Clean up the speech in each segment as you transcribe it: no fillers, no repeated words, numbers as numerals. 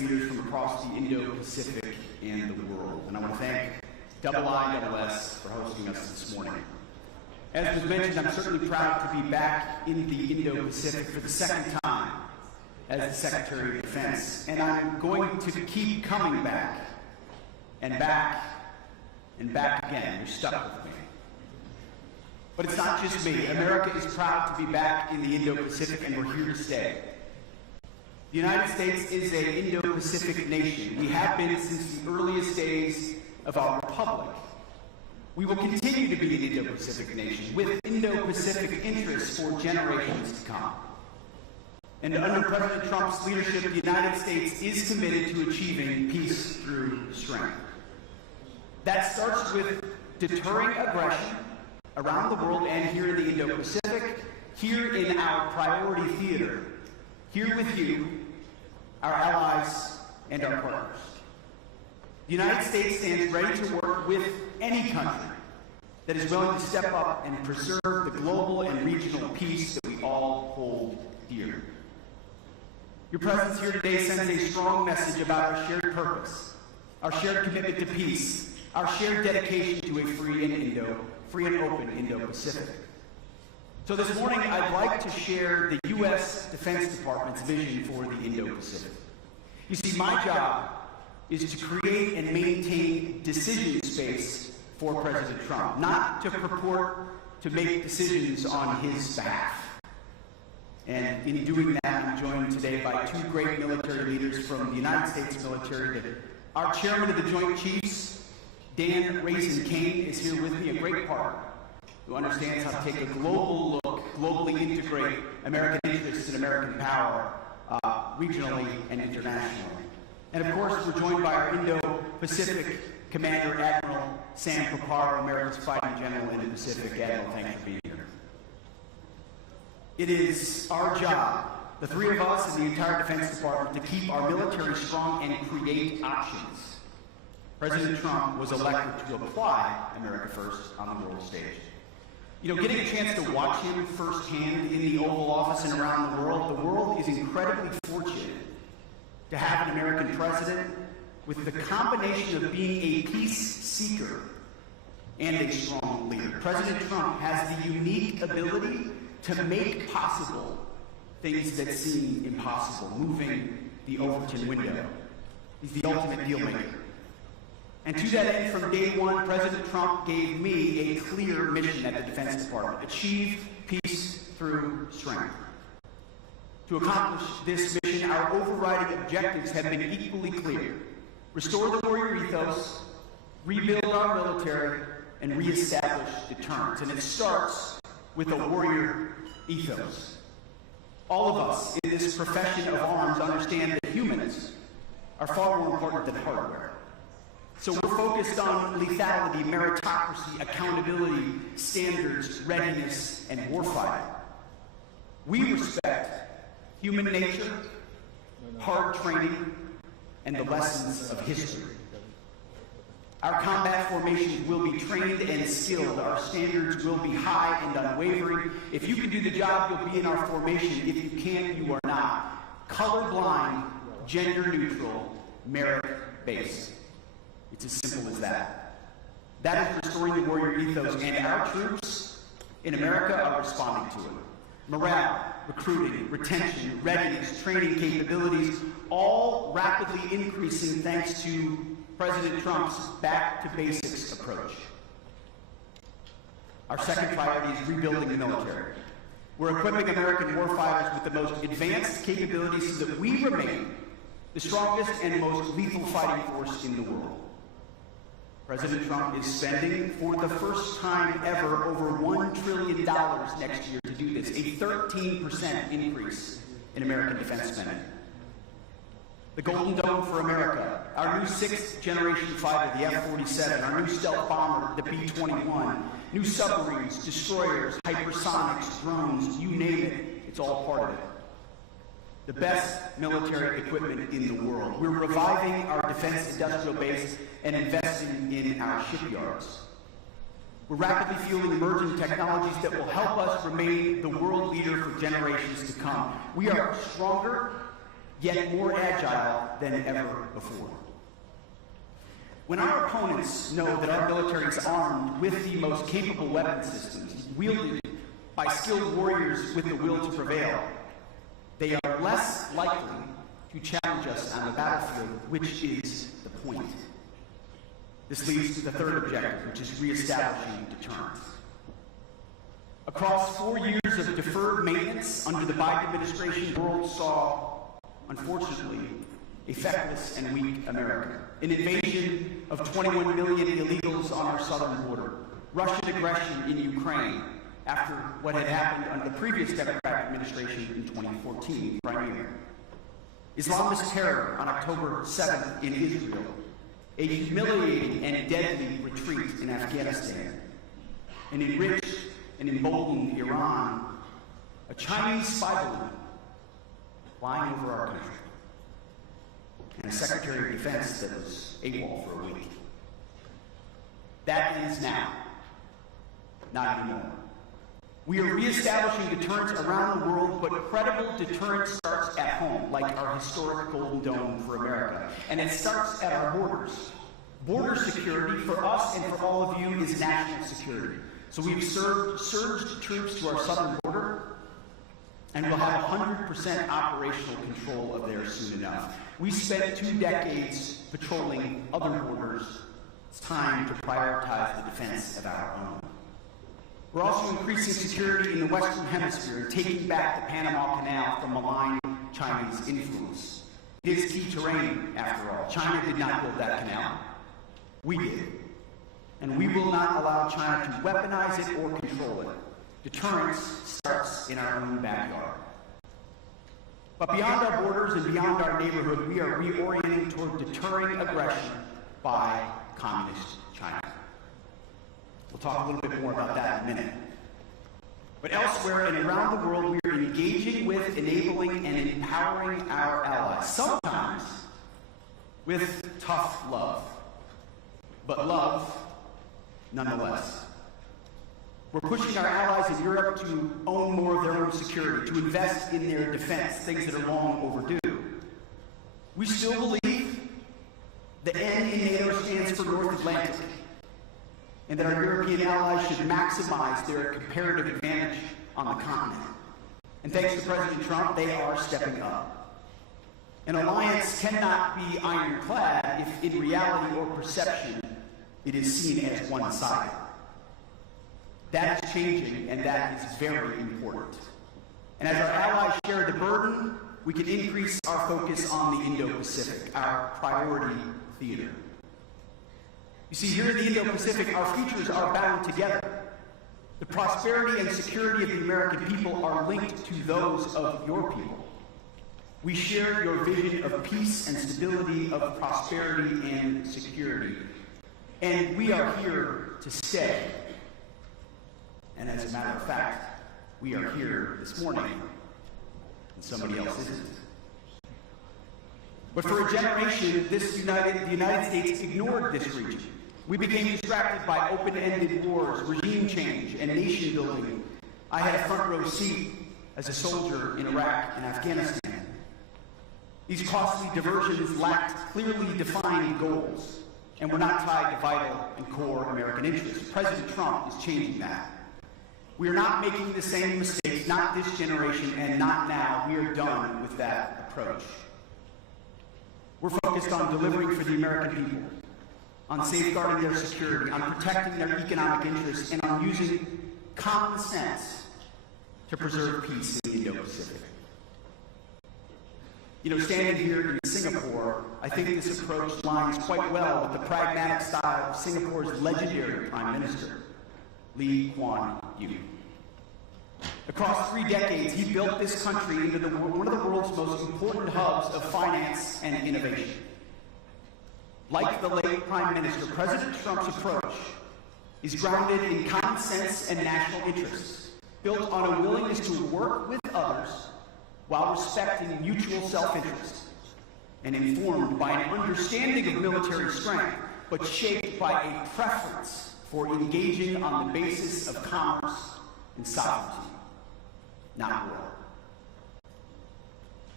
leaders from across the Indo-Pacific and the world. And I want to thank IISS for hosting us this morning. As was mentioned, I'm certainly proud to be back in the Indo-Pacific for the second time as the Secretary of Defense. And I'm going to keep coming back and back and back again. You're stuck with me. But it's not just me. America is proud to be back in the Indo-Pacific, and we're here to stay. The United States is an Indo-Pacific nation. We have been since the earliest days of our republic. We will continue to be an Indo-Pacific nation with Indo-Pacific interests for generations to come. And under President Trump's leadership, the United States is committed to achieving peace through strength. That starts with deterring aggression around the world and here in the Indo-Pacific, here in our priority theater, here with you, our allies, and our partners. The United States stands ready to work with any country that is willing to step up and preserve the global and regional peace that we all hold dear. Your presence here today sends a strong message about our shared purpose, our shared commitment to peace, our shared dedication to a free and open Indo-Pacific. So this morning, I'd like to share the U.S. Defense Department's vision for the Indo-Pacific. You see, my job is to create and maintain decision space for President Trump, not to purport to make decisions on his behalf. And in doing that, I'm joined today by two great military leaders from the United States military. Our chairman of the Joint Chiefs, Dan Raisin Kane, is here with me, a great partner who understands how to take a global look, globally integrate American interests and American power regionally and internationally. And of course, we're joined by our Indo-Pacific Commander Admiral Sam Paparo, America's fighting general in the Pacific. Admiral, thanks for being here. It is our job, the three of us in the entire Defense Department, to keep our military strong and create options. President Trump was elected to apply America First on the world stage. You know, getting a chance to watch him firsthand in the Oval Office and around the world is incredibly fortunate to have an American president with the combination of being a peace seeker and a strong leader. President Trump has the unique ability to make possible things that seem impossible, moving the Overton window. He's the ultimate deal maker. And to that end, from day one, President Trump gave me a clear mission at the Defense Department: achieve peace through strength. To accomplish this mission, our overriding objectives have been equally clear: restore the warrior ethos, rebuild our military, and reestablish deterrence. And it starts with a warrior ethos. All of us in this profession of arms understand that humans are far more important than hardware. So we're focused on lethality, meritocracy, accountability, standards, readiness, and warfighting. We respect human nature, hard training, and the lessons of history. Our combat formations will be trained and skilled. Our standards will be high and unwavering. If you can do the job, you'll be in our formation. If you can't, you are not. Colorblind, gender-neutral, merit-based. It's as simple as that. That is restoring the warrior ethos, and our troops in America are responding to it. Morale, recruiting, retention, readiness, training capabilities, all rapidly increasing thanks to President Trump's back-to-basics approach. Our second priority is rebuilding the military. We're equipping American warfighters with the most advanced capabilities so that we remain the strongest and most lethal fighting force in the world. President Trump is spending, for the first time ever, over $1 trillion next year to do this, a 13% increase in American defense spending. The Golden Dome for America, our new sixth-generation fighter, the F-47, our new stealth bomber, the B-21, new submarines, destroyers, hypersonics, drones, you name it, it's all part of it. The best military equipment in the world. We're reviving our defense industrial base and investing in our shipyards. We're rapidly fueling emerging technologies that will help us remain the world leader for generations to come. We are stronger yet more agile than ever before. When our opponents know that our military is armed with the most capable weapon systems, wielded by skilled warriors with the will to prevail, they are less likely to challenge us on the battlefield, which is the point. This leads to the third objective, which is reestablishing deterrence. Across 4 years of deferred maintenance under the Biden administration, the world saw, unfortunately, a feckless and weak America, an invasion of 21 million illegals on our southern border, Russian aggression in Ukraine after what had happened under the previous Democratic administration in 2014, Crimea, Islamist terror on October 7th in Israel, a humiliating and deadly retreat in Afghanistan, an enriched and emboldened Iran, a Chinese spy balloon flying over our country, and a Secretary of Defense that was AWOL for a week. That ends now, not anymore. We are reestablishing deterrence around the world, but credible deterrence starts at home, like our historic Golden Dome for America. And it starts at our borders. Border security for us and for all of you is national security. So we've surged troops to our southern border, and we'll have 100% operational control of theirs soon enough. We spent 2 decades patrolling other borders. It's time to prioritize the defense of our own. We're also increasing security in the Western Hemisphere and taking back the Panama Canal from malign Chinese influence. It is key terrain, after all. China did not build that canal. We did. And we will not allow China to weaponize it or control it. Deterrence starts in our own backyard. But beyond our borders and beyond our neighborhood, we are reorienting toward deterring aggression by communist China. We'll talk a little bit more about that in a minute. But elsewhere and around the world, we are engaging with, enabling, and empowering our allies, sometimes with tough love, but love nonetheless. We're pushing our allies in Europe to own more of their own security, to invest in their defense, things that are long overdue. We still believe the N in NATO stands for North Atlantic, and that our European allies should maximize their comparative advantage on the continent. And thanks to President Trump, they are stepping up. An alliance cannot be ironclad if in reality or perception it is seen as one-sided. That is changing, and that is very important. And as our allies share the burden, we can increase our focus on the Indo-Pacific, our priority theater. You see, here in the Indo-Pacific, our futures are bound together. The prosperity and security of the American people are linked to those of your people. We share your vision of peace and stability, of prosperity and security. And we are here to stay. And as a matter of fact, we are here this morning, and somebody else isn't. But for a generation, the United States ignored this region. We became distracted by open-ended wars, regime change, and nation building. I had a front row seat as a soldier in Iraq and Afghanistan. These costly diversions lacked clearly defined goals and were not tied to vital and core American interests. President Trump is changing that. We are not making the same mistakes, not this generation, and not now. We are done with that approach. We're focused on delivering for the American people, on safeguarding their security, on protecting their economic interests, and on using common sense to preserve peace in the Indo-Pacific. You know, standing here in Singapore, I think this approach lines quite well with the pragmatic style of Singapore's legendary Prime Minister, Lee Kuan Yew. Across 3 decades, he built this country into one of the world's most important hubs of finance and innovation. Like the late Prime Minister, President Trump's approach is grounded in common sense and national interests, built on a willingness to work with others while respecting mutual self-interest, and informed by an understanding of military strength, but shaped by a preference for engaging on the basis of commerce and sovereignty, not war.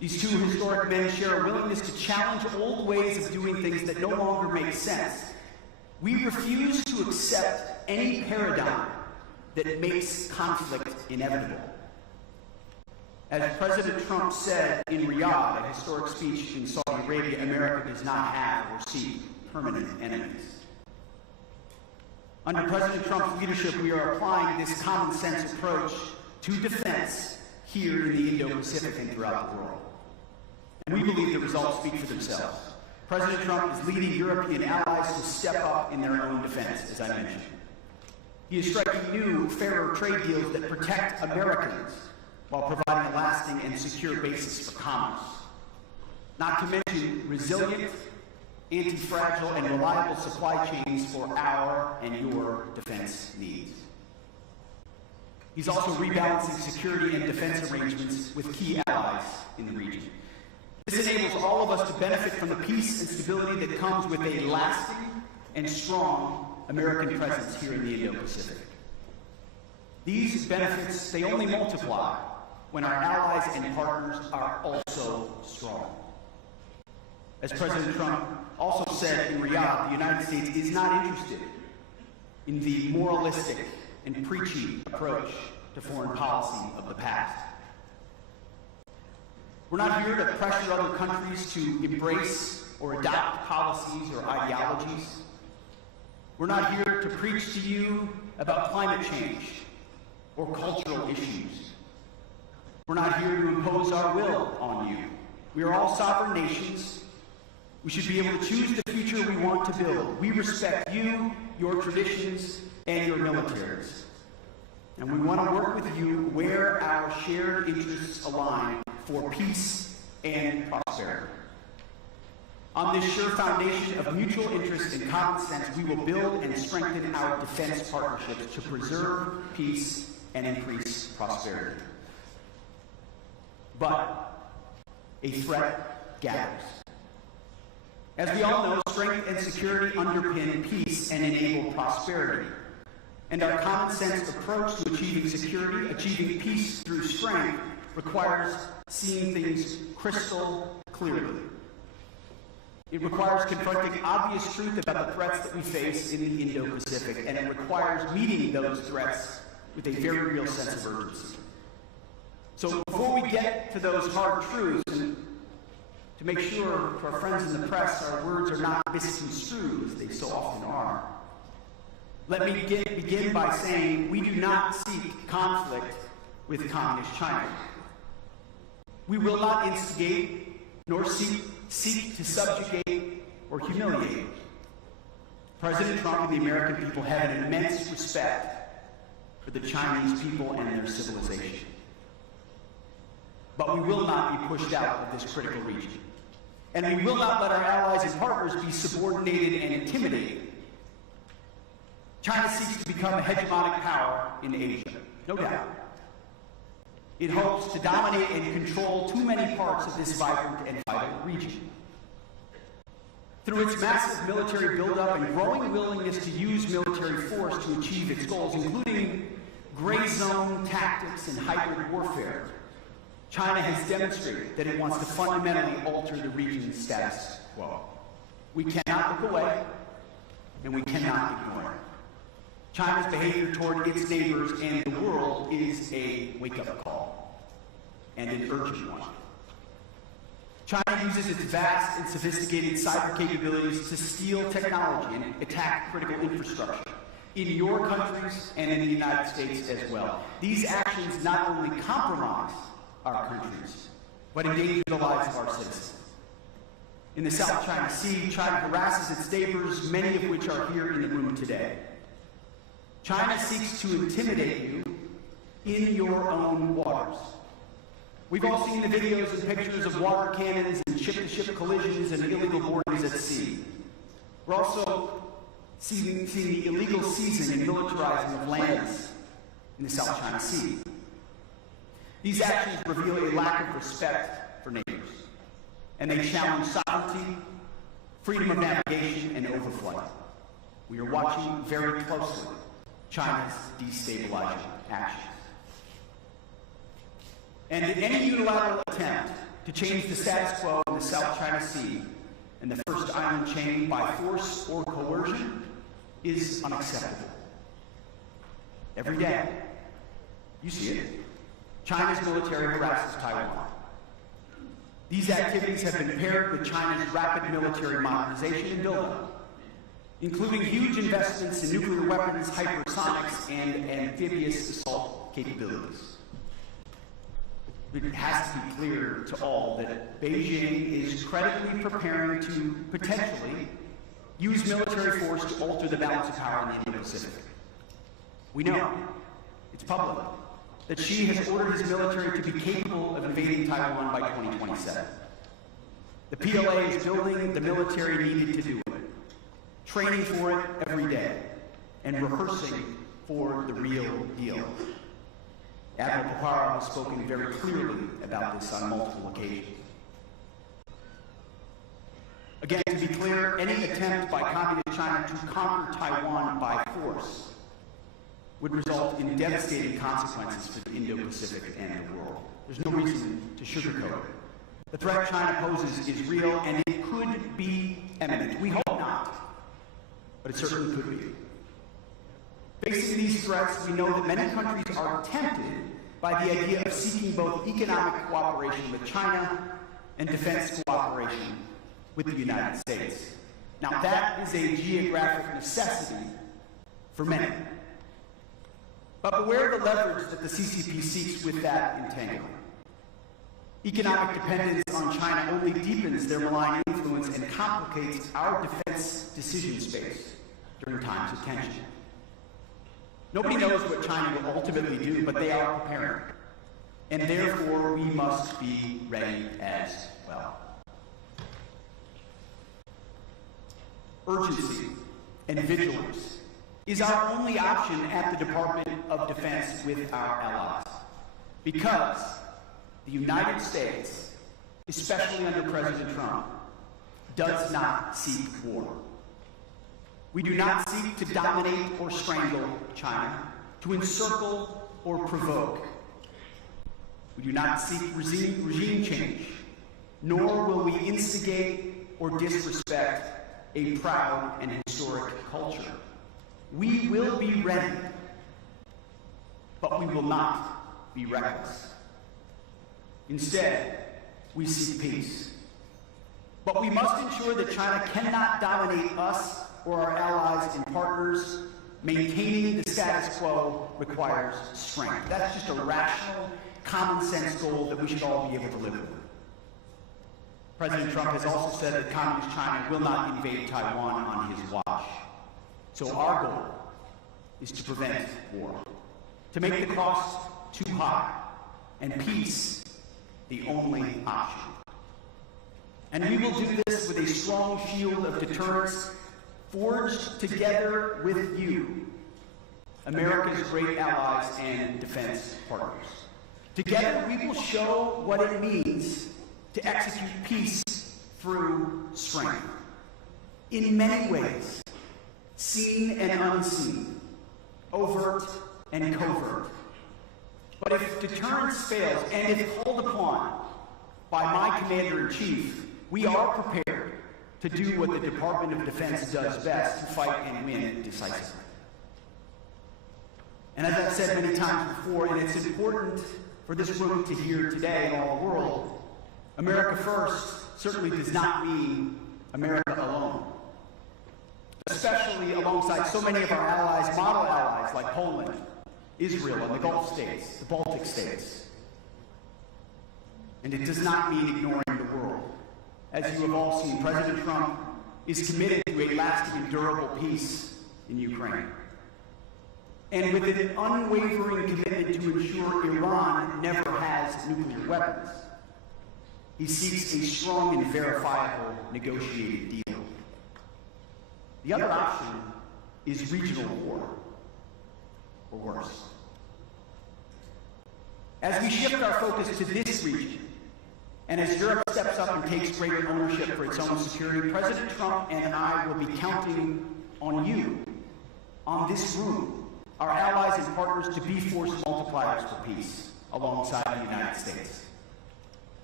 These two historic men share a willingness to challenge old ways of doing things that no longer make sense. We refuse to accept any paradigm that makes conflict inevitable. As President Trump said in Riyadh, a historic speech in Saudi Arabia, America does not have or seek permanent enemies. Under President Trump's leadership, we are applying this common sense approach to defense here in the Indo-Pacific and throughout the world. And we believe the results speak for themselves. President Trump is leading European allies to step up in their own defense, as I mentioned. He is striking new, fairer trade deals that protect Americans while providing a lasting and secure basis for commerce. Not to mention resilient, anti-fragile, and reliable supply chains for our and your defense needs. He's also rebalancing security and defense arrangements with key allies in the region. This enables all of us to benefit from the peace and stability that comes with a lasting and strong American presence here in the Indo-Pacific. These benefits, they only multiply when our allies and partners are also strong. As President Trump also said in Riyadh, the United States is not interested in the moralistic and preachy approach to foreign policy of the past. We're not here to pressure other countries to embrace or adopt policies or ideologies. We're not here to preach to you about climate change or cultural issues. We're not here to impose our will on you. We are all sovereign nations. We should be able to choose the future we want to build. We respect you, your traditions, and your militaries. And we want to work with you where our shared interests align for peace and prosperity. On this sure foundation of mutual interest and common sense, we will build and strengthen our defense partnerships to preserve peace and increase prosperity. But a threat gathers. As we all know, strength and security underpin peace and enable prosperity. And our common sense approach to achieving security, achieving peace through strength, requires seeing things crystal clearly. It requires confronting obvious truth about the threats that we face in the Indo-Pacific, and it requires meeting those threats with a very real sense of urgency. So before we get to those hard truths, and to make sure to our friends in the press our words are not misconstrued as they so often are, let me begin by saying we do not seek conflict with Communist China. We will not instigate nor seek to subjugate or humiliate. President Trump and the American people have an immense respect for the Chinese people and their civilization. But we will not be pushed out of this critical region. And we will not let our allies and partners be subordinated and intimidated. China seeks to become a hegemonic power in Asia, no doubt. It hopes to dominate and control too many parts of this vibrant and vital region. Through its massive military buildup and growing willingness to use military force to achieve its goals, including gray zone tactics and hybrid warfare, China has demonstrated that it wants to fundamentally alter the region's status quo. We cannot look away, and we cannot ignore it. China's behavior toward its neighbors and the world is a wake-up call, and an urgent one. China uses its vast and sophisticated cyber capabilities to steal technology and attack critical infrastructure in your countries and in the United States as well. These actions not only compromise our countries, but endanger the lives of our citizens. In the South China Sea, China harasses its neighbors, many of which are here in the room today. China seeks to intimidate you in your own waters. We've all seen the videos and pictures of water cannons and ship-to-ship collisions and illegal boardings at sea. We're also seeing the illegal seizing and militarizing of lands in the South China Sea. These actions reveal a lack of respect for neighbors, and they challenge sovereignty, freedom of navigation, and overflight. We are watching very closely China's destabilizing actions. And in any unilateral attempt to change the status quo in the South China Sea and the first island chain by force or coercion is unacceptable. Every day, you see it, China's military harasses Taiwan. These activities have been paired with China's rapid military modernization and buildup, including huge investments in nuclear weapons, hypersonics, and amphibious assault capabilities. It has to be clear to all that Beijing is credibly preparing to potentially use military force to alter the balance of power in the Indo-Pacific. We know, it's public, that Xi has ordered his military to be capable of invading Taiwan by 2027. The PLA is building the military needed to do it, training for it every day, and rehearsing for the real deal. Admiral Paparo has spoken very clearly about this on multiple occasions. Again, to be clear, any attempt by Communist China to conquer Taiwan by force would result in devastating consequences for the Indo-Pacific and the world. There's no reason to sugarcoat it. The threat China poses is real, and it could be imminent. We hope not, but it certainly could be. Facing these threats, we know that many countries are tempted by the idea of seeking both economic cooperation with China and defense cooperation with the United States. Now, that is a geographic necessity for many. But beware the leverage that the CCP seeks with that entanglement. Economic dependence on China only deepens their malign influence and complicates our defense decision space during times of tension. Nobody knows what China will ultimately do, but they are preparing. And therefore, we must be ready as well. Urgency and vigilance is our only option at the Department of Defense with our allies. Because the United States, especially under President Trump, does not seek war. We do not seek to dominate or strangle China, to encircle or provoke. We do not seek regime change, nor will we instigate or disrespect a proud and historic culture. We will be ready, but we will not be reckless. Instead, we seek peace. But we must ensure that China cannot dominate us or our allies and partners. Maintaining the status quo requires strength. That's just a rational, common sense goal that we should all be able to live with. President Trump has also said that Communist China will not invade Taiwan on his watch. So our goal is to prevent war, to make the cost too high, and peace the only option. And we will do this with a strong shield of deterrence forged together with you, America's great allies and defense partners. Together, we will show what it means to execute peace through strength. In many ways, seen and unseen, overt and covert. But if deterrence fails, and if called upon by my Commander-in-Chief, we are prepared to do what the Department of Defense does best, to fight and win decisively. And as I've said many times before, and it's important for this room to hear today and all the world, America first certainly does not mean America alone. Especially alongside so many of our allies, model allies like Poland, Israel, and the Gulf states, the Baltic states. And it does not mean ignoring the world. As you have all seen, President Trump is committed to a lasting and durable peace in Ukraine. And with an unwavering commitment to ensure Iran never has nuclear weapons, he seeks a strong and verifiable negotiated deal. The other option is regional war, or worse. As we shift our focus to this region, and as Europe steps up and takes greater ownership for its own security, President Trump and I will be counting on you, on this room, our allies and partners, to be force multipliers for peace alongside the United States.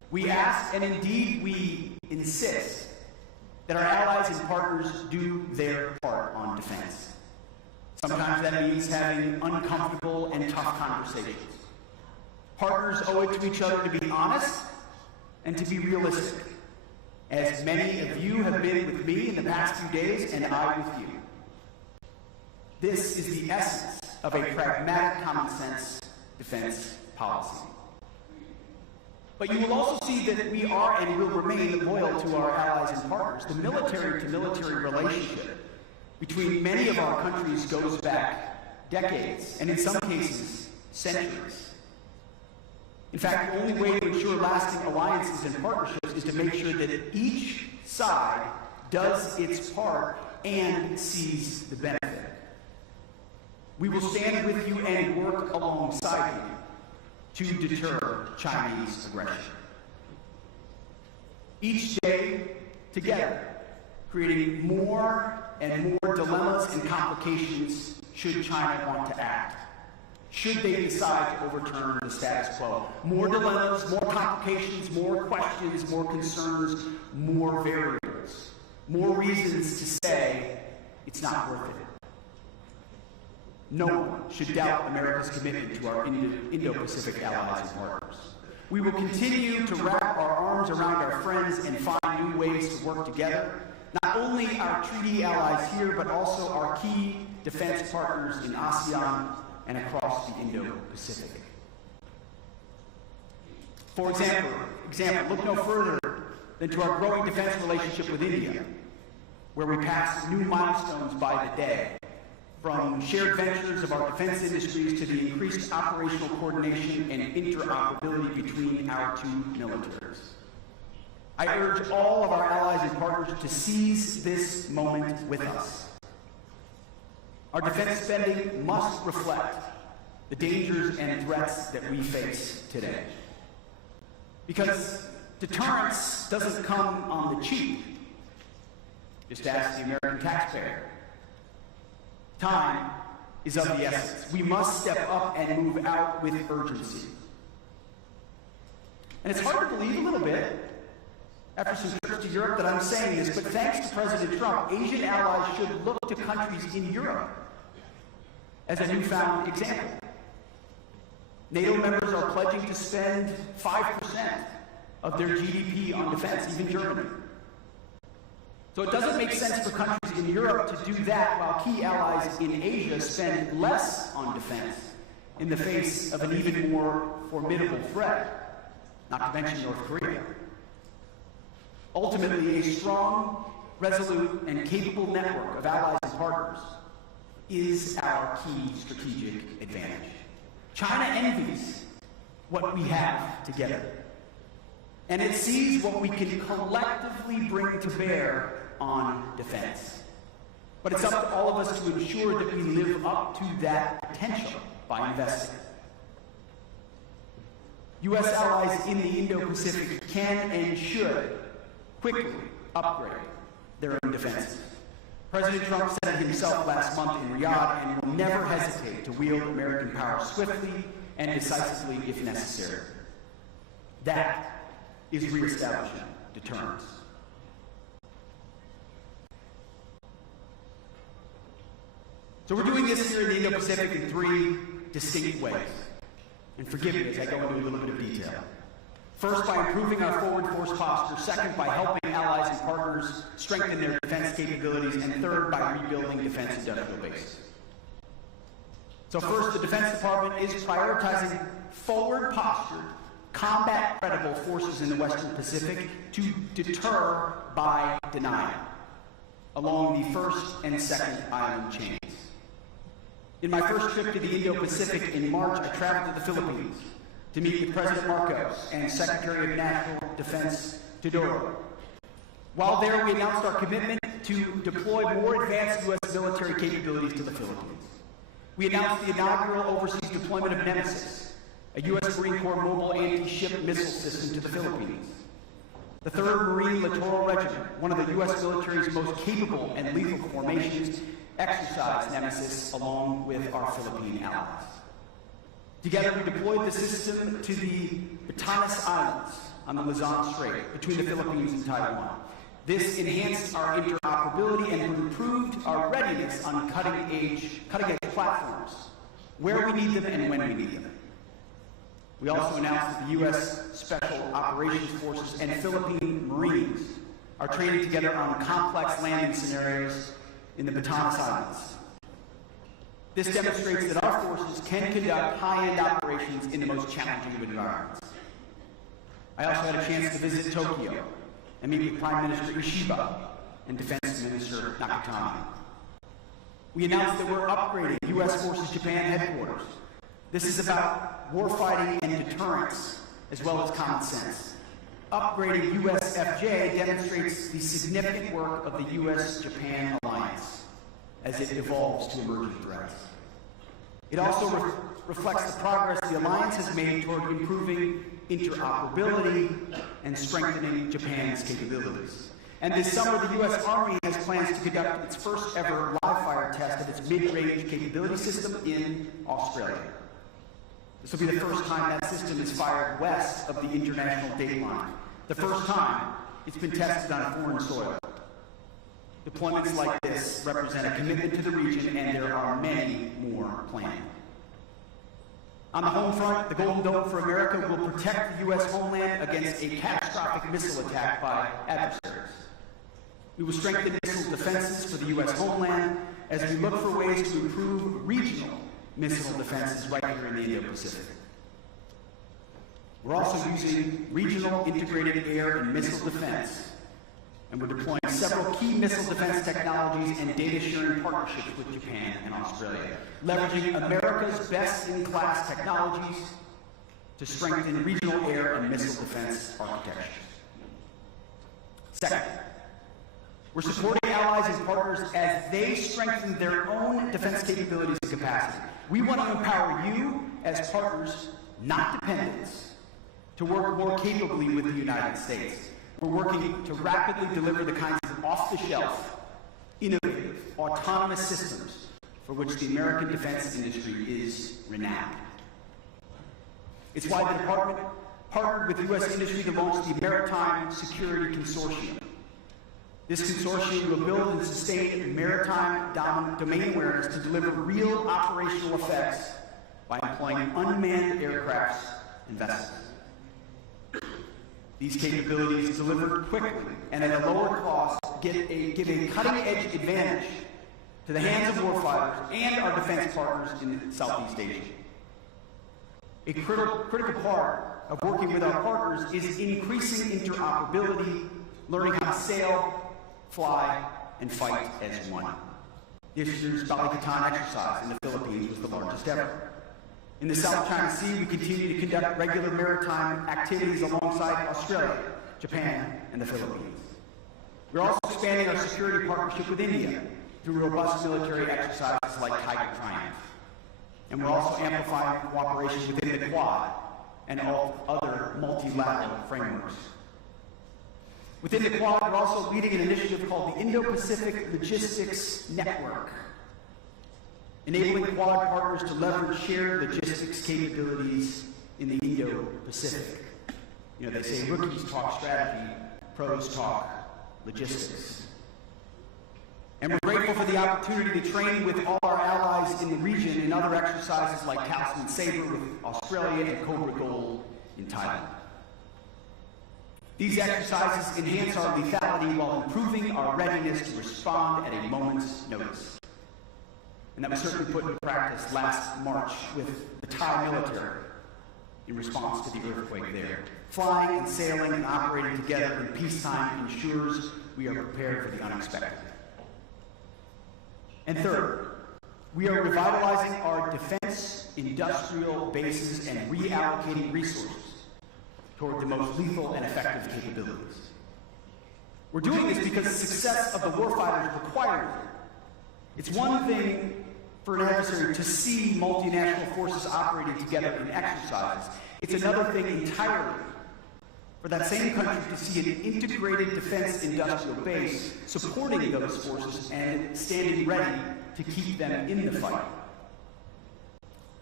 We ask, and indeed we insist, that our allies and partners do their part on defense. Sometimes that means having uncomfortable and tough conversations. Partners owe it to each other to be honest and to be realistic, as many of you have been with me in the past few days, and I with you. This is the essence of a pragmatic, common-sense defense policy. But you will also see that we are and will remain loyal to our allies and partners. The military-to-military relationship between many of our countries goes back decades, and in some cases, centuries. In fact, the only way to ensure lasting alliances and partnerships is to make sure that each side does its part and sees the benefit. We will stand with you and work alongside you to deter Chinese aggression. Each day, together, creating more and more dilemmas and complications should China want to act. Should they decide to overturn the status quo. More dilemmas, more complications, more questions, more concerns, more variables, more reasons to say it's not worth it. No one should doubt America's commitment to our Indo-Pacific allies and partners. We will continue to wrap our arms around our friends and find new ways to work together, not only our treaty allies here, but also our key defense partners in ASEAN and across the Indo-Pacific. For example, look no further than to our growing defense relationship with India, where we pass new milestones by the day, from shared ventures of our defense industries to the increased operational coordination and interoperability between our two militaries. I urge all of our allies and partners to seize this moment with us. Our defense spending must reflect the dangers and threats that we face today. Because deterrence doesn't come on the cheap. Just ask the American taxpayer. Time is of the essence. We must step up and move out with urgency. And it's hard to believe a little bit, after some trips to Europe, that I'm saying this, but thanks to President Trump, Asian allies should look to countries in Europe as a newfound example. NATO members are pledging to spend 5% of their GDP on defense, even Germany. So it doesn't make sense for countries in Europe to do that while key allies in Asia spend less on defense in the face of an even more formidable threat, not to mention North Korea. Ultimately, a strong, resolute, and capable network of allies and partners is our key strategic advantage. China envies what we have together, and it sees what we can collectively bring to bear on defense. But it's up to all of us to ensure that we live up to that potential by investing. U.S. allies in the Indo-Pacific can and should quickly upgrade their own defenses. President Trump said it himself last month in Riyadh and will never hesitate to wield American power swiftly and decisively if necessary. That is reestablishing deterrence. So we're doing this here in the Indo-Pacific in three distinct ways. And forgive me as I go into a little bit of detail. First, by improving our forward force posture. Second, by helping allies and partners strengthen their defense capabilities. And third, by rebuilding defense industrial bases. So first, the Defense Department is prioritizing forward postured, combat-credible forces in the Western Pacific to deter by denial along the first and second island chains. In my first trip to the Indo-Pacific in March, I traveled to the Philippines to meet with President Marcos and Secretary of National Defense Teodoro. While there, we announced our commitment to deploy more advanced U.S. military capabilities to the Philippines. We announced the inaugural overseas deployment of Nemesis, a U.S. Marine Corps mobile anti-ship missile system to the Philippines. The 3rd Marine Littoral Regiment, one of the U.S. military's most capable and lethal formations, exercised Nemesis along with our Philippine allies. Together, we deployed the system to the Batanes Islands on the Luzon Strait between the Philippines and Taiwan. This enhanced our interoperability and improved our readiness on cutting-edge platforms, where we need them and when we need them. We also announced that the U.S. Special Operations Forces and Philippine Marines are training together on complex landing scenarios in the Batanes Islands. This demonstrates that our forces can conduct high-end operations in the most challenging of environments. I also had a chance to visit Tokyo and meet with Prime Minister Ishiba and Defense Minister Nakatani. We announced that we're upgrading U.S. Forces Japan headquarters. This is about warfighting and deterrence, as well as common sense. Upgrading USFJ demonstrates the significant work of the U.S.-Japan alliance as it evolves to emerging threats. It also reflects the progress the alliance has made toward improving interoperability and strengthening Japan's capabilities. And this summer, the U.S. Army has plans to conduct its first ever live-fire test of its mid-range capability system in Australia. This will be the first time that system is fired west of the international date line. The first time it's been tested on foreign soil. Deployments like this represent a commitment to the region, and there are many more planned. On the home front, the Golden Dome for America will protect the U.S. homeland against a catastrophic missile attack by adversaries. We will strengthen missile defenses for the U.S. homeland as we look for ways to improve regional missile defenses right here in the Indo-Pacific. We're also using regional integrated air and missile defense, and we're deploying several key missile defense technologies and data-sharing partnerships with Japan and Australia, leveraging America's best-in-class technologies to strengthen regional air and missile defense architectures. Second, we're supporting allies and partners as they strengthen their own defense capabilities and capacity. We want to empower you as partners, not dependents, to work more capably with the United States. We're working to rapidly deliver the kinds of off-the-shelf, innovative, autonomous systems for which the American defense industry is renowned. It's why the Department partnered with U.S. industry to launch the Maritime Security Consortium. This consortium will build and sustain maritime domain awareness to deliver real operational effects by employing unmanned aircrafts and vessels. These capabilities, delivered quickly and at a lower cost, give a cutting-edge advantage to the hands of warfighters and our defense partners in Southeast Asia. A critical part of working with our partners is increasing interoperability, learning how to sail, fly, and fight as one. This year's Balikatan exercise in the Philippines was the largest ever. In the South China Sea, we continue to conduct regular maritime activities alongside Australia, Japan, and the Philippines. We're also expanding our security partnership with India through robust military exercises like Tiger Triumph. And we're also amplifying cooperation within the Quad and all other multilateral frameworks. Within the Quad, we're also leading an initiative called the Indo-Pacific Logistics Network, enabling Quad partners to leverage shared logistics capabilities in the Indo-Pacific. You know, they say rookies talk strategy, pros talk logistics. And we're grateful for the opportunity to train with all our allies in the region in other exercises like Talisman Sabre with Australia and Cobra Gold in Thailand. These exercises enhance our lethality while improving our readiness to respond at a moment's notice. And that was certainly put into practice last March with the Thai military in response to the earthquake there. Flying and sailing and operating together in peacetime ensures we are prepared for the unexpected. And third, we are revitalizing our defense industrial bases and reallocating resources toward the most lethal and effective capabilities. We're doing this because the success of the warfighters requires it. It's one thing for an adversary to see multinational forces operating together in exercise. It's another thing entirely for that same country to see an integrated defense industrial base supporting those forces and standing ready to keep them in the fight.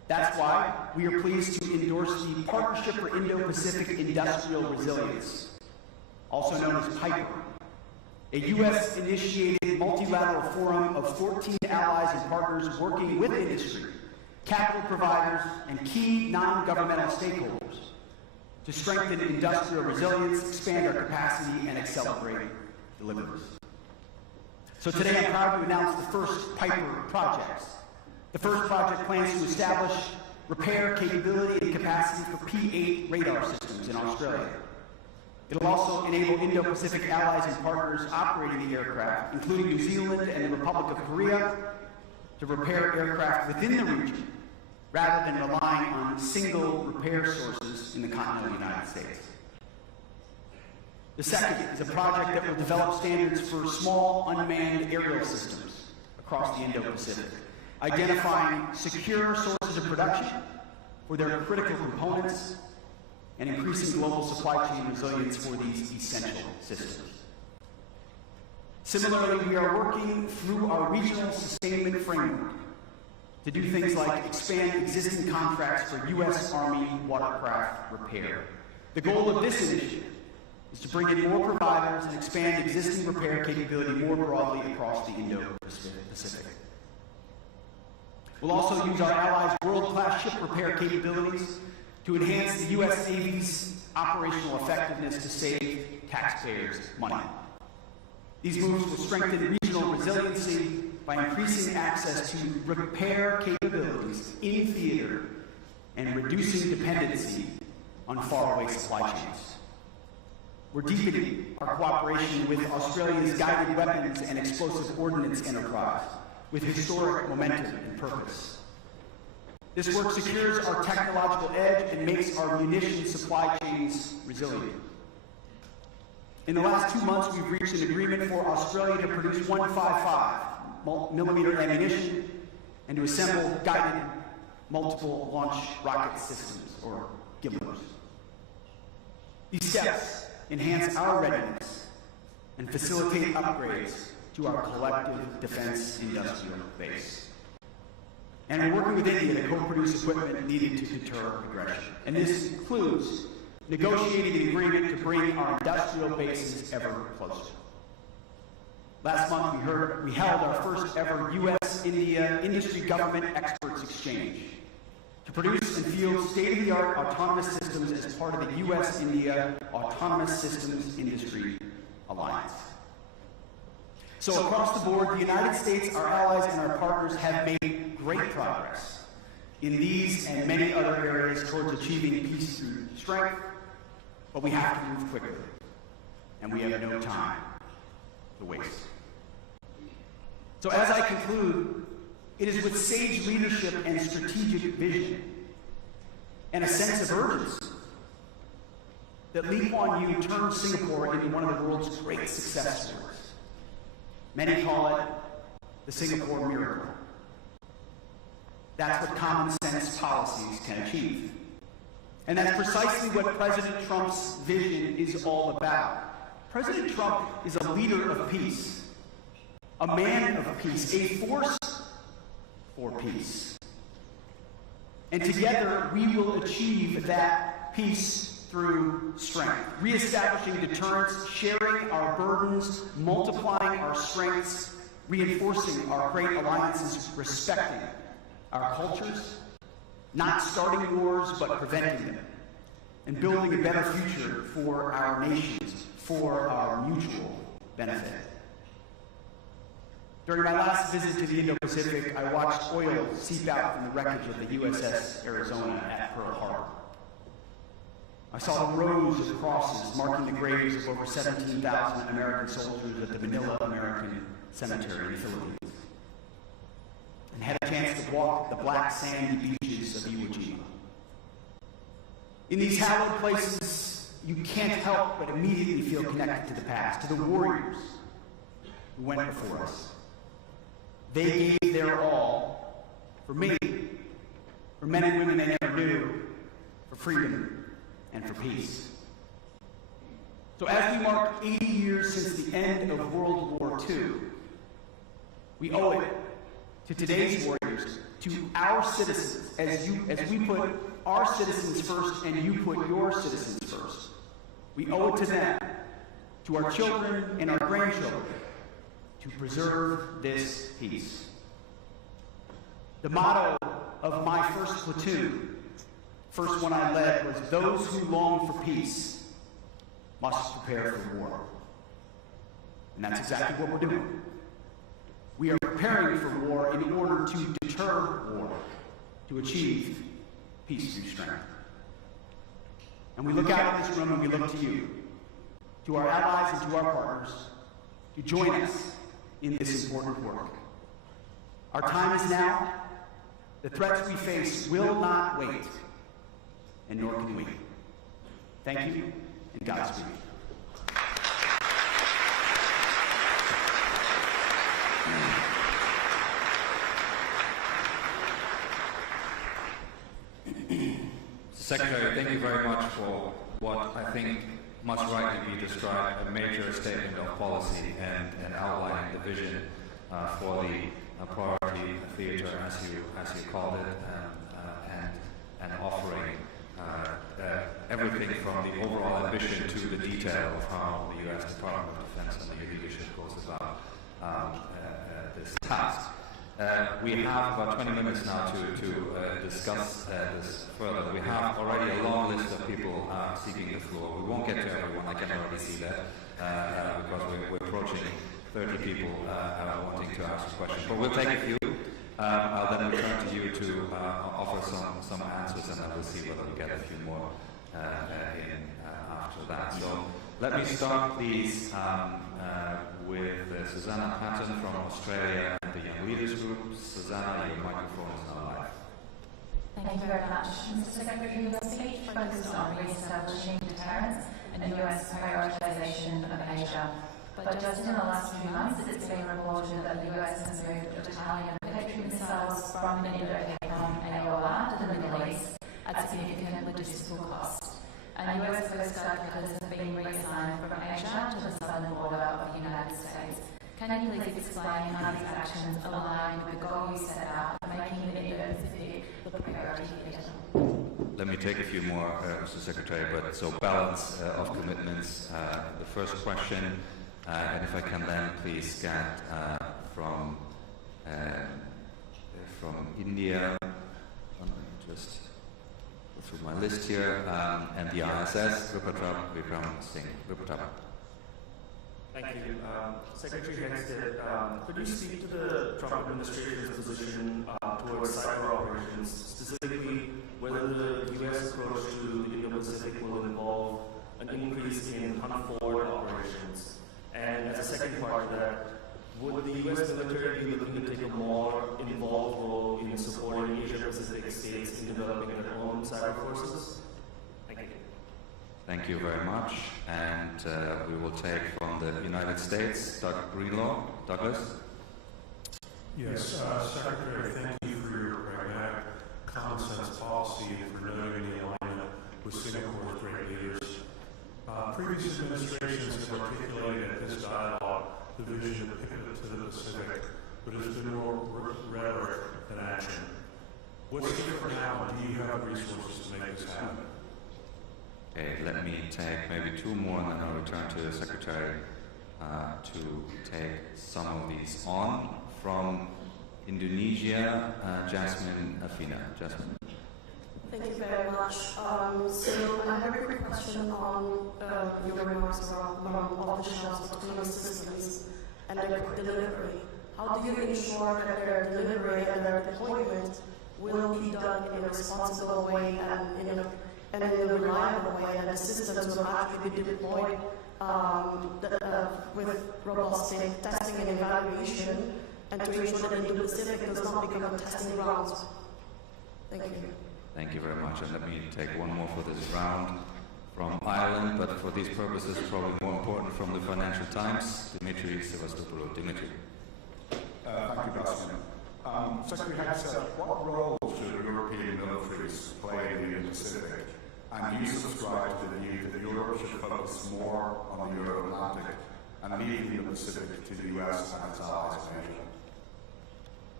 That's why we are pleased to endorse the Partnership for Indo-Pacific Industrial Resilience, also known as PIPER, a U.S.-initiated multilateral forum of 14 allies and partners working with industry, capital providers, and key non-governmental stakeholders to strengthen industrial resilience, expand our capacity, and accelerate deliveries. So today I'm proud to announce the first PIPER projects. The first project plans to establish repair capability and capacity for P-8 radar systems in Australia. It'll also enable Indo-Pacific allies and partners operating the aircraft, including New Zealand and the Republic of Korea, to repair aircraft within the region, rather than relying on single repair sources in the continental United States. The second is a project that will develop standards for small unmanned aerial systems across the Indo-Pacific, identifying secure sources of production for their critical components and increasing global supply chain resilience for these essential systems. Similarly, we are working through our regional sustainment framework to do things like expand existing contracts for U.S. Army watercraft repair. The goal of this initiative is to bring in more providers and expand existing repair capability more broadly across the Indo-Pacific. We'll also use our allies' world-class ship repair capabilities to enhance the U.S. Navy's operational effectiveness to save taxpayers money. These moves will strengthen regional resiliency by increasing access to repair capabilities in theater and reducing dependency on faraway supply chains. We're deepening our cooperation with Australia's guided weapons and explosive ordnance enterprise with historic momentum and purpose. This work secures our technological edge and makes our munitions supply chains resilient. In the last 2 months, we've reached an agreement for Australia to produce 155mm ammunition and to assemble guided multiple launch rocket systems, or GIMLRs. These steps enhance our readiness and facilitate upgrades to our collective defense industrial base. And we're working with India to co-produce equipment needed to deter aggression. And this includes negotiating an agreement to bring our industrial bases ever closer. Last month, we held our first ever U.S.-India industry government experts exchange to produce and field state-of-the-art autonomous systems as part of the U.S.-India Autonomous Systems Industry Alliance. So across the board, the United States, our allies, and our partners have made great progress in these and many other areas towards achieving peace through strength, but we have to move quickly, and we have no time to waste. So as I conclude, it is with sage leadership and strategic vision and a sense of urgency that Lee Kuan Yew turned Singapore into one of the world's great success stories. Many call it the Singapore miracle. That's what common sense policies can achieve. And that's precisely what President Trump's vision is all about. President Trump is a leader of peace, a man of peace, a force for peace. And together we will achieve that peace through strength, reestablishing deterrence, sharing our burdens, multiplying our strengths, reinforcing our great alliances, respecting our cultures, not starting wars but preventing them, and building a better future for our nations, for our mutual benefit. During my last visit to the Indo-Pacific, I watched oil seep out from the wreckage of the USS Arizona at Pearl Harbor. I saw the rows of crosses marking the graves of over 17,000 American soldiers at the Manila American Cemetery in the Philippines, and had a chance to walk the black sandy beaches of Iwo Jima. In these hallowed places, you can't help but immediately feel connected to the past, to the warriors who went before us. They gave their all for me, for men and women they never knew, for freedom and for peace. So as we mark 80 years since the end of World War II, we owe it to today's warriors, to our citizens, as we put our citizens first and you put your citizens first. We owe it to them, to our children and our grandchildren, to preserve this peace. The motto of my first platoon, first one I led, was those who long for peace must prepare for war. And that's exactly what we're doing. We are preparing for war in order to deter war, to achieve peace through strength. And we look out at this room and we look to you, to our allies and to our partners, to join us in this important work. Our time is now. The threats we face will not wait, and nor can we. Thank you, and Godspeed. Secretary, thank you very much for what I think must rightly be described a major statement of policy and outlining the vision for the priority theatre, as you called it, and offering everything from the overall ambition to the detail of how the U.S. Department of Defense and the leadership goes about this task. We have about 20 minutes now to discuss this further. We have already a long list of people seeking the floor. We won't get to everyone, I can already see that, because we're approaching 30 people wanting to ask a question. But we'll take a few. I'll then return to you to offer some answers, and then we'll see whether we get a few more in after that. So let me start, please, with Susanna Patton from Australia and the Young Leaders Group. Susanna, your microphone is now live. Thank you very much. Mr. Secretary, your speech focuses on re-establishing deterrence and US prioritization of Asia. But just in the last few months, it's been reported that the US has moved a battalion of Patriot missiles from the Indo-Pacific AOR to the Middle East at significant logistical cost. And US Coast Guard cutters have been reassigned from Asia to the southern border of the United States. Can you please explain how these actions align with the goal you set out of making the Indo-Pacific the priority theatre? Let me take a few more, Mr. Secretary, but so balance of commitments. The first question, and if I can then please get from India, just go through my list here, and the ISS, Vikram Singh. Thank you. Secretary Hegseth, could you speak to the Trump administration's position towards cyber operations, specifically whether the U.S. approach to the Indo-Pacific will involve an increase in hunt-forward operations? And as a second part of that, would the U.S. military be looking to take a more involved role in supporting Asia-Pacific states in developing their own cyber forces? Thank you. Thank you very much. And we will take from the United States, Doug Greenlaw. Douglas? Yes, Secretary, thank you for your pragmatic, common sense policy and for noting the alignment with Singapore's great leaders. Previous administrations have articulated at this dialogue the vision of pivot to the Pacific, but it's been more rhetoric than action. What's different now, and do you have resources to make this happen? Okay, let me take maybe two more, and then I'll return to the Secretary to take some of these on. From Indonesia, Jasmine Afina. Jasmine. Thank you very much. So I have a quick question on your remarks around off-the-shelf autonomous systems and their delivery. How do you ensure that their delivery and their deployment will be done in a responsible way and in a reliable way, and the systems will actually be deployed with robust testing and evaluation, and to ensure that the Indo-Pacific does not become a testing ground? Thank you. Thank you very much. And let me take one more for this round from Ireland, but for these purposes, probably more important, from the Financial Times, Dimitri Sevastopoulou. Dimitri. Thank you, Bastian. Secretary Hegseth, what role should European militaries play in the Indo-Pacific? And do you subscribe to the view that Europe should focus more on the Euro-Atlantic and leave the Indo-Pacific to the US and its allies in Asia?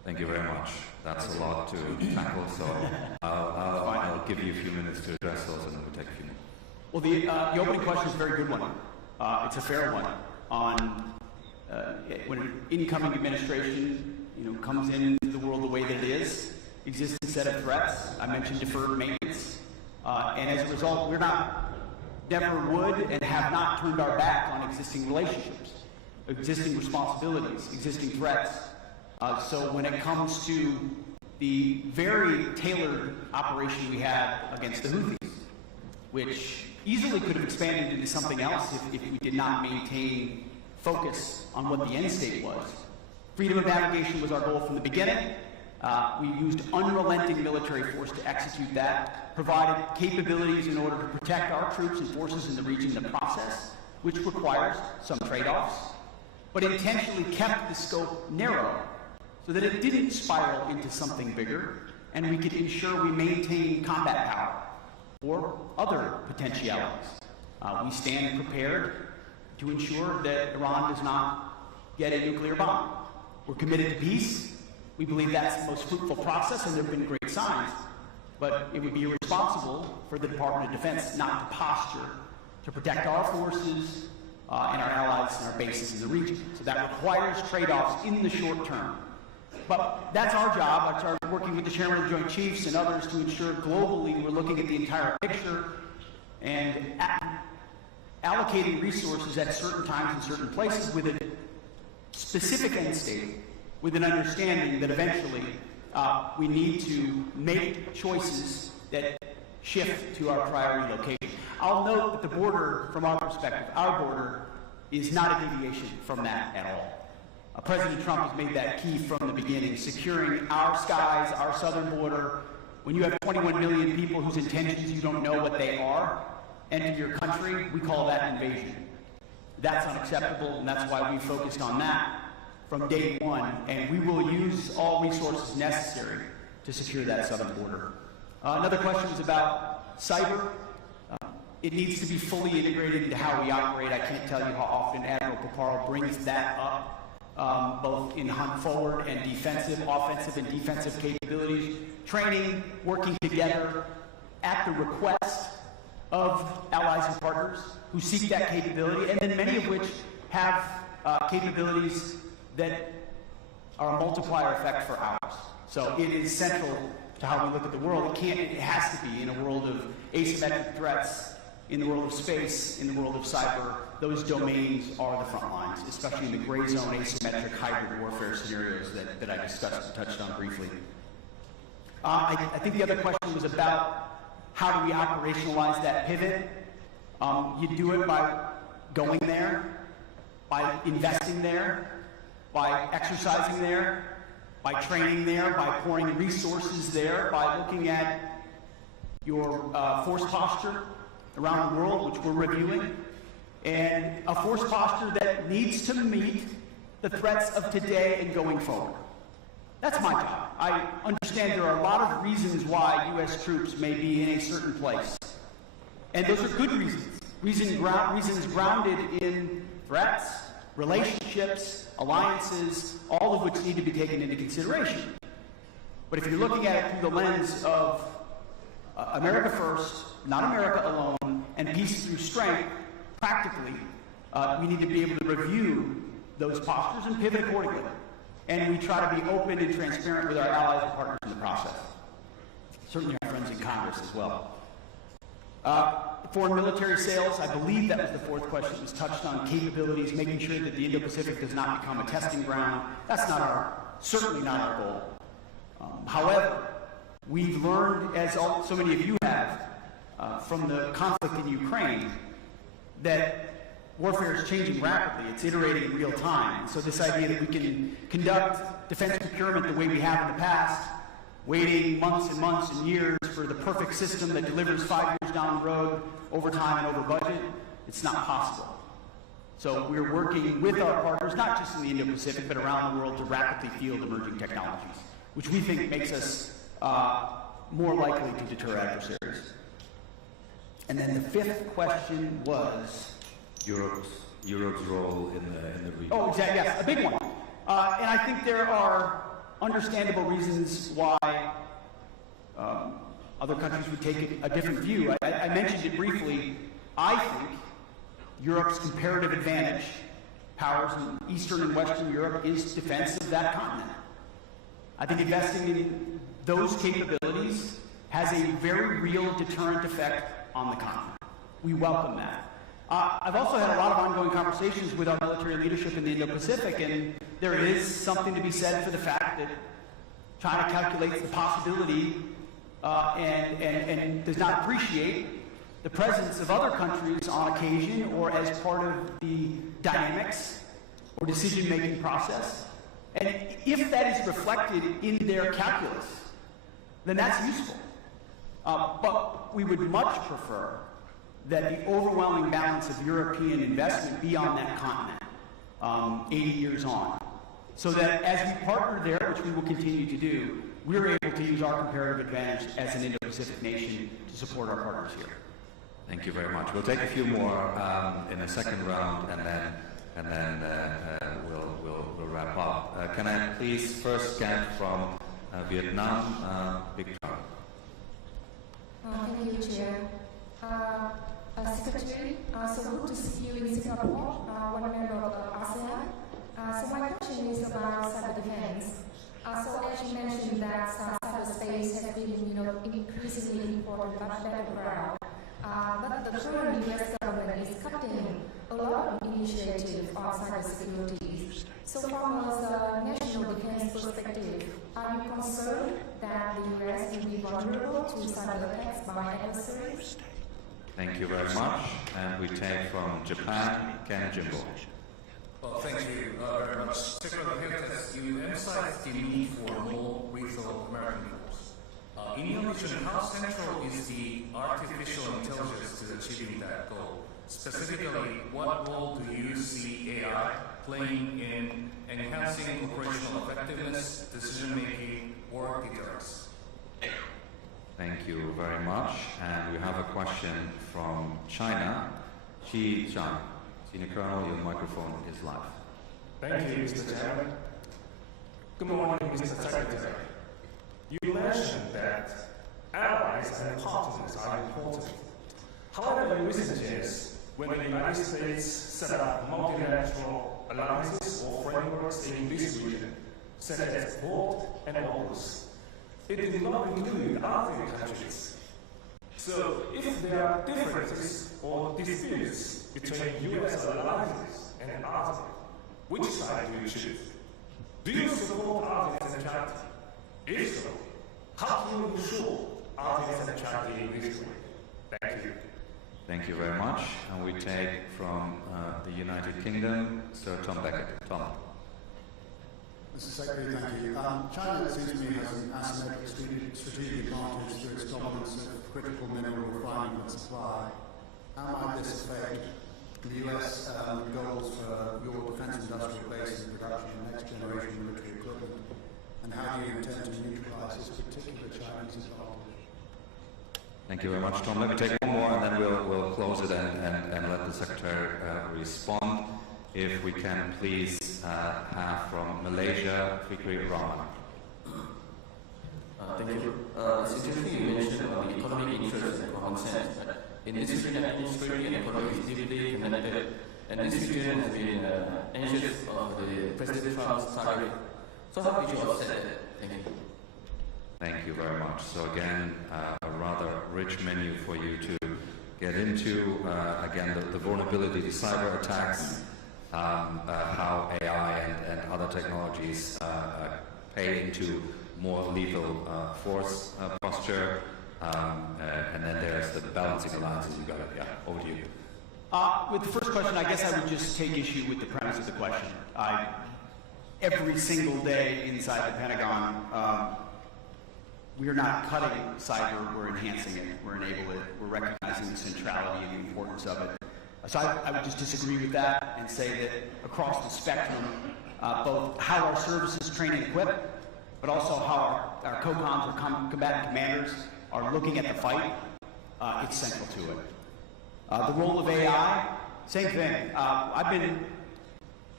Thank you very much. That's a lot to tackle, so I'll give you a few minutes to address those, and then we'll take a few more. Well, the opening question is a very good one. It's a fair one on when an incoming administration comes into the world the way that it is, exists a set of threats. I mentioned deferred maintenance. And as a result, never would and have not turned our back on existing relationships, existing responsibilities, existing threats. So when it comes to the very tailored operation we had against the Houthis, which easily could have expanded into something else if we did not maintain focus on what the end state was. Freedom of navigation was our goal from the beginning. We used unrelenting military force to execute that, provided capabilities in order to protect our troops and forces in the region in the process, which requires some trade-offs, but intentionally kept the scope narrow so that it didn't spiral into something bigger, and we could ensure we maintain combat power or other potentialities. We stand prepared to ensure that Iran does not get a nuclear bomb. We're committed to peace. We believe that's the most fruitful process, and there have been great signs. But it would be irresponsible for the Department of Defense not to posture to protect our forces and our allies and our bases in the region. So that requires trade-offs in the short term. But that's our job. It's our working with the Chairman of the Joint Chiefs and others to ensure globally we're looking at the entire picture and allocating resources at certain times in certain places with a specific end state, with an understanding that eventually we need to make choices that shift to our priority location. I'll note that the border, from our perspective, our border, is not a deviation from that at all. President Trump has made that key from the beginning, securing our skies, our southern border. When you have 21 million people whose intentions you don't know what they are enter your country, we call that invasion. That's unacceptable, and that's why we focused on that from day one, and we will use all resources necessary to secure that southern border. Another question was about cyber. It needs to be fully integrated into how we operate. I can't tell you how often Admiral Paparo brings that up, both in hunt forward and defensive, offensive and defensive capabilities, training, working together at the request of allies and partners who seek that capability, and then many of which have capabilities that are a multiplier effect for ours. So it is central to how we look at the world. It has to be in a world of asymmetric threats, in the world of space, in the world of cyber. Those domains are the front lines, especially in the gray zone, asymmetric hybrid warfare scenarios that I discussed and touched on briefly. I think the other question was about how do we operationalize that pivot. You do it by going there, by investing there, by exercising there, by training there, by pouring resources there, by looking at your force posture around the world, which we're reviewing, and a force posture that needs to meet the threats of today and going forward. That's my job. I understand there are a lot of reasons why U.S. troops may be in a certain place, and those are good reasons. Reasons grounded in threats, relationships, alliances, all of which need to be taken into consideration. But if you're looking at it through the lens of America first, not America alone, and peace through strength, practically, we need to be able to review those postures and pivot accordingly. And we try to be open and transparent with our allies and partners in the process. Certainly our friends in Congress as well. Foreign military sales, I believe that was the fourth question. It was touched on capabilities, making sure that the Indo-Pacific does not become a testing ground. That's certainly not our goal. However, we've learned, as so many of you have, from the conflict in Ukraine, that warfare is changing rapidly. It's iterating in real time. So this idea that we can conduct defense procurement the way we have in the past, waiting months and months and years for the perfect system that delivers 5 years down the road, over time and over budget, it's not possible. So we're working with our partners, not just in the Indo-Pacific, but around the world to rapidly field emerging technologies, which we think makes us more likely to deter adversaries. And then the fifth question was Europe's role in the region. Oh, exactly. Yes, a big one. And I think there are understandable reasons why other countries would take a different view. I mentioned it briefly. I think Europe's comparative advantage, powers in Eastern and Western Europe, is defense of that continent. I think investing in those capabilities has a very real deterrent effect on the continent. We welcome that. I've also had a lot of ongoing conversations with our military leadership in the Indo-Pacific, and there is something to be said for the fact that China calculates the possibility and does not appreciate the presence of other countries on occasion or as part of the dynamics or decision-making process. And if that is reflected in their calculus, then that's useful. But we would much prefer that the overwhelming balance of European investment be on that continent 80 years on, so that as we partner there, which we will continue to do, we're able to use our comparative advantage as an Indo-Pacific nation to support our partners here. Thank you very much. We'll take a few more in the second round, and then we'll wrap up. Can I please first get from Vietnam, Victor? Thank you, Chair. Secretary, so good to see you in Singapore, one member of ASEAN. So my question is about cyber defense. So as you mentioned that cyberspace has been, increasingly important, much battleground. But the current US government is cutting a lot of initiatives on cybersecurity. So from a national defense perspective, are you concerned that the US will be vulnerable to cyber attacks by adversaries? Thank you very much. And we take from Japan, Ken Jimbo. Well, thank you very much. Secretary Hegseth, you emphasized the need for more lethal American force. In your vision, how central is the artificial intelligence to achieving that goal? Specifically, what role do you see AI playing in enhancing operational effectiveness, decision-making, or deterrence? Thank you very much. And we have a question from China. Xi Zhang. Senior Colonel, your microphone is live. Thank you, Mr. Chairman. Good morning, Mr. Secretary. You mentioned that allies and partners are important. However, in recent years, when the United States set up multilateral alliances or frameworks in this region, such as Quad and AUKUS, it did not include other countries. So, if there are differences or disputes between U.S. alliances and ASEAN, which side do you choose? Do you support ASEAN centrality? If so, how can you ensure ASEAN centrality in this way? Thank you. Thank you very much. And we take from the United Kingdom, Sir Tom Beckett. Tom. Mr. Secretary, thank you. China, it seems to me, has an asymmetric strategic advantage through its dominance of critical mineral refining and supply. How might this affect the US goals for your defense industrial base and production of next-generation military equipment? And how do you intend to neutralize this particular Chinese advantage? Thank you very much, Tom. Let me take one more, and then we'll close it and let the Secretary respond. If we can please have from Malaysia, Fikri Rahman. Thank you. It's interesting you mentioned about the economic interest and common sense. In this region, administration and economy is deeply connected, and this region has been anxious of the President Trump's target. So how did you offset that? Thank you. Thank you very much. So again, a rather rich menu for you to get into. Again, the vulnerability to cyber attacks, how AI and other technologies pay into more lethal force posture, and then there's the balancing alliances. You got it. Yeah, over to you. With the first question, I guess I would just take issue with the premise of the question. Every single day inside the Pentagon, we are not cutting cyber, we're enhancing it, we're enabling it, we're recognizing the centrality and the importance of it. So I would just disagree with that and say that across the spectrum, both how our services train and equip, but also how our COCOMs or combatant commanders are looking at the fight, it's central to it. The role of AI, same thing. I've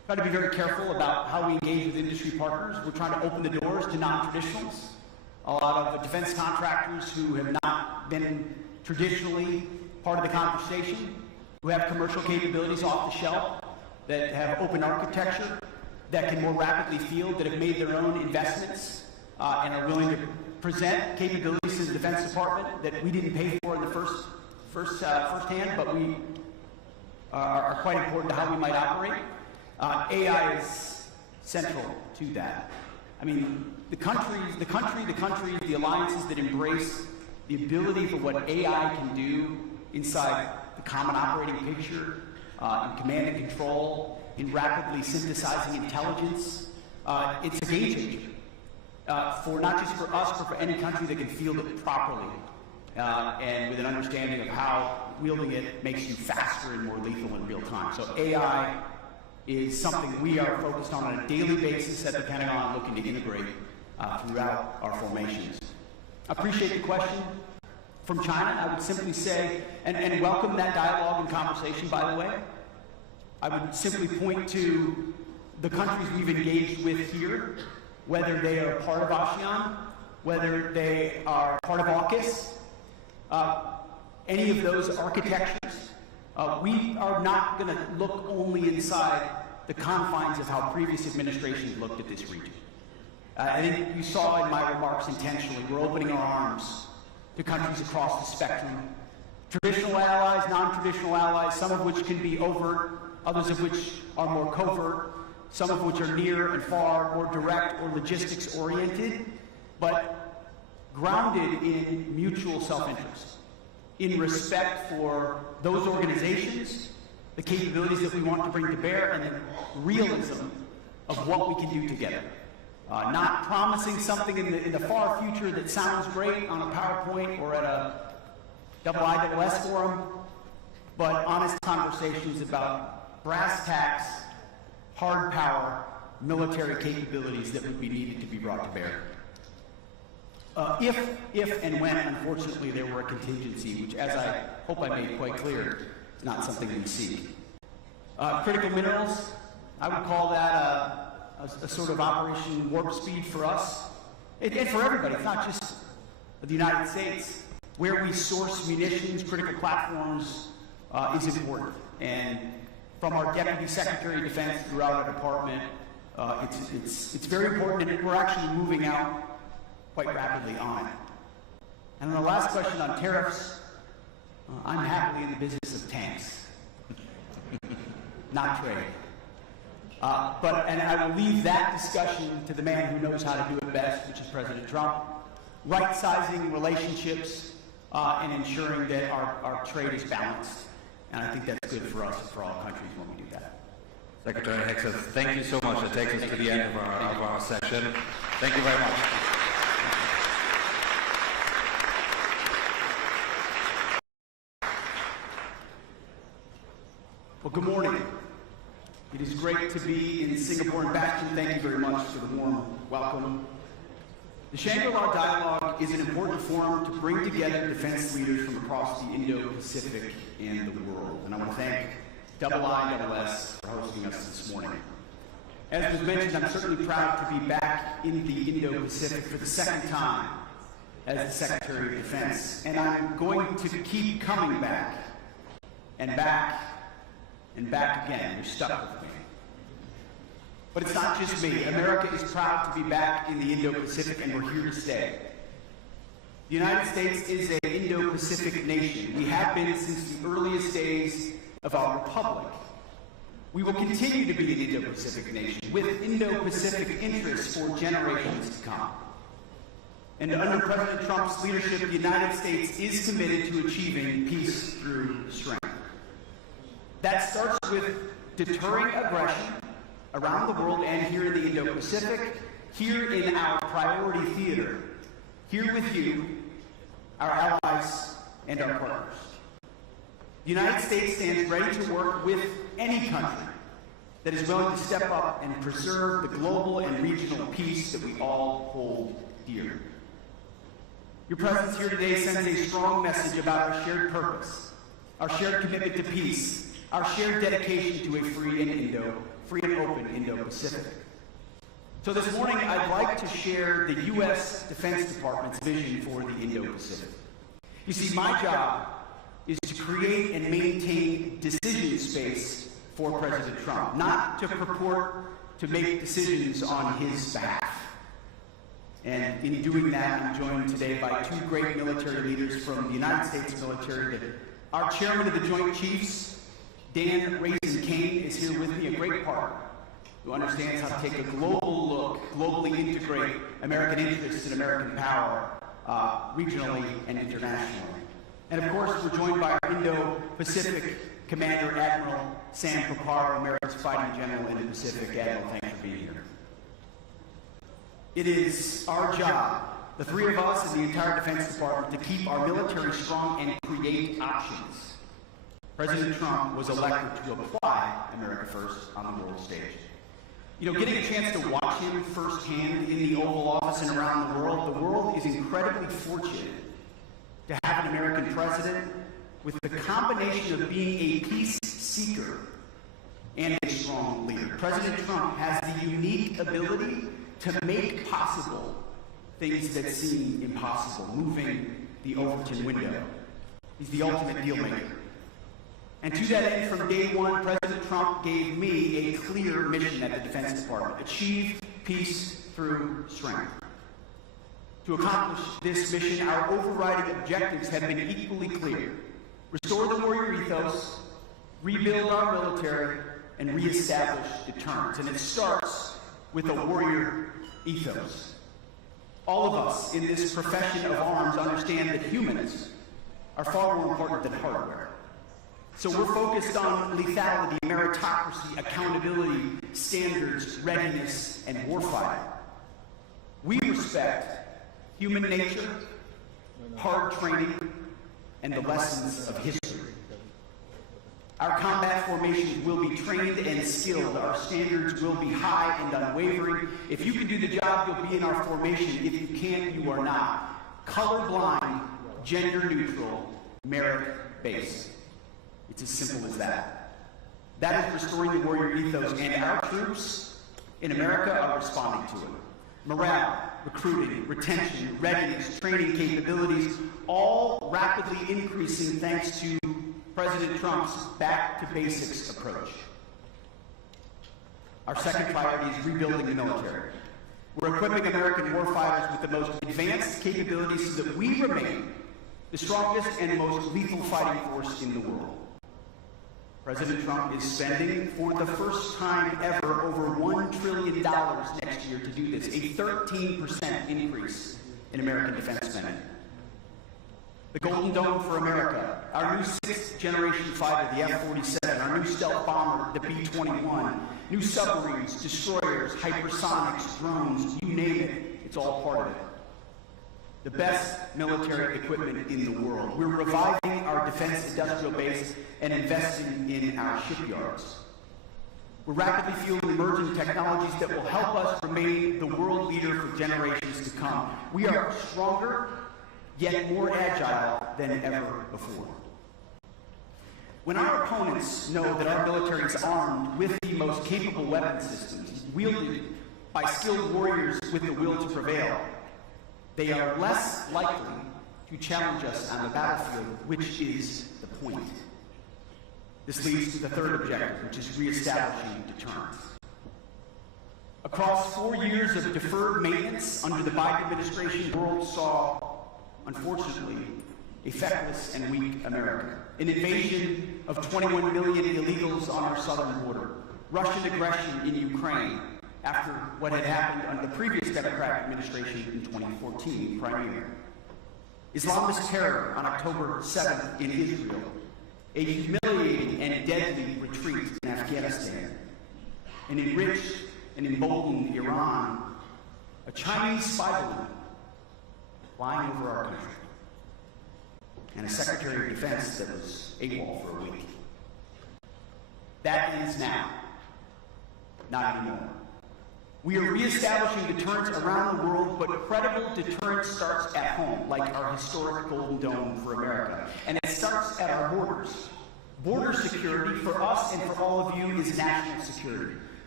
try to be very careful about how we engage with industry partners. We're trying to open the doors to non-traditionals. A lot of defense contractors who have not been traditionally part of the conversation, who have commercial capabilities off the shelf, that have open architecture, that can more rapidly field, that have made their own investments, and are willing to present capabilities to the Defense Department that we didn't pay for in the firsthand, but we are quite important to how we might operate. AI is central to that. I mean, the countries, the alliances that embrace the ability for what AI can do inside the common operating picture, in command and control, in rapidly synthesizing intelligence, it's a game changer. For not just for us, but for any country that can field it properly, and with an understanding of how wielding it makes you faster and more lethal in real time. So AI is something we are focused on a daily basis at the Pentagon, looking to integrate throughout our formations. I appreciate the question from China. I would simply say, and welcome that dialogue and conversation, by the way. I would simply point to the countries we've engaged with here, whether they are part of ASEAN, whether they are part of AUKUS, any of those architectures. We are not going to look only inside the confines of how previous administrations looked at this region. I think you saw in my remarks intentionally, we're opening our arms to countries across the spectrum. Traditional allies, non-traditional allies, some of which can be overt, others of which are more covert, some of which are near and far, or direct or logistics oriented, but grounded in mutual self-interest, in respect for those organizations, the capabilities that we want to bring to bear, and the realism of what we can do together. Not promising something in the far future that sounds great on a PowerPoint or at a IISS forum, but honest conversations about brass tacks, hard power, military capabilities that would be needed to be brought to bear. If and when, unfortunately, there were a contingency, which, as I hope I made quite clear, is not something we seek. Critical minerals, I would call that a sort of Operation Warp Speed for us, and for everybody. It's not just the United States. Where we source munitions, critical platforms, is important. And from our Deputy Secretary of Defense throughout our department, it's very important, and we're actually moving out quite rapidly on it. And then the last question on tariffs, I'm happily in the business of tanks, not trade. And I will leave that discussion to the man who knows how to do it best, which is President Trump. Right-sizing relationships and ensuring that our trade is balanced. And I think that's good for us and for all countries when we do that. Secretary Hegseth, thank you so much. That takes us to the end of our session. Thank you very much. Well, good morning. It is great to be in Singapore and Bastion. Thank you very much for the warm welcome. The Shangri-La Dialogue is an important forum to bring together defense leaders from across the Indo-Pacific and the world. And I want to thank IISS for hosting us this morning. As was mentioned, I'm certainly proud to be back in the Indo-Pacific for the second time as the Secretary of Defense. And I'm going to keep coming back and back and back again. You're stuck with me. But it's not just me. America is proud to be back in the Indo-Pacific, and we're here to stay. The United States is an Indo-Pacific nation. We have been since the earliest days of our republic. We will continue to be an Indo-Pacific nation with Indo-Pacific interests for generations to come. And under President Trump's leadership, the United States is committed to achieving peace through strength. That starts with deterring aggression around the world and here in the Indo-Pacific, here in our priority theater, here with you, our allies, and our partners. The United States stands ready to work with any country that is willing to step up and preserve the global and regional peace that we all hold dear. Your presence here today sends a strong message about our shared purpose, our shared commitment to peace, our shared dedication to a free and Indo free and open Indo-Pacific. So this morning, I'd like to share the U.S. Defense Department's vision for the Indo-Pacific. You see, my job is to create and maintain decision space for President Trump, not to purport to make decisions on his behalf. And in doing that, I'm joined today by two great military leaders from the United States military. Our chairman of the Joint Chiefs, Dan Raisin Kane, is here with me, a great partner who understands how to take a global look, globally integrate American interests and American power, regionally and internationally. And of course, we're joined by our Indo-Pacific Commander, Admiral Sam Papar, America's fighting general in the Pacific. Admiral, thanks for being here. It is our job, the three of us in the entire Defense Department, to keep our military strong and create options. President Trump was elected to apply America First on the world stage. You know, getting a chance to watch him firsthand in the Oval Office and around the world is incredibly fortunate to have an American president with the combination of being a peace seeker and a strong leader. President Trump has the unique ability to make possible things that seem impossible, moving the Overton window. He's the ultimate deal maker. And to that end, from day one, President Trump gave me a clear mission at the Defense Department: achieve peace through strength. To accomplish this mission, our overriding objectives have been equally clear: restore the warrior ethos, rebuild our military, and reestablish deterrence. And it starts with a warrior ethos. All of us in this profession of arms understand that humans are far more important than hardware. So we're focused on lethality, meritocracy, accountability, standards, readiness, and warfighting. We respect human nature, hard training, and the lessons of history. Our combat formations will be trained and skilled. Our standards will be high and unwavering. If you can do the job, you'll be in our formation. If you can't, you are not. Colorblind, gender-neutral, merit-based. It's as simple as that. That is restoring the warrior ethos, and our troops in America are responding to it. Morale, recruiting, retention, readiness, training capabilities, all rapidly increasing thanks to President Trump's back-to-basics approach. Our second priority is rebuilding the military. We're equipping American warfighters with the most advanced capabilities so that we remain the strongest and most lethal fighting force in the world. President Trump is spending, for the first time ever, over $1 trillion next year to do this, a 13% increase in American defense spending. The Golden Dome for America, our new 6th generation fighter, the F-47, our new stealth bomber, the B-21, new submarines, destroyers, hypersonics, drones, you name it, it's all part of it. The best military equipment in the world. We're reviving our defense industrial base and investing in our shipyards. We're rapidly fueling emerging technologies that will help us remain the world leader for generations to come. We are stronger, yet more agile than ever before. When our opponents know that our military is armed with the most capable weapon systems, wielded by skilled warriors with the will to prevail, they are less likely to challenge us on the battlefield, which is the point. This leads to the third objective, which is reestablishing deterrence. Across 4 years of deferred maintenance under the Biden administration, the world saw, unfortunately, a feckless and weak America. An invasion of 21 million illegals on our southern border. Russian aggression in Ukraine after what had happened under the previous Democratic administration in 2014, Crimea. Islamist terror on October 7th in Israel. A humiliating and deadly retreat in Afghanistan. An enriched and emboldened Iran. A Chinese spy balloon flying over our country. And a Secretary of Defense that was AWOL for a week. That ends now. Not anymore. We are reestablishing deterrence around the world, but credible deterrence starts at home, like our historic Golden Dome for America. And it starts at our borders. Border security for us and for all of you is national security.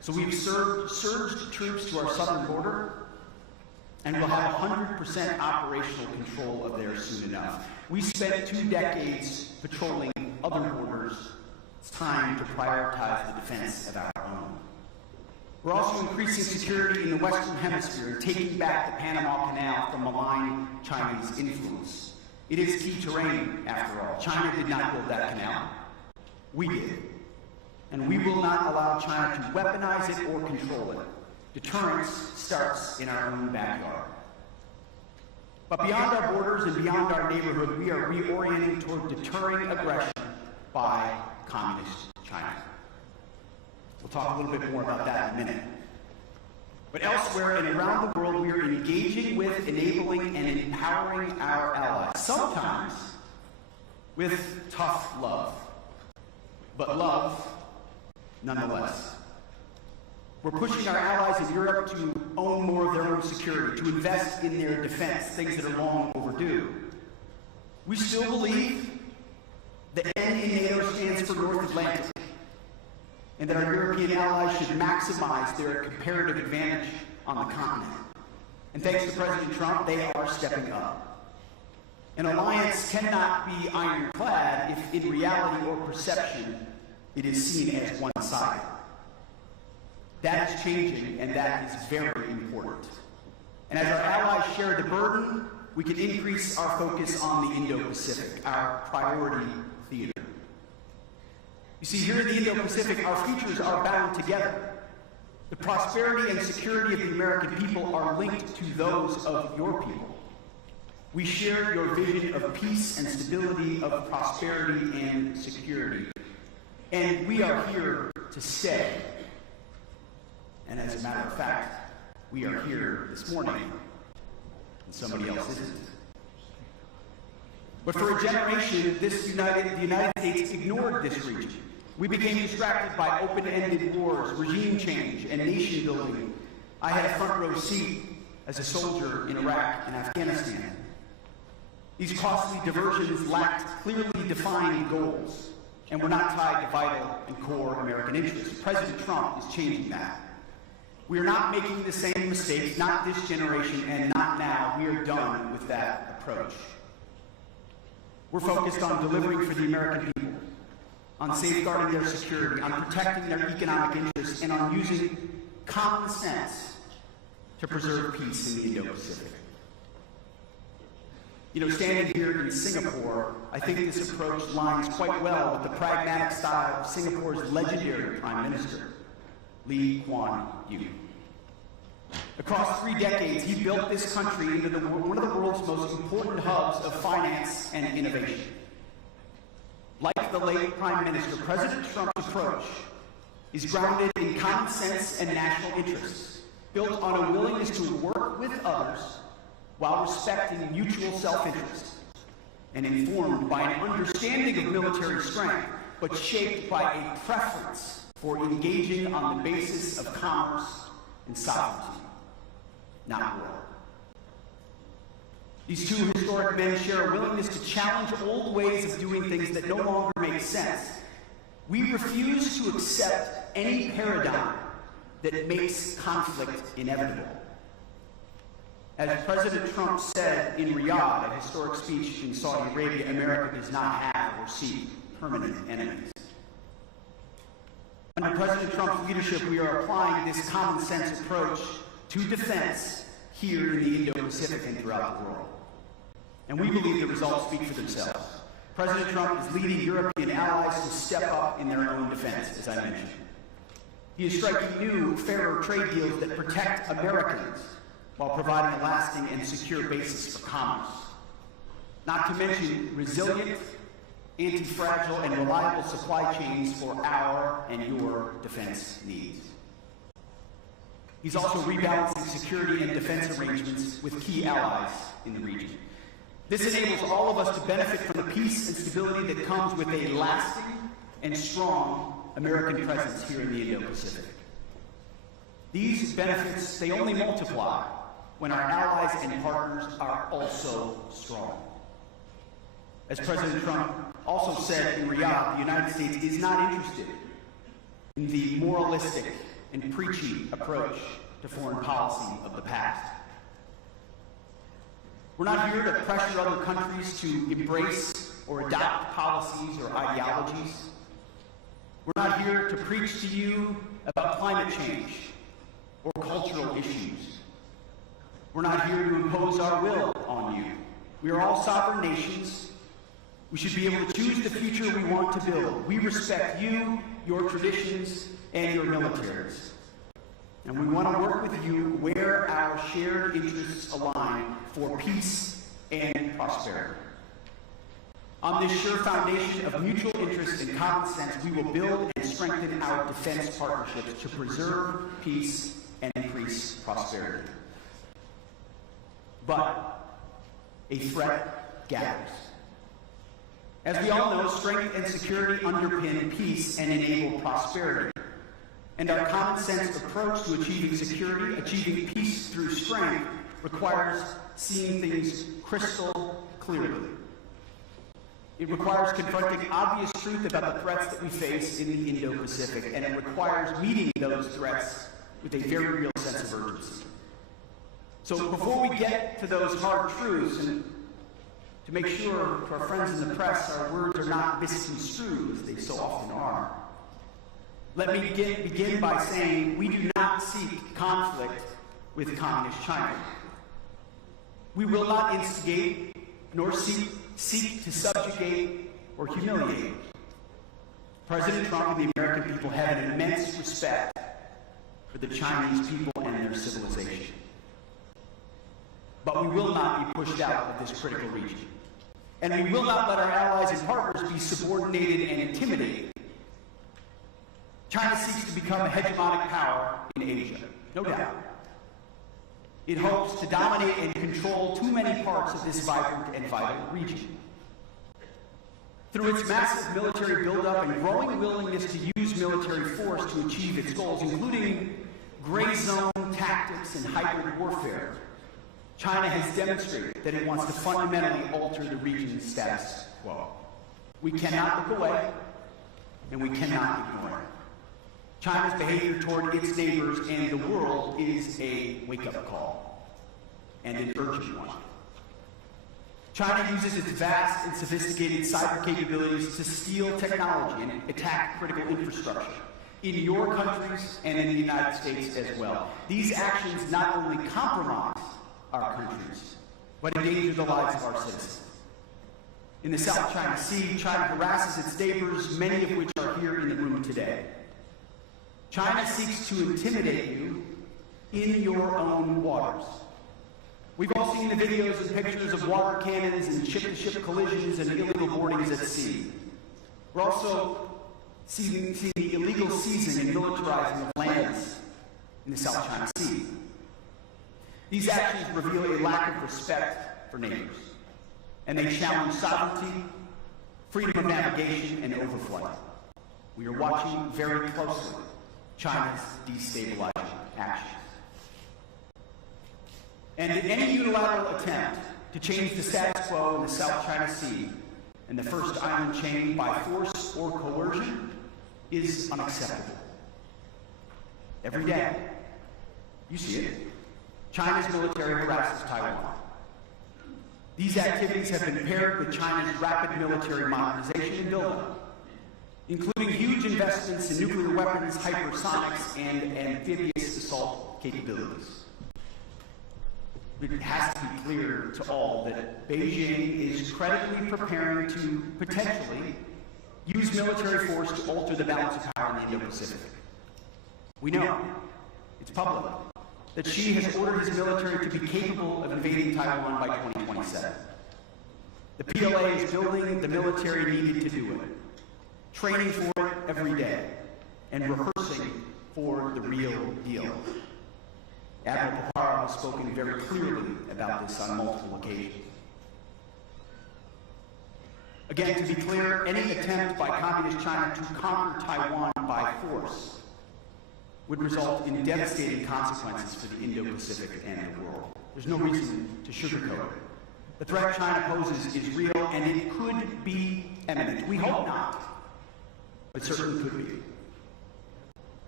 So we've surged troops to our southern border, and we'll have 100% operational control of theirs soon enough. We spent 2 decades patrolling other borders. It's time to prioritize the defense of our own. We're also increasing security in the Western Hemisphere and taking back the Panama Canal from malign Chinese influence. It is key terrain, after all. China did not build that canal. We did. And we will not allow China to weaponize it or control it. Deterrence starts in our own backyard. But beyond our borders and beyond our neighborhood, we are reorienting toward deterring aggression by communist China. We'll talk a little bit more about that in a minute. But elsewhere and around the world, we are engaging with, enabling, and empowering our allies, sometimes with tough love, but love nonetheless. We're pushing our allies in Europe to own more of their own security, to invest in their defense, things that are long overdue. We still believe the N in NATO stands for North Atlantic, and that our European allies should maximize their comparative advantage on the continent. And thanks to President Trump, they are stepping up. An alliance cannot be ironclad if in reality or perception it is seen as one-sided. That is changing, and that is very important. And as our allies share the burden, we can increase our focus on the Indo-Pacific, our priority theater. You see, here in the Indo-Pacific, our futures are bound together. The prosperity and security of the American people are linked to those of your people. We share your vision of peace and stability, of prosperity and security. And we are here to stay. And as a matter of fact, we are here this morning, and somebody else isn't. But for a generation, the United States ignored this region. We became distracted by open-ended wars, regime change, and nation building. I had a front row seat as a soldier in Iraq and Afghanistan. These costly diversions lacked clearly defined goals and were not tied to vital and core American interests. President Trump is changing that. We are not making the same mistakes, not this generation, and not now. We are done with that approach. We're focused on delivering for the American people, on safeguarding their security, on protecting their economic interests, and on using common sense to preserve peace in the Indo-Pacific. You know, standing here in Singapore, I think this approach lines quite well with the pragmatic style of Singapore's legendary Prime Minister, Lee Kuan Yew. Across 3 decades, he built this country into one of the world's most important hubs of finance and innovation. Like the late Prime Minister, President Trump's approach is grounded in common sense and national interests, built on a willingness to work with others while respecting mutual self-interest, and informed by an understanding of military strength, but shaped by a preference for engaging on the basis of commerce and sovereignty, not war. These two historic men share a willingness to challenge old ways of doing things that no longer make sense. We refuse to accept any paradigm that makes conflict inevitable. As President Trump said in Riyadh, a historic speech in Saudi Arabia, America does not have or seek permanent enemies. Under President Trump's leadership, we are applying this common sense approach to defense here in the Indo-Pacific and throughout the world. And we believe the results speak for themselves. President Trump is leading European allies to step up in their own defense, as I mentioned. He is striking new, fairer trade deals that protect Americans while providing a lasting and secure basis for commerce. Not to mention resilient, anti-fragile, and reliable supply chains for our and your defense needs. He's also rebalancing security and defense arrangements with key allies in the region. This enables all of us to benefit from the peace and stability that comes with a lasting and strong American presence here in the Indo-Pacific. These benefits, they only multiply when our allies and partners are also strong. As President Trump also said in Riyadh, the United States is not interested in the moralistic and preachy approach to foreign policy of the past. We're not here to pressure other countries to embrace or adopt policies or ideologies. We're not here to preach to you about climate change or cultural issues. We're not here to impose our will on you. We are all sovereign nations. We should be able to choose the future we want to build. We respect you, your traditions, and your militaries. And we want to work with you where our shared interests align for peace and prosperity. On this sure foundation of mutual interest and common sense, we will build and strengthen our defense partnerships to preserve peace and increase prosperity. But a threat gathers. As we all know, strength and security underpin peace and enable prosperity. And our common sense approach to achieving security, achieving peace through strength, requires seeing things crystal clearly. It requires confronting obvious truth about the threats that we face in the Indo-Pacific, and it requires meeting those threats with a very real sense of urgency. So before we get to those hard truths, and to make sure to our friends in the press our words are not misconstrued, as they so often are, let me begin by saying we do not seek conflict with Communist China. We will not instigate nor seek to subjugate or humiliate. President Trump and the American people have an immense respect for the Chinese people and their civilization. But we will not be pushed out of this critical region. And we will not let our allies and partners be subordinated and intimidated. China seeks to become a hegemonic power in Asia, no doubt. It hopes to dominate and control too many parts of this vibrant and vital region. Through its massive military buildup and growing willingness to use military force to achieve its goals, including gray zone tactics and hybrid warfare, China has demonstrated that it wants to fundamentally alter the region's status quo. We cannot look away, and we cannot ignore it. China's behavior toward its neighbors and the world is a wake-up call, and an urgent one. China uses its vast and sophisticated cyber capabilities to steal technology and attack critical infrastructure in your countries and in the United States as well. These actions not only compromise our countries, but endanger the lives of our citizens. In the South China Sea, China harasses its neighbors, many of which are here in the room today. China seeks to intimidate you in your own waters. We've all seen the videos and pictures of water cannons and ship-to-ship collisions and illegal boardings at sea. We're also seeing the illegal seizing and militarizing of lands in the South China Sea. These actions reveal a lack of respect for neighbors, and they challenge sovereignty, freedom of navigation, and overflight. We are watching very closely China's destabilizing actions. And any unilateral attempt to change the status quo in the South China Sea and the First Island chain by force or coercion is unacceptable. Every day, you see it, China's military harasses Taiwan. These activities have been paired with China's rapid military modernization and buildup, including huge investments in nuclear weapons, hypersonics, and amphibious assault capabilities. It has to be clear to all that Beijing is credibly preparing to potentially use military force to alter the balance of power in the Indo-Pacific. We know, it's public, that Xi has ordered his military to be capable of invading Taiwan by 2027. The PLA is building the military needed to do it, training for it every day, and rehearsing for the real deal. Admiral Paparo has spoken very clearly about this on multiple occasions. Again, to be clear, any attempt by Communist China to conquer Taiwan by force would result in devastating consequences for the Indo-Pacific and the world. There's no reason to sugarcoat it. The threat China poses is real, and it could be imminent. We hope not, but certainly could be.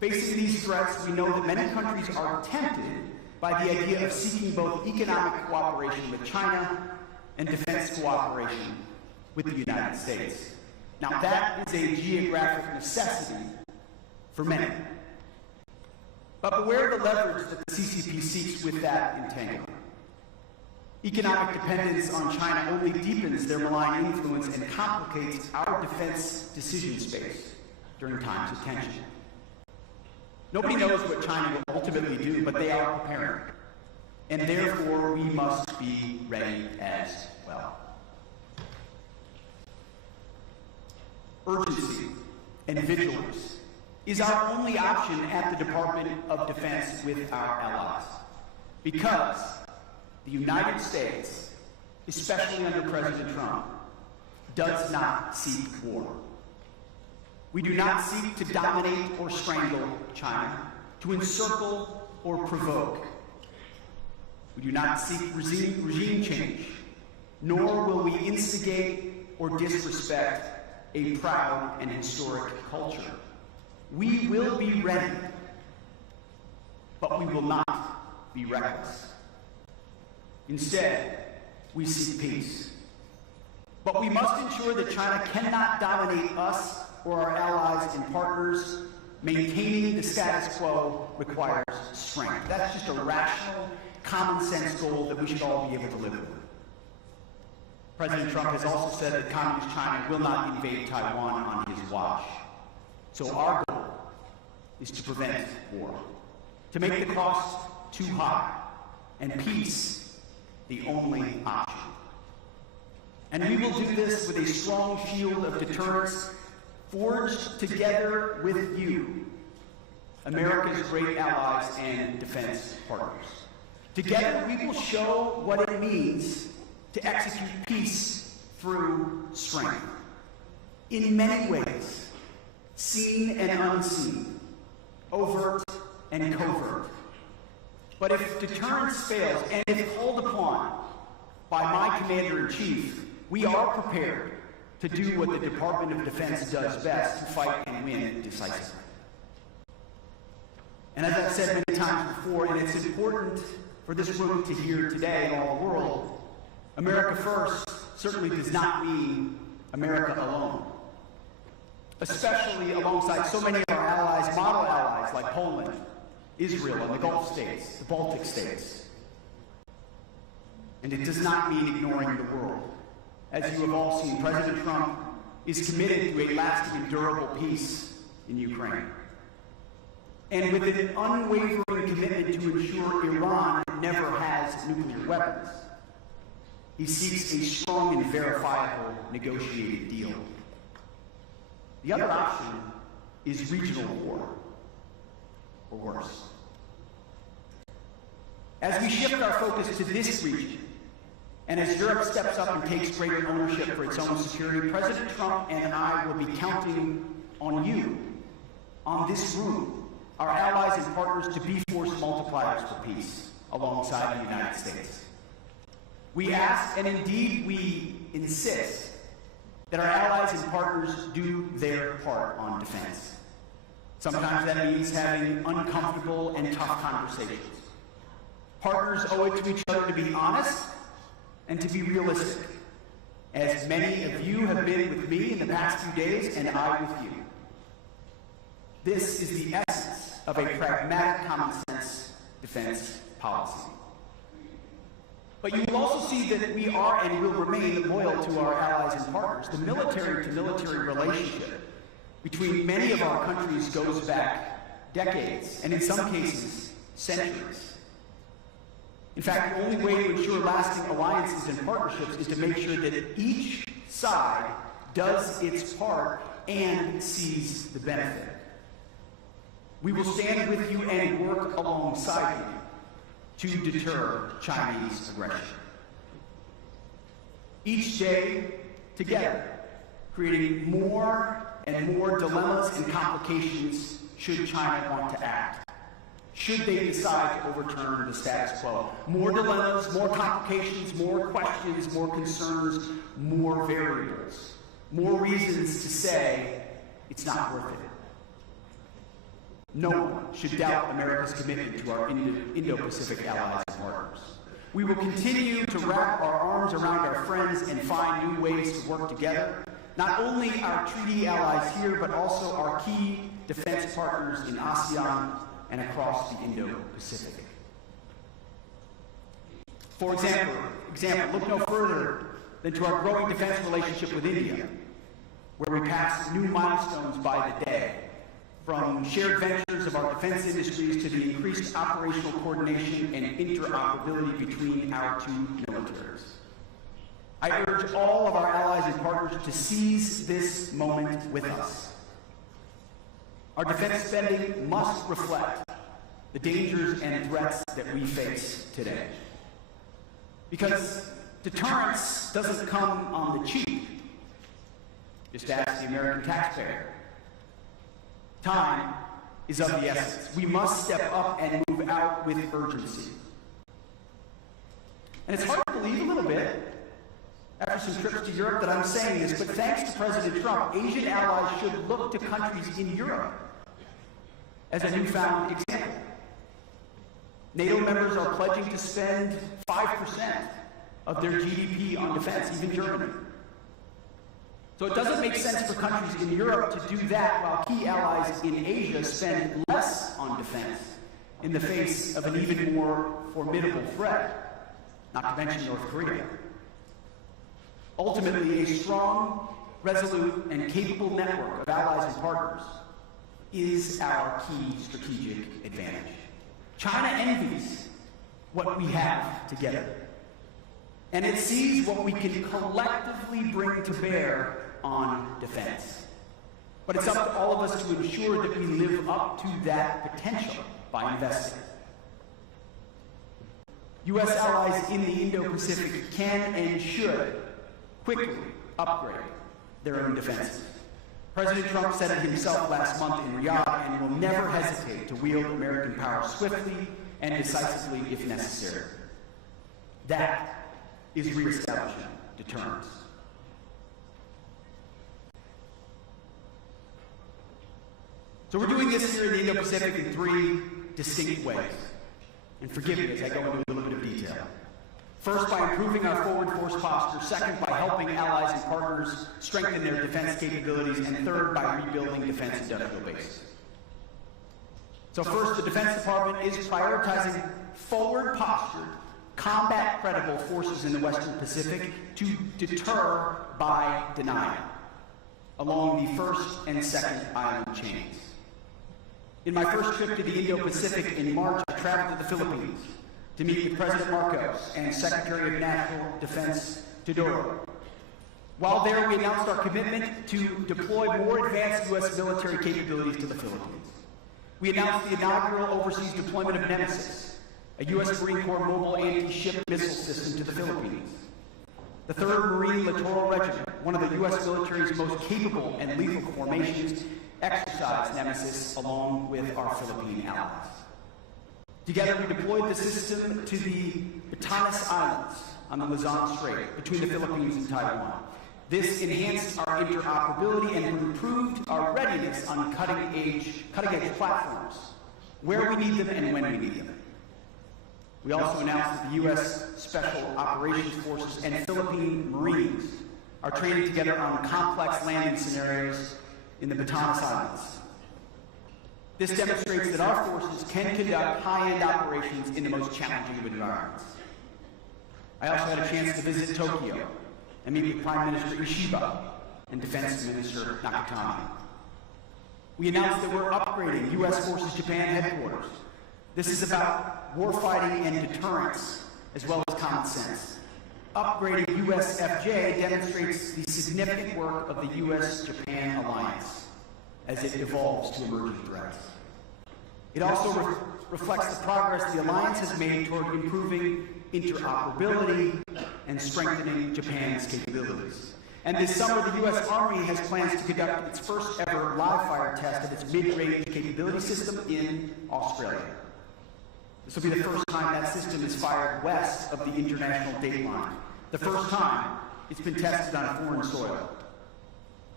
Facing these threats, we know that many countries are tempted by the idea of seeking both economic cooperation with China and defense cooperation with the United States. Now, that is a geographic necessity for many. But beware the leverage that the CCP seeks with that entanglement. Economic dependence on China only deepens their malign influence and complicates our defense decision space during times of tension. Nobody knows what China will ultimately do, but they are preparing. And therefore, we must be ready as well. Urgency and vigilance is our only option at the Department of Defense with our allies. Because the United States, especially under President Trump, does not seek war. We do not seek to dominate or strangle China, to encircle or provoke. We do not seek regime change, nor will we instigate or disrespect a proud and historic culture. We will be ready, but we will not be reckless. Instead, we seek peace. But we must ensure that China cannot dominate us or our allies and partners. Maintaining the status quo requires strength. That's just a rational, common sense goal that we should all be able to live with. President Trump has also said that Communist China will not invade Taiwan on his watch. So our goal is to prevent war, to make the cost too high, and peace the only option. And we will do this with a strong shield of deterrence forged together with you, America's great allies and defense partners. Together, we will show what it means to execute peace through strength. In many ways, seen and unseen, overt and covert. But if deterrence fails, and if called upon by my Commander-in-Chief, we are prepared to do what the Department of Defense does best, to fight and win decisively. And as I've said many times before, and it's important for this room to hear today and all the world, America first certainly does not mean America alone. Especially alongside so many of our allies, model allies like Poland, Israel, and the Gulf states, the Baltic states. And it does not mean ignoring the world. As you have all seen, President Trump is committed to a lasting and durable peace in Ukraine. And with an unwavering commitment to ensure Iran never has nuclear weapons, he seeks a strong and verifiable negotiated deal. The other option is regional war, or worse. As we shift our focus to this region, and as Europe steps up and takes greater ownership for its own security, President Trump and I will be counting on you, on this room, our allies and partners, to be force multipliers for peace alongside the United States. We ask, and indeed we insist, that our allies and partners do their part on defense. Sometimes that means having uncomfortable and tough conversations. Partners owe it to each other to be honest and to be realistic, as many of you have been with me in the past few days, and I with you. This is the essence of a pragmatic, common-sense defense policy. But you will also see that we are and will remain loyal to our allies and partners. The military-to-military relationship between many of our countries goes back decades, and in some cases, centuries. In fact, the only way to ensure lasting alliances and partnerships is to make sure that each side does its part and sees the benefit. We will stand with you and work alongside you to deter Chinese aggression. Each day, together, creating more and more dilemmas and complications should China want to act. Should they decide to overturn the status quo. More dilemmas, more complications, more questions, more concerns, more variables, more reasons to say it's not worth it. No one should doubt America's commitment to our Indo-Pacific allies and partners. We will continue to wrap our arms around our friends and find new ways to work together, not only our treaty allies here, but also our key defense partners in ASEAN and across the Indo-Pacific. For example, look no further than to our growing defense relationship with India, where we pass new milestones by the day, from shared ventures of our defense industries to the increased operational coordination and interoperability between our two militaries. I urge all of our allies and partners to seize this moment with us. Our defense spending must reflect the dangers and threats that we face today. Because deterrence doesn't come on the cheap. Just ask the American taxpayer. Time is of the essence. We must step up and move out with urgency. And it's hard to believe a little bit, after some trips to Europe, that I'm saying this, but thanks to President Trump, Asian allies should look to countries in Europe as a newfound example. NATO members are pledging to spend 5% of their GDP on defense, even Germany. So it doesn't make sense for countries in Europe to do that while key allies in Asia spend less on defense in the face of an even more formidable threat, not to mention North Korea. Ultimately, a strong, resolute, and capable network of allies and partners is our key strategic advantage. China envies what we have together, and it sees what we can collectively bring to bear on defense. But it's up to all of us to ensure that we live up to that potential by investing. U.S. allies in the Indo-Pacific can and should quickly upgrade their own defenses. President Trump said it himself last month in Riyadh and will never hesitate to wield American power swiftly and decisively if necessary. That is reestablishing deterrence. So we're doing this here in the Indo-Pacific in three distinct ways. And forgive me as I go into a little bit of detail. First, by improving our forward force posture. Second, by helping allies and partners strengthen their defense capabilities. And third, by rebuilding defense industrial bases. So first, the Defense Department is prioritizing forward postured, combat credible forces in the Western Pacific to deter by denial along the first and second island chains. In my first trip to the Indo-Pacific in March, I traveled to the Philippines to meet with President Marcos and Secretary of National Defense Teodoro. While there, we announced our commitment to deploy more advanced U.S. military capabilities to the Philippines. We announced the inaugural overseas deployment of Nemesis, a U.S. Marine Corps mobile anti-ship missile system, to the Philippines. The 3rd Marine Littoral Regiment, one of the U.S. military's most capable and lethal formations, exercised Nemesis along with our Philippine allies. Together, we deployed the system to the Batanes Islands on the Luzon Strait between the Philippines and Taiwan. This enhanced our interoperability and improved our readiness on cutting-edge platforms, where we need them and when we need them. We also announced that the U.S. Special Operations Forces and Philippine Marines are training together on complex landing scenarios in the Batanes Islands. This demonstrates that our forces can conduct high-end operations in the most challenging of environments. I also had a chance to visit Tokyo and meet with Prime Minister Ishiba and Defense Minister Nakatani. We announced that we're upgrading U.S. Forces Japan headquarters. This is about warfighting and deterrence, as well as common sense. Upgrading USFJ demonstrates the significant work of the U.S.-Japan alliance as it evolves to emerging threats. It also reflects the progress the alliance has made toward improving interoperability and strengthening Japan's capabilities. And this summer, the U.S. Army has plans to conduct its first ever live-fire test of its mid-range capability system in Australia. This will be the first time that system is fired west of the international date line. The first time it's been tested on foreign soil.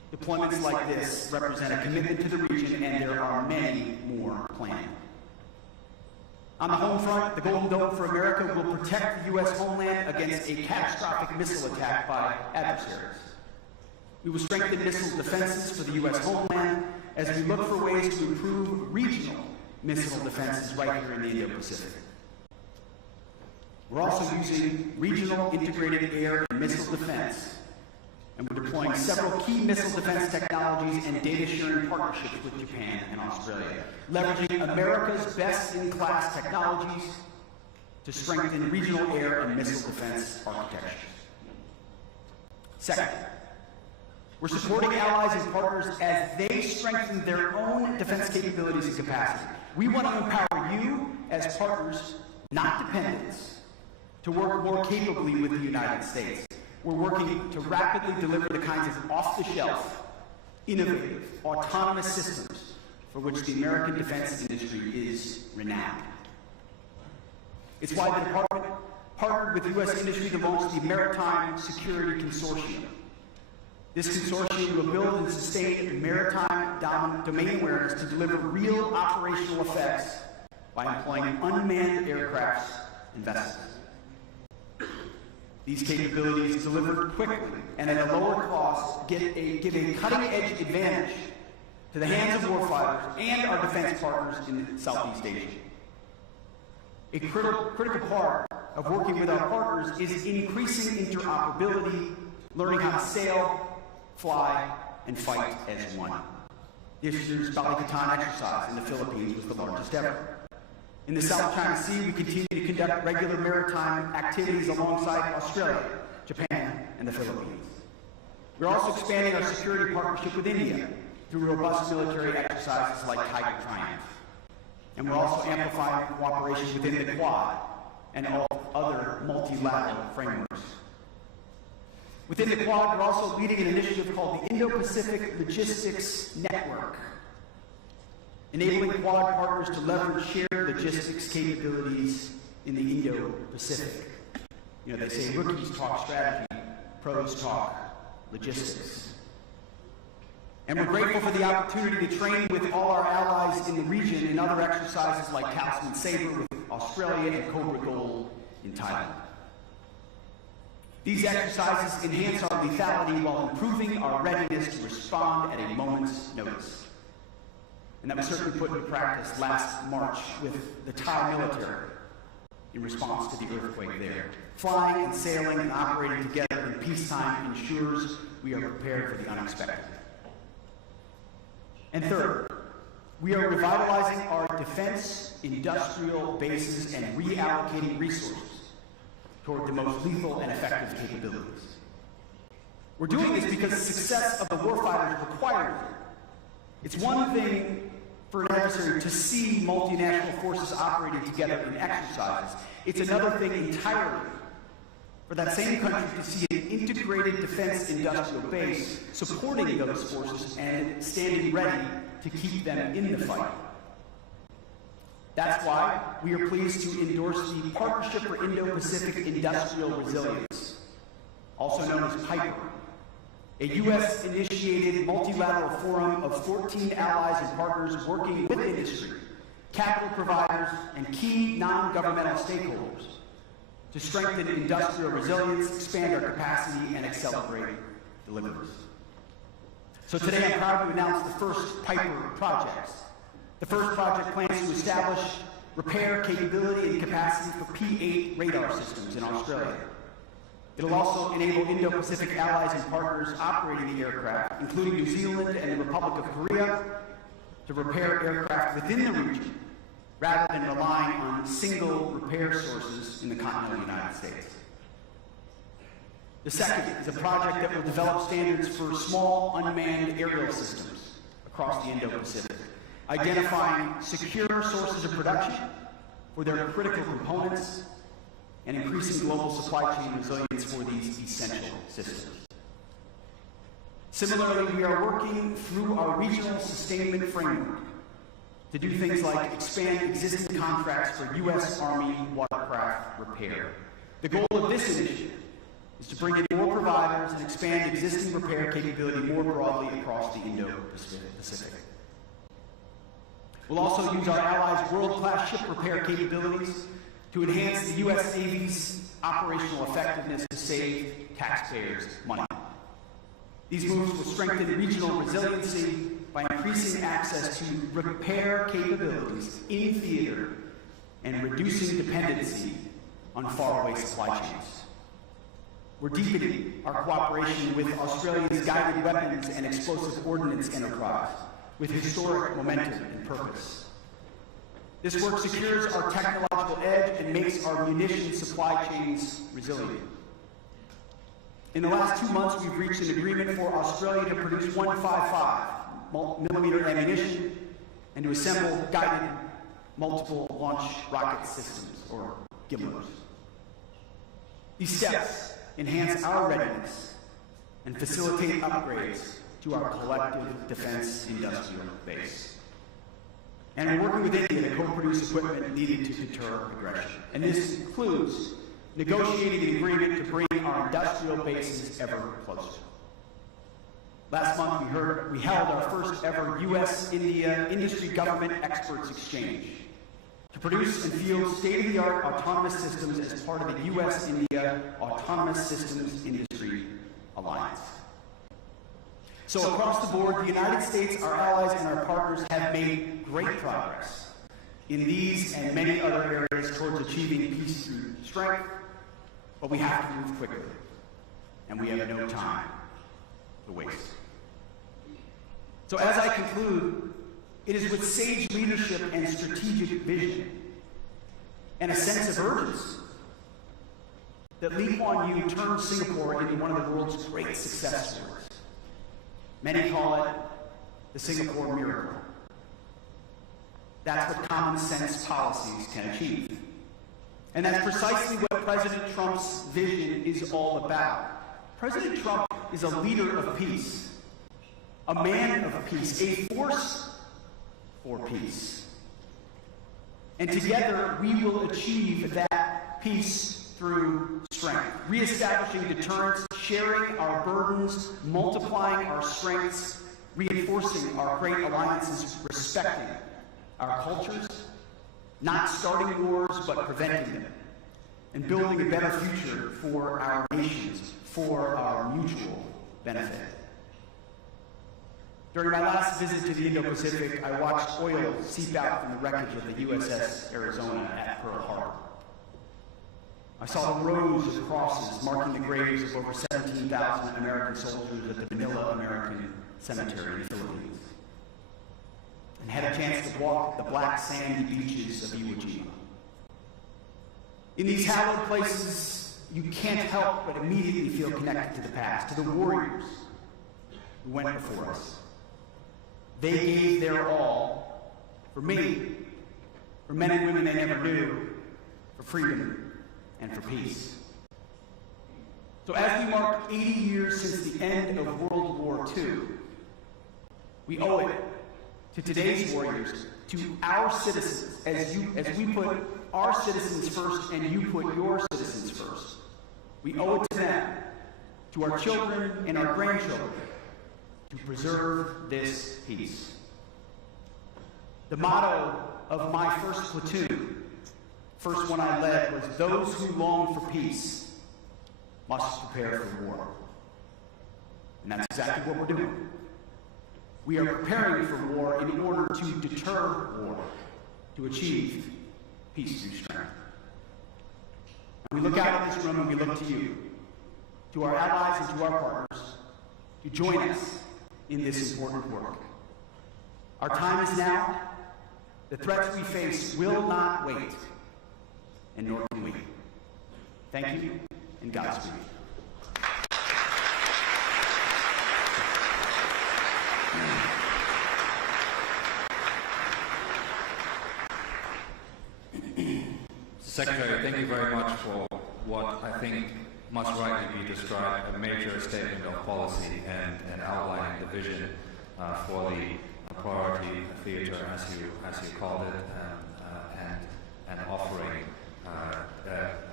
Deployments like this represent a commitment to the region, and there are many more planned. On the home front, the Golden Dome for America will protect the U.S. homeland against a catastrophic missile attack by adversaries. We will strengthen missile defenses for the U.S. homeland as we look for ways to improve regional missile defenses right here in the Indo-Pacific. We're also using regional integrated air and missile defense, and we're deploying several key missile defense technologies and data-sharing partnerships with Japan and Australia, leveraging America's best-in-class technologies to strengthen regional air and missile defense architectures. Second, we're supporting allies and partners as they strengthen their own defense capabilities and capacity. We want to empower you as partners, not dependents, to work more capably with the United States. We're working to rapidly deliver the kinds of off-the-shelf, innovative, autonomous systems for which the American defense industry is renowned. It's why the Department partnered with U.S. industry to launch the Maritime Security Consortium. This consortium will build and sustain maritime domain awareness to deliver real operational effects by employing unmanned aircrafts and vessels. These capabilities, delivered quickly and at a lower cost, give a cutting-edge advantage to the hands of warfighters and our defense partners in Southeast Asia. A critical part of working with our partners is increasing interoperability, learning how to sail, fly, and fight as one. This year's Balikatan exercise in the Philippines was the largest ever. In the South China Sea, we continue to conduct regular maritime activities alongside Australia, Japan, and the Philippines. We're also expanding our security partnership with India through robust military exercises like Tiger Triumph. And we're also amplifying cooperation within the Quad and all other multilateral frameworks. Within the Quad, we're also leading an initiative called the Indo-Pacific Logistics Network, enabling Quad partners to leverage shared logistics capabilities in the Indo-Pacific. You know, they say rookies talk strategy, pros talk logistics. And we're grateful for the opportunity to train with all our allies in the region in other exercises like Talisman Sabre with Australia and Cobra Gold in Thailand. These exercises enhance our lethality while improving our readiness to respond at a moment's notice. And that was certainly put into practice last March with the Thai military in response to the earthquake there. Flying and sailing and operating together in peacetime ensures we are prepared for the unexpected. And third, we are revitalizing our defense industrial bases and reallocating resources toward the most lethal and effective capabilities. We're doing this because the success of the warfighters requires it. It's one thing for an adversary to see multinational forces operating together in exercises. It's another thing entirely for that same country to see an integrated defense industrial base supporting those forces and standing ready to keep them in the fight. That's why we are pleased to endorse the Partnership for Indo-Pacific Industrial Resilience, also known as PIPER, a U.S.-initiated multilateral forum of 14 allies and partners working with industry, capital providers, and key non-governmental stakeholders to strengthen industrial resilience, expand our capacity, and accelerate deliveries. So today I'm proud to announce the first PIPER projects. The first project plans to establish repair capability and capacity for P-8 radar systems in Australia. It'll also enable Indo-Pacific allies and partners operating the aircraft, including New Zealand and the Republic of Korea, to repair aircraft within the region, rather than relying on single repair sources in the continental United States. The second is a project that will develop standards for small unmanned aerial systems across the Indo-Pacific, identifying secure sources of production for their critical components and increasing global supply chain resilience for these essential systems. Similarly, we are working through our regional sustainment framework to do things like expand existing contracts for U.S. Army watercraft repair. The goal of this initiative is to bring in more providers and expand existing repair capability more broadly across the Indo-Pacific. We'll also use our allies' world-class ship repair capabilities to enhance the U.S. Navy's operational effectiveness to save taxpayers money. These moves will strengthen regional resiliency by increasing access to repair capabilities in theater and reducing dependency on faraway supply chains. We're deepening our cooperation with Australia's guided weapons and explosive ordnance enterprise with historic momentum and purpose. This work secures our technological edge and makes our munitions supply chains resilient. In the last 2 months, we've reached an agreement for Australia to produce 155mm ammunition and to assemble guided multiple launch rocket systems, or GMLRS. These steps enhance our readiness and facilitate upgrades to our collective defense industrial base. And we're working with India to co-produce equipment needed to deter aggression. And this includes negotiating an agreement to bring our industrial bases ever closer. Last month, we held our first ever U.S.-India industry government experts exchange to produce and field state-of-the-art autonomous systems as part of the U.S.-India Autonomous Systems Industry Alliance. So across the board, the United States, our allies, and our partners have made great progress in these and many other areas towards achieving peace through strength, but we have to move quickly, and we have no time to waste. So as I conclude, it is with sage leadership and strategic vision and a sense of urgency that Lee Kuan Yew turned Singapore into one of the world's great success stories. Many call it the Singapore miracle. That's what common sense policies can achieve. And that's precisely what President Trump's vision is all about. President Trump is a leader of peace, a man of peace, a force for peace. And together we will achieve that peace through strength, reestablishing deterrence, sharing our burdens, multiplying our strengths, reinforcing our great alliances, respecting our cultures, not starting wars but preventing them, and building a better future for our nations, for our mutual benefit. During my last visit to the Indo-Pacific, I watched oil seep out from the wreckage of the USS Arizona at Pearl Harbor. I saw the rows of crosses marking the graves of over 17,000 American soldiers at the Manila American Cemetery in the Philippines, and had a chance to walk the black sandy beaches of Iwo Jima. In these hallowed places, you can't help but immediately feel connected to the past, to the warriors who went before us. They gave their all for me, for men and women they never knew, for freedom and for peace. So as we mark 80 years since the end of World War II, we owe it to today's warriors, to our citizens, as we put our citizens first and you put your citizens first. We owe it to them, to our children and our grandchildren, to preserve this peace. The motto of my first platoon, first one I led, was those who long for peace must prepare for war. And that's exactly what we're doing. We are preparing for war in order to deter war, to achieve peace through strength. And we look out at this room and we look to you, to our allies and to our partners, to join us in this important work. Our time is now. The threats we face will not wait, and nor can we. Thank you, and Godspeed. Secretary, thank you very much for what I think must rightly be described a major statement of policy and outlining the vision for the priority theater, as you called it, and offering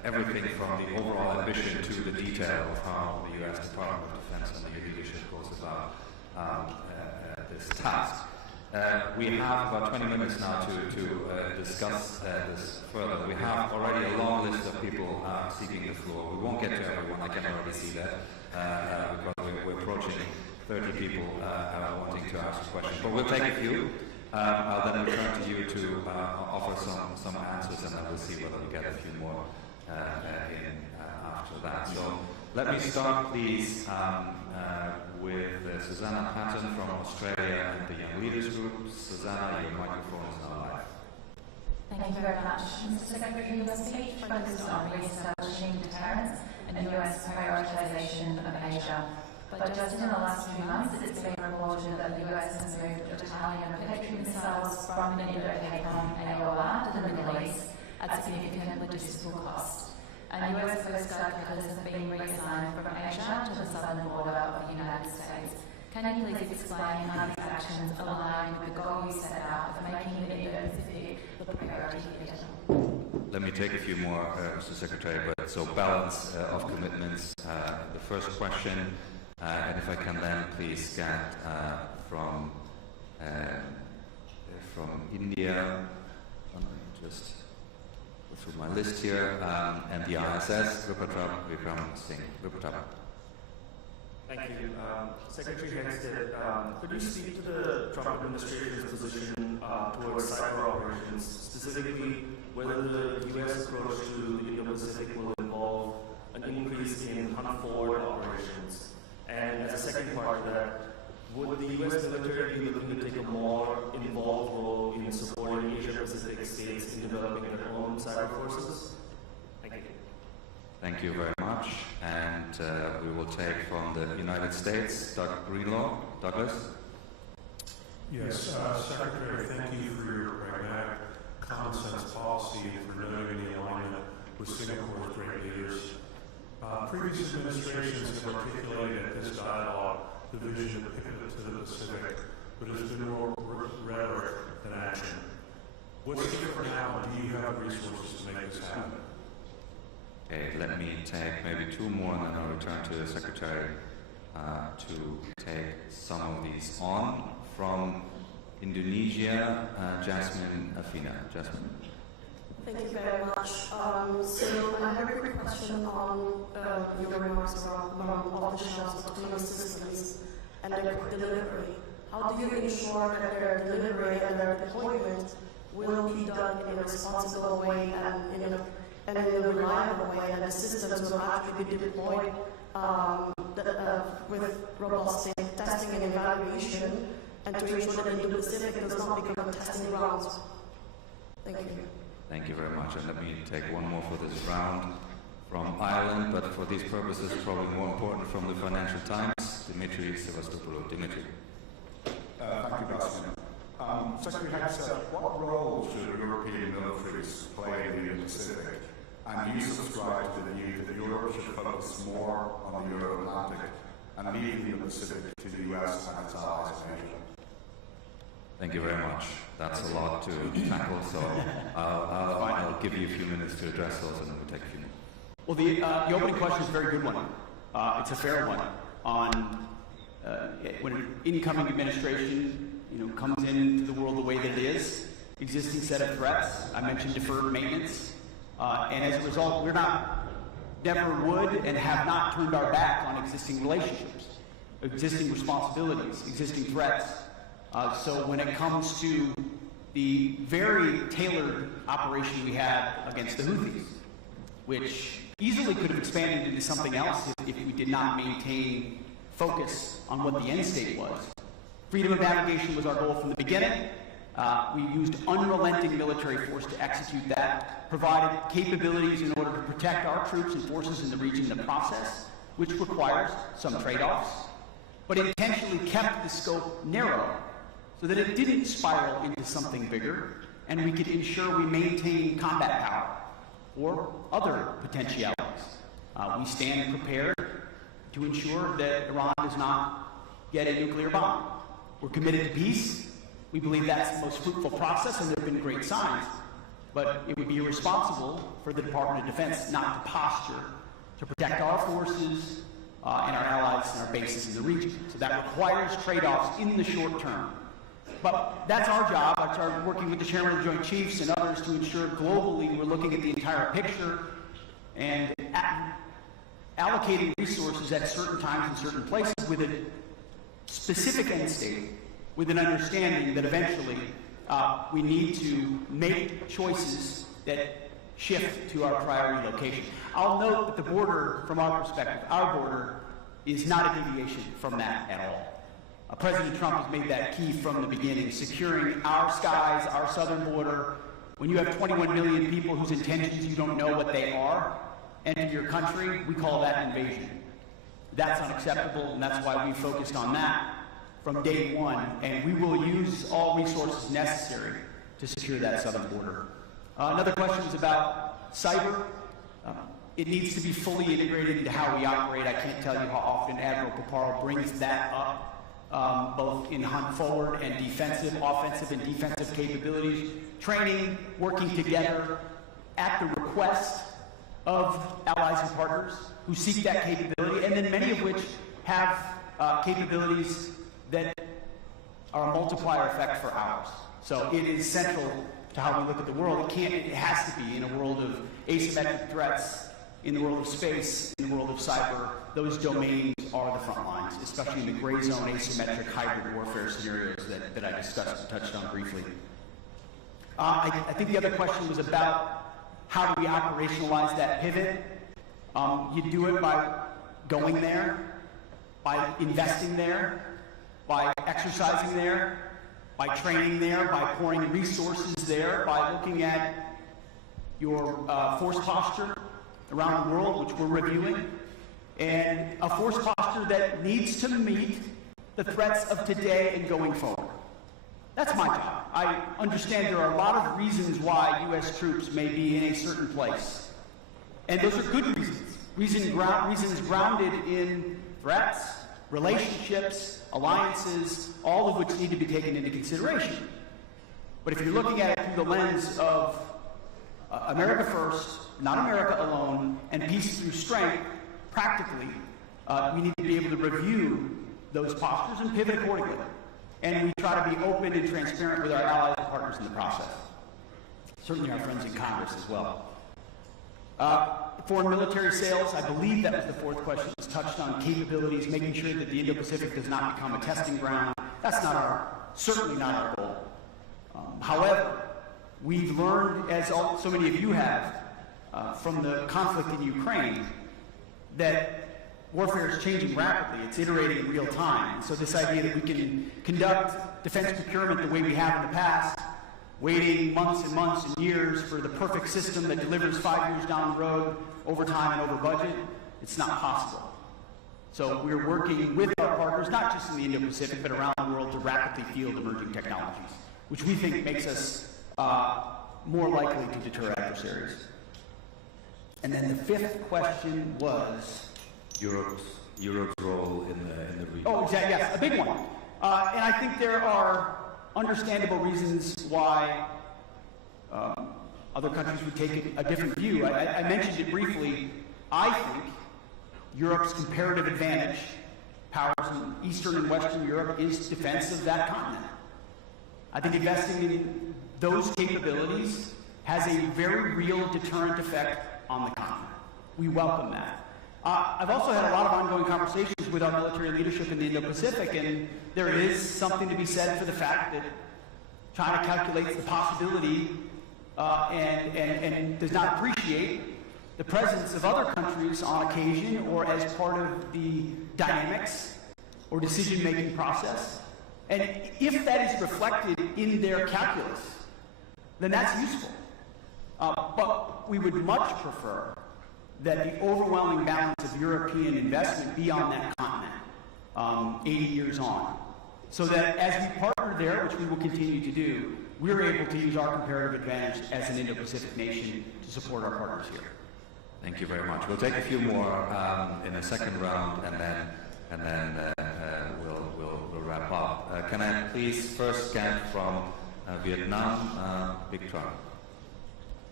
everything from the overall ambition to the detail of how the U.S. Department of Defense and the leadership goes about this task. We have about 20 minutes now to discuss this further. We have already a long list of people seeking the floor. We won't get to everyone, I can already see that, because we're approaching 30 people wanting to ask questions. But we'll take a few. I'll then return to you to offer some answers, and then we'll see whether we get a few more in after that. So let me start, please, with Susanna Patton from Australia and the Young Leaders Group. Susanna, your microphone is now live. Thank you very much. Mr. Secretary, your speech focused on re-establishing deterrence and the US prioritization of Asia. But just in the last few months, it's been reported that the US has moved a battalion of military missiles from the Indo-Pacific AOR to the Middle East at significant logistical cost. And US Coast Guard cutters have been reassigned from Asia to the southern border of the United States. Can you please explain how these actions align with the goal you set out of making the Indo-Pacific the priority theatre? Let me take a few more, Mr. Secretary, but so balance of commitments. The first question, and if I can then please get from India, just go through my list here, and the ISS, Vikram Singh. Thank you. Secretary Hegseth, could you speak to the Trump administration's position towards cyber operations, specifically whether the U.S. approach to the Indo-Pacific will involve an increase in hunt-forward operations? And as a second part of that, would the U.S. military be looking to take a more involved role in supporting Asia-Pacific states in developing their own cyber forces? Thank you. Thank you very much. And we will take from the United States, Douglas. Yes, Secretary, thank you for your pragmatic, common sense policy and for noting the alignment with Singapore's great leaders. Previous administrations have articulated at this dialogue the vision to pivot to the Pacific, but it's been more rhetoric than action. What's different now, and do you have resources to make this happen? Okay, let me take maybe two more, and then I'll return to the Secretary to take some of these on. From Indonesia, Jasmine Afina. Jasmine. Thank you very much. So I have a quick question on your remarks around off-the-shelf autonomous systems and their delivery. How do you ensure that their delivery and their deployment will be done in a responsible way and in a reliable way, and the systems will actually be deployed with robust testing and evaluation, and to ensure that the Indo-Pacific does not become a testing ground? Thank you. Thank you very much. And let me take one more for this round from Ireland, but for these purposes, probably more important, from the Financial Times, Dimitri Sevastopoulou. Dimitri. Thank you, Bastian. Secretary Hegseth, what role should European militaries play in the Indo-Pacific? And do you subscribe to the view that Europe should focus more on the Euro-Atlantic and leave the Indo-Pacific to the US and its allies in Asia? Thank you very much. That's a lot to tackle, so I'll give you a few minutes to address those, and then we'll take a few minutes. Well, the opening question is a very good one. It's a fair one on when an incoming administration comes into the world the way that it is, existing set of threats. I mentioned deferred maintenance, and as a result, never would and have not turned our back on existing relationships, existing responsibilities, existing threats. So when it comes to the very tailored operation we had against the Houthis, which easily could have expanded into something else if we did not maintain focus on what the end state was. Freedom of navigation was our goal from the beginning. We used unrelenting military force to execute that, provided capabilities in order to protect our troops and forces in the region in the process, which requires some trade-offs, but intentionally kept the scope narrow so that it didn't spiral into something bigger, and we could ensure we maintain combat power or other potentialities. We stand prepared to ensure that Iran does not get a nuclear bomb. We're committed to peace. We believe that's the most fruitful process, and there have been great signs. but it would be irresponsible for the Department of Defense not to posture to protect our forces and our allies and our bases in the region. So that requires trade-offs in the short term. But that's our job. I started working with the Chairman of the Joint Chiefs and others to ensure globally we're looking at the entire picture and allocating resources at certain times in certain places with a specific end state, with an understanding that eventually we need to make choices that shift to our priority location. I'll note that the border, from our perspective, our border, is not a deviation from that at all. President Trump has made that key from the beginning, securing our skies, our southern border. When you have 21 million people whose intentions you don't know what they are enter your country, we call that invasion. That's unacceptable, and that's why we focused on that from day one, and we will use all resources necessary to secure that southern border. Another question is about cyber. It needs to be fully integrated into how we operate. I can't tell you how often Admiral Paparo brings that up, both in hunt forward and defensive, offensive and defensive capabilities, training, working together at the request of allies and partners who seek that capability, and then many of which have capabilities that are a multiplier effect for ours. So it is central to how we look at the world. It has to be in a world of asymmetric threats, in the world of space, in the world of cyber. Those domains are the front lines, especially in the gray zone, asymmetric, hybrid warfare scenarios that I discussed and touched on briefly. I think the other question was about how do we operationalize that pivot? You do it by going there, by investing there, by exercising there, by training there, by pouring resources there, by looking at your force posture around the world, which we're reviewing, and a force posture that needs to meet the threats of today and going forward. That's my job. I understand there are a lot of reasons why U.S. troops may be in a certain place. And those are good reasons. Reasons grounded in threats, relationships, alliances, all of which need to be taken into consideration. But if you're looking at it through the lens of America first, not America alone, and peace through strength, practically, we need to be able to review those postures and pivot accordingly. And we try to be open and transparent with our allies and partners in the process. Certainly our friends in Congress as well. Foreign military sales, I believe that was the fourth question, was touched on capabilities, making sure that the Indo-Pacific does not become a testing ground. That's certainly not our goal. However, we've learned, as so many of you have, from the conflict in Ukraine, that warfare is changing rapidly. It's iterating in real time. So this idea that we can conduct defense procurement the way we have in the past, waiting months and months and years for the perfect system that delivers 5 years down the road, over time and over budget, it's not possible. So we're working with our partners, not just in the Indo-Pacific, but around the world to rapidly field emerging technologies, which we think makes us more likely to deter adversaries. And then the fifth question was Europe's role in the region. Oh, exactly, yes, a big one. And I think there are understandable reasons why other countries would take a different view. I mentioned it briefly. I think Europe's comparative advantage, powers in Eastern and Western Europe, is defense of that continent. I think investing in those capabilities has a very real deterrent effect on the continent. We welcome that. I've also had a lot of ongoing conversations with our military leadership in the Indo-Pacific, and there is something to be said for the fact that China calculates the possibility and does not appreciate the presence of other countries on occasion or as part of the dynamics or decision-making process. And if that is reflected in their calculus, then that's useful. But we would much prefer that the overwhelming balance of European investment be on that continent 80 years on. So that as we partner there, which we will continue to do, we're able to use our comparative advantage as an Indo-Pacific nation to support our partners here. Thank you very much. We'll take a few more in a second round, and then we'll wrap up. Can I please first get from Vietnam, Vic Tran?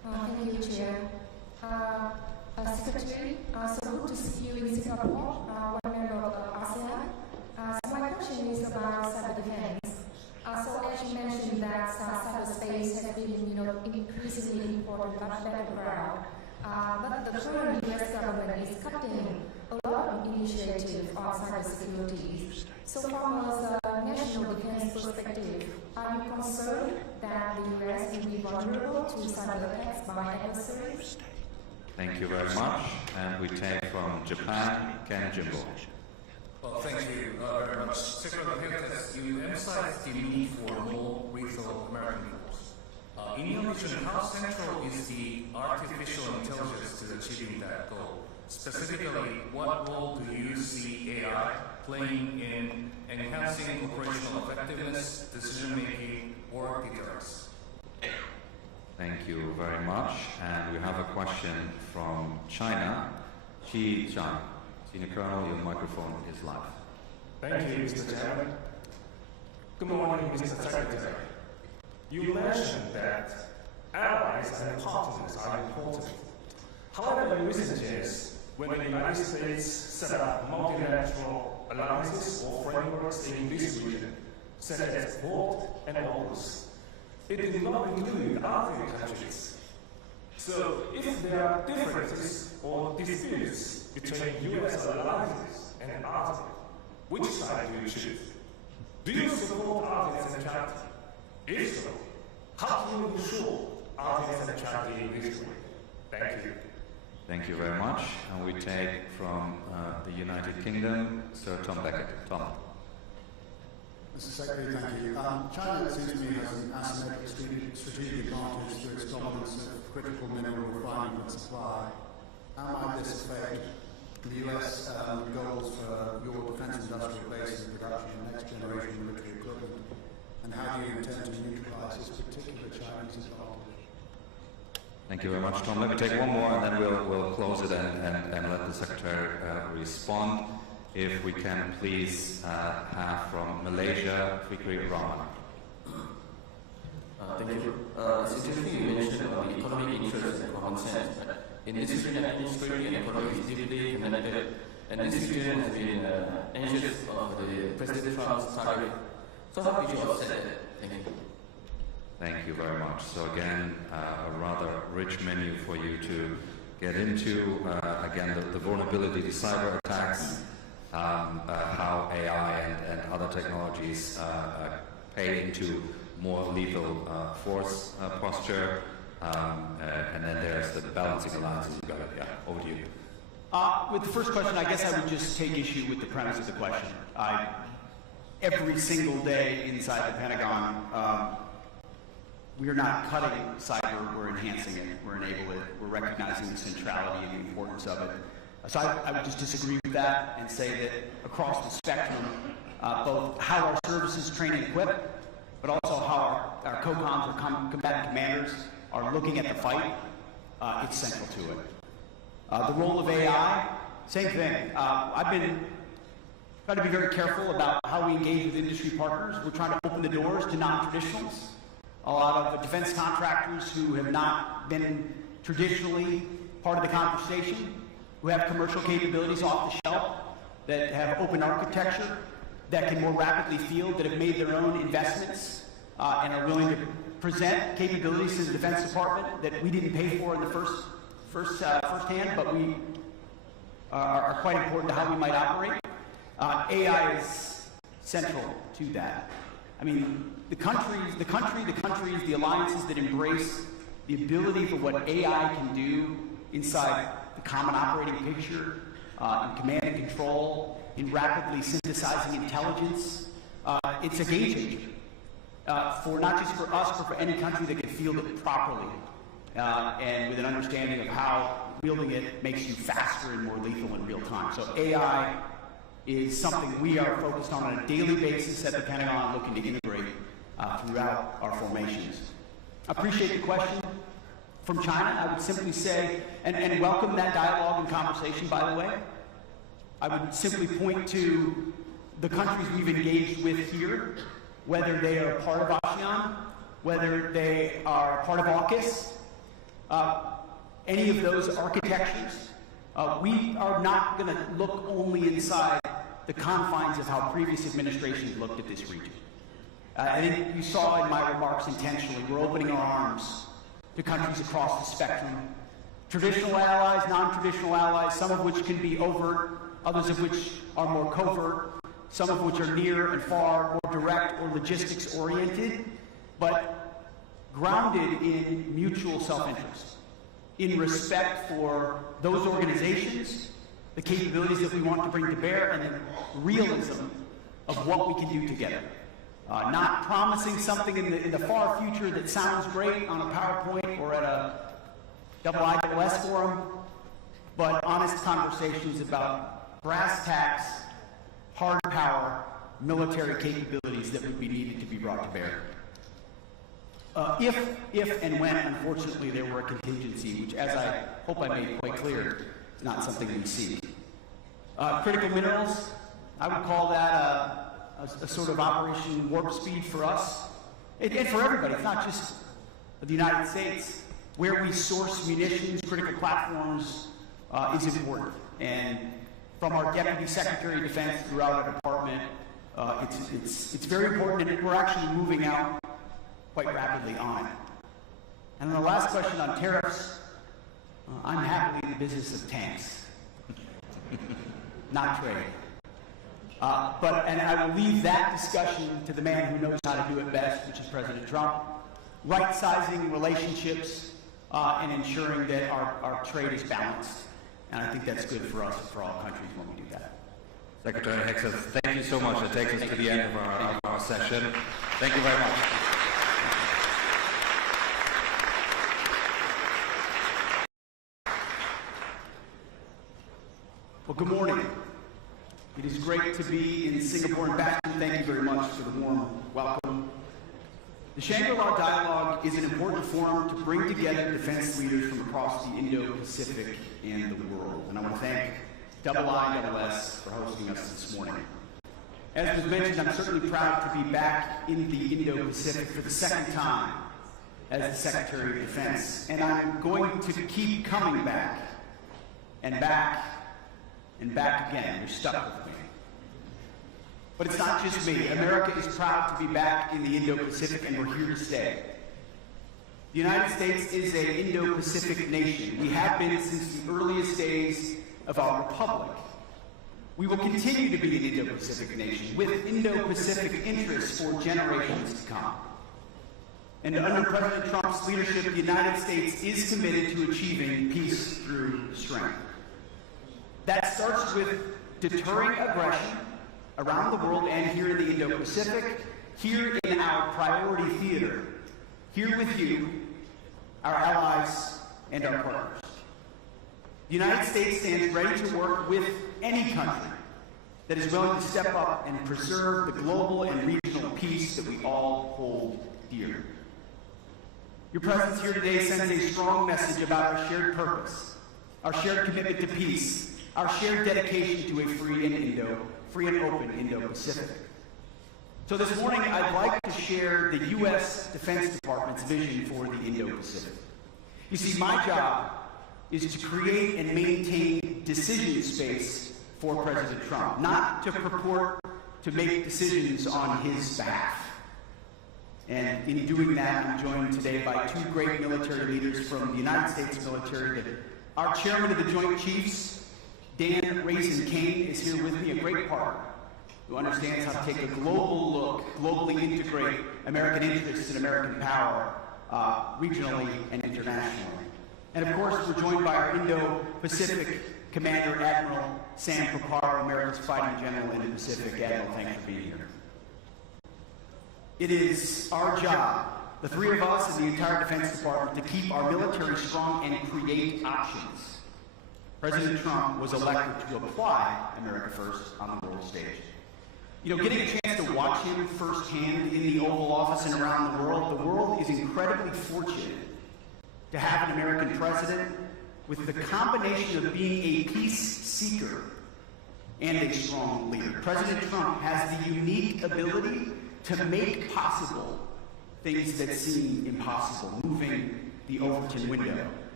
Thank you, Chair. Secretary, so good to see you in Singapore, one member of ASEAN. So my question is about cyber defense. So as you mentioned that cyberspace has been, increasingly important, much background. But the current US government is cutting a lot of initiatives on cybersecurity. So from a national defense perspective, are you concerned that the US will be vulnerable to cyber attacks by adversaries? Thank you very much. And we take from Japan, Ken Jimbo. Well, thank you very much. Secretary Hegseth, you emphasized the need for more lethal American force. In your vision, how central is the artificial intelligence to achieving that goal? Specifically, what role do you see AI playing in enhancing operational effectiveness, decision-making, or deterrence? Thank you very much. And we have a question from China. Xi Zhang. Senior Colonel, your microphone is live. Thank you, Mr. Chairman. Good morning, Mr. Secretary. You mentioned that allies and partners are important. However, in recent years, when the United States set up multilateral alliances or frameworks in this region, such as Quad and AUKUS, it did not include other countries. So, if there are differences or disputes between U.S. alliances and others, which side do you choose? Do you support artists and charity? If so, how do you ensure artists and charity in this way? Thank you. Thank you very much. And we take from the United Kingdom, Sir Tom Beckett. Tom. Mr. Secretary, thank you. China, it seems to me, has an asymmetric strategic advantage through its dominance of critical mineral refinement and supply. How might this affect the US goals for your defense industrial base and production of next generation military equipment? And how do you intend to neutralize this particular Chinese advantage? Thank you very much, Tom. Let me take one more and then we'll close it and let the Secretary respond. If we can please have from Malaysia, Fikri Rahman. Thank you. It's interesting you mentioned about the economic interest and common sense. In this region, administrative and economy is deeply connected, and this region has been anxious of the President Trump's target. So how did you offset that? Thank you. Thank you very much. So again, a rather rich menu for you to get into. Again, the vulnerability to cyber attacks, how AI and other technologies pay into more lethal force posture, and then there's the balancing alliances. You got it. Yeah, over to you. With the first question, I guess I would just take issue with the premise of the question. Every single day inside the Pentagon, we're not cutting cyber, we're enhancing it, we're enabling it, we're recognizing the centrality and the importance of it. So I would just disagree with that and say that across the spectrum, both how our services train and equip, but also how our COCOMs or combatant commanders are looking at the fight, it's central to it. The role of AI, same thing. I've been trying to be very careful about how we engage with industry partners. We're trying to open the doors to non-traditionals. A lot of defense contractors who have not been traditionally part of the conversation, who have commercial capabilities off the shelf, that have open architecture, that can more rapidly field, that have made their own investments, and are willing to present capabilities to the Defense Department that we didn't pay for in the first hand, but we are quite important to how we might operate. AI is central to that. I mean, the countries, the alliances that embrace the ability for what AI can do inside the common operating picture, in command and control, in rapidly synthesizing intelligence, it's a game changer. For not just for us, but for any country that can field it properly, and with an understanding of how wielding it makes you faster and more lethal in real time. So AI is something we are focused on a daily basis at the Pentagon, looking to integrate throughout our formations. I appreciate the question from China. I would simply say, and welcome that dialogue and conversation, by the way. I would simply point to the countries we've engaged with here, whether they are part of ASEAN, whether they are part of AUKUS, any of those architectures. We are not going to look only inside the confines of how previous administrations looked at this region. I think you saw in my remarks intentionally, we're opening our arms to countries across the spectrum. Traditional allies, non-traditional allies, some of which can be overt, others of which are more covert, some of which are near and far, more direct or logistics-oriented, but grounded in mutual self-interest, in respect for those organizations, the capabilities that we want to bring to bear, and the realism of what we can do together. Not promising something in the far future that sounds great on a PowerPoint or at a IISS forum, but honest conversations about brass tacks, hard power, military capabilities that would be needed to be brought to bear. If and when, unfortunately, there were a contingency, which, as I hope I made quite clear, is not something we see. Critical minerals, I would call that a sort of Operation Warp Speed for us, and for everybody. It's not just the United States. Where we source munitions, critical platforms, is important. And from our Deputy Secretary of Defense throughout our department, it's very important, and we're actually moving out quite rapidly on it. And then the last question on tariffs, I'm happily in the business of tanks, not trade. And I will leave that discussion to the man who knows how to do it best, which is President Trump. Right-sizing relationships and ensuring that our trade is balanced. And I think that's good for us and for all countries when we do that. Secretary Hegseth, thank you so much. That takes us to the end of our session. Thank you very much. Well, good morning. It is great to be in Singapore. Ambassador, thank you very much for the warm welcome. The Shangri-La Dialogue is an important forum to bring together defense leaders from across the Indo-Pacific and the world. And I want to thank IISS for hosting us this morning. As was mentioned, I'm certainly proud to be back in the Indo-Pacific for the second time as the Secretary of Defense. And I'm going to keep coming back and back and back again. You're stuck with me. But it's not just me. America is proud to be back in the Indo-Pacific, and we're here to stay. The United States is an Indo-Pacific nation. We have been since the earliest days of our republic. We will continue to be an Indo-Pacific nation with Indo-Pacific interests for generations to come. And under President Trump's leadership, the United States is committed to achieving peace through strength. That starts with deterring aggression around the world and here in the Indo-Pacific, here in our priority theater, here with you, our allies, and our partners. The United States stands ready to work with any country that is willing to step up and preserve the global and regional peace that we all hold dear. Your presence here today sends a strong message about our shared purpose, our shared commitment to peace, our shared dedication to a free and open Indo-Pacific. So this morning, I'd like to share the U.S. Defense Department's vision for the Indo-Pacific. You see, my job is to create and maintain decision space for President Trump, not to purport to make decisions on his behalf. And in doing that, I'm joined today by two great military leaders from the United States military. Our chairman of the Joint Chiefs, Dan Raisin Kane, is here with me, a great partner who understands how to take a global look, globally integrate American interests and American power regionally and internationally. And of course, we're joined by our Indo-Pacific Commander, Admiral Sam Paparo, America's fighting general in the Pacific. Admiral, thanks for being here. It is our job, the three of us and the entire Defense Department, to keep our military strong and create options. President Trump was elected to apply America First on the world stage. You know, getting a chance to watch him firsthand in the Oval Office and around the world is incredibly fortunate to have an American president with the combination of being a peace seeker and a strong leader. President Trump has the unique ability to make possible things that seem impossible, moving the Overton window.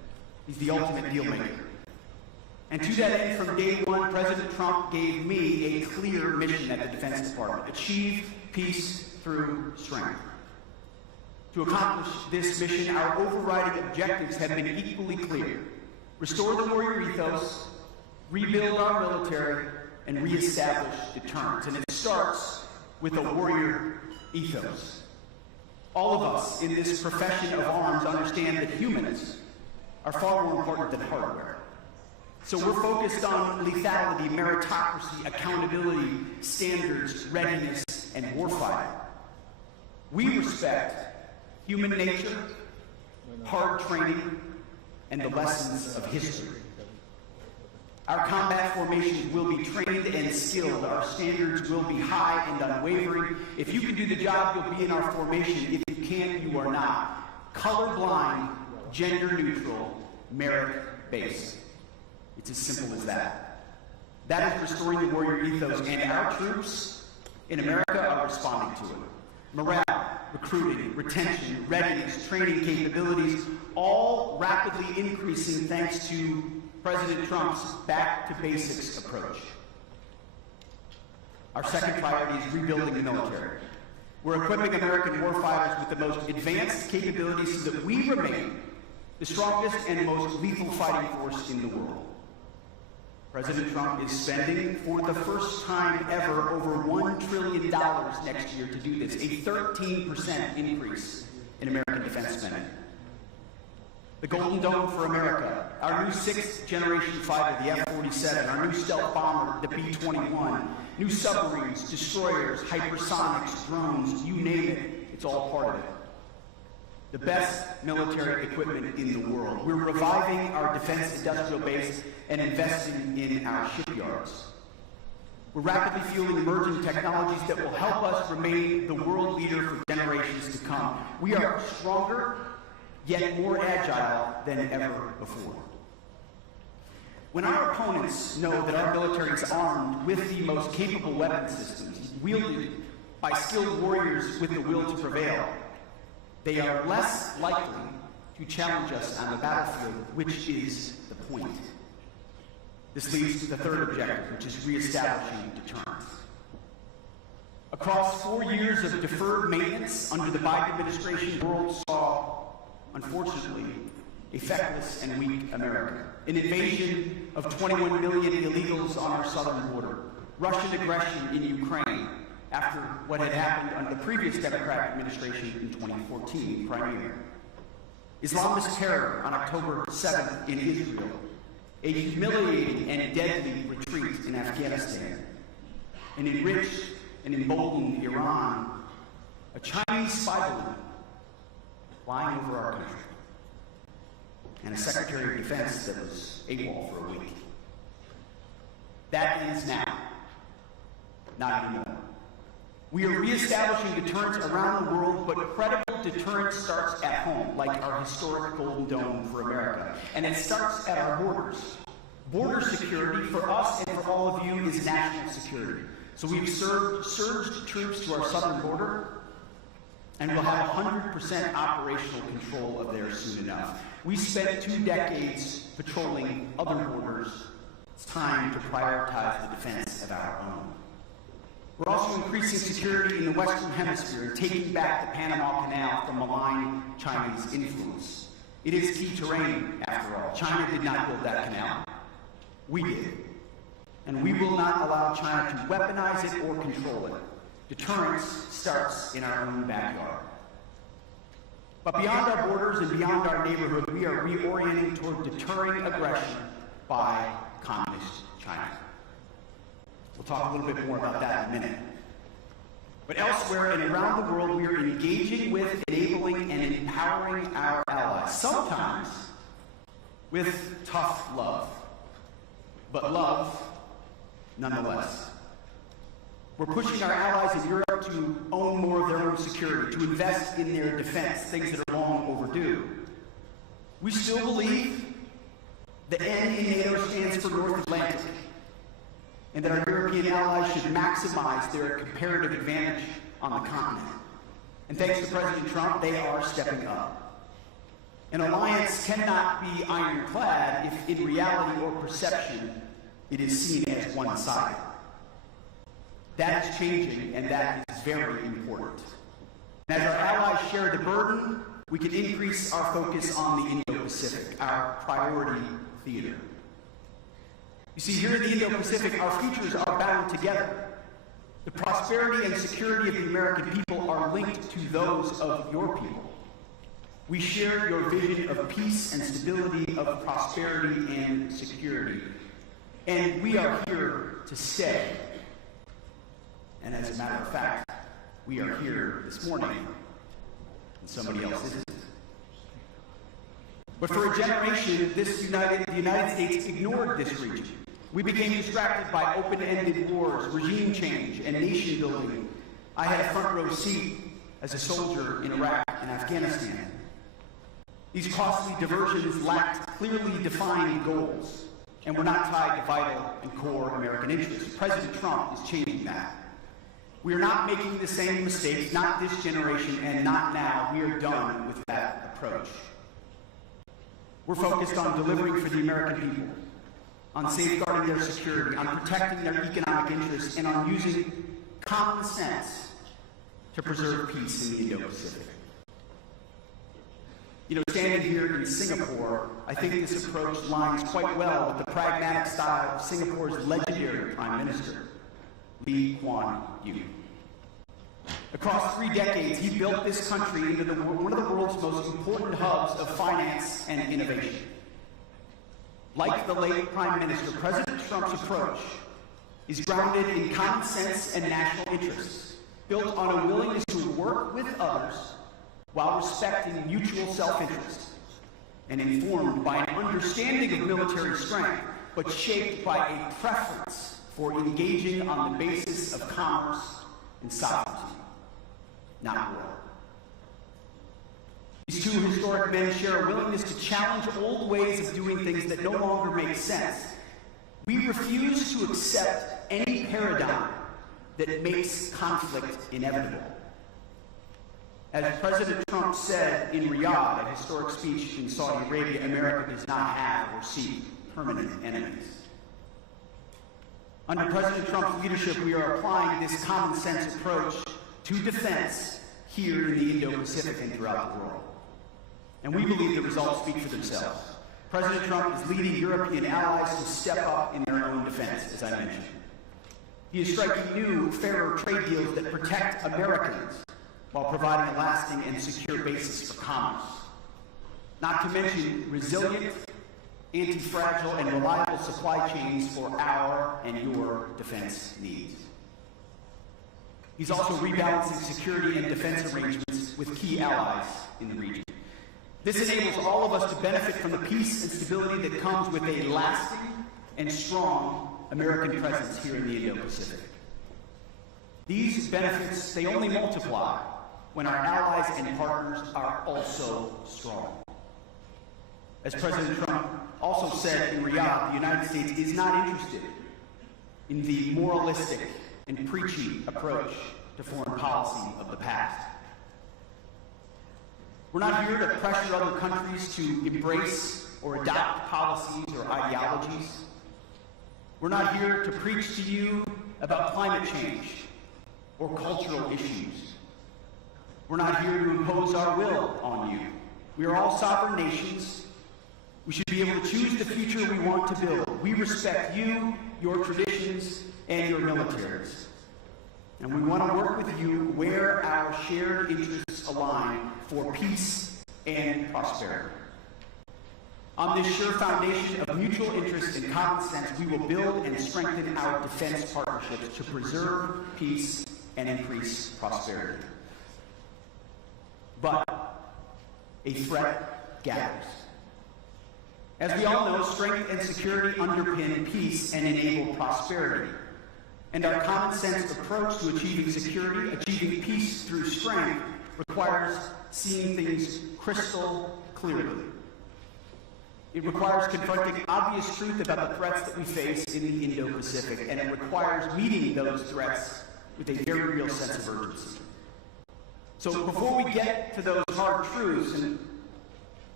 He's the ultimate deal maker. And to that end, from day one, President Trump gave me a clear mission at the Defense Department: achieve peace through strength. To accomplish this mission, our overriding objectives have been equally clear: restore the warrior ethos, rebuild our military, and reestablish deterrence. And it starts with a warrior ethos. All of us in this profession of arms understand that humans are far more important than hardware. So we're focused on lethality, meritocracy, accountability, standards, readiness, and warfighting. We respect human nature, hard training, and the lessons of history. Our combat formations will be trained and skilled. Our standards will be high and unwavering. If you can do the job, you'll be in our formation. If you can't, you are not. Colorblind, gender neutral, merit-based. It's as simple as that. That is restoring the warrior ethos, and our troops in America are responding to it. Morale, recruiting, retention, readiness, training capabilities, all rapidly increasing thanks to President Trump's back-to-basics approach. Our second priority is rebuilding the military. We're equipping American warfighters with the most advanced capabilities so that we remain the strongest and most lethal fighting force in the world. President Trump is spending, for the first time ever, over $1 trillion next year to do this, a 13% increase in American defense spending. The Golden Dome for America, our new 6th generation fighter, the F-47, our new stealth bomber, the B-21, new submarines, destroyers, hypersonics, drones, you name it, it's all part of it. The best military equipment in the world. We're reviving our defense industrial base and investing in our shipyards. We're rapidly fueling emerging technologies that will help us remain the world leader for generations to come. We are stronger, yet more agile than ever before. When our opponents know that our military is armed with the most capable weapon systems, wielded by skilled warriors with the will to prevail, they are less likely to challenge us on the battlefield, which is the point. This leads to the third objective, which is reestablishing deterrence. Across 4 years of deferred maintenance under the Biden administration, the world saw, unfortunately, a feckless and weak America. An invasion of 21 million illegals on our southern border. Russian aggression in Ukraine after what had happened under the previous Democratic administration in 2014, Crimea. Islamist terror on October 7th in Israel. A humiliating and deadly retreat in Afghanistan. An enriched and emboldened Iran. A Chinese spy balloon flying over our country. And a Secretary of Defense that was AWOL for a week. That ends now. Not anymore. We are reestablishing deterrence around the world, but credible deterrence starts at home, like our historic Golden Dome for America. And it starts at our borders. Border security for us and for all of you is national security. So we've surged troops to our southern border, and we'll have 100% operational control of theirs soon enough. We spent 2 decades patrolling other borders. It's time to prioritize the defense of our own. We're also increasing security in the Western Hemisphere and taking back the Panama Canal from malign Chinese influence. It is key terrain, after all. China did not build that canal. We did. And we will not allow China to weaponize it or control it. Deterrence starts in our own backyard. But beyond our borders and beyond our neighborhood, we are reorienting toward deterring aggression by communist China. We'll talk a little bit more about that in a minute. But elsewhere and around the world, we are engaging with, enabling, and empowering our allies, sometimes with tough love, but love nonetheless. We're pushing our allies in Europe to own more of their own security, to invest in their defense, things that are long overdue. We still believe the N in NATO stands for North Atlantic, and that our European allies should maximize their comparative advantage on the continent. And thanks to President Trump, they are stepping up. An alliance cannot be ironclad if in reality or perception it is seen as one-sided. That is changing, and that is very important. And as our allies share the burden, we can increase our focus on the Indo-Pacific, our priority theater. You see, here in the Indo-Pacific, our futures are bound together. The prosperity and security of the American people are linked to those of your people. We share your vision of peace and stability, of prosperity and security. And we are here to stay. And as a matter of fact, we are here this morning, and somebody else isn't. But for a generation, the United States ignored this region. We became distracted by open-ended wars, regime change, and nation building. I had a front row seat as a soldier in Iraq and Afghanistan. These costly diversions lacked clearly defined goals and were not tied to vital and core American interests. President Trump is changing that. We are not making the same mistakes, not this generation and not now. We are done with that approach. We're focused on delivering for the American people, on safeguarding their security, on protecting their economic interests, and on using common sense to preserve peace in the Indo-Pacific. You know, standing here in Singapore, I think this approach lines quite well with the pragmatic style of Singapore's legendary Prime Minister, Lee Kuan Yew. Across 3 decades, he built this country into one of the world's most important hubs of finance and innovation. Like the late Prime Minister, President Trump's approach is grounded in common sense and national interests, built on a willingness to work with others while respecting mutual self-interest, and informed by an understanding of military strength, but shaped by a preference for engaging on the basis of commerce and sovereignty, not war. These two historic men share a willingness to challenge old ways of doing things that no longer make sense. We refuse to accept any paradigm that makes conflict inevitable. As President Trump said in Riyadh, a historic speech in Saudi Arabia, America does not have or seek permanent enemies. Under President Trump's leadership, we are applying this common sense approach to defense here in the Indo-Pacific and throughout the world. And we believe the results speak for themselves. President Trump is leading European allies to step up in their own defense, as I mentioned. He is striking new, fairer trade deals that protect Americans while providing a lasting and secure basis for commerce. Not to mention resilient, anti-fragile, and reliable supply chains for our and your defense needs. He's also rebalancing security and defense arrangements with key allies in the region. This enables all of us to benefit from the peace and stability that comes with a lasting and strong American presence here in the Indo-Pacific. These benefits, they only multiply when our allies and partners are also strong. As President Trump also said in Riyadh, the United States is not interested in the moralistic and preachy approach to foreign policy of the past. We're not here to pressure other countries to embrace or adopt policies or ideologies. We're not here to preach to you about climate change or cultural issues. We're not here to impose our will on you. We are all sovereign nations. We should be able to choose the future we want to build. We respect you, your traditions, and your militaries. And we want to work with you where our shared interests align for peace and prosperity. On this sure foundation of mutual interest and common sense, we will build and strengthen our defense partnerships to preserve peace and increase prosperity. But a threat gathers. As we all know, strength and security underpin peace and enable prosperity. And our common sense approach to achieving security, achieving peace through strength, requires seeing things crystal clearly. It requires confronting obvious truth about the threats that we face in the Indo-Pacific, and it requires meeting those threats with a very real sense of urgency. So before we get to those hard truths, and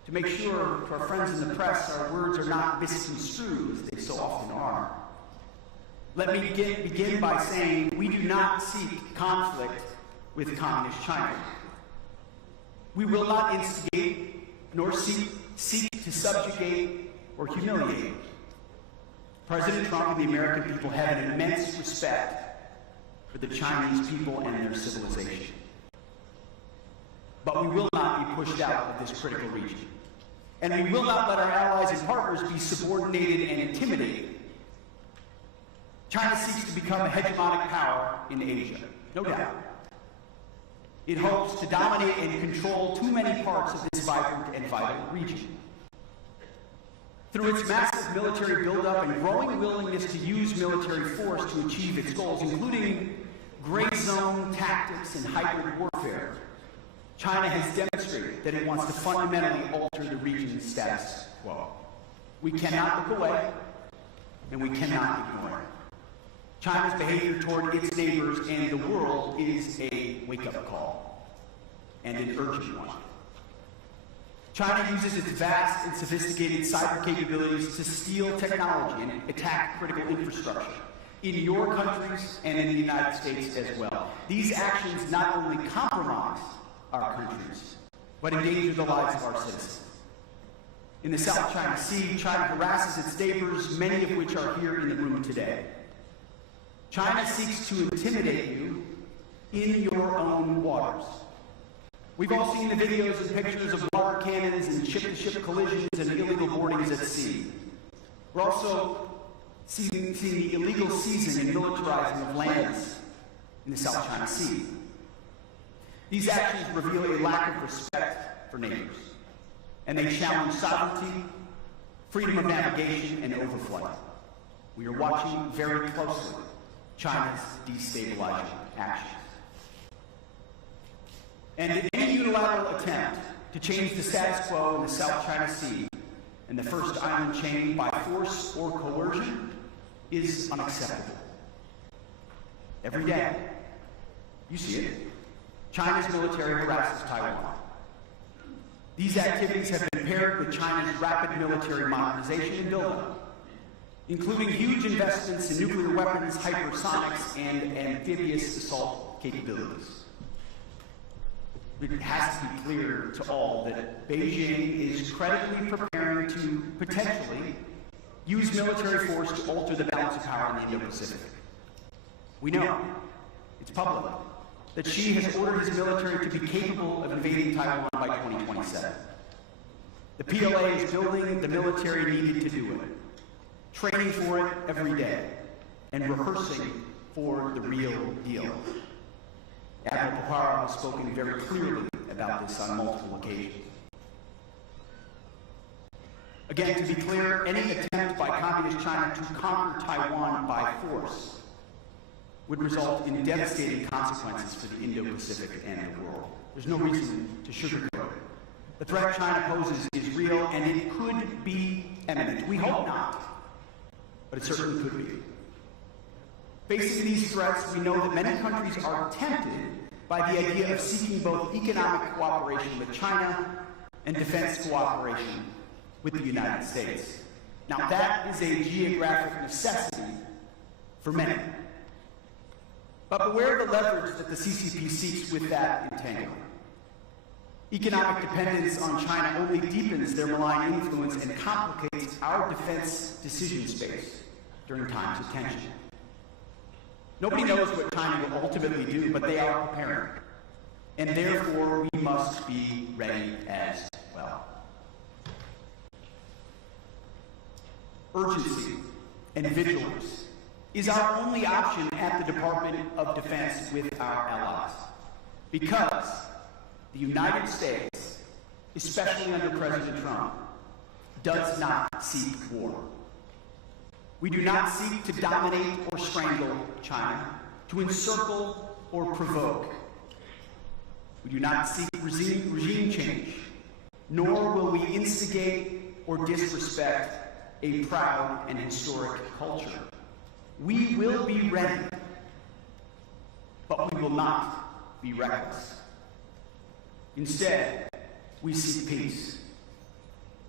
to make sure, to our friends in the press, our words are not misconstrued, as they so often are. Let me begin by saying we do not seek conflict with Communist China. We will not instigate nor seek to subjugate or humiliate. President Trump and the American people have an immense respect for the Chinese people and their civilization. But we will not be pushed out of this critical region. And we will not let our allies and partners be subordinated and intimidated. China seeks to become a hegemonic power in Asia, no doubt. It hopes to dominate and control too many parts of this vibrant and vital region. Through its massive military buildup and growing willingness to use military force to achieve its goals, including gray zone tactics and hybrid warfare, China has demonstrated that it wants to fundamentally alter the region's status quo. We cannot look away, and we cannot ignore it. China's behavior toward its neighbors and the world is a wake-up call, and an urgent one. China uses its vast and sophisticated cyber capabilities to steal technology and attack critical infrastructure in your countries and in the United States as well. These actions not only compromise our countries, but endanger the lives of our citizens. In the South China Sea, China harasses its neighbors, many of which are here in the room today. China seeks to intimidate you in your own waters. We've all seen the videos and pictures of water cannons and ship-to-ship collisions and illegal boardings at sea. We're also seeing the illegal seizing and militarizing of lands in the South China Sea. These actions reveal a lack of respect for neighbors, and they challenge sovereignty, freedom of navigation, and overflight. We are watching very closely China's destabilizing actions. And any unilateral attempt to change the status quo in the South China Sea and the First Island chain by force or coercion is unacceptable. Every day, you see it, China's military harasses Taiwan. These activities have been paired with China's rapid military modernization and buildup, including huge investments in nuclear weapons, hypersonics, and amphibious assault capabilities. It has to be clear to all that Beijing is credibly preparing to potentially use military force to alter the balance of power in the Indo-Pacific. We know, it's public, that Xi has ordered his military to be capable of invading Taiwan by 2027. The PLA is building the military needed to do it, training for it every day, and rehearsing for the real deal. Admiral Paparo has spoken very clearly about this on multiple occasions. Again, to be clear, any attempt by Communist China to conquer Taiwan by force would result in devastating consequences for the Indo-Pacific and the world. There's no reason to sugarcoat it. The threat China poses is real, and it could be imminent. We hope not, but it certainly could be. Facing these threats, we know that many countries are tempted by the idea of seeking both economic cooperation with China and defense cooperation with the United States. Now, that is a geographic necessity for many. But beware the leverage that the CCP seeks with that entanglement. Economic dependence on China only deepens their malign influence and complicates our defense decision space during times of tension. Nobody knows what China will ultimately do, but they are preparing. And therefore, we must be ready as well. Urgency and vigilance is our only option at the Department of Defense with our allies. Because the United States, especially under President Trump, does not seek war. We do not seek to dominate or strangle China, to encircle or provoke. We do not seek regime change, nor will we instigate or disrespect a proud and historic culture. We will be ready, but we will not be reckless. Instead, we seek peace,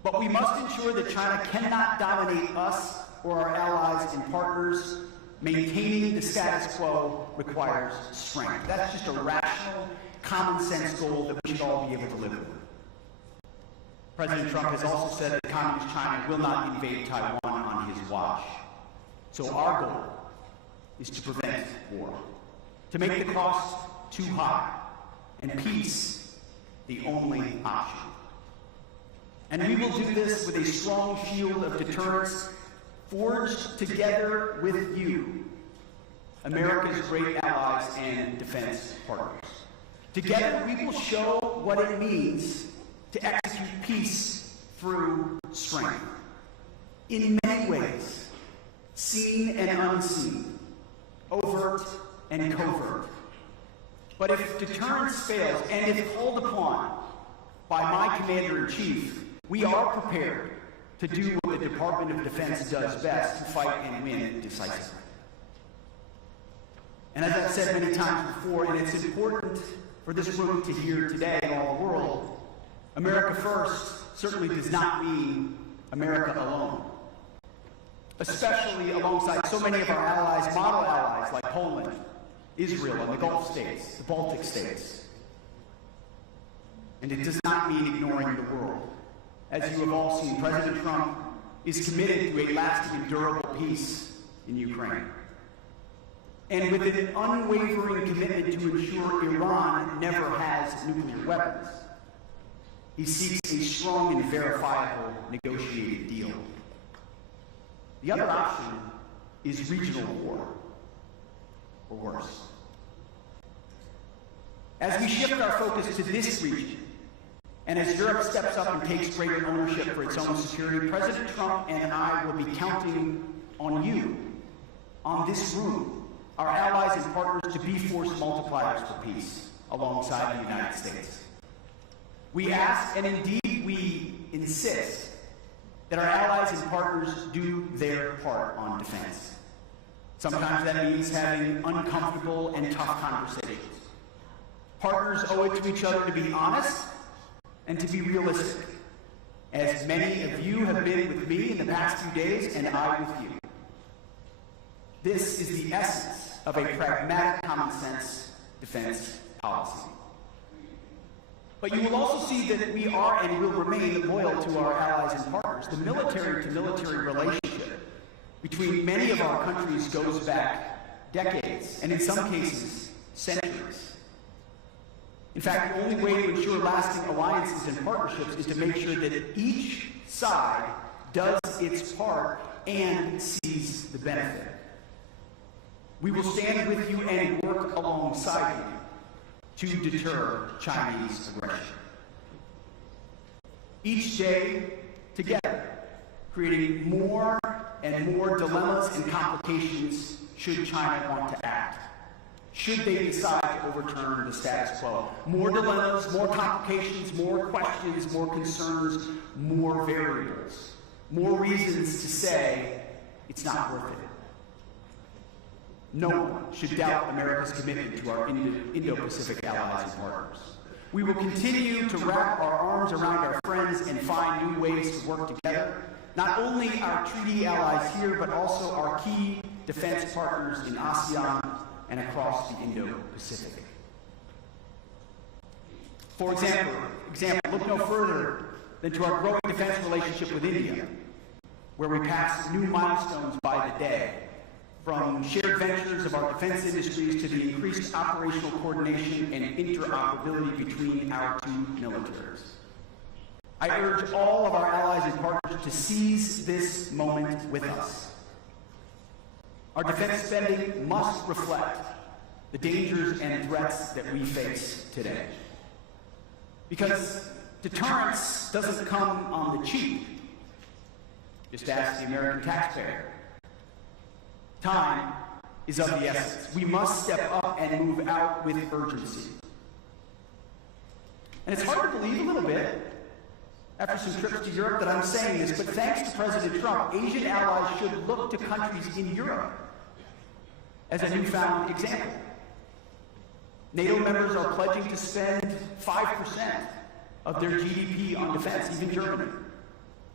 But we must ensure that China cannot dominate us or our allies and partners. Maintaining the status quo requires strength. That's just a rational, common sense goal that we should all be able to live with. President Trump has also said that Communist China will not invade Taiwan on his watch. So our goal is to prevent war, to make the cost too high, and peace the only option. And we will do this with a strong shield of deterrence forged together with you, America's great allies and defense partners. Together, we will show what it means to execute peace through strength. In many ways, seen and unseen, overt and covert. But if deterrence fails, and if called upon by my Commander-in-Chief, we are prepared to do what the Department of Defense does best, to fight and win decisively. And as I've said many times before, and it's important for this room to hear today and all the world, America first certainly does not mean America alone. Especially alongside so many of our allies, model allies like Poland, Israel, and the Gulf states, the Baltic states. And it does not mean ignoring the world. As you have all seen, President Trump is committed to a lasting and durable peace in Ukraine. And with an unwavering commitment to ensure Iran never has nuclear weapons, he seeks a strong and verifiable negotiated deal. The other option is regional war, or worse. As we shift our focus to this region, and as Europe steps up and takes greater ownership for its own security, President Trump and I will be counting on you, on this room, our allies and partners, to be force multipliers for peace alongside the United States. We ask, and indeed we insist, that our allies and partners do their part on defense. Sometimes that means having uncomfortable and tough conversations. Partners owe it to each other to be honest and to be realistic, as many of you have been with me in the past few days, and I with you. This is the essence of a pragmatic, common-sense defense policy. But you will also see that we are and will remain loyal to our allies and partners. The military-to-military relationship between many of our countries goes back decades, and in some cases, centuries. In fact, the only way to ensure lasting alliances and partnerships is to make sure that each side does its part and sees the benefit. We will stand with you and work alongside you to deter Chinese aggression. Each day, together, creating more and more dilemmas and complications should China want to act. Should they decide to overturn the status quo. More dilemmas, more complications, more questions, more concerns, more variables, more reasons to say it's not worth it. No one should doubt America's commitment to our Indo-Pacific allies and partners. We will continue to wrap our arms around our friends and find new ways to work together, not only our treaty allies here, but also our key defense partners in ASEAN and across the Indo-Pacific. For example, look no further than to our growing defense relationship with India, where we pass new milestones by the day, from shared ventures of our defense industries to the increased operational coordination and interoperability between our two militaries. I urge all of our allies and partners to seize this moment with us. Our defense spending must reflect the dangers and threats that we face today. Because deterrence doesn't come on the cheap. Just ask the American taxpayer. Time is of the essence. We must step up and move out with urgency. And it's hard to believe a little bit, after some trips to Europe, that I'm saying this, but thanks to President Trump, Asian allies should look to countries in Europe as a newfound example. NATO members are pledging to spend 5% of their GDP on defense, even Germany.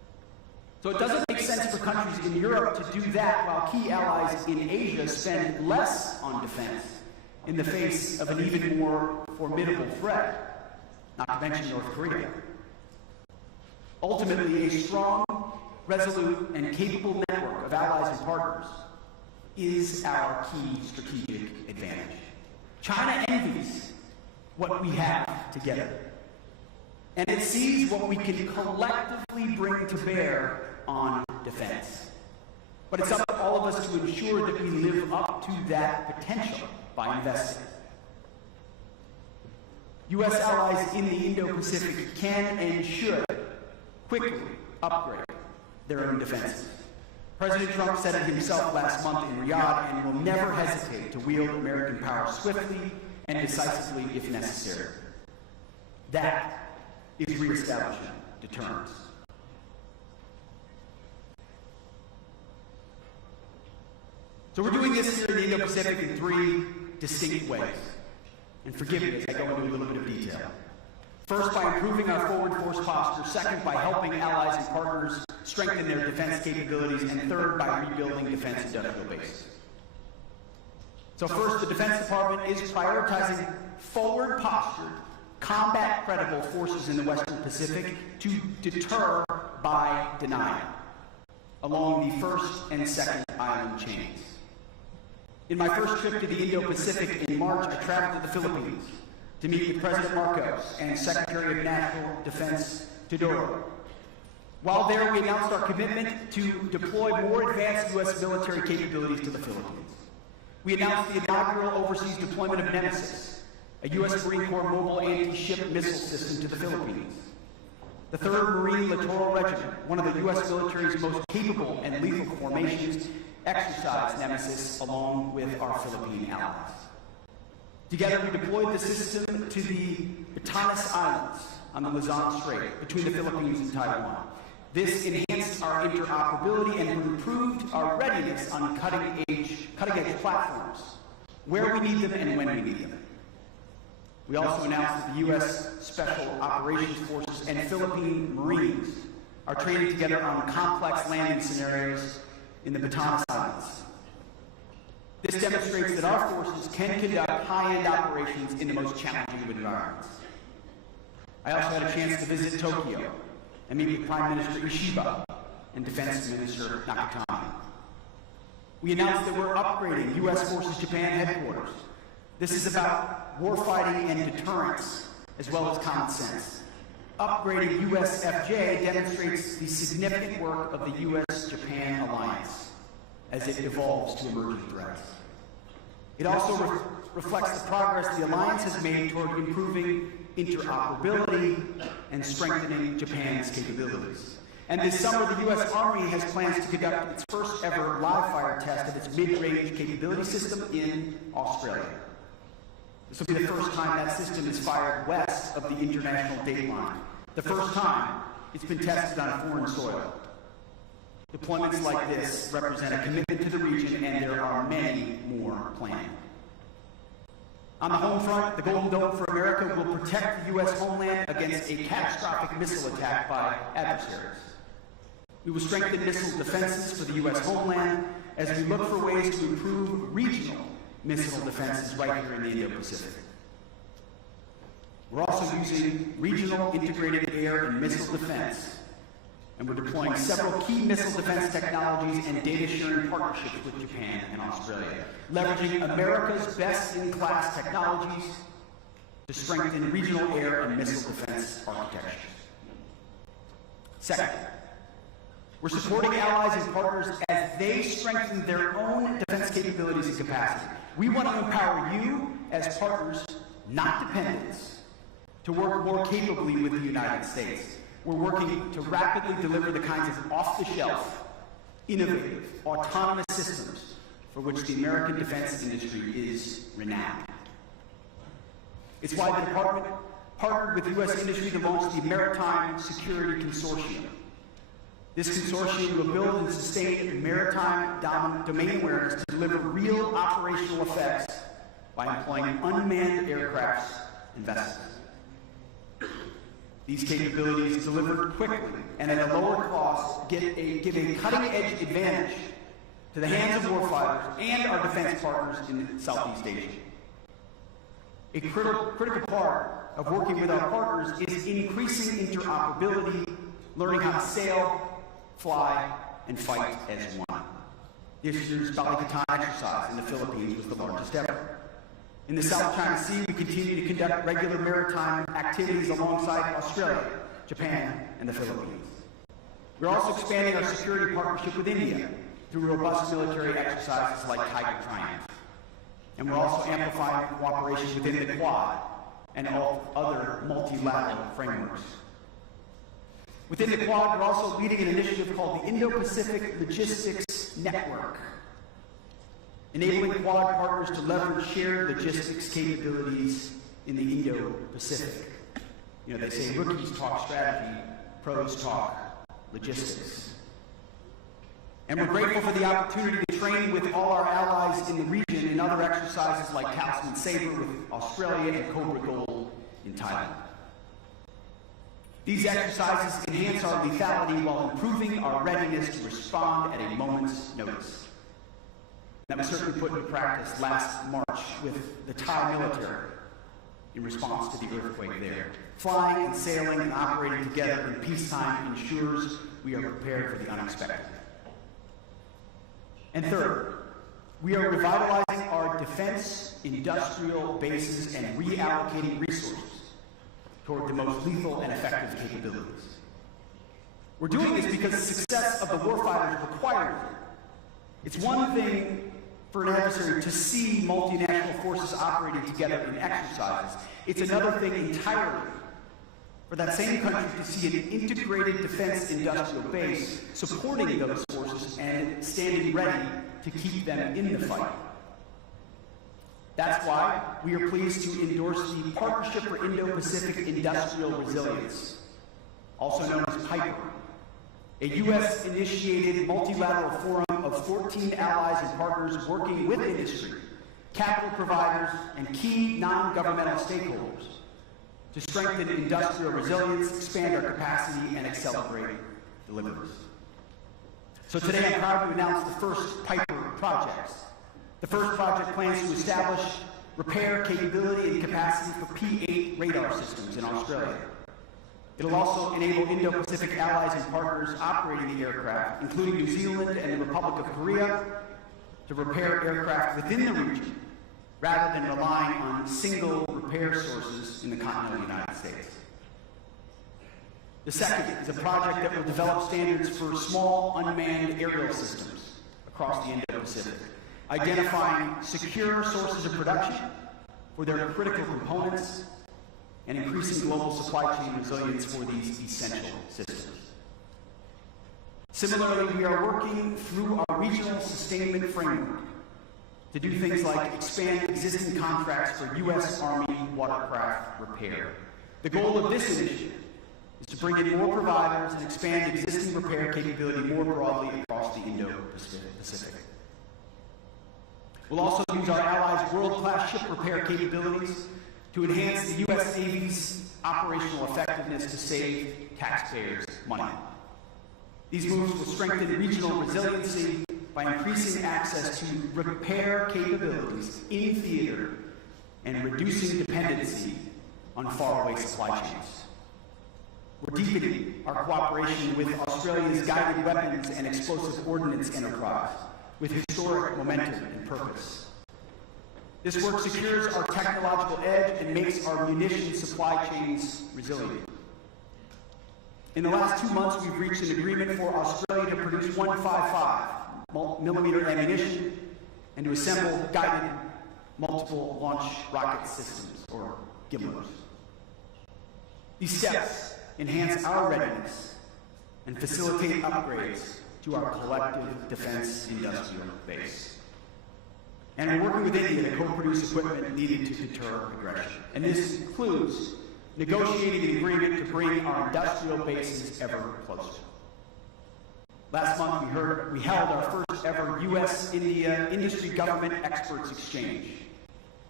So it doesn't make sense for countries in Europe to do that while key allies in Asia spend less on defense in the face of an even more formidable threat, not to mention North Korea. Ultimately, a strong, resolute, and capable network of allies and partners is our key strategic advantage. China envies what we have together, and it sees what we can collectively bring to bear on defense. But it's up to all of us to ensure that we live up to that potential by investing. U.S. allies in the Indo-Pacific can and should quickly upgrade their own defenses. President Trump said it himself last month in Riyadh and will never hesitate to wield American power swiftly and decisively if necessary. That is reestablishing deterrence. So we're doing this here in the Indo-Pacific in three distinct ways. And forgive me as I go into a little bit of detail. First, by improving our forward force posture. Second, by helping allies and partners strengthen their defense capabilities. And third, by rebuilding defense industrial bases. So first, the Defense Department is prioritizing forward postured, combat-credible forces in the Western Pacific to deter by denial along the first and second island chains. In my first trip to the Indo-Pacific in March, I traveled to the Philippines to meet with President Marcos and Secretary of National Defense Teodoro. While there, we announced our commitment to deploy more advanced U.S. military capabilities to the Philippines. We announced the inaugural overseas deployment of Nemesis, a U.S. Marine Corps mobile anti-ship missile system to the Philippines. The 3rd Marine Littoral Regiment, one of the U.S. military's most capable and lethal formations, exercised Nemesis along with our Philippine allies. Together, we deployed the system to the Batanes Islands on the Luzon Strait between the Philippines and Taiwan. This enhanced our interoperability and improved our readiness on cutting-edge platforms, where we need them and when we need them. We also announced that the U.S. Special Operations Forces and Philippine Marines are training together on complex landing scenarios in the Batanes Islands. This demonstrates that our forces can conduct high-end operations in the most challenging of environments. I also had a chance to visit Tokyo and meet with Prime Minister Ishiba and Defense Minister Nakatani. We announced that we're upgrading U.S. Forces Japan headquarters. This is about warfighting and deterrence, as well as common sense. Upgrading USFJ demonstrates the significant work of the U.S.-Japan alliance as it evolves to emerging threats. It also reflects the progress the alliance has made toward improving interoperability and strengthening Japan's capabilities. And this summer, the U.S. Army has plans to conduct its first ever live-fire test of its mid-range capability system in Australia. This will be the first time that system is fired west of the international date line. The first time it's been tested on foreign soil. Deployments like this represent a commitment to the region, and there are many more planned. On the home front, the Golden Dome for America will protect the U.S. homeland against a catastrophic missile attack by adversaries. We will strengthen missile defenses for the U.S. homeland as we look for ways to improve regional missile defenses right here in the Indo-Pacific. We're also using regional integrated air and missile defense, and we're deploying several key missile defense technologies and data-sharing partnerships with Japan and Australia, leveraging America's best-in-class technologies to strengthen regional air and missile defense architectures. Second, we're supporting allies and partners as they strengthen their own defense capabilities and capacity. We want to empower you as partners, not dependents, to work more capably with the United States. We're working to rapidly deliver the kinds of off-the-shelf, innovative, autonomous systems for which the American defense industry is renowned. It's why the Department partnered with U.S. industry to launch the Maritime Security Consortium. This consortium will build and sustain maritime domain awareness to deliver real operational effects by employing unmanned aircrafts and vessels. These capabilities, delivered quickly and at a lower cost, give a cutting-edge advantage to the hands of warfighters and our defense partners in Southeast Asia. A critical part of working with our partners is increasing interoperability, learning how to sail, fly, and fight as one. This year's Balikatan exercise in the Philippines was the largest ever. In the South China Sea, we continue to conduct regular maritime activities alongside Australia, Japan, and the Philippines. We're also expanding our security partnership with India through robust military exercises like Tiger Triumph. And we're also amplifying cooperation within the Quad and all other multilateral frameworks. Within the Quad, we're also leading an initiative called the Indo-Pacific Logistics Network, enabling Quad partners to leverage shared logistics capabilities in the Indo-Pacific. You know, they say rookies talk strategy, pros talk logistics. And we're grateful for the opportunity to train with all our allies in the region in other exercises like Talisman Sabre with Australia and Cobra Gold in Thailand. These exercises enhance our lethality while improving our readiness to respond at a moment's notice. That was certainly put into practice last March with the Thai military in response to the earthquake there. Flying and sailing and operating together in peacetime ensures we are prepared for the unexpected. And third, we are revitalizing our defense industrial bases and reallocating resources toward the most lethal and effective capabilities. We're doing this because the success of the warfighters requires it. It's one thing for an adversary to see multinational forces operating together in exercises. It's another thing entirely for that same country to see an integrated defense industrial base supporting those forces and standing ready to keep them in the fight. That's why we are pleased to endorse the Partnership for Indo-Pacific Industrial Resilience, also known as PIPER, a U.S.-initiated multilateral forum of 14 allies and partners working with industry, capital providers, and key non-governmental stakeholders to strengthen industrial resilience, expand our capacity, and accelerate deliveries. So today I'm proud to announce the first PIPER projects. The first project plans to establish repair capability and capacity for P-8 radar systems in Australia. It'll also enable Indo-Pacific allies and partners operating the aircraft, including New Zealand and the Republic of Korea, to repair aircraft within the region, rather than relying on single repair sources in the continental United States. The second is a project that will develop standards for small unmanned aerial systems across the Indo-Pacific, identifying secure sources of production for their critical components and increasing global supply chain resilience for these essential systems. Similarly, we are working through our regional sustainment framework to do things like expand existing contracts for U.S. Army watercraft repair. The goal of this initiative is to bring in more providers and expand existing repair capability more broadly across the Indo-Pacific. We'll also use our allies' world-class ship repair capabilities to enhance the U.S. Navy's operational effectiveness to save taxpayers money. These moves will strengthen regional resiliency by increasing access to repair capabilities in theater and reducing dependency on faraway supply chains. We're deepening our cooperation with Australia's guided weapons and explosive ordnance enterprise with historic momentum and purpose. This work secures our technological edge and makes our munitions supply chains resilient. In the last 2 months, we've reached an agreement for Australia to produce 155mm ammunition and to assemble guided multiple launch rocket systems, or GMLRS. These steps enhance our readiness and facilitate upgrades to our collective defense industrial base. And we're working with India to co-produce equipment needed to deter aggression. And this includes negotiating an agreement to bring our industrial bases ever closer. Last month, we held our first ever U.S.-India industry government experts exchange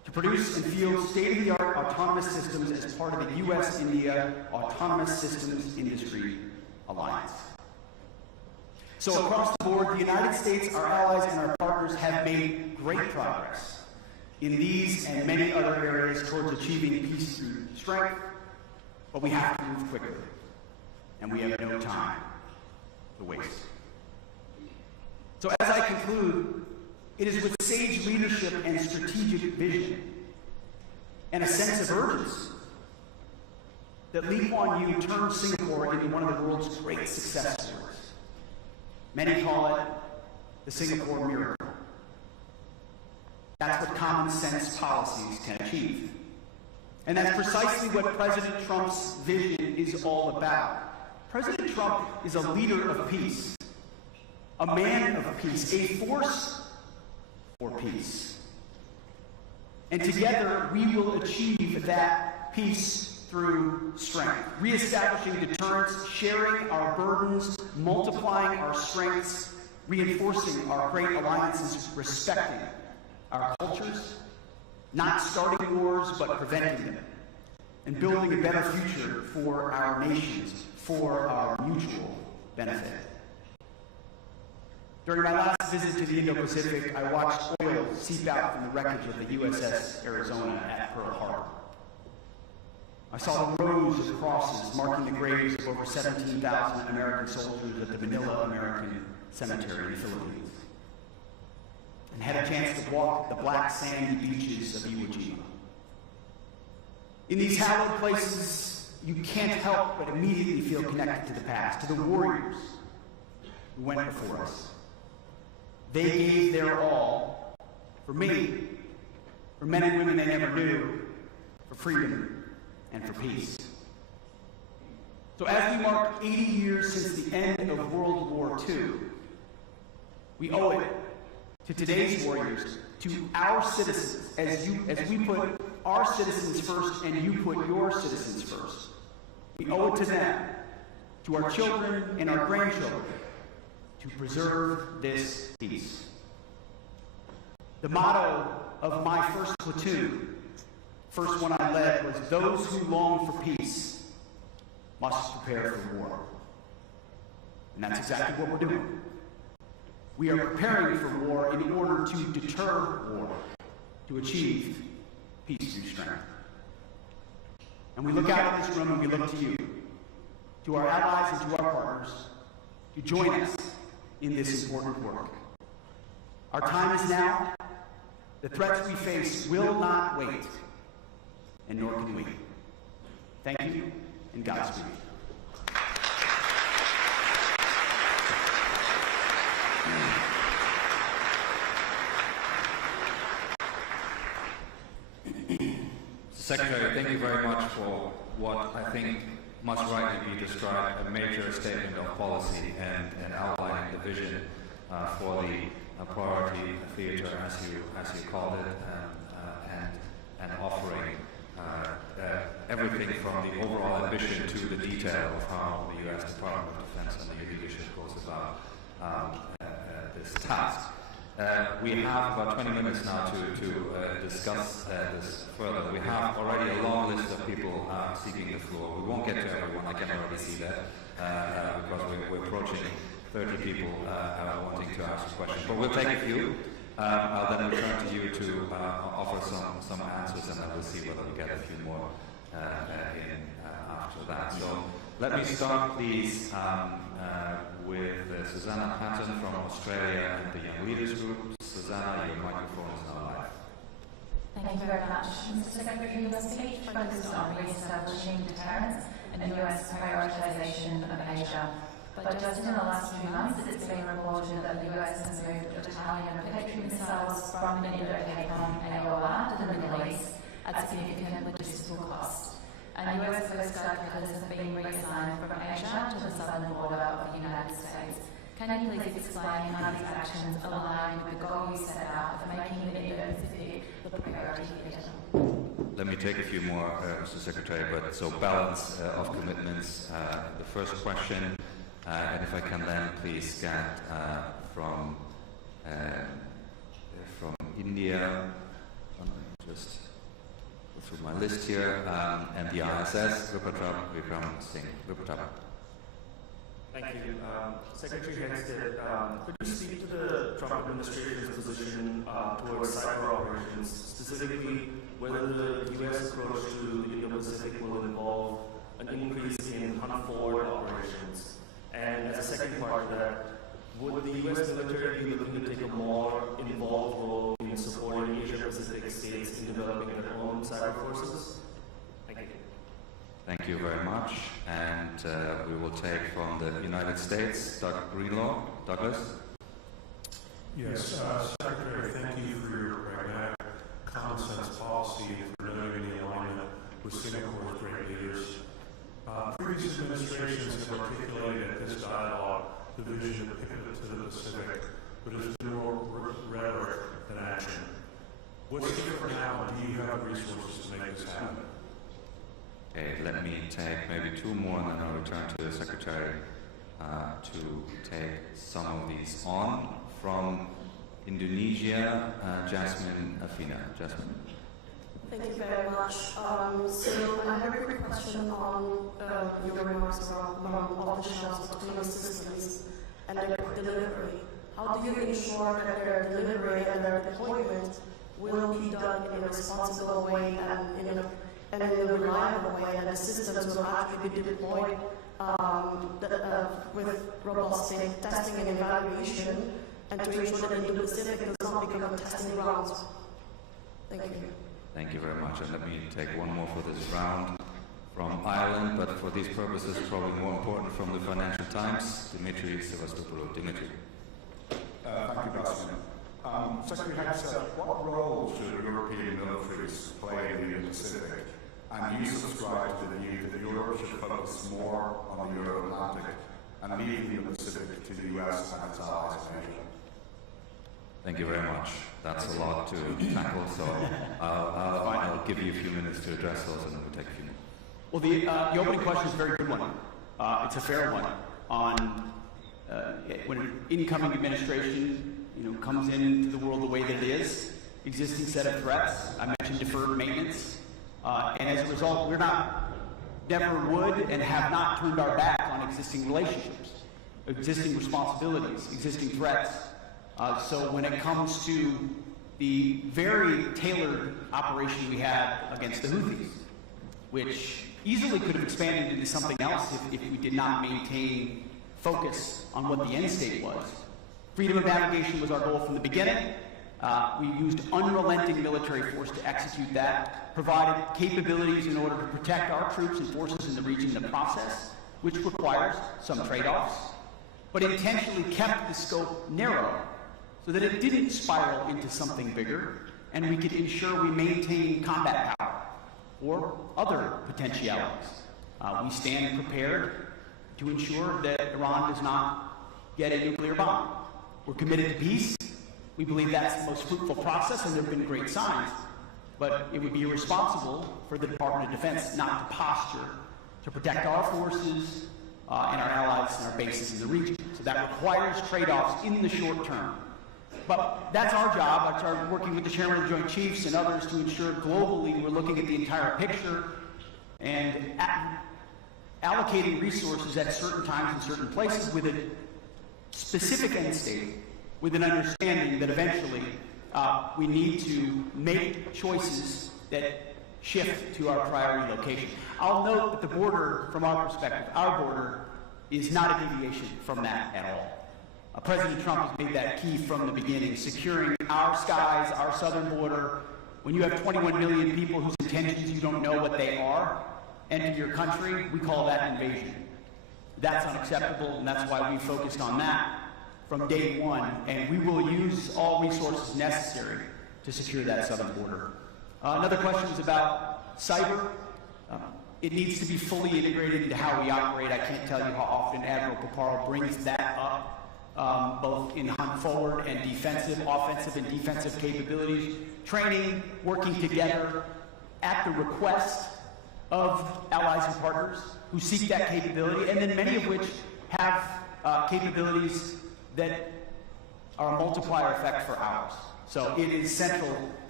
to produce and field state-of-the-art autonomous systems as part of the U.S.-India Autonomous Systems Industry Alliance. So across the board, the United States, our allies, and our partners have made great progress in these and many other areas towards achieving peace through strength, but we have to move quickly, and we have no time to waste. So as I conclude, it is with sage leadership and strategic vision and a sense of urgency that Lee Kuan Yew turned Singapore into one of the world's great success stories. Many call it the Singapore miracle. That's what common sense policies can achieve. And that's precisely what President Trump's vision is all about. President Trump is a leader of peace, a man of peace, a force for peace. And together we will achieve that peace through strength, reestablishing deterrence, sharing our burdens, multiplying our strengths, reinforcing our great alliances, respecting our cultures, not starting wars but preventing them, and building a better future for our nations, for our mutual benefit. During my last visit to the Indo-Pacific, I watched oil seep out from the wreckage of the USS Arizona at Pearl Harbor. I saw the rows of crosses marking the graves of over 17,000 American soldiers at the Manila American Cemetery in the Philippines, and had a chance to walk the black sandy beaches of Iwo Jima. In these hallowed places, you can't help but immediately feel connected to the past, to the warriors who went before us. They gave their all for me, for men and women they never knew, for freedom and for peace. So as we mark 80 years since the end of World War II, we owe it to today's warriors, to our citizens, as we put our citizens first and you put your citizens first. We owe it to them, to our children and our grandchildren, to preserve this peace. The motto of my first platoon, first one I led, was those who long for peace must prepare for war. And that's exactly what we're doing. We are preparing for war in order to deter war, to achieve peace through strength. And we look out at this room and we look to you, to our allies and to our partners, to join us in this important work. Our time is now. The threats we face will not wait, and nor can we. Thank you, and Godspeed. Secretary, thank you very much for what I think must rightly be described a major statement of policy and outlining the vision for the priority theater, as you called it, and offering everything from the overall ambition to the detail of how the U.S. Department of Defense and the leadership goes about this task. We have about 20 minutes now to discuss this further. We have already a long list of people seeking the floor. We won't get to everyone, I can already see that, because we're approaching 30 people wanting to ask a question. But we'll take a few. I'll then return to you to offer some answers, and then we'll see whether we get a few more in after that. So let me start these with Susanna Patton from Australia and the Young Leaders Group. Susanna, your microphone is now live. Thank you very much. Mr. Secretary, your speech focused on re-establishing deterrence and the US prioritization of Asia. But just in the last few months, it's been reported that the US has moved a battalion of Patriot missiles from Indo-Pacific AOR to the Middle East at significant logistical cost. And US Coast Guard cutters have been reassigned from Asia to the southern border of the United States. Can you please explain how these actions align with the goal you set out of making the Indo-Pacific the priority theater? Let me take a few more, Mr. Secretary, but so balance of commitments. The first question, and if I can then please get from India, just go through my list here. And the ISS, Vipatrap Vikram Singh. Vipatrap. Thank you. Secretary Hegseth, could you speak to the Trump administration's position towards cyber operations, specifically whether the U.S. approach to the Indo-Pacific will involve an increase in hunt-forward operations? And as a second part of that, would the U.S. military be looking to take a more involved role in supporting Asia-Pacific states in developing their own cyber forces? Thank you. Thank you very much. And we will take from the United States, Doug Greenlaw. Douglas? Yes, Secretary, thank you for your pragmatic, common sense policy for noting the alignment with Singapore's great leaders. Previous administrations have articulated at this dialogue the vision of pivot to the Pacific, but it's been more rhetoric than action. What's different now, and do you have resources to make this happen? Okay, let me take maybe two more, and then I'll return to the Secretary to take some of these on. From Indonesia, Jasmine Afina. Jasmine. Thank you very much. So I have a quick question on your remarks around off-the-shelf autonomous systems and their delivery. How do you ensure that their delivery and their deployment will be done in a responsible way and in a reliable way, and the systems will actually be deployed with robust testing and evaluation, and to ensure that the Indo-Pacific does not become a testing ground? Thank you. Thank you very much. And let me take one more for this round from Ireland, but for these purposes, probably more important, from the Financial Times, Dimitri Sevastopoulou. Dimitri. Thank you, President. Secretary Hegseth, what role should European militaries play in the Indo-Pacific? And you subscribe to the view that Europe should focus more on the Euro-Atlantic and leave the Indo-Pacific to the US and its allies in Asia. Thank you very much. That's a lot to tackle, so I'll give you a few minutes to address those, and then we'll take a few minutes. Well, the opening question is a very good one. It's a fair one on when an incoming administration comes into the world the way that it is, existing set of threats. I mentioned deferred maintenance, and as a result, never would and have not turned our back on existing relationships, existing responsibilities, existing threats. So when it comes to the very tailored operation we had against the Houthis, which easily could have expanded into something else if we did not maintain focus on what the end state was. Freedom of navigation was our goal from the beginning. We used unrelenting military force to execute that, provided capabilities in order to protect our troops and forces in the region in the process, which requires some trade-offs, but intentionally kept the scope narrow so that it didn't spiral into something bigger, and we could ensure we maintain combat power or other potentialities. We stand prepared to ensure that Iran does not get a nuclear bomb. We're committed to peace. We believe that's the most fruitful process, and there have been great signs. But it would be irresponsible for the Department of Defense not to posture to protect our forces and our allies and our bases in the region. So that requires trade-offs in the short term. But that's our job. I started working with the Chairman of the Joint Chiefs and others to ensure globally we're looking at the entire picture and allocating resources at certain times in certain places with a specific end state, with an understanding that eventually we need to make choices that shift to our priority location. I'll note that the border, from our perspective, our border, is not a deviation from that at all. President Trump has made that key from the beginning, securing our skies, our southern border. When you have 21 million people whose intentions you don't know what they are enter your country, we call that invasion. That's unacceptable, and that's why we focused on that from day one, and we will use all resources necessary to secure that southern border. Another question is about cyber. It needs to be fully integrated into how we operate. I can't tell you how often Admiral Paparo brings that up. Both in hunt forward and defensive, offensive and defensive capabilities, training, working together at the request of allies and partners who seek that capability, and then many of which have capabilities that are a multiplier effect for ours. So it is central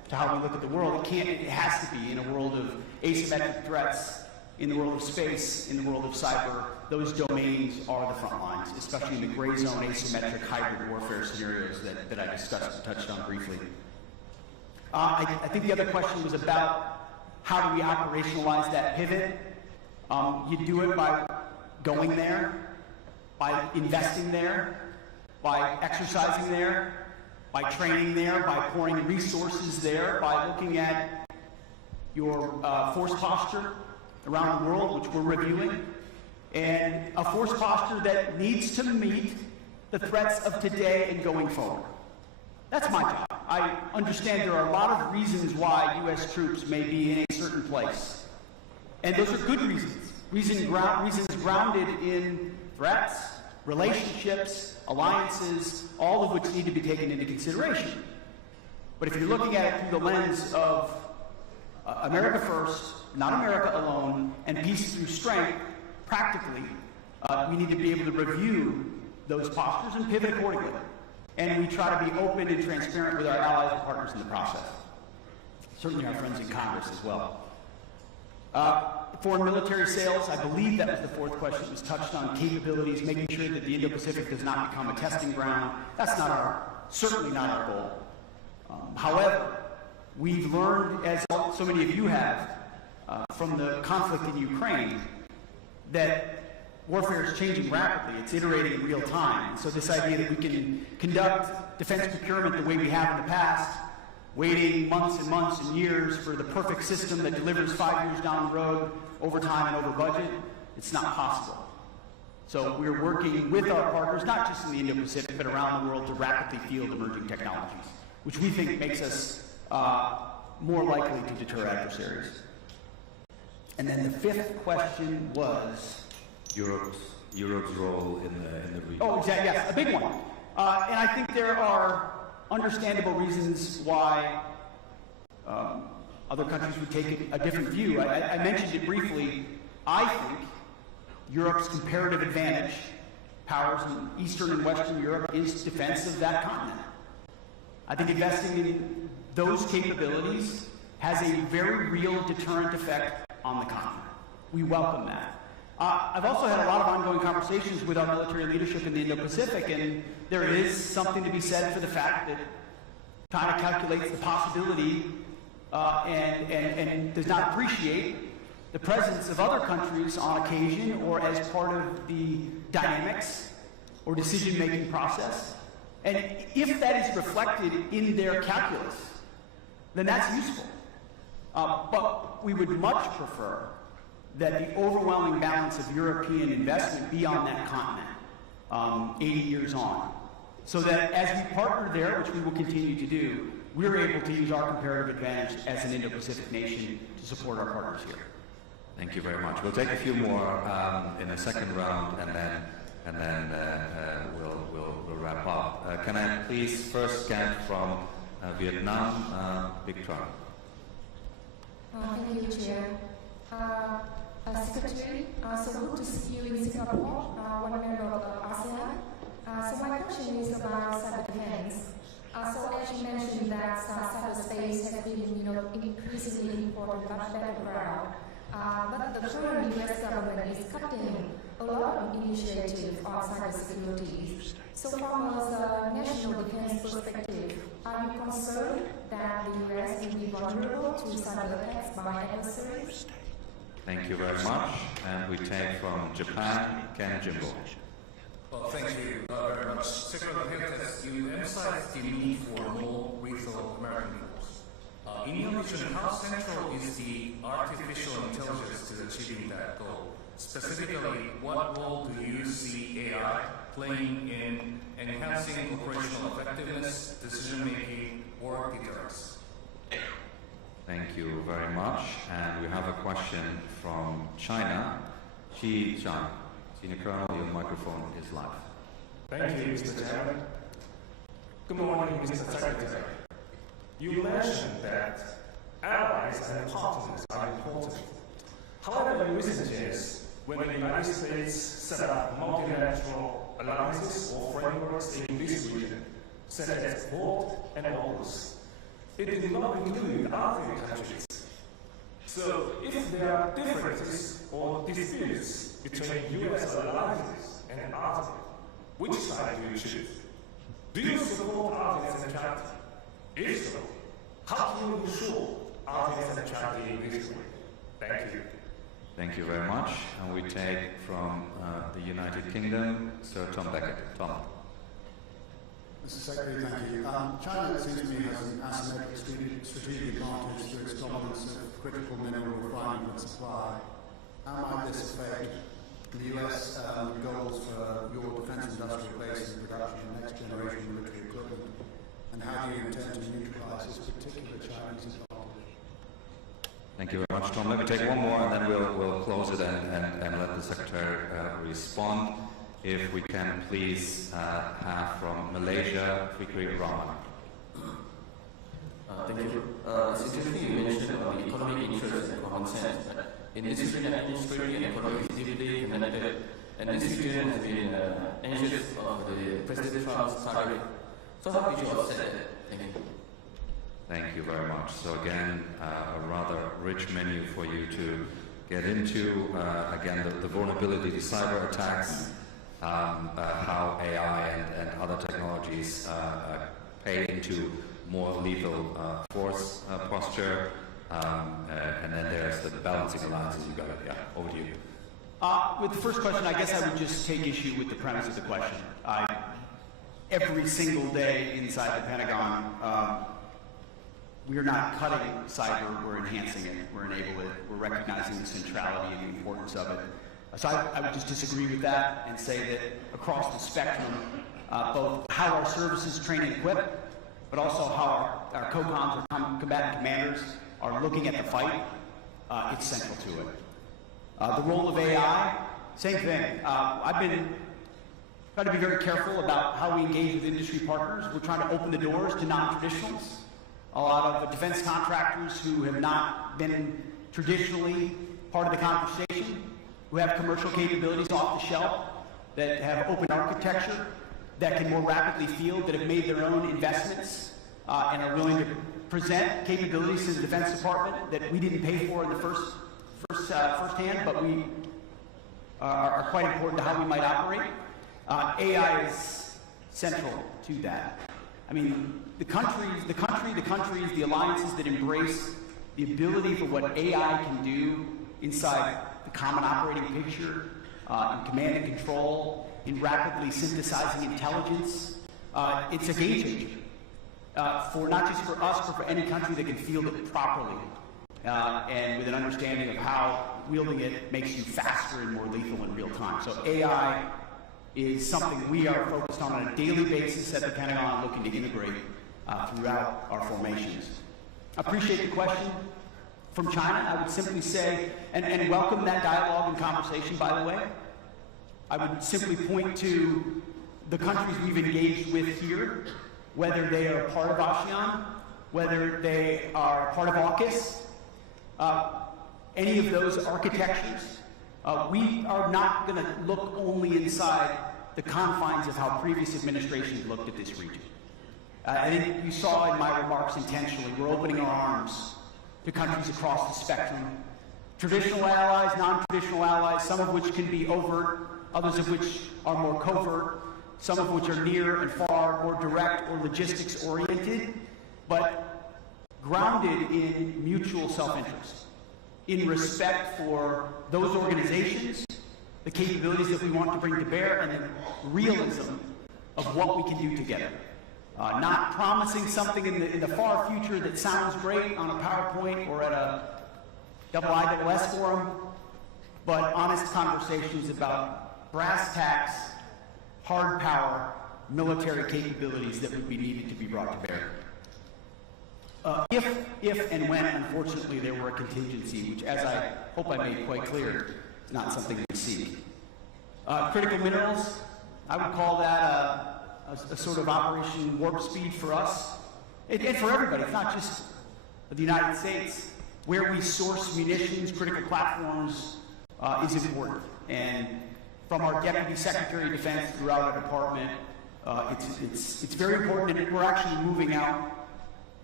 to how we look at the world. It has to be in a world of asymmetric threats, in the world of space, in the world of cyber. Those domains are the front lines, especially in the gray zone, asymmetric hybrid warfare scenarios that I discussed and touched on briefly. I think the other question was about how do we operationalize that pivot. You do it by going there, by investing there, by exercising there, by training there, by pouring resources there, by looking at your force posture around the world, which we're reviewing, and a force posture that needs to meet the threats of today and going forward. That's my job. I understand there are a lot of reasons why U.S. troops may be in a certain place. And those are good reasons. Reasons grounded in threats, relationships, alliances, all of which need to be taken into consideration. But if you're looking at it through the lens of America first, not America alone, and peace through strength, practically, we need to be able to review those postures and pivot accordingly. And we try to be open and transparent with our allies and partners in the process. Certainly our friends in Congress as well. Foreign military sales, I believe that was the fourth question. It was touched on capabilities, making sure that the Indo-Pacific does not become a testing ground. That's certainly not our goal. However, we've learned, as so many of you have, from the conflict in Ukraine, that warfare is changing rapidly. It's iterating in real time. So this idea that we can conduct defense procurement the way we have in the past, waiting months and months and years for the perfect system that delivers 5 years down the road, over time and over budget, it's not possible. So we're working with our partners, not just in the Indo-Pacific, but around the world to rapidly field emerging technologies, which we think makes us more likely to deter adversaries. And then the fifth question was Europe's role in the region. Oh, exactly. Yes, a big one. And I think there are understandable reasons why other countries would take a different view. I mentioned it briefly. I think Europe's comparative advantage, powers in Eastern and Western Europe, is defense of that continent. I think investing in those capabilities has a very real deterrent effect on the continent. We welcome that. I've also had a lot of ongoing conversations with our military leadership in the Indo-Pacific, and there is something to be said for the fact that China calculates the possibility and does not appreciate the presence of other countries on occasion or as part of the dynamics or decision-making process. And if that is reflected in their calculus, then that's useful. But we would much prefer that the overwhelming balance of European investment be on that continent 80 years on. So that as we partner there, which we will continue to do, we're able to use our comparative advantage as an Indo-Pacific nation to support our partners here. Thank you very much. We'll take a few more in a second round, and then we'll wrap up. Can I please first get from Vietnam, Big Truck? Thank you, Chair. Secretary, so good to see you in Singapore, one member of ASEAN. So my question is about cyber defense. So as you mentioned that cyberspace has been, increasingly important battleground. But the current U.S. government is cutting a lot of initiatives on cybersecurity. So from a national defense perspective, are you concerned that the U.S. will be vulnerable to cyber attacks by adversaries? Thank you very much. And we take from Japan, Ken Jimbo. Well, thank you very much. Secretary Hegseth, you emphasized the need for more lethal American force. In your vision, how central is the artificial intelligence to achieving that goal? Specifically, what role do you see AI playing in enhancing operational effectiveness, decision-making, or deterrence? Thank you very much. And we have a question from China. Xi Zhang. Senior Colonel, your microphone is live. Thank you, Mr. Chairman. Good morning, Mr. Secretary. You mentioned that allies and partners are important. However, in recent years, when the United States set up multilateral alliances or frameworks in this region, such as Quad and others, it did not include other countries. So if there are differences or disputes between U.S. alliances and ASEAN, which side do you choose? Do you support ASEAN centrality? If so, how do you ensure ASEAN centrality in this way? Thank you. Thank you very much. And we take from the United Kingdom, Sir Tom Beckett. Tom. Mr. Secretary, thank you. China, it seems to me, has an asymmetric strategic advantage through its dominance of critical mineral refinement and supply. How might this affect the US goals for your defense industrial base and production of next generation military equipment? And how do you intend to neutralize this particular Chinese advantage? Thank you very much, Tom. Let me take one more and then we'll close it and let the Secretary respond. If we can please have from Malaysia, Fikri Rahman. Thank you. It's interesting you mentioned about the economic interest and common sense. In this region, industry and economy is deeply connected, and this region has been anxious of the President Trump's target. So how did you offset that? Thank you. Thank you very much. So again, a rather rich menu for you to get into. Again, the vulnerability to cyber attacks, how AI and other technologies pay into more lethal force posture, and then there's the balancing alliances. You got it. Yeah, over to you. With the first question, I guess I would just take issue with the premise of the question. Every single day inside the Pentagon, we are not cutting cyber, we're enhancing it, we're enabling it, we're recognizing the centrality and the importance of it. So I would just disagree with that and say that across the spectrum, both how our services train and equip, but also how our COCOMs or combatant commanders are looking at the fight, it's central to it. The role of AI, same thing. I've been trying to be very careful about how we engage with industry partners. We're trying to open the doors to non-traditionals. A lot of defense contractors who have not been traditionally part of the conversation, who have commercial capabilities off the shelf, that have open architecture, that can more rapidly field, that have made their own investments, and are willing to present capabilities to the Defense Department that we didn't pay for in the firsthand, but we are quite important to how we might operate. AI is central to that. I mean, the countries, the alliances that embrace the ability for what AI can do inside the common operating picture, in command and control, in rapidly synthesizing intelligence, it's a game changer. For not just for us, but for any country that can field it properly, and with an understanding of how wielding it makes you faster and more lethal in real time. So AI is something we are focused on a daily basis at the Pentagon, looking to integrate throughout our formations. I appreciate the question from China. I would simply say, and welcome that dialogue and conversation, by the way. I would simply point to the countries we've engaged with here, whether they are part of ASEAN, whether they are part of AUKUS, any of those architectures. We are not going to look only inside the confines of how previous administrations looked at this region. I think you saw in my remarks intentionally, we're opening our arms to countries across the spectrum. Traditional allies, non-traditional allies, some of which can be overt, others of which are more covert, some of which are near and far, more direct or logistics oriented, but grounded in mutual self-interest, in respect for those organizations, the capabilities that we want to bring to bear, and the realism of what we can do together. Not promising something in the far future that sounds great on a PowerPoint or at a IISS forum, but honest conversations about brass tacks, hard power, military capabilities that would be needed to be brought to bear. If and when, unfortunately, there were a contingency, which, as I hope I made quite clear, is not something we seek. Critical minerals, I would call that a sort of Operation Warp Speed for us, and for everybody. It's not just the United States. Where we source munitions, critical platforms, is important. And from our Deputy Secretary of Defense throughout our department, it's very important, and we're actually moving out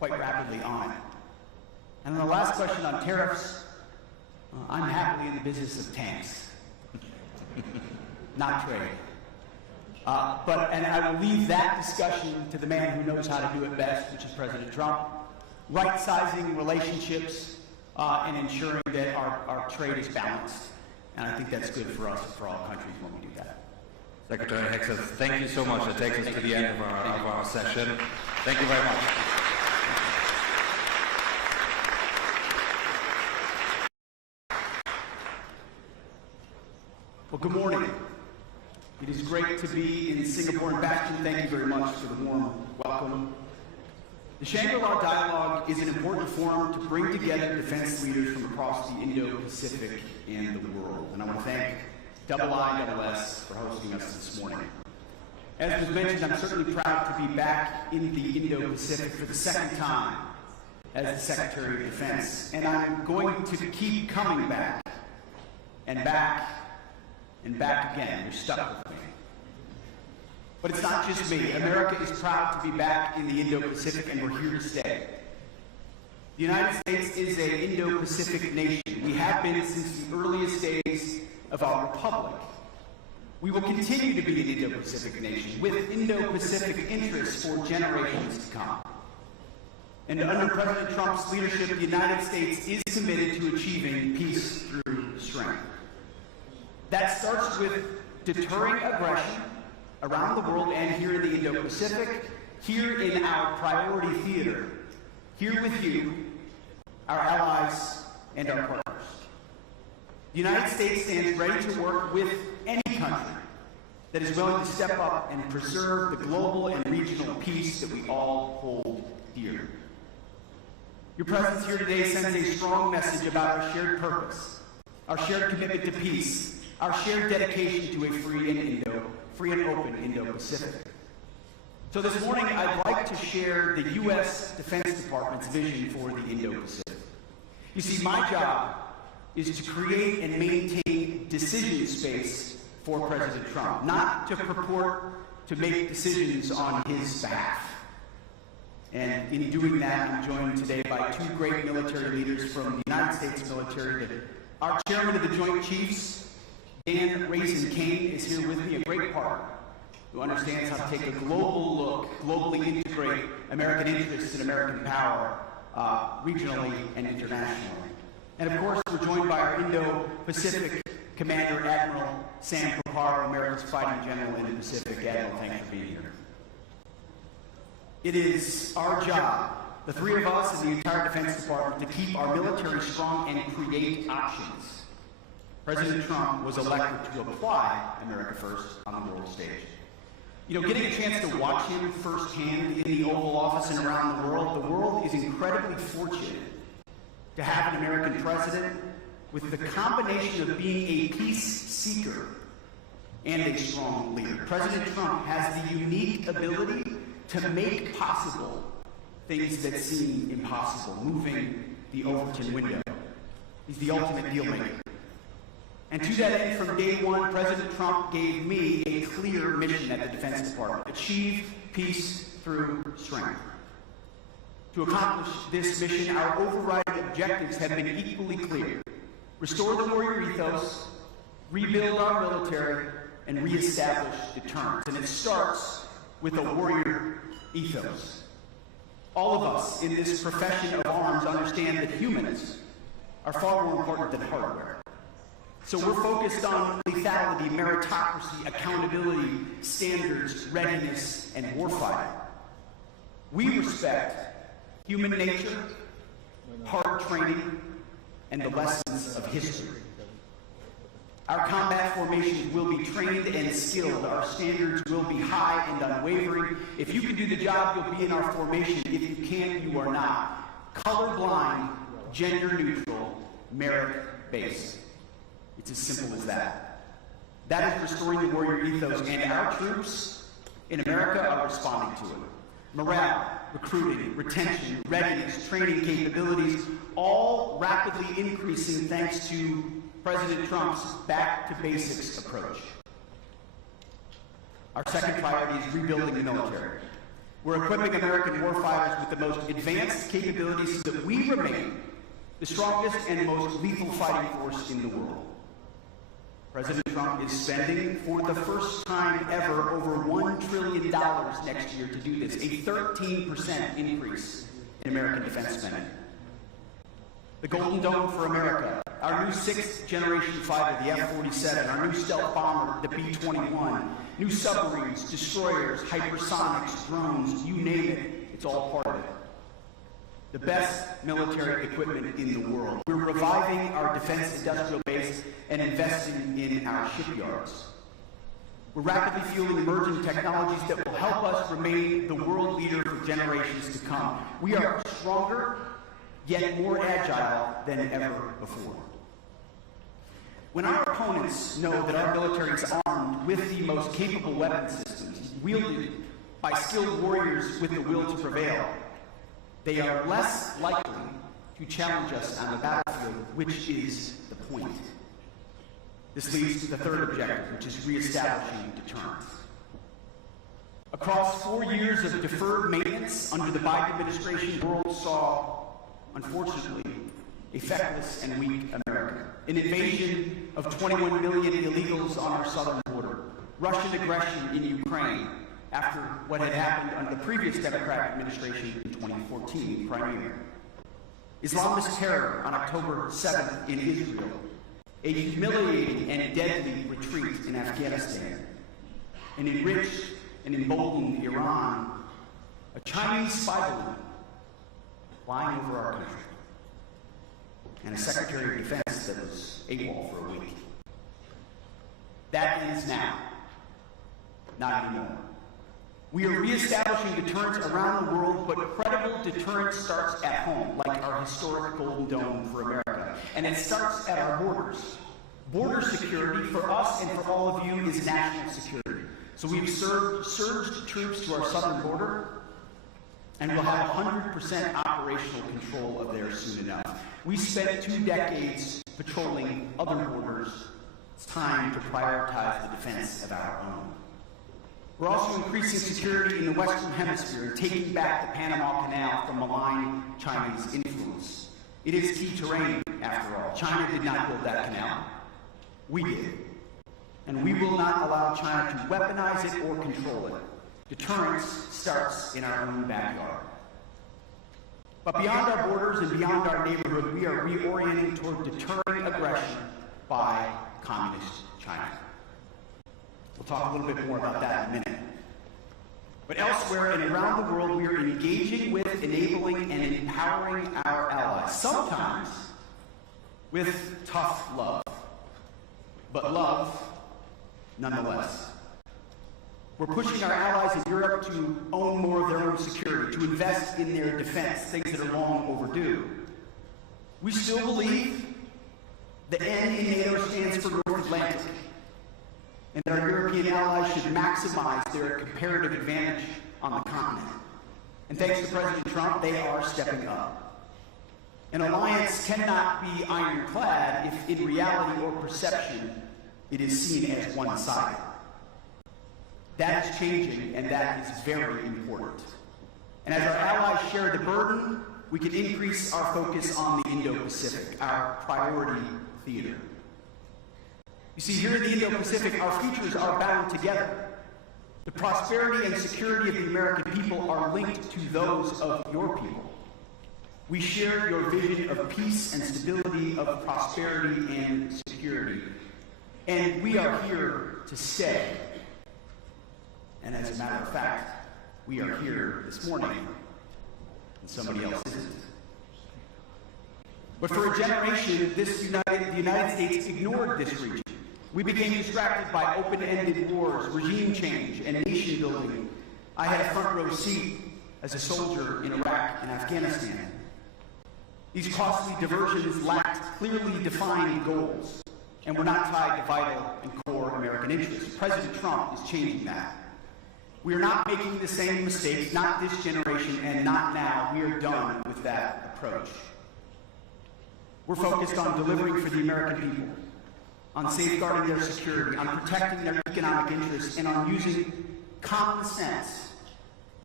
quite rapidly on it. And then the last question on tariffs, I'm happily in the business of tanks, not trade. And I will leave that discussion to the man who knows how to do it best, which is President Trump. Right-sizing relationships and ensuring that our trade is balanced. And I think that's good for us and for all countries when we do that. Secretary Hegseth, thank you so much. That takes us to the end of our session. Thank you very much. Well, good morning. It is great to be in Singapore and Bastion. Thank you very much for the warm welcome. The Shangri-La Dialogue is an important forum to bring together defense leaders from across the Indo-Pacific and the world. And I want to thank IISS for hosting us this morning. As was mentioned, I'm certainly proud to be back in the Indo-Pacific for the second time as the Secretary of Defense. And I'm going to keep coming back and back and back again. You're stuck with me. But it's not just me. America is proud to be back in the Indo-Pacific, and we're here to stay. The United States is an Indo-Pacific nation. We have been since the earliest days of our republic. We will continue to be an Indo-Pacific nation with Indo-Pacific interests for generations to come. And under President Trump's leadership, the United States is committed to achieving peace through strength. That starts with deterring aggression around the world and here in the Indo-Pacific, here in our priority theater, here with you, our allies, and our partners. The United States stands ready to work with any country that is willing to step up and preserve the global and regional peace that we all hold dear. Your presence here today sends a strong message about our shared purpose, our shared commitment to peace, our shared dedication to a free and open Indo-Pacific. So this morning, I'd like to share the U.S. Defense Department's vision for the Indo-Pacific. You see, my job is to create and maintain decision space for President Trump, not to purport to make decisions on his behalf. And in doing that, I'm joined today by two great military leaders from the United States military. Our chairman of the Joint Chiefs, Dan Raisin Kane, is here with me, a great partner who understands how to take a global look, globally integrate American interests and American power regionally and internationally. And of course, we're joined by our Indo-Pacific Commander Admiral Sam Paparo, America's fighting general in the Pacific. Admiral, thanks for being here. It is our job, the three of us and the entire Defense Department, to keep our military strong and create options. President Trump was elected to apply America First on the world stage. You know, getting a chance to watch him firsthand in the Oval Office and around the world is incredibly fortunate to have an American president with the combination of being a peace seeker and a strong leader. President Trump has the unique ability to make possible things that seem impossible, moving the Overton window. He's the ultimate deal maker. And to that end, from day one, President Trump gave me a clear mission at the Defense Department: achieve peace through strength. To accomplish this mission, our overriding objectives have been equally clear: restore the warrior ethos, rebuild our military, and reestablish deterrence. And it starts with a warrior ethos. All of us in this profession of arms understand that humans are far more important than hardware. So we're focused on lethality, meritocracy, accountability, standards, readiness, and warfighting. We respect human nature, hard training, and the lessons of history. Our combat formations will be trained and skilled. Our standards will be high and unwavering. If you can do the job, you'll be in our formation. If you can't, you are not. Colorblind, gender-neutral, merit-based. It's as simple as that. That is restoring the warrior ethos, and our troops in America are responding to it. Morale, recruiting, retention, readiness, training capabilities, all rapidly increasing thanks to President Trump's back-to-basics approach. Our second priority is rebuilding the military. We're equipping American warfighters with the most advanced capabilities so that we remain the strongest and most lethal fighting force in the world. President Trump is spending, for the first time ever, over $1 trillion next year to do this, a 13% increase in American defense spending. The Golden Dome for America, our new 6th generation fighter, the F-47, our new stealth bomber, the B-21, new submarines, destroyers, hypersonics, drones, you name it, it's all part of it. The best military equipment in the world. We're reviving our defense industrial base and investing in our shipyards. We're rapidly fueling emerging technologies that will help us remain the world leader for generations to come. We are stronger, yet more agile than ever before. When our opponents know that our military is armed with the most capable weapon systems, wielded by skilled warriors with the will to prevail, they are less likely to challenge us on the battlefield, which is the point. This leads to the third objective, which is reestablishing deterrence. Across 4 years of deferred maintenance under the Biden administration, the world saw, unfortunately, a feckless and weak America. An invasion of 21 million illegals on our southern border. Russian aggression in Ukraine after what had happened under the previous Democratic administration in 2014, Crimea. Islamist terror on October 7th in Israel. A humiliating and deadly retreat in Afghanistan. An enriched and emboldened Iran. A Chinese spy balloon flying over our country. And a Secretary of Defense that was AWOL for a week. That ends now. Not anymore. We are reestablishing deterrence around the world, but credible deterrence starts at home, like our historic Golden Dome for America. And it starts at our borders. Border security for us and for all of you is national security. So we've surged troops to our southern border, and we'll have 100% operational control of theirs soon enough. We spent 2 decades patrolling other borders. It's time to prioritize the defense of our own. We're also increasing security in the Western Hemisphere and taking back the Panama Canal from malign Chinese influence. It is key terrain, after all. China did not build that canal. We did. And we will not allow China to weaponize it or control it. Deterrence starts in our own backyard. But beyond our borders and beyond our neighborhood, we are reorienting toward deterring aggression by communist China. We'll talk a little bit more about that in a minute. But elsewhere and around the world, we are engaging with, enabling, and empowering our allies, sometimes with tough love, but love nonetheless. We're pushing our allies in Europe to own more of their own security, to invest in their defense, things that are long overdue. We still believe the N in NATO stands for North Atlantic, and that our European allies should maximize their comparative advantage on the continent. And thanks to President Trump, they are stepping up. An alliance cannot be ironclad if in reality or perception it is seen as one-sided. That is changing, and that is very important. And as our allies share the burden, we can increase our focus on the Indo-Pacific, our priority theater. You see, here in the Indo-Pacific, our futures are bound together. The prosperity and security of the American people are linked to those of your people. We share your vision of peace and stability, of prosperity and security. And we are here to stay. And as a matter of fact, we are here this morning, and somebody else isn't. But for a generation, the United States ignored this region. We became distracted by open-ended wars, regime change, and nation building. I had a front row seat as a soldier in Iraq and Afghanistan. These costly diversions lacked clearly defined goals and were not tied to vital and core American interests. President Trump is changing that. We are not making the same mistakes, not this generation, and not now. We are done with that approach. We're focused on delivering for the American people, on safeguarding their security, on protecting their economic interests, and on using common sense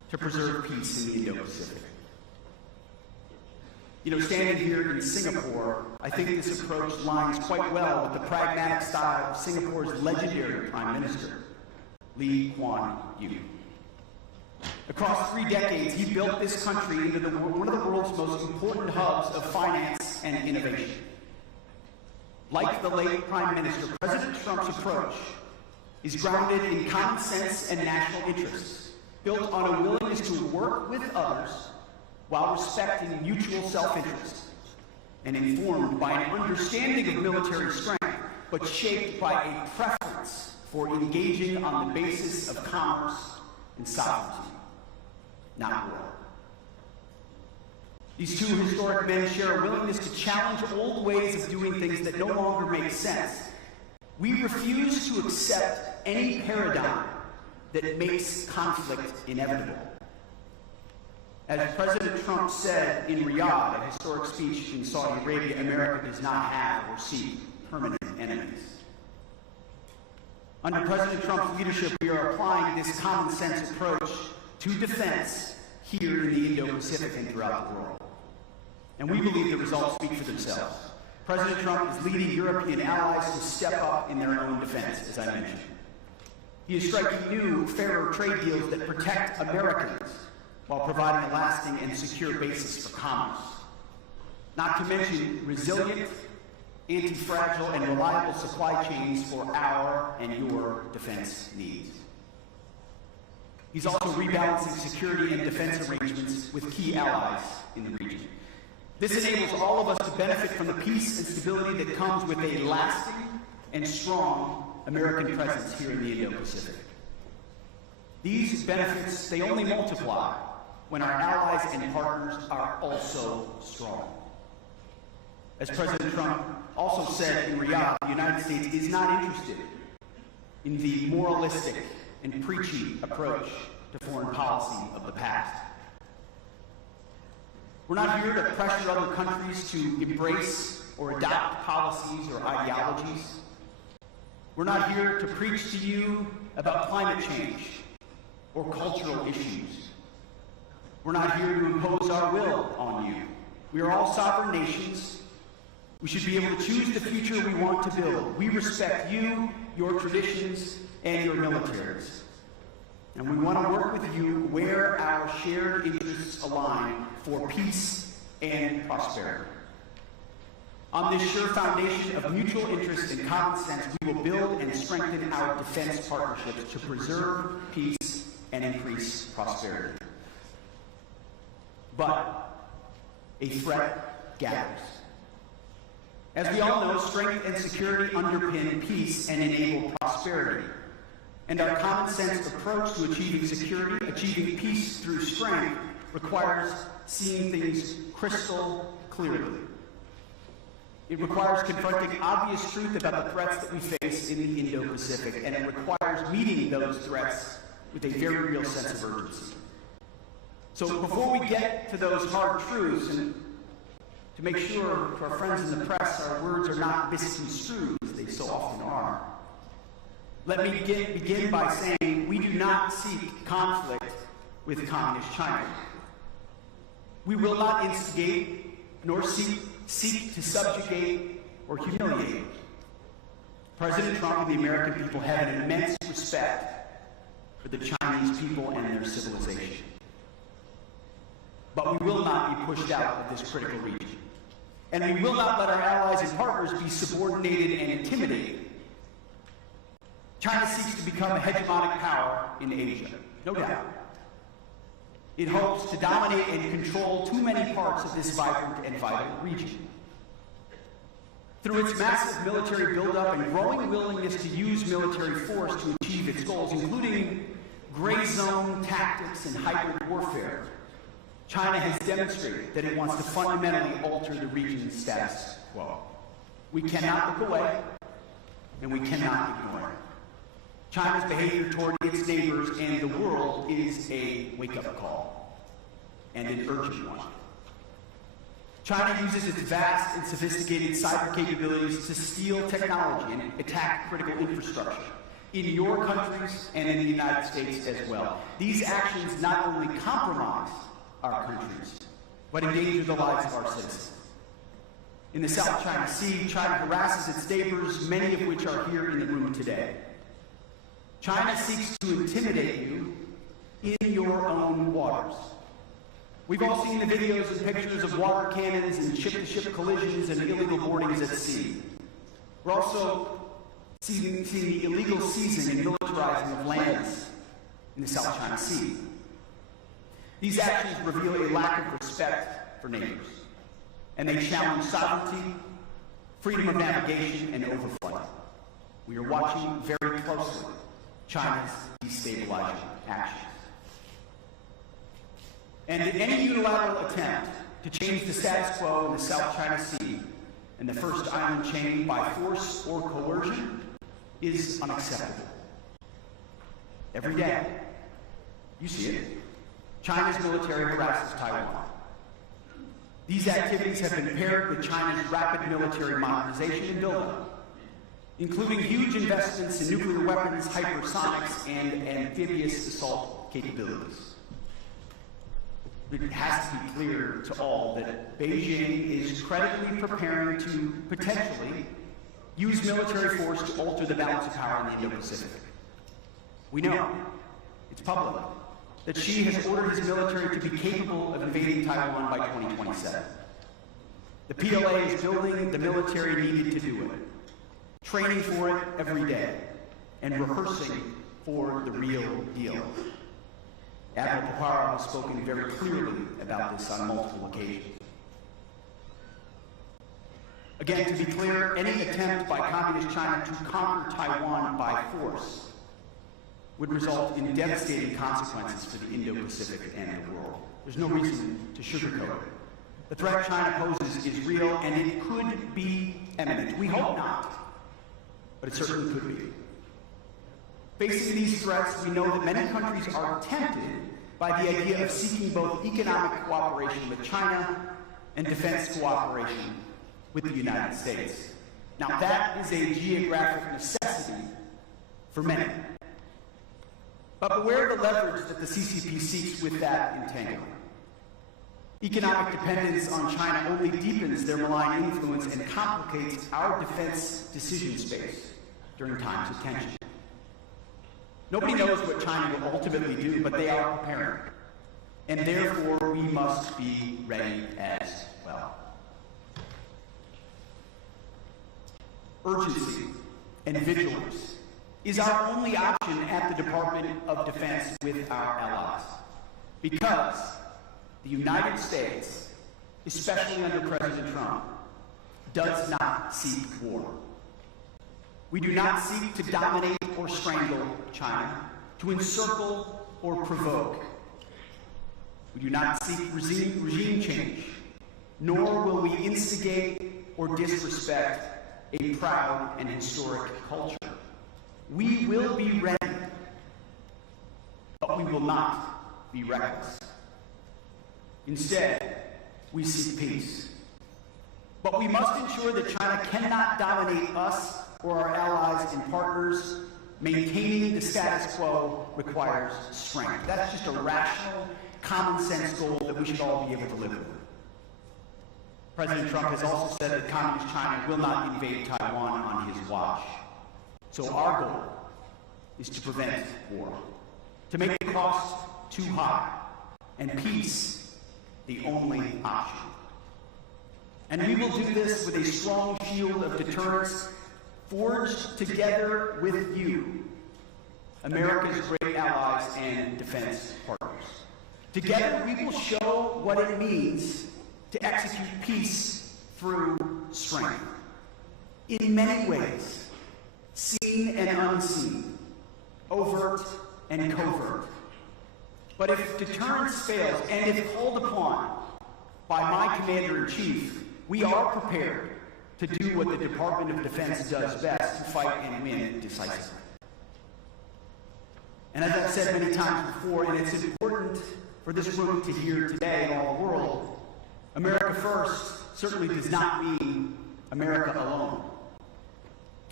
to preserve peace in the Indo-Pacific. You know, standing here in Singapore, I think this approach lines quite well with the pragmatic style of Singapore's legendary Prime Minister, Lee Kuan Yew. Across 3 decades, he built this country into one of the world's most important hubs of finance and innovation. Like the late Prime Minister, President Trump's approach is grounded in common sense and national interests, built on a willingness to work with others while respecting mutual self-interest, and informed by an understanding of military strength, but shaped by a preference for engaging on the basis of commerce and sovereignty, not war. These two historic men share a willingness to challenge old ways of doing things that no longer make sense. We refuse to accept any paradigm that makes conflict inevitable. As President Trump said in Riyadh, a historic speech in Saudi Arabia, America does not have or seek permanent enemies. Under President Trump's leadership, we are applying this common sense approach to defense here in the Indo-Pacific and throughout the world. And we believe the results speak for themselves. President Trump is leading European allies to step up in their own defense, as I mentioned. He is striking new, fairer trade deals that protect Americans while providing a lasting and secure basis for commerce. Not to mention resilient, anti-fragile, and reliable supply chains for our and your defense needs. He's also rebalancing security and defense arrangements with key allies in the region. This enables all of us to benefit from the peace and stability that comes with a lasting and strong American presence here in the Indo-Pacific. These benefits, they only multiply when our allies and partners are also strong. As President Trump also said in Riyadh, the United States is not interested in the moralistic and preachy approach to foreign policy of the past. We're not here to pressure other countries to embrace or adopt policies or ideologies. We're not here to preach to you about climate change or cultural issues. We're not here to impose our will on you. We are all sovereign nations. We should be able to choose the future we want to build. We respect you, your traditions, and your militaries. And we want to work with you where our shared interests align for peace and prosperity. On this sure foundation of mutual interest and common sense, we will build and strengthen our defense partnerships to preserve peace and increase prosperity. But a threat gathers. As we all know, strength and security underpin peace and enable prosperity. And our common sense approach to achieving security, achieving peace through strength, requires seeing things crystal clearly. It requires confronting obvious truth about the threats that we face in the Indo-Pacific, and it requires meeting those threats with a very real sense of urgency. So before we get to those hard truths, and to make sure to our friends in the press our words are not misconstrued, as they so often are, let me begin by saying we do not seek conflict with Communist China. We will not instigate nor seek to subjugate or humiliate. President Trump and the American people have an immense respect for the Chinese people and their civilization. But we will not be pushed out of this critical region. And we will not let our allies and partners be subordinated and intimidated. China seeks to become a hegemonic power in Asia, no doubt. It hopes to dominate and control too many parts of this vibrant and vital region. Through its massive military buildup and growing willingness to use military force to achieve its goals, including gray zone tactics and hybrid warfare, China has demonstrated that it wants to fundamentally alter the region's status quo. We cannot look away, and we cannot ignore it. China's behavior toward its neighbors and the world is a wake-up call, and an urgent one. China uses its vast and sophisticated cyber capabilities to steal technology and attack critical infrastructure. in your countries and in the United States as well. These actions not only compromise our countries, but endanger the lives of our citizens. In the South China Sea, China harasses its neighbors, many of which are here in the room today. China seeks to intimidate you in your own waters. We've all seen the videos and pictures of water cannons and ship-to-ship collisions and illegal boardings at sea. We're also seeing the illegal seizing and militarizing of lands in the South China Sea. These actions reveal a lack of respect for neighbors, and they challenge sovereignty, freedom of navigation, and overflight. We are watching very closely China's destabilizing actions. And any unilateral attempt to change the status quo in the South China Sea and the first island chain by force or coercion is unacceptable. Every day, you see it, China's military harasses Taiwan. These activities have been paired with China's rapid military modernization and buildup, including huge investments in nuclear weapons, hypersonics, and amphibious assault capabilities. It has to be clear to all that Beijing is credibly preparing to potentially use military force to alter the balance of power in the Indo-Pacific. We know, it's public, that Xi has ordered his military to be capable of invading Taiwan by 2027. The PLA is building the military needed to do it, training for it every day, and rehearsing for the real deal. Admiral Paparo has spoken very clearly about this on multiple occasions. Again, to be clear, any attempt by Communist China to conquer Taiwan by force would result in devastating consequences for the Indo-Pacific and the world. There's no reason to sugarcoat it. The threat China poses is real, and it could be imminent. We hope not, but it certainly could be. Facing these threats, we know that many countries are tempted by the idea of seeking both economic cooperation with China and defense cooperation with the United States. Now, that is a geographic necessity for many. But beware the leverage that the CCP seeks with that entanglement. Economic dependence on China only deepens their malign influence and complicates our defense decision space during times of tension. Nobody knows what China will ultimately do, but they are preparing. And therefore, we must be ready as well. Urgency and vigilance is our only option at the Department of Defense with our allies. Because the United States, especially under President Trump, does not seek war. We do not seek to dominate or strangle China, to encircle or provoke. We do not seek regime change, nor will we instigate or disrespect a proud and historic culture. We will be ready, but we will not be reckless. Instead, we seek peace. But we must ensure that China cannot dominate us or our allies and partners. Maintaining the status quo requires strength. That's just a rational, common sense goal that we should all be able to live with. President Trump has also said that Communist China will not invade Taiwan on his watch. So our goal is to prevent war, to make the cost too high, and peace the only option. And we will do this with a strong shield of deterrence forged together with you, America's great allies and defense partners. Together, we will show what it means to execute peace through strength. In many ways, seen and unseen, overt and covert. But if deterrence fails, and if called upon by my Commander-in-Chief, we are prepared to do what the Department of Defense does best, to fight and win decisively. And as I've said many times before, and it's important for this room to hear today and all the world, America first certainly does not mean America alone.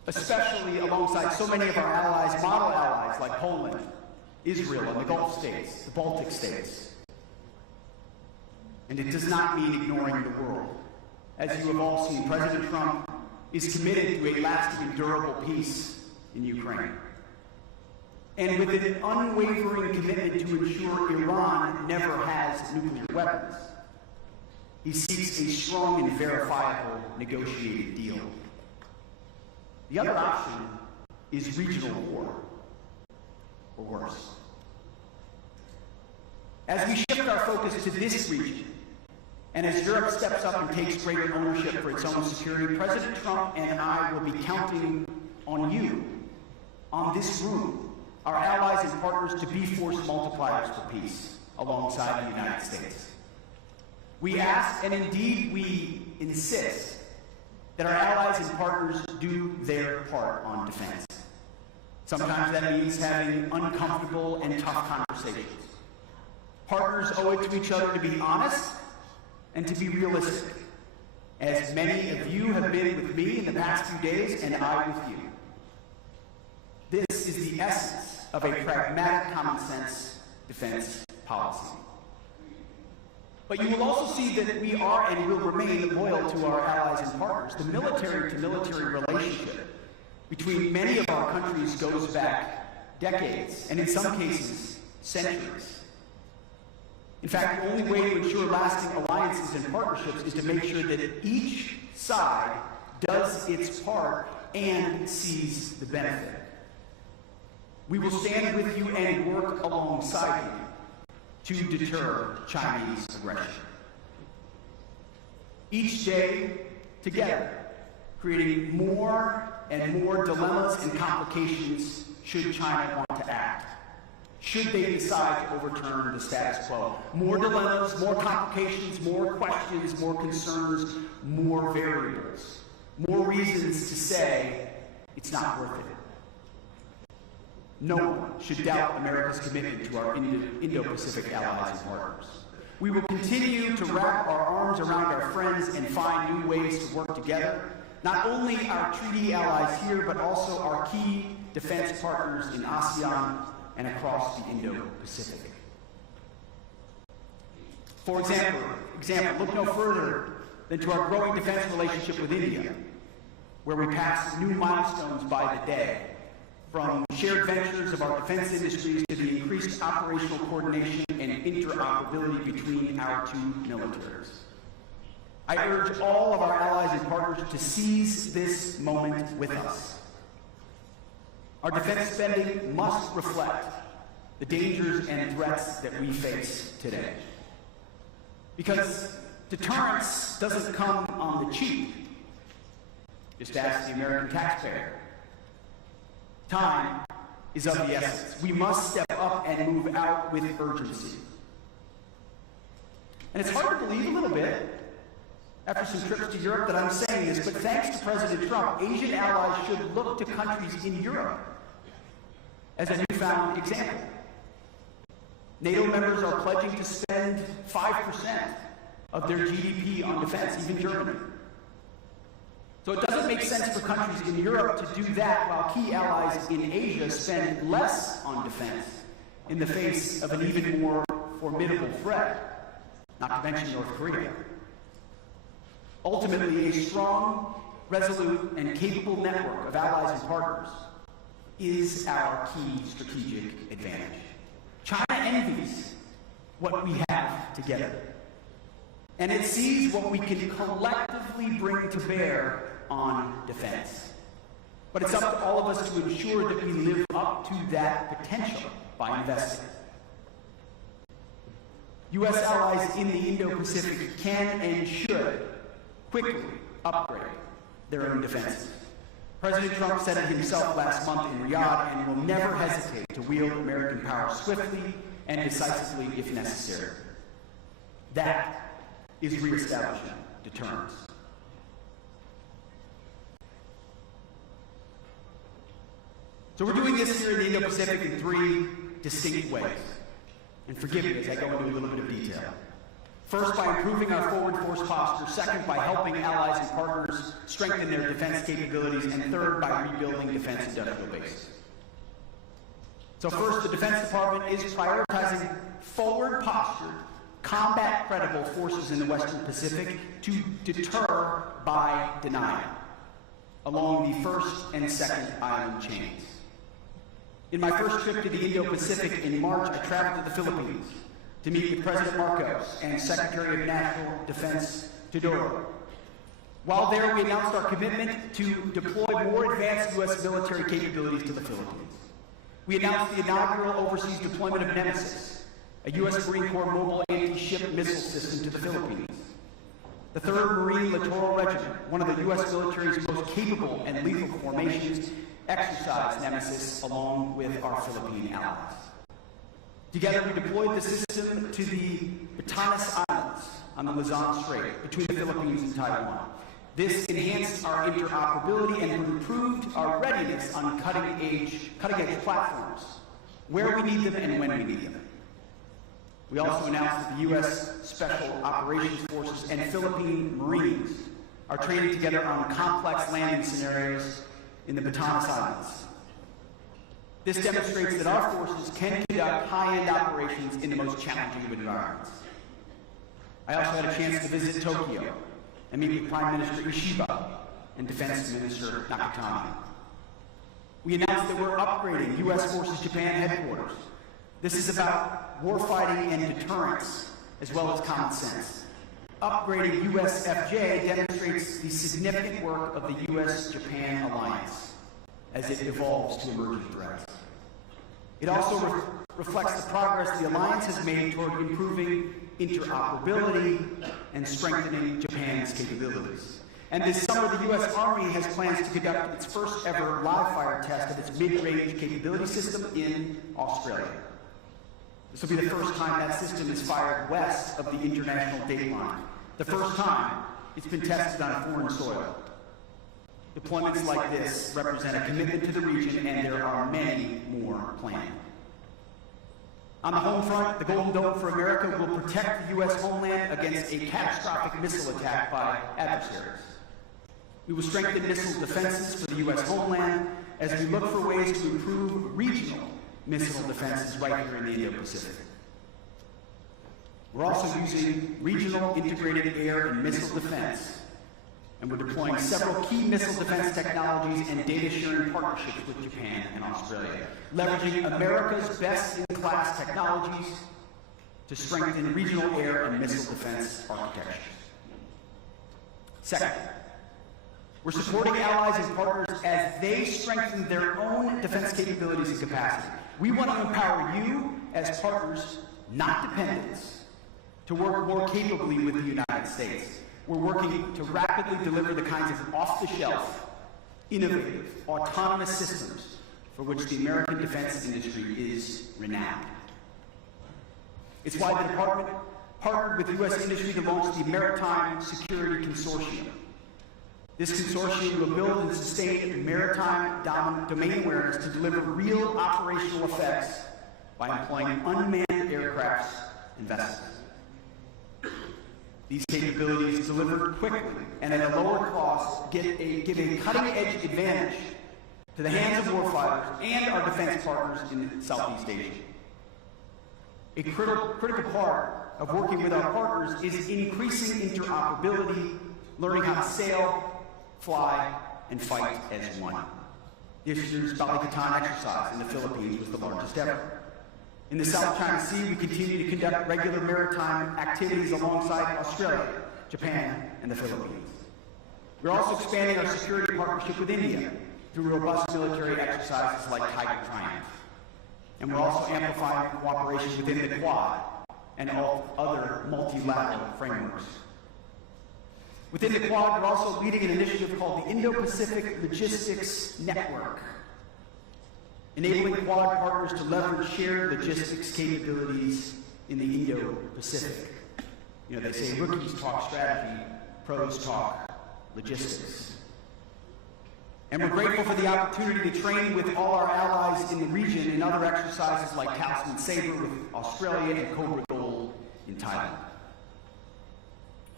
especially alongside so many of our allies, model allies like Poland, Israel, and the Gulf states, the Baltic states. And it does not mean ignoring the world. As you have all seen, President Trump is committed to a lasting and durable peace in Ukraine. And with an unwavering commitment to ensure Iran never has nuclear weapons, he seeks a strong and verifiable negotiated deal. The other option is regional war, or worse. As we shift our focus to this region, and as Europe steps up and takes greater ownership for its own security, President Trump and I will be counting on you, on this room, our allies and partners, to be force multipliers for peace alongside the United States. We ask, and indeed we insist, that our allies and partners do their part on defense. Sometimes that means having uncomfortable and tough conversations. Partners owe it to each other to be honest and to be realistic, as many of you have been with me in the past few days, and I with you. This is the essence of a pragmatic, common-sense defense policy. But you will also see that we are and will remain loyal to our allies and partners. The military-to-military relationship between many of our countries goes back decades, and in some cases, centuries. In fact, the only way to ensure lasting alliances and partnerships is to make sure that each side does its part and sees the benefit. We will stand with you and work alongside you to deter Chinese aggression. Each day, together, creating more and more dilemmas and complications should China want to act. Should they decide to overturn the status quo. More dilemmas, more complications, more questions, more concerns, more variables, more reasons to say it's not worth it. No one should doubt America's commitment to our Indo-Pacific allies and partners. We will continue to wrap our arms around our friends and find new ways to work together, not only our treaty allies here, but also our key defense partners in ASEAN and across the Indo-Pacific. For example, look no further than to our growing defense relationship with India, where we pass new milestones by the day, from shared ventures of our defense industries to the increased operational coordination and interoperability between our two militaries. I urge all of our allies and partners to seize this moment with us. Our defense spending must reflect the dangers and threats that we face today. Because deterrence doesn't come on the cheap. Just ask the American taxpayer. Time is of the essence. We must step up and move out with urgency. And it's hard to believe a little bit, after some trips to Europe, that I'm saying this, but thanks to President Trump, Asian allies should look to countries in Europe as a newfound example. NATO members are pledging to spend 5% of their GDP on defense, even Germany. So it doesn't make sense for countries in Europe to do that while key allies in Asia spend less on defense in the face of an even more formidable threat, not to mention North Korea. Ultimately, a strong, resolute, and capable network of allies and partners is our key strategic advantage. China envies what we have together, and it sees what we can collectively bring to bear on defense. But it's up to all of us to ensure that we live up to that potential by investing. U.S. allies in the Indo-Pacific can and should quickly upgrade their own defenses. President Trump said it himself last month in Riyadh and will never hesitate to wield American power swiftly and decisively if necessary. That is reestablishing deterrence. So we're doing this here in the Indo-Pacific in three distinct ways. And forgive me as I go into a little bit of detail. First, by improving our forward force posture. Second, by helping allies and partners strengthen their defense capabilities. And third, by rebuilding defense industrial bases. So first, the Defense Department is prioritizing forward postured, combat-credible forces in the Western Pacific to deter by denial along the first and second island chains. In my first trip to the Indo-Pacific in March, I traveled to the Philippines to meet with President Marcos and Secretary of National Defense Teodoro. While there, we announced our commitment to deploy more advanced U.S. military capabilities to the Philippines. We announced the inaugural overseas deployment of Nemesis, a U.S. Marine Corps mobile anti-ship missile system to the Philippines. The 3rd Marine Littoral Regiment, one of the U.S. military's most capable and lethal formations, exercised Nemesis along with our Philippine allies. Together, we deployed the system to the Batanes Islands on the Luzon Strait between the Philippines and Taiwan. This enhanced our interoperability and improved our readiness on cutting-edge platforms, where we need them and when we need them. We also announced that the U.S. Special Operations Forces and Philippine Marines are training together on complex landing scenarios in the Batanes Islands. This demonstrates that our forces can conduct high-end operations in the most challenging of environments. I also had a chance to visit Tokyo and meet with Prime Minister Ishiba and Defense Minister Nakatani. We announced that we're upgrading U.S. Forces Japan headquarters. This is about warfighting and deterrence, as well as common sense. Upgrading USFJ demonstrates the significant work of the U.S.-Japan alliance as it evolves to emerging threats. It also reflects the progress the alliance has made toward improving interoperability and strengthening Japan's capabilities. And this summer, the U.S. Army has plans to conduct its first ever live-fire test of its mid-range capability system in Australia. This will be the first time that system is fired west of the international date line. The first time it's been tested on foreign soil. Deployments like this represent a commitment to the region, and there are many more planned. On the home front, the Golden Dome for America will protect the U.S. homeland against a catastrophic missile attack by adversaries. We will strengthen missile defenses for the U.S. homeland as we look for ways to improve regional missile defenses right here in the Indo-Pacific. We're also using regional integrated air and missile defense, and we're deploying several key missile defense technologies and data-sharing partnerships with Japan and Australia, leveraging America's best-in-class technologies to strengthen regional air and missile defense architectures. Second, we're supporting allies and partners as they strengthen their own defense capabilities and capacity. We want to empower you as partners, not dependents, to work more capably with the United States. We're working to rapidly deliver the kinds of off-the-shelf, innovative, autonomous systems for which the American defense industry is renowned. It's why the Department partnered with U.S. industry to launch the Maritime Security Consortium. This consortium will build and sustain maritime domain awareness to deliver real operational effects by employing unmanned aircrafts and vessels. These capabilities, delivered quickly and at a lower cost, give a cutting-edge advantage to the hands of warfighters and our defense partners in Southeast Asia. A critical part of working with our partners is increasing interoperability, learning how to sail, fly, and fight as one. This year's Balikatan exercise in the Philippines was the largest ever. In the South China Sea, we continue to conduct regular maritime activities alongside Australia, Japan, and the Philippines. We're also expanding our security partnership with India through robust military exercises like Tiger Triumph. And we're also amplifying cooperation within the Quad and all other multilateral frameworks. Within the Quad, we're also leading an initiative called the Indo-Pacific Logistics Network, enabling Quad partners to leverage shared logistics capabilities in the Indo-Pacific. You know, they say rookies talk strategy, pros talk logistics. And we're grateful for the opportunity to train with all our allies in the region in other exercises like Talisman Sabre with Australia and Cobra Gold in Thailand.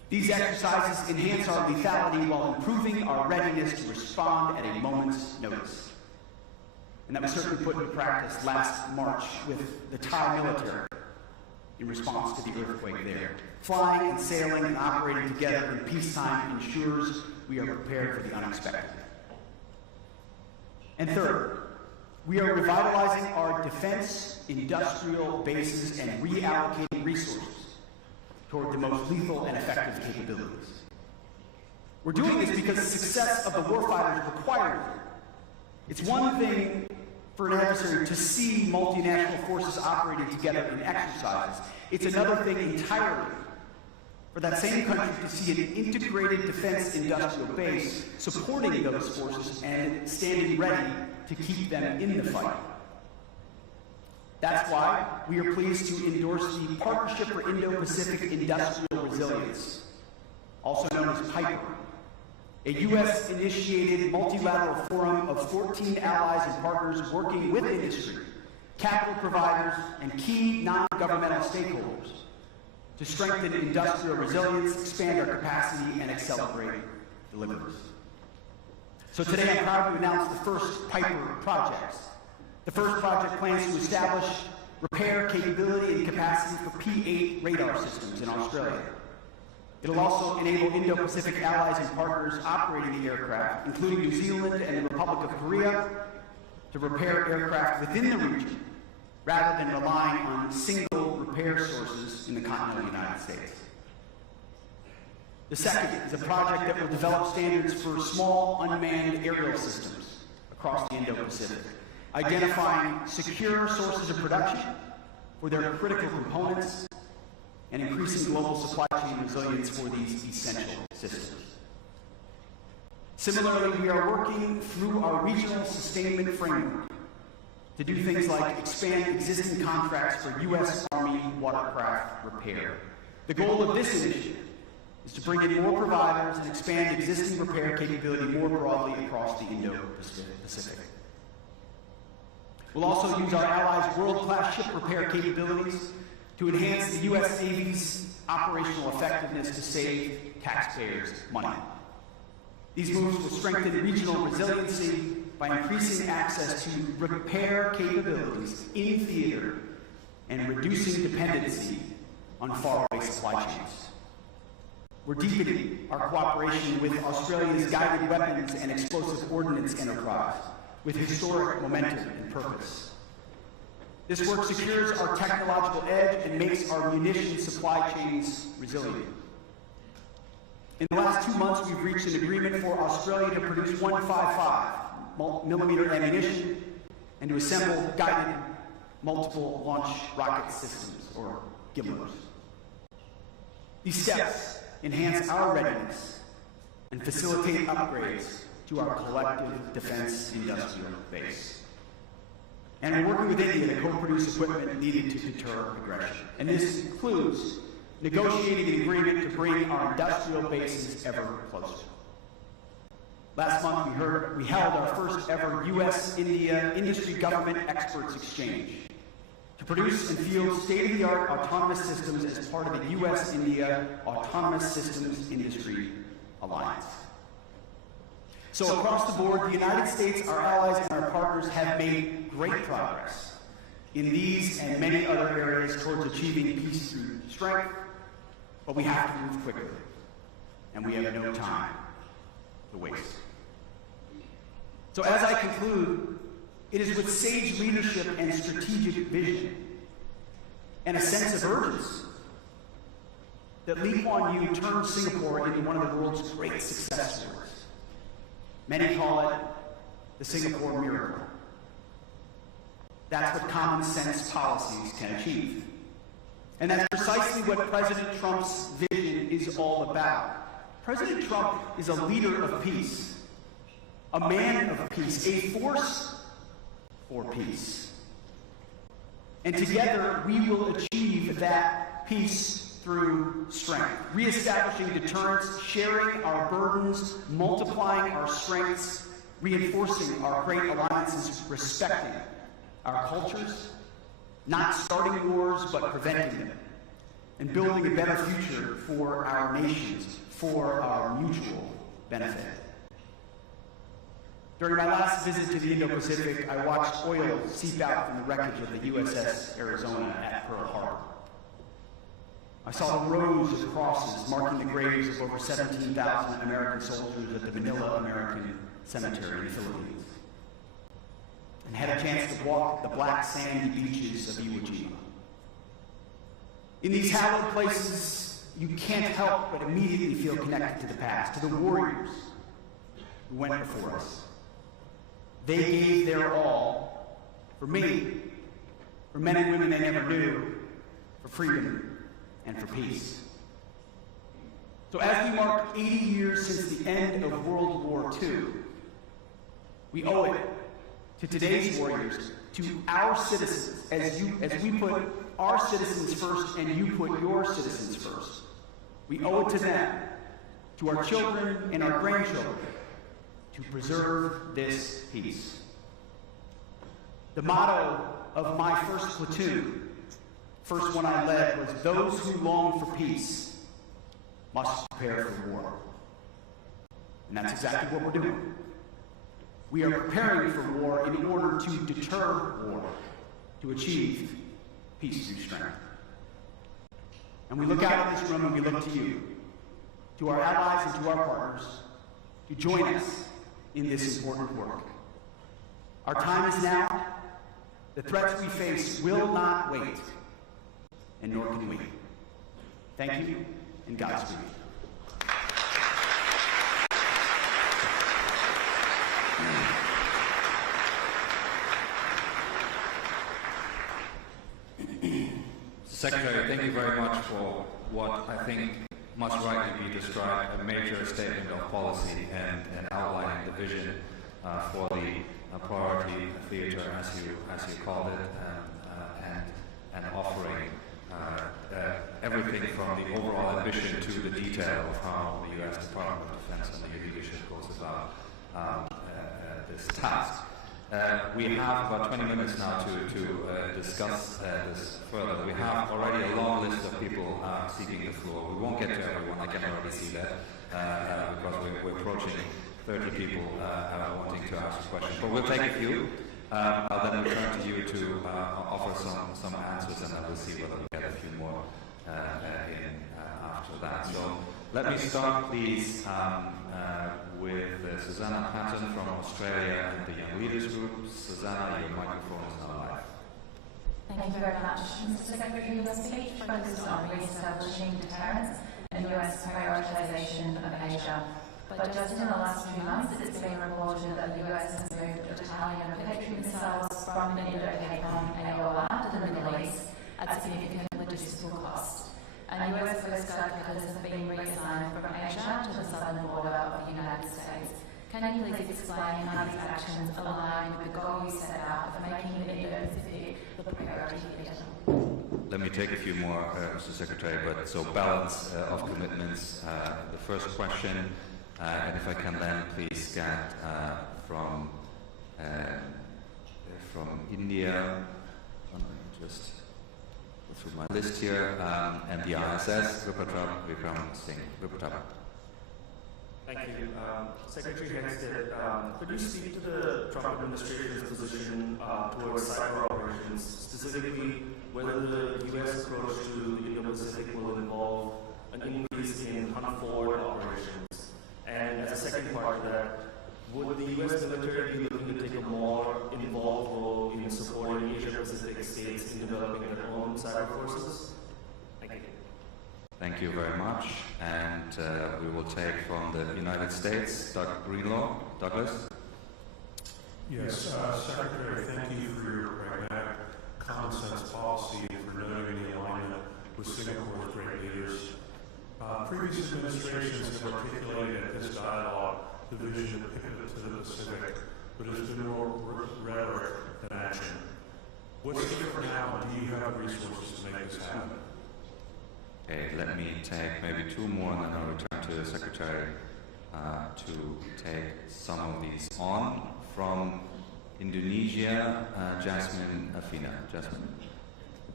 These exercises enhance our lethality while improving our readiness to respond at a moment's notice. And that was certainly put into practice last March with the Thai military in response to the earthquake there. Flying and sailing and operating together in peacetime ensures we are prepared for the unexpected. And third, we are revitalizing our defense industrial bases and reallocating resources toward the most lethal and effective capabilities. We're doing this because the success of the warfighters requires it. It's one thing for an adversary to see multinational forces operating together in exercises. It's another thing entirely for that same country to see an integrated defense industrial base supporting those forces and standing ready to keep them in the fight. That's why we are pleased to endorse the Partnership for Indo-Pacific Industrial Resilience, also known as PIPER, a U.S.-initiated multilateral forum of 14 allies and partners working with industry, capital providers, and key non-governmental stakeholders to strengthen industrial resilience, expand our capacity, and accelerate deliveries. So today I'm proud to announce the first PIPER projects. The first project plans to establish repair capability and capacity for P-8 radar systems in Australia. It'll also enable Indo-Pacific allies and partners operating the aircraft, including New Zealand and the Republic of Korea, to repair aircraft within the region, rather than relying on single repair sources in the continental United States. The second is a project that will develop standards for small unmanned aerial systems across the Indo-Pacific, identifying secure sources of production for their critical components and increasing global supply chain resilience for these essential systems. Similarly, we are working through our regional sustainment framework to do things like expand existing contracts for U.S. Army watercraft repair. The goal of this initiative is to bring in more providers and expand existing repair capability more broadly across the Indo-Pacific. We'll also use our allies' world-class ship repair capabilities to enhance the U.S. Navy's operational effectiveness to save taxpayers money. These moves will strengthen regional resiliency by increasing access to repair capabilities in theater and reducing dependency on faraway supply chains. We're deepening our cooperation with Australia's guided weapons and explosive ordnance enterprise with historic momentum and purpose. This work secures our technological edge and makes our munitions supply chains resilient. In the last 2 months, we've reached an agreement for Australia to produce 155mm ammunition and to assemble guided multiple launch rocket systems, or GMLRS. These steps enhance our readiness and facilitate upgrades to our collective defense industrial base. And we're working with India to co-produce equipment needed to deter aggression. And this includes negotiating an agreement to bring our industrial bases ever closer. Last month, we held our first ever U.S.-India industry government experts exchange to produce and field state-of-the-art autonomous systems as part of the U.S.-India Autonomous Systems Industry Alliance. So across the board, the United States, our allies, and our partners have made great progress in these and many other areas towards achieving peace through strength, but we have to move quickly, and we have no time to waste. So as I conclude, it is with sage leadership and strategic vision and a sense of urgency that Lee Kuan Yew turned Singapore into one of the world's great success stories. Many call it the Singapore miracle. That's what common sense policies can achieve. And that's precisely what President Trump's vision is all about. President Trump is a leader of peace, a man of peace, a force for peace. And together we will achieve that peace through strength, reestablishing deterrence, sharing our burdens, multiplying our strengths, reinforcing our great alliances, respecting our cultures, not starting wars but preventing them, and building a better future for our nations, for our mutual benefit. During my last visit to the Indo-Pacific, I watched oil seep out from the wreckage of the USS Arizona at Pearl Harbor. I saw the rows of crosses marking the graves of over 17,000 American soldiers at the Manila American Cemetery in the Philippines, and had a chance to walk the black sandy beaches of Iwo Jima. In these hallowed places, you can't help but immediately feel connected to the past, to the warriors who went before us. They gave their all for me, for men and women they never knew, for freedom and for peace. So as we mark 80 years since the end of World War II, we owe it to today's warriors, to our citizens, as we put our citizens first and you put your citizens first. We owe it to them, to our children and our grandchildren, to preserve this peace. The motto of my first platoon, first one I led, was those who long for peace must prepare for war. And that's exactly what we're doing. We are preparing for war in order to deter war, to achieve peace through strength. And we look out at this room and we look to you, to our allies and to our partners, to join us in this important work. Our time is now. The threats we face will not wait, and nor can we. Thank you, and Godspeed. Secretary, thank you very much for what I think must rightly be described a major statement of policy and outlining the vision for the priority theater, as you called it, and offering everything from the overall ambition to the detail of how the U.S. Department of Defense and the leadership goes about this task. We have about 20 minutes now to discuss this further. We have already a long list of people seeking the floor. We won't get to everyone, I can already see that, because we're approaching 30 people wanting to ask a question. But we'll take a few. I'll then return to you to offer some answers, and then we'll see whether we get a few more in after that. So let me start, please, with Susanna Patton from Australia and the Young Leaders Group. Susanna, your microphone is now live. Thank you very much. Mr. Secretary, your speech focused on re-establishing deterrence and US prioritization of Asia. But just in the last few months, it's been reported that the US has moved a battalion of Patriot missiles from the Indo-Pacific AOR to the Middle East at significant logistical cost. And US Coast Guard cutters have been reassigned from Asia to the southern border of the United States. Can you please explain how these actions align with the goal you set out of making the Indo-Pacific the priority theater? Let me take a few more, Mr. Secretary, but so balance of commitments. The first question, and if I can then please get from India, just go through my list here, and the ISS, Vikram Singh. Thank you. Secretary Hegseth, could you speak to the Trump administration's position towards cyber operations, specifically whether the U.S. approach to the Indo-Pacific will involve an increase in hunt-forward operations? And as a second part of that, would the U.S. military be looking to take a more involved role in supporting Asia-Pacific states in developing their own cyber forces? Thank you. Thank you very much. And we will take from the United States, Doug Greenlaw. Douglas? Yes, Secretary, thank you for your pragmatic common sense policy and for noting the alignment with Singapore's great leaders. Previous administrations have articulated at this dialogue the vision of pivot to the Pacific, but it's been more rhetoric than action. What's different now, and do you have resources to make this happen? Okay, let me take maybe two more, and then I'll return to the Secretary to take some of these on. From Indonesia, Jasmine Afina. Jasmine.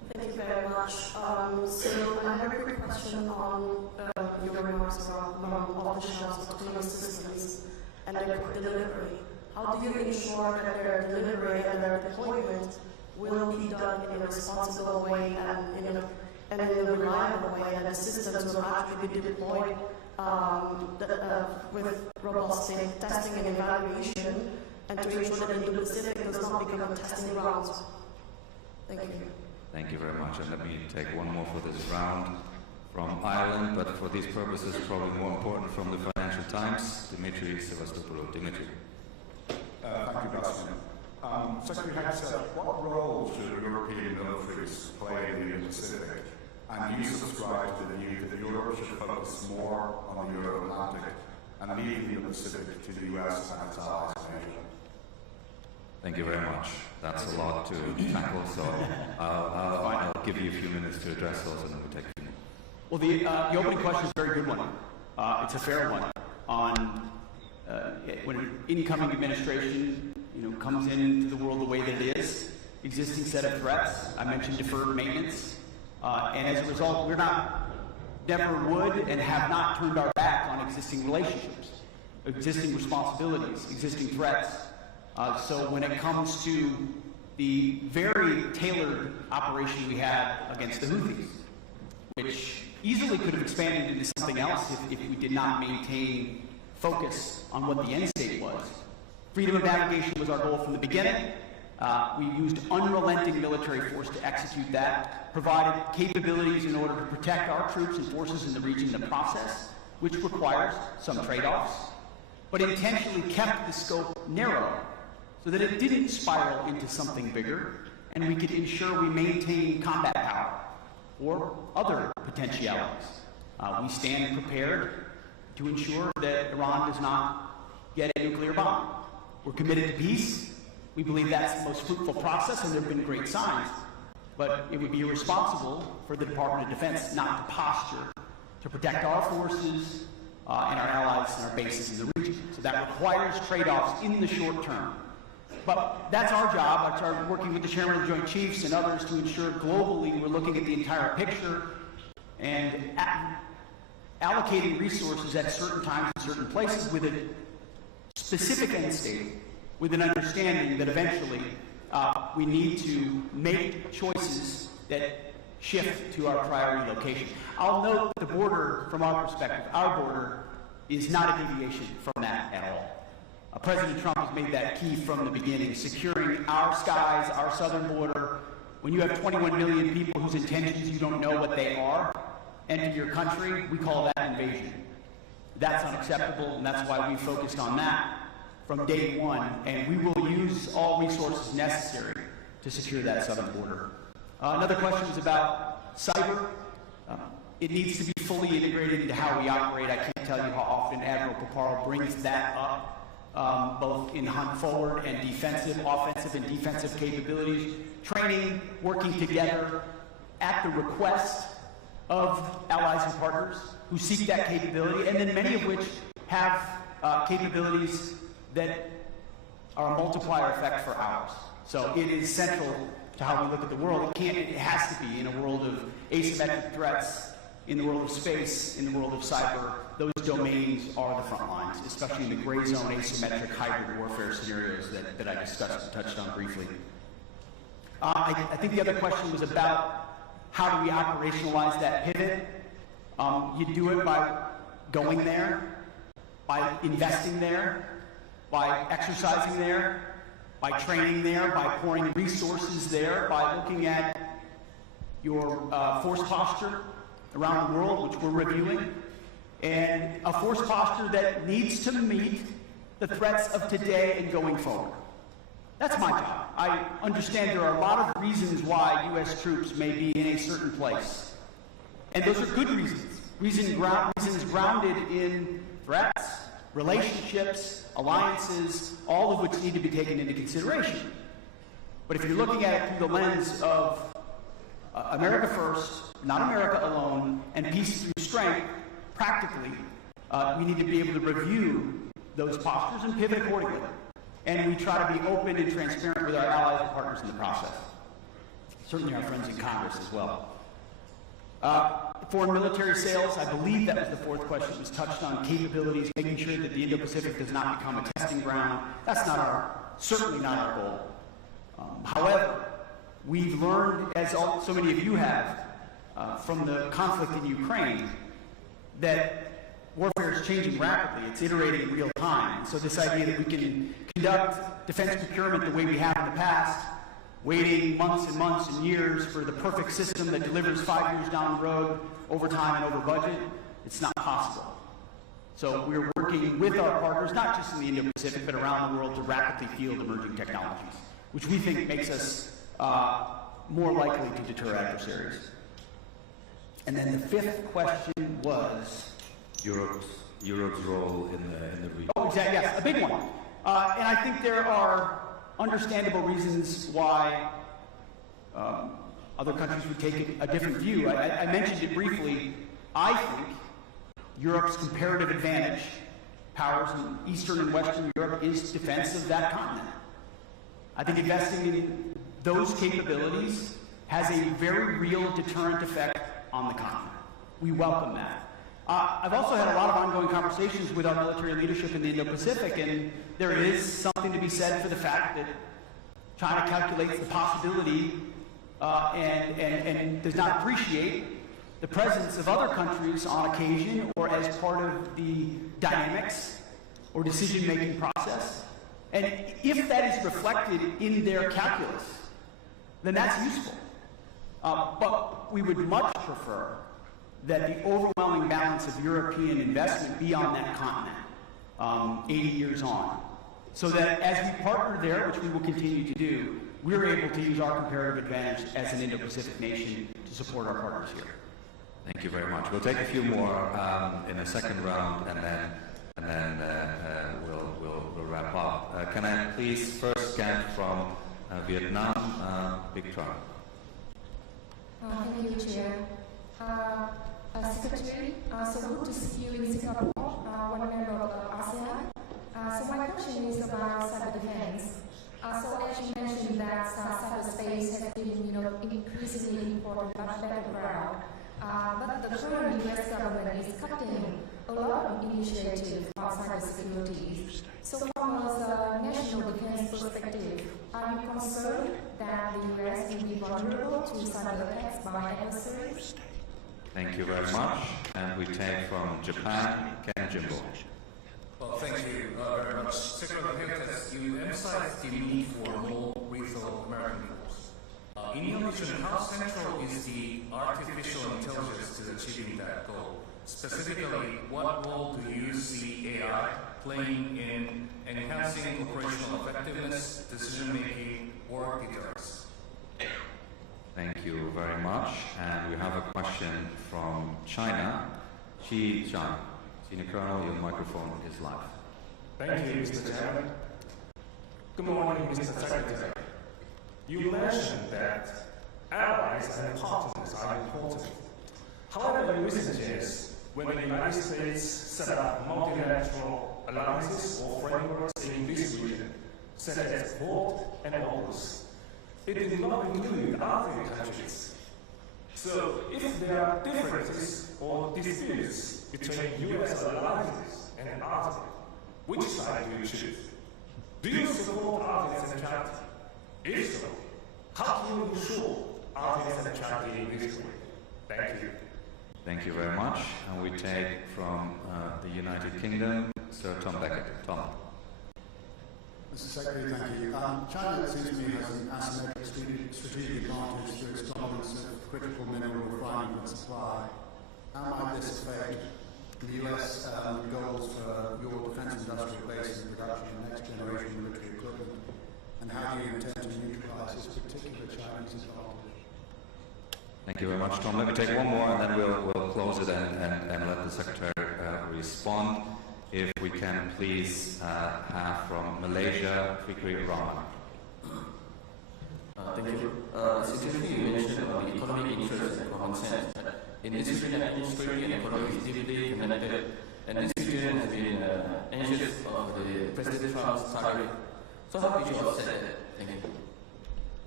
Thank you very much. So I have a quick question on your remarks around off-the-shelf autonomous systems and their delivery. How do you ensure that their delivery and their deployment will be done in a responsible way and in a reliable way, and the systems will actually be deployed with robust testing and evaluation, and to ensure that the Indo-Pacific does not become a testing ground? Thank you. Thank you very much. And let me take one more for this round from Ireland, but for these purposes, probably more important, from the Financial Times, Dimitri Sevastopoulou. Dimitri. Thank you, Bastian. Secretary Hegseth, what role should European militaries play in the Indo-Pacific? And do you subscribe to the view that Europe should focus more on the Euro-Atlantic and leave the Indo-Pacific to the US and its allies in Asia? Thank you very much. That's a lot to tackle, so I'll give you a few minutes to address those, and then we'll take a few more. Well, the opening question is a very good one. It's a fair one on when an incoming administration comes into the world the way that it is, existing set of threats. I mentioned deferred maintenance, and as a result, never would and have not turned our back on existing relationships, existing responsibilities, existing threats. So when it comes to the very tailored operation we had against the Houthis, which easily could have expanded into something else if we did not maintain focus on what the end state was. Freedom of navigation was our goal from the beginning. We used unrelenting military force to execute that, provided capabilities in order to protect our troops and forces in the region in the process, which requires some trade-offs, but intentionally kept the scope narrow so that it didn't spiral into something bigger, and we could ensure we maintain combat power or other potentialities. We stand prepared to ensure that Iran does not get a nuclear bomb. We're committed to peace. We believe that's the most fruitful process, and there have been great signs. But it would be irresponsible for the Department of Defense not to posture to protect our forces and our allies and our bases in the region. So that requires trade-offs in the short term. But that's our job. It's our working with the Chairman of the Joint Chiefs and others to ensure globally we're looking at the entire picture and allocating resources at certain times in certain places with a specific end state, with an understanding that eventually we need to make choices that shift to our priority location. I'll note that the border, from our perspective, our border is not a deviation from that at all. President Trump has made that key from the beginning, securing our skies, our southern border. When you have 21 million people whose intentions you don't know what they are enter your country, we call that invasion. That's unacceptable, and that's why we focused on that from day one, and we will use all resources necessary to secure that southern border. Another question was about cyber. It needs to be fully integrated into how we operate. I can't tell you how often Admiral Paparo brings that up, both in hunt forward and defensive, offensive and defensive capabilities, training, working together at the request of allies and partners who seek that capability, and then many of which have capabilities that are a multiplier effect for ours. So it is central to how we look at the world. It has to be in a world of asymmetric threats, in the world of space, in the world of cyber. Those domains are the front lines, especially in the gray zone asymmetric hybrid warfare scenarios that I touched on briefly. I think the other question was about how do we operationalize that pivot. You do it by going there, by investing there, by exercising there, by training there, by pouring resources there, by looking at your force posture around the world, which we're reviewing, and a force posture that needs to meet the threats of today and going forward. That's my job. I understand there are a lot of reasons why U.S. troops may be in a certain place, and those are good reasons. Reasons grounded in threats, relationships, alliances, all of which need to be taken into consideration. But if you're looking at it through the lens of America first, not America alone, and peace through strength, practically, we need to be able to review those postures and pivot accordingly. And we try to be open and transparent with our allies and partners in the process. certainly our friends in Congress as well. Foreign military sales, I believe that was the fourth question. It was touched on capabilities, making sure that the Indo-Pacific does not become a testing ground. That's certainly not our goal. However, we've learned, as so many of you have, from the conflict in Ukraine, that warfare is changing rapidly. It's iterating in real time. And so this idea that we can conduct defense procurement the way we have in the past, waiting months and months and years for the perfect system that delivers 5 years down the road, over time and over budget, it's not possible. So we're working with our partners, not just in the Indo-Pacific, but around the world to rapidly field emerging technologies, which we think makes us more likely to deter adversaries. And then the fifth question was Europe's role in the region. Oh, exactly. Yes, a big one. And I think there are understandable reasons why other countries would take a different view. I mentioned it briefly. I think Europe's comparative advantage, powers in Eastern and Western Europe, is defense of that continent. I think investing in those capabilities has a very real deterrent effect on the continent. We welcome that. I've also had a lot of ongoing conversations with our military leadership in the Indo-Pacific, and there is something to be said for the fact that China calculates the possibility and does not appreciate the presence of other countries on occasion or as part of the dynamics or decision-making process. And if that is reflected in their calculus, then that's useful. But we would much prefer that the overwhelming balance of European investment be on that continent 80 years on. So that as we partner there, which we will continue to do, we're able to use our comparative advantage as an Indo-Pacific nation to support our partners here. Thank you very much. We'll take a few more in the second round, and then we'll wrap up. Can I please first get from Vietnam, Victor? Thank you, Chair. Secretary, so good to see you in Singapore, one member of ASEAN. So my question is about cyber defense. So as you mentioned that cyberspace has been, increasingly important battleground. But the current U.S. government is cutting a lot of initiatives on cybersecurity. So from a national defense perspective, are you concerned that the U.S. will be vulnerable to cyber attacks by adversaries? Thank you very much. And we take from Japan, Ken Jimbo. Well, thank you very much. Secretary Hegseth, you emphasized the need for more lethal American force. In your vision, how central is the artificial intelligence to achieving that goal? Specifically, what role do you see AI playing in enhancing operational effectiveness, decision-making, or deterrence? Thank you very much. And we have a question from China. Xi Zhang. Senior Colonel, your microphone is live. Thank you, Mr. Chairman. Good morning, Mr. Secretary. You mentioned that allies and partners are important. However, in recent years, when the United States set up multilateral alliances or frameworks in this region, such as Quad and AUKUS, it did not include other countries. So, if there are differences or disputes between U.S. alliances and others, which side do you choose? Do you support ASEAN centrality? If so, how do you ensure ASEAN centrality in this way? Thank you. Thank you very much. And we take from the United Kingdom, Sir Tom Beckett. Tom. Mr. Secretary, thank you. China, it seems to me, has an asymmetric strategic advantage through its dominance of critical mineral refining and supply. How might this affect the U.S. goals for your defense industrial base and production of next-generation military equipment? And how do you intend to neutralize this particular Chinese advantage? Thank you very much, Tom. Let me take one more, and then we'll close it and let the Secretary respond. If we can please have from Malaysia, Fikri Rahman. Thank you. Secretary, you mentioned about the economic interest and consent. In this region, industry and economy is deeply connected, and this region has been anxious of the President Trump's target. So how did you offset that? Thank you.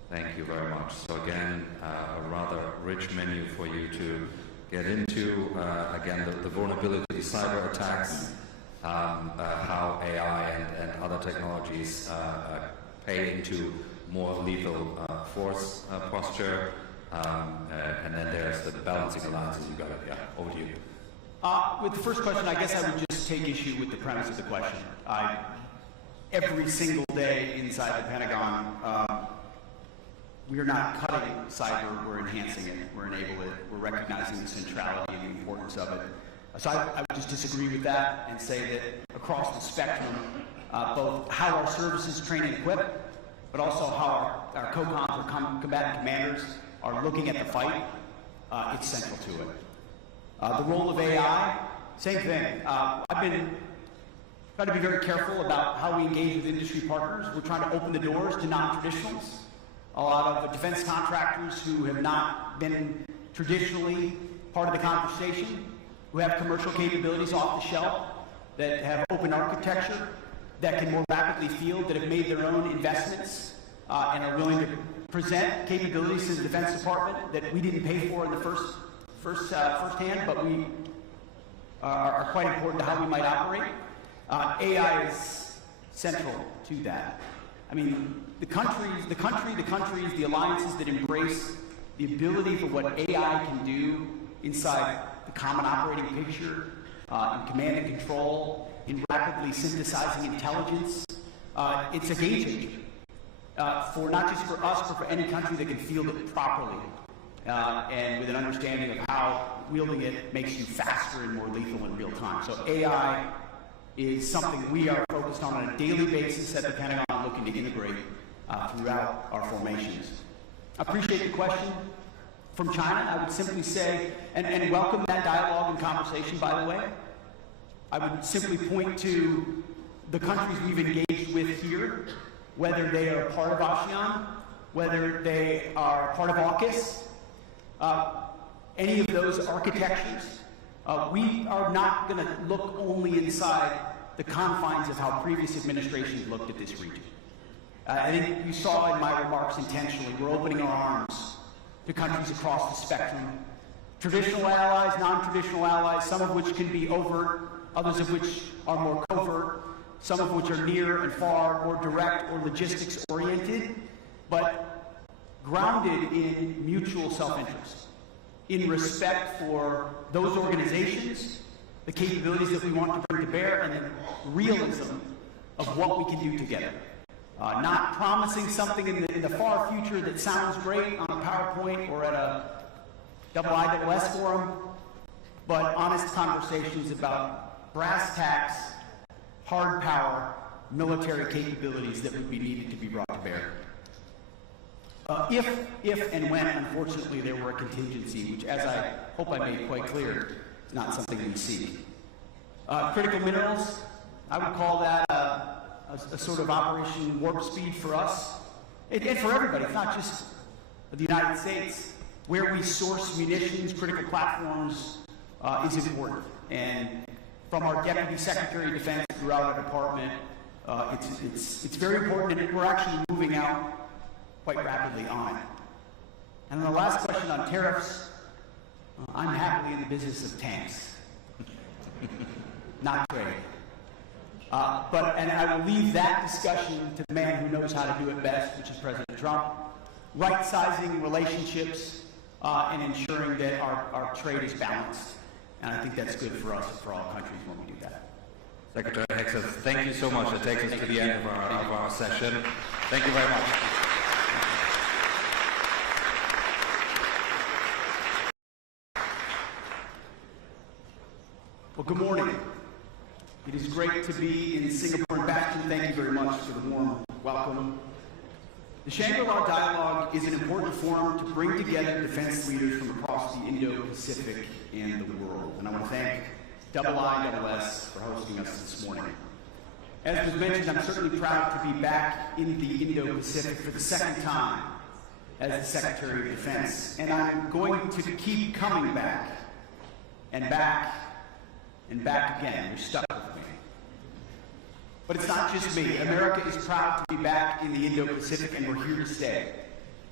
Thank you very much. So again, a rather rich menu for you to get into. Again, the vulnerability, cyber attacks, how AI and other technologies pay into more lethal force posture, and then there's the balancing alliances. You got it. Yeah, over to you. With the first question, I guess I would just take issue with the premise of the question. Every single day inside the Pentagon, we're not cutting cyber, we're enhancing it, we're enabling it, we're recognizing the centrality and the importance of it. So I would just disagree with that and say that across the spectrum, both how our services train and equip, but also how our COCOMs or combatant commanders are looking at the fight, it's central to it. The role of AI, same thing. I've been trying to be very careful about how we engage with industry partners. We're trying to open the doors to non-traditionals. A lot of defense contractors who have not been traditionally part of the conversation, who have commercial capabilities off the shelf, that have open architecture, that can more rapidly field, that have made their own investments, and are willing to present capabilities to the Defense Department that we didn't pay for in the firsthand, but we are quite important to how we might operate. AI is central to that. I mean, the countries, the alliances that embrace the ability for what AI can do inside the common operating picture, in command and control, in rapidly synthesizing intelligence, it's a game changer for not just for us, but for any country that can field it properly and with an understanding of how wielding it makes you faster and more lethal in real time. So AI is something we are focused on a daily basis at the Pentagon, looking to integrate throughout our formations. I appreciate the question from China. I would simply say, and welcome that dialogue and conversation, by the way. I would simply point to the countries we've engaged with here, whether they are part of ASEAN, whether they are part of AUKUS, any of those architectures. We are not going to look only inside the confines of how previous administrations looked at this region. I think you saw in my remarks intentionally, we're opening our arms to countries across the spectrum. Traditional allies, non-traditional allies, some of which can be overt, others of which are more covert, some of which are near and far, or direct or logistics oriented, but grounded in mutual self-interest, in respect for those organizations, the capabilities that we want to bring to bear, and the realism of what we can do together. Not promising something in the far future that sounds great on a PowerPoint or at a IISS forum, but honest conversations about brass tacks, hard power, military capabilities that would be needed to be brought to bear. If and when, unfortunately, there were a contingency, which, as I hope I made quite clear, is not something we see. Critical minerals, I would call that a sort of Operation Warp Speed for us, and for everybody. It's not just the United States. Where we source munitions, critical platforms, is important. And from our Deputy Secretary of Defense throughout our department, it's very important, and we're actually moving out quite rapidly on it. And then the last question on tariffs, I'm happily in the business of tanks, not trade. And I will leave that discussion to the man who knows how to do it best, which is President Trump. Right-sizing relationships and ensuring that our trade is balanced. And I think that's good for us and for all countries when we do that. Secretary Hegseth, thank you so much. That takes us to the end of our session. Thank you very much. Well, good morning. It is great to be in Singapore and Bastion. Thank you very much for the warm welcome. The Shangri-La Dialogue is an important forum to bring together defense leaders from across the Indo-Pacific and the world. And I want to thank IISS for hosting us this morning. As was mentioned, I'm certainly proud to be back in the Indo-Pacific for the second time as the Secretary of Defense. And I'm going to keep coming back and back and back again. You're stuck with me. But it's not just me. America is proud to be back in the Indo-Pacific, and we're here to stay.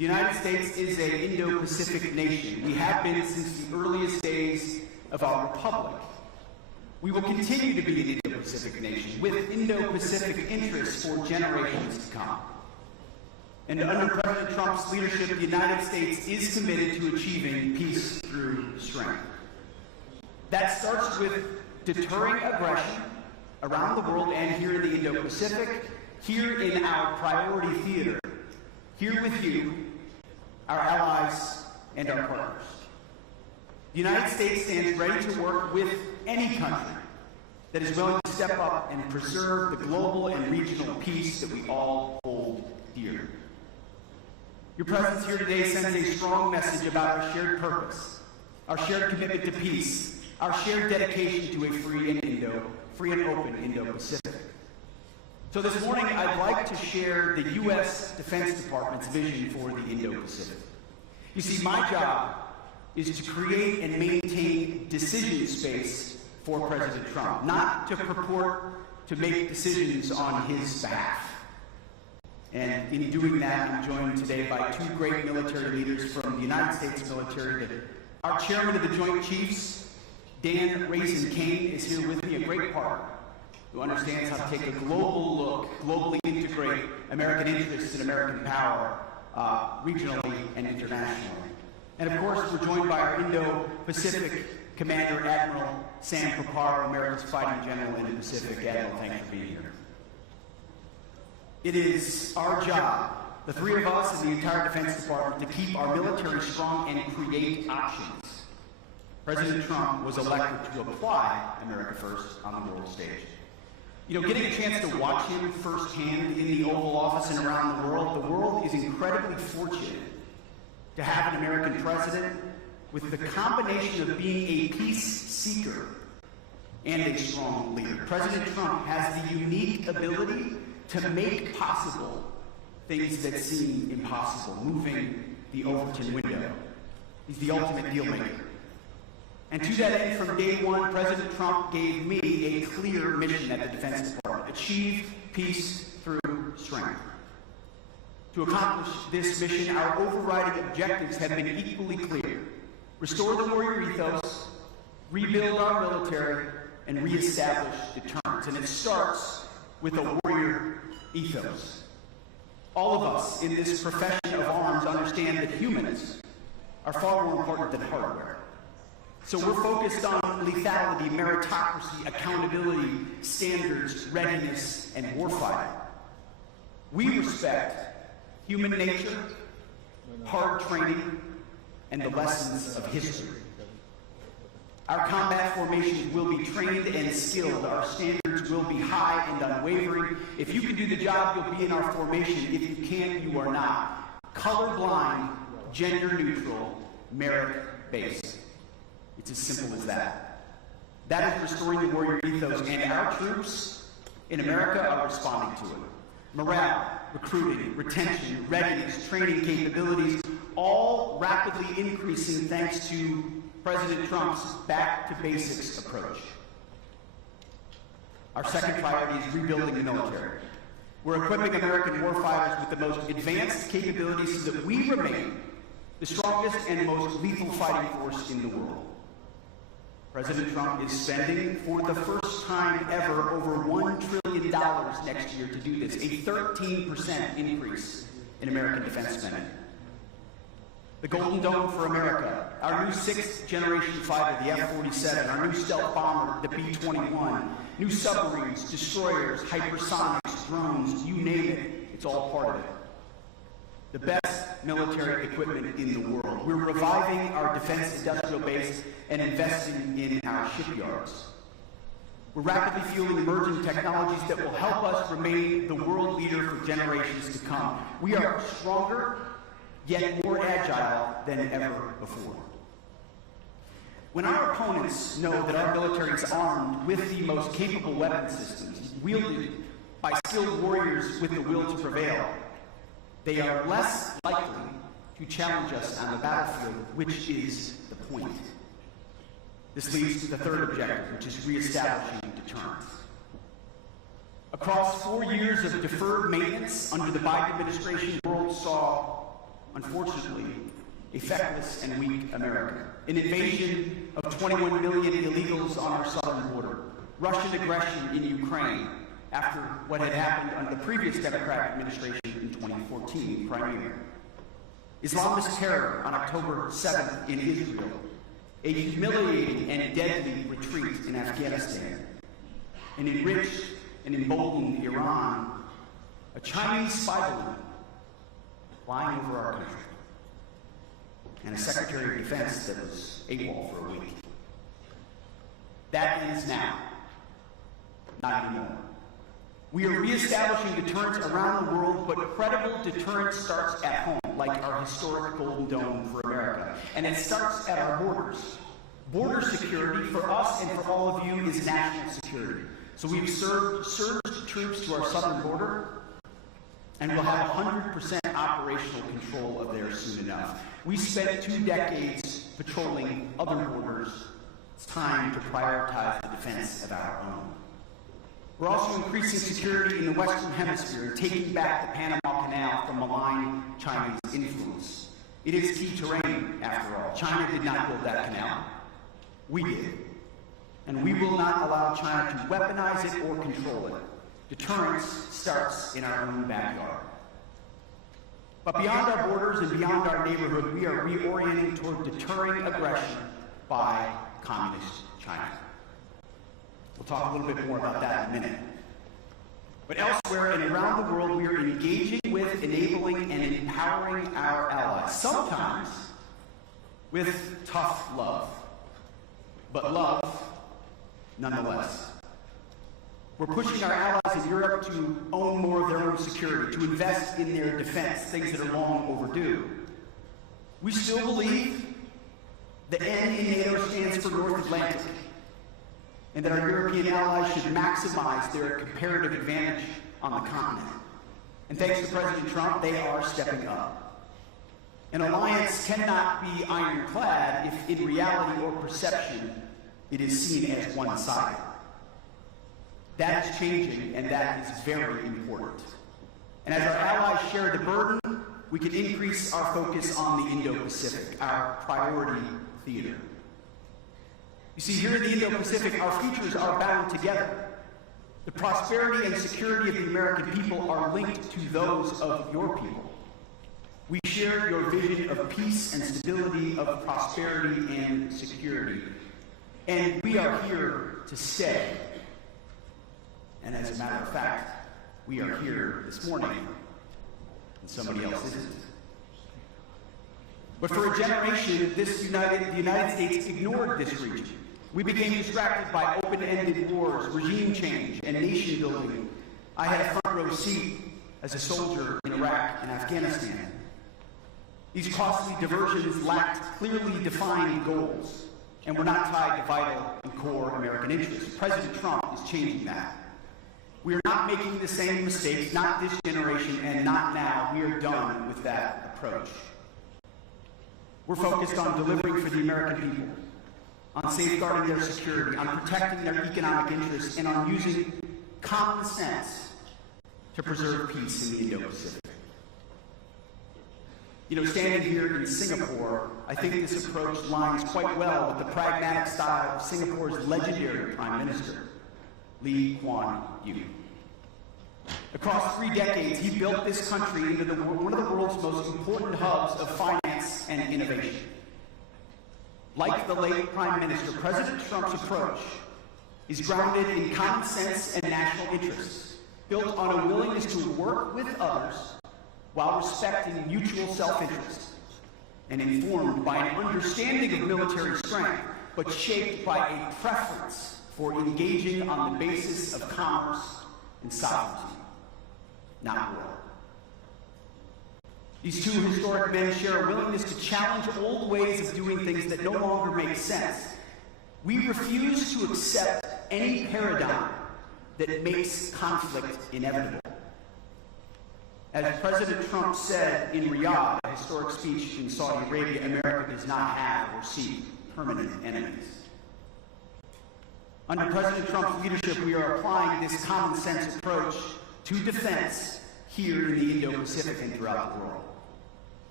The United States is an Indo-Pacific nation. We have been since the earliest days of our republic. We will continue to be an Indo-Pacific nation with Indo-Pacific interests for generations to come. And under President Trump's leadership, the United States is committed to achieving peace through strength. That starts with deterring aggression around the world and here in the Indo-Pacific, here in our priority theater, here with you, our allies, and our partners. The United States stands ready to work with any country that is willing to step up and preserve the global and regional peace that we all hold dear. Your presence here today sends a strong message about our shared purpose, our shared commitment to peace, our shared dedication to a free and open Indo-Pacific. So this morning, I'd like to share the U.S. Defense Department's vision for the Indo-Pacific. You see, my job is to create and maintain decision space for President Trump, not to purport to make decisions on his behalf. And in doing that, I'm joined today by two great military leaders from the United States military. Our chairman of the Joint Chiefs, Dan Raisin Kane, is here with me, a great partner who understands how to take a global look, globally integrate American interests and American power regionally and internationally. And of course, we're joined by our Indo-Pacific Commander, Admiral Sam Paparo, America's fighting general in the Pacific. Admiral, thanks for being here. It is our job, the three of us and the entire Defense Department, to keep our military strong and create options. President Trump was elected to apply America First on the world stage. You know, getting a chance to watch him firsthand in the Oval Office and around the world is incredibly fortunate to have an American president with the combination of being a peace seeker and a strong leader. President Trump has the unique ability to make possible things that seem impossible, moving the Overton window. He's the ultimate deal maker. And to that end, from day one, President Trump gave me a clear mission at the Defense Department: achieve peace through strength. To accomplish this mission, our overriding objectives have been equally clear: restore the warrior ethos, rebuild our military, and reestablish deterrence. And it starts with a warrior ethos. All of us in this profession of arms understand that humans are far more important than hardware. So we're focused on lethality, meritocracy, accountability, standards, readiness, and warfighting. We respect human nature, hard training, and the lessons of history. Our combat formations will be trained and skilled. Our standards will be high and unwavering. If you can do the job, you'll be in our formation. If you can't, you are not. Colorblind, gender-neutral, merit-based. It's as simple as that. That is restoring the warrior ethos, and our troops in America are responding to it. Morale, recruiting, retention, readiness, training capabilities, all rapidly increasing thanks to President Trump's back-to-basics approach. Our second priority is rebuilding the military. We're equipping American warfighters with the most advanced capabilities so that we remain the strongest and most lethal fighting force in the world. President Trump is spending, for the first time ever, over $1 trillion next year to do this, a 13% increase in American defense spending. The Golden Dome for America, our new 6th generation fighter, the F-47, our new stealth bomber, the B-21, new submarines, destroyers, hypersonics, drones, you name it, it's all part of it. The best military equipment in the world. We're reviving our defense industrial base and investing in our shipyards. We're rapidly fueling emerging technologies that will help us remain the world leader for generations to come. We are stronger, yet more agile than ever before. When our opponents know that our military is armed with the most capable weapon systems, wielded by skilled warriors with the will to prevail, they are less likely to challenge us on the battlefield, which is the point. This leads to the third objective, which is reestablishing deterrence. Across 4 years of deferred maintenance under the Biden administration, the world saw unfortunately, a feckless and weak America. An invasion of 21 million illegals on our southern border. Russian aggression in Ukraine after what had happened under the previous Democratic administration in 2014 in Crimea. Islamist terror on October 7th in Israel. A humiliating and deadly retreat in Afghanistan. An enriched and emboldened Iran. A Chinese spy balloon flying over our country. And a Secretary of Defense that was AWOL for a week. That ends now. Not anymore. We are reestablishing deterrence around the world, but credible deterrence starts at home, like our historic Golden Dome for America. And it starts at our borders. Border security for us and for all of you is national security. So we've surged troops to our southern border, and we'll have 100% operational control of theirs soon enough. We spent 2 decades patrolling other borders. It's time to prioritize the defense of our own. We're also increasing security in the Western Hemisphere and taking back the Panama Canal from malign Chinese influence. It is key terrain, after all. China did not build that canal. We did. And we will not allow China to weaponize it or control it. Deterrence starts in our own backyard. But beyond our borders and beyond our neighborhood, we are reorienting toward deterring aggression by communist China. We'll talk a little bit more about that in a minute. But elsewhere and around the world, we are engaging with, enabling, and empowering our allies, sometimes with tough love, but love nonetheless. We're pushing our allies in Europe to own more of their own security, to invest in their defense, things that are long overdue. We still believe the N in NATO stands for North Atlantic, and that our European allies should maximize their comparative advantage on the continent. And thanks to President Trump, they are stepping up. An alliance cannot be ironclad if in reality or perception it is seen as one-sided. That is changing, and that is very important. And as our allies share the burden, we can increase our focus on the Indo-Pacific, our priority theater. You see, here in the Indo-Pacific, our futures are bound together. The prosperity and security of the American people are linked to those of your people. We share your vision of peace and stability, of prosperity and security. And we are here to stay. And as a matter of fact, we are here this morning, and somebody else isn't. But for a generation, the United States ignored this region. We became distracted by open-ended wars, regime change, and nation building. I had a front row seat as a soldier in Iraq and Afghanistan. These costly diversions lacked clearly defined goals and were not tied to vital and core American interests. President Trump is changing that. We are not making the same mistakes, not this generation, and not now. We are done with that approach. We're focused on delivering for the American people, on safeguarding their security, on protecting their economic interests, and on using common sense to preserve peace in the Indo-Pacific. You know, standing here in Singapore, I think this approach lines quite well with the pragmatic style of Singapore's legendary Prime Minister, Lee Kuan Yew. Across 3 decades, he built this country into one of the world's most important hubs of finance and innovation. Like the late Prime Minister, President Trump's approach is grounded in common sense and national interests, built on a willingness to work with others while respecting mutual self-interest, and informed by an understanding of military strength, but shaped by a preference for engaging on the basis of commerce and sovereignty, not war. These two historic men share a willingness to challenge old ways of doing things that no longer make sense. We refuse to accept any paradigm that makes conflict inevitable. As President Trump said in Riyadh, a historic speech in Saudi Arabia, America does not have or seek permanent enemies. Under President Trump's leadership, we are applying this common sense approach to defense here in the Indo-Pacific and throughout the world.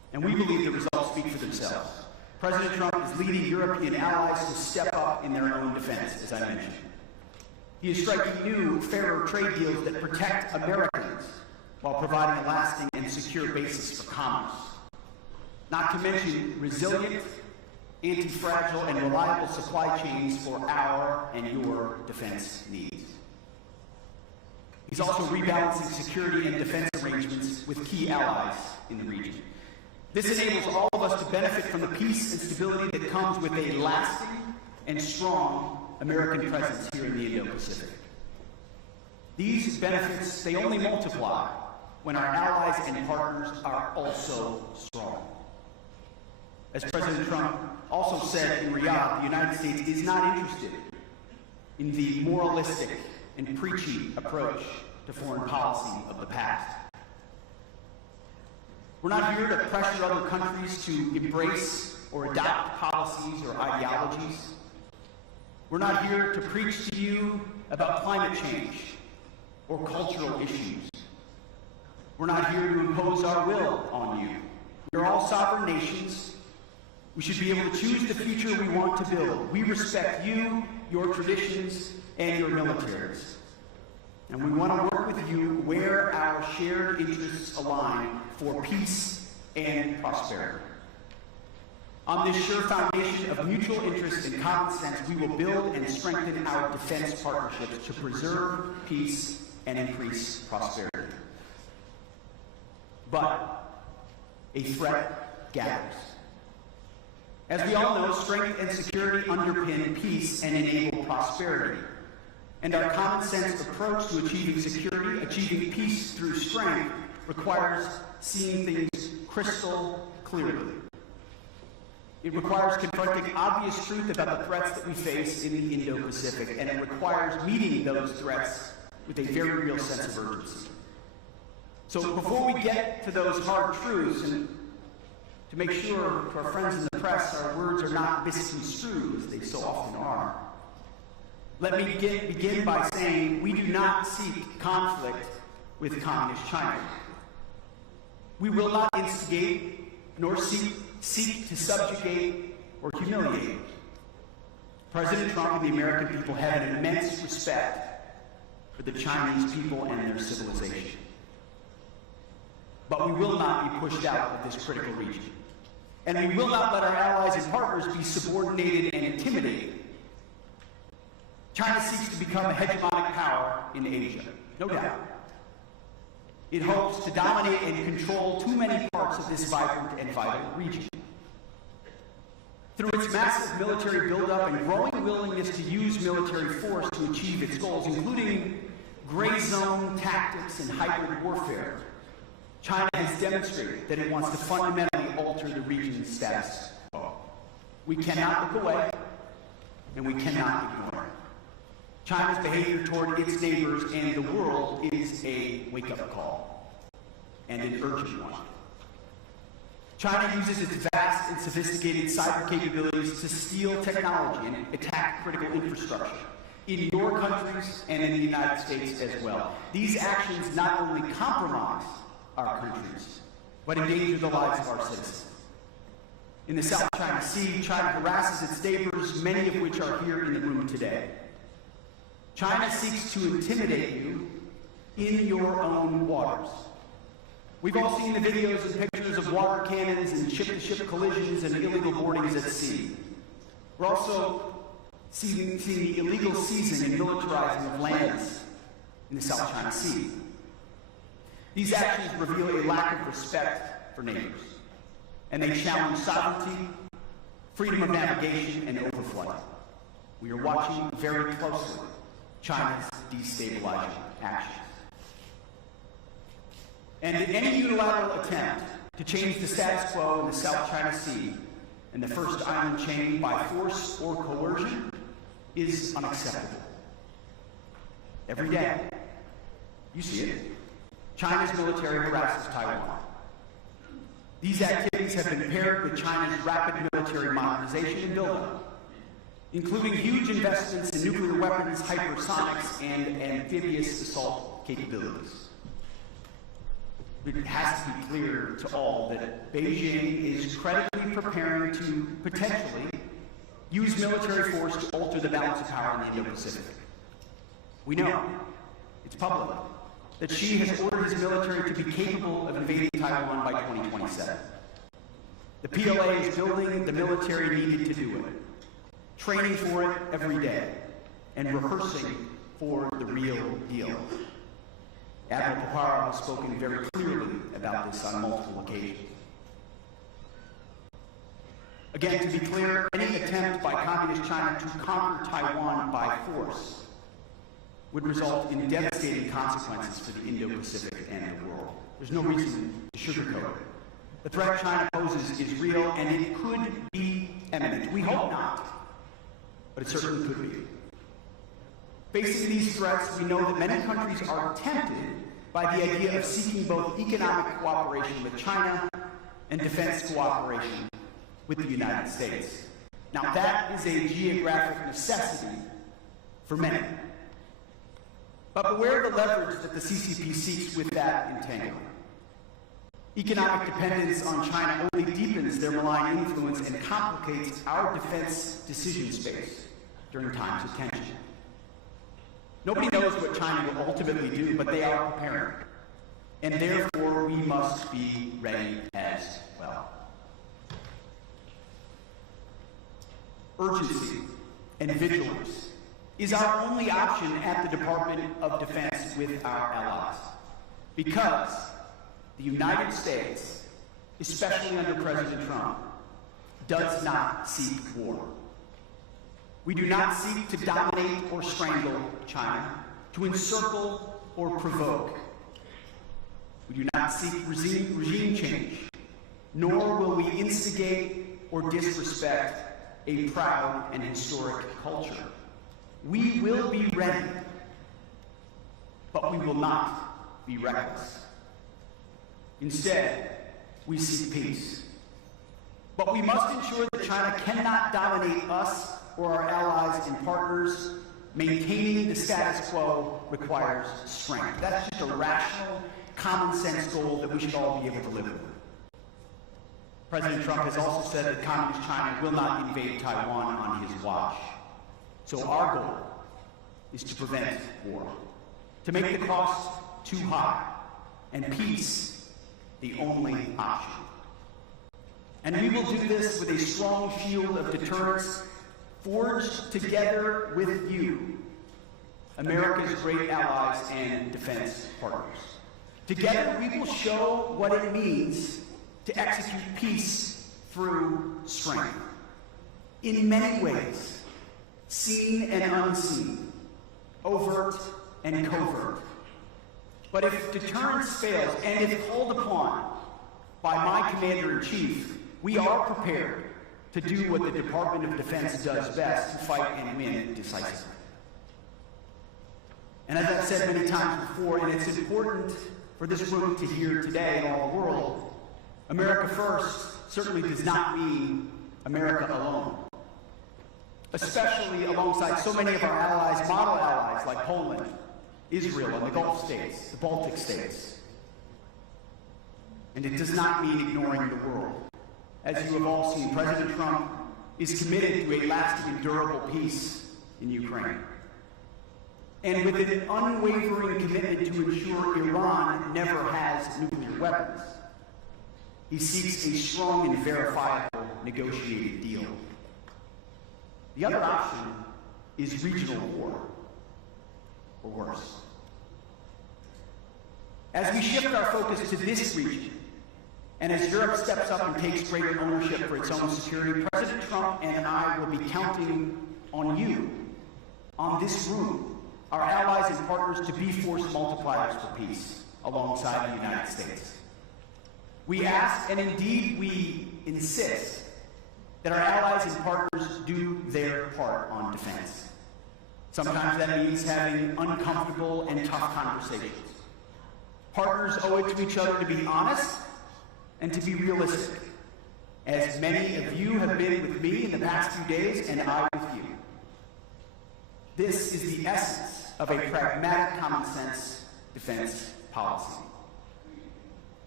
And we believe the results speak for themselves. President Trump is leading European allies to step up in their own defense, as I mentioned. He is striking new, fairer trade deals that protect Americans while providing a lasting and secure basis for commerce. Not to mention resilient, anti-fragile, and reliable supply chains for our and your defense needs. He's also rebalancing security and defense arrangements with key allies in the region. This enables all of us to benefit from the peace and stability that comes with a lasting and strong American presence here in the Indo-Pacific. These benefits, they only multiply when our allies and partners are also strong. As President Trump also said in Riyadh, the United States is not interested in the moralistic and preachy approach to foreign policy of the past. We're not here to pressure other countries to embrace or adopt policies or ideologies. We're not here to preach to you about climate change or cultural issues. We're not here to impose our will on you. We're all sovereign nations. We should be able to choose the future we want to build. We respect you, your traditions, and your militaries. And we want to work with you where our shared interests align for peace and prosperity. On this sure foundation of mutual interest and common sense, we will build and strengthen our defense partnerships to preserve peace and increase prosperity. But a threat gathers. As we all know, strength and security underpin peace and enable prosperity. And our common sense approach to achieving security, achieving peace through strength, requires seeing things crystal clearly. It requires confronting obvious truth about the threats that we face in the Indo-Pacific, and it requires meeting those threats with a very real sense of urgency. So before we get to those hard truths, and to make sure to our friends in the press our words are not misconstrued, as they so often are, let me begin by saying we do not seek conflict with Communist China. We will not instigate nor seek to subjugate or humiliate. President Trump and the American people have an immense respect for the Chinese people and their civilization. But we will not be pushed out of this critical region. And we will not let our allies and partners be subordinated and intimidated. China seeks to become a hegemonic power in Asia, no doubt. It hopes to dominate and control too many parts of this vibrant and vital region. Through its massive military buildup and growing willingness to use military force to achieve its goals, including gray zone tactics and hybrid warfare, China has demonstrated that it wants to fundamentally alter the region's status quo. We cannot look away, and we cannot ignore it. China's behavior toward its neighbors and the world is a wake-up call, and an urgent one. China uses its vast and sophisticated cyber capabilities to steal technology and attack critical infrastructure in your countries and in the United States as well. These actions not only compromise our countries, but endanger the lives of our citizens. In the South China Sea, China harasses its neighbors, many of which are here in the room today. China seeks to intimidate you in your own waters. We've all seen the videos and pictures of water cannons and ship-to-ship collisions and illegal boardings at sea. We're also seeing the illegal seizing and militarizing of lands in the South China Sea. These actions reveal a lack of respect for neighbors, and they challenge sovereignty, freedom of navigation, and overflight. We are watching very closely China's destabilizing actions. And any unilateral attempt to change the status quo in the South China Sea and the First Island chain by force or coercion is unacceptable. Every day, you see it, China's military harasses Taiwan. These activities have been paired with China's rapid military modernization and buildup, including huge investments in nuclear weapons, hypersonics, and amphibious assault capabilities. it has to be clear to all that Beijing is credibly preparing to potentially use military force to alter the balance of power in the Indo-Pacific. We know, it's public, that Xi has ordered his military to be capable of invading Taiwan by 2027. The PLA is building the military needed to do it, training for it every day, and rehearsing for the real deal. Admiral Paparo has spoken very clearly about this on multiple occasions. Again, to be clear, any attempt by Communist China to conquer Taiwan by force would result in devastating consequences for the Indo-Pacific and the world. There's no reason to sugarcoat it. The threat China poses is real, and it could be imminent. We hope not, but it certainly could be. Facing these threats, we know that many countries are tempted by the idea of seeking both economic cooperation with China and defense cooperation with the United States. Now, that is a geographic necessity for many. But beware the leverage that the CCP seeks with that entanglement. Economic dependence on China only deepens their malign influence and complicates our defense decision space during times of tension. Nobody knows what China will ultimately do, but they are preparing. And therefore, we must be ready as well. Urgency and vigilance is our only option at the Department of Defense with our allies. Because the United States, especially under President Trump, does not seek war. We do not seek to dominate or strangle China, to encircle or provoke. We do not seek regime change, nor will we instigate or disrespect a proud and historic culture. We will be ready, but we will not be reckless. Instead, we seek peace. But we must ensure that China cannot dominate us or our allies and partners. Maintaining the status quo requires strength. That's just a rational, common sense goal that we should all be able to live with. President Trump has also said that Communist China will not invade Taiwan on his watch. So our goal is to prevent war, to make the cost too high, and peace the only option. And we will do this with a strong shield of deterrence forged together with you, America's great allies and defense partners. Together, we will show what it means to execute peace through strength. In many ways, seen and unseen, overt and covert. But if deterrence fails, and if called upon by my Commander-in-Chief, we are prepared to do what the Department of Defense does best, to fight and win decisively. And as I've said many times before, and it's important for this room to hear today and all the world, America first certainly does not mean America alone. Especially alongside so many of our allies, model allies like Poland, Israel, and the Gulf states, the Baltic states. And it does not mean ignoring the world. As you have all seen, President Trump is committed to a lasting and durable peace in Ukraine. And with an unwavering commitment to ensure Iran never has nuclear weapons, he seeks a strong and verifiable negotiated deal. The other option is regional war, or worse. As we shift our focus to this region, and as Europe steps up and takes greater ownership for its own security, President Trump and I will be counting on you, on this room, our allies and partners, to be force multipliers for peace alongside the United States. We ask, and indeed we insist, that our allies and partners do their part on defense. Sometimes that means having uncomfortable and tough conversations. Partners owe it to each other to be honest and to be realistic, as many of you have been with me in the past few days, and I with you. This is the essence of a pragmatic, common-sense defense policy.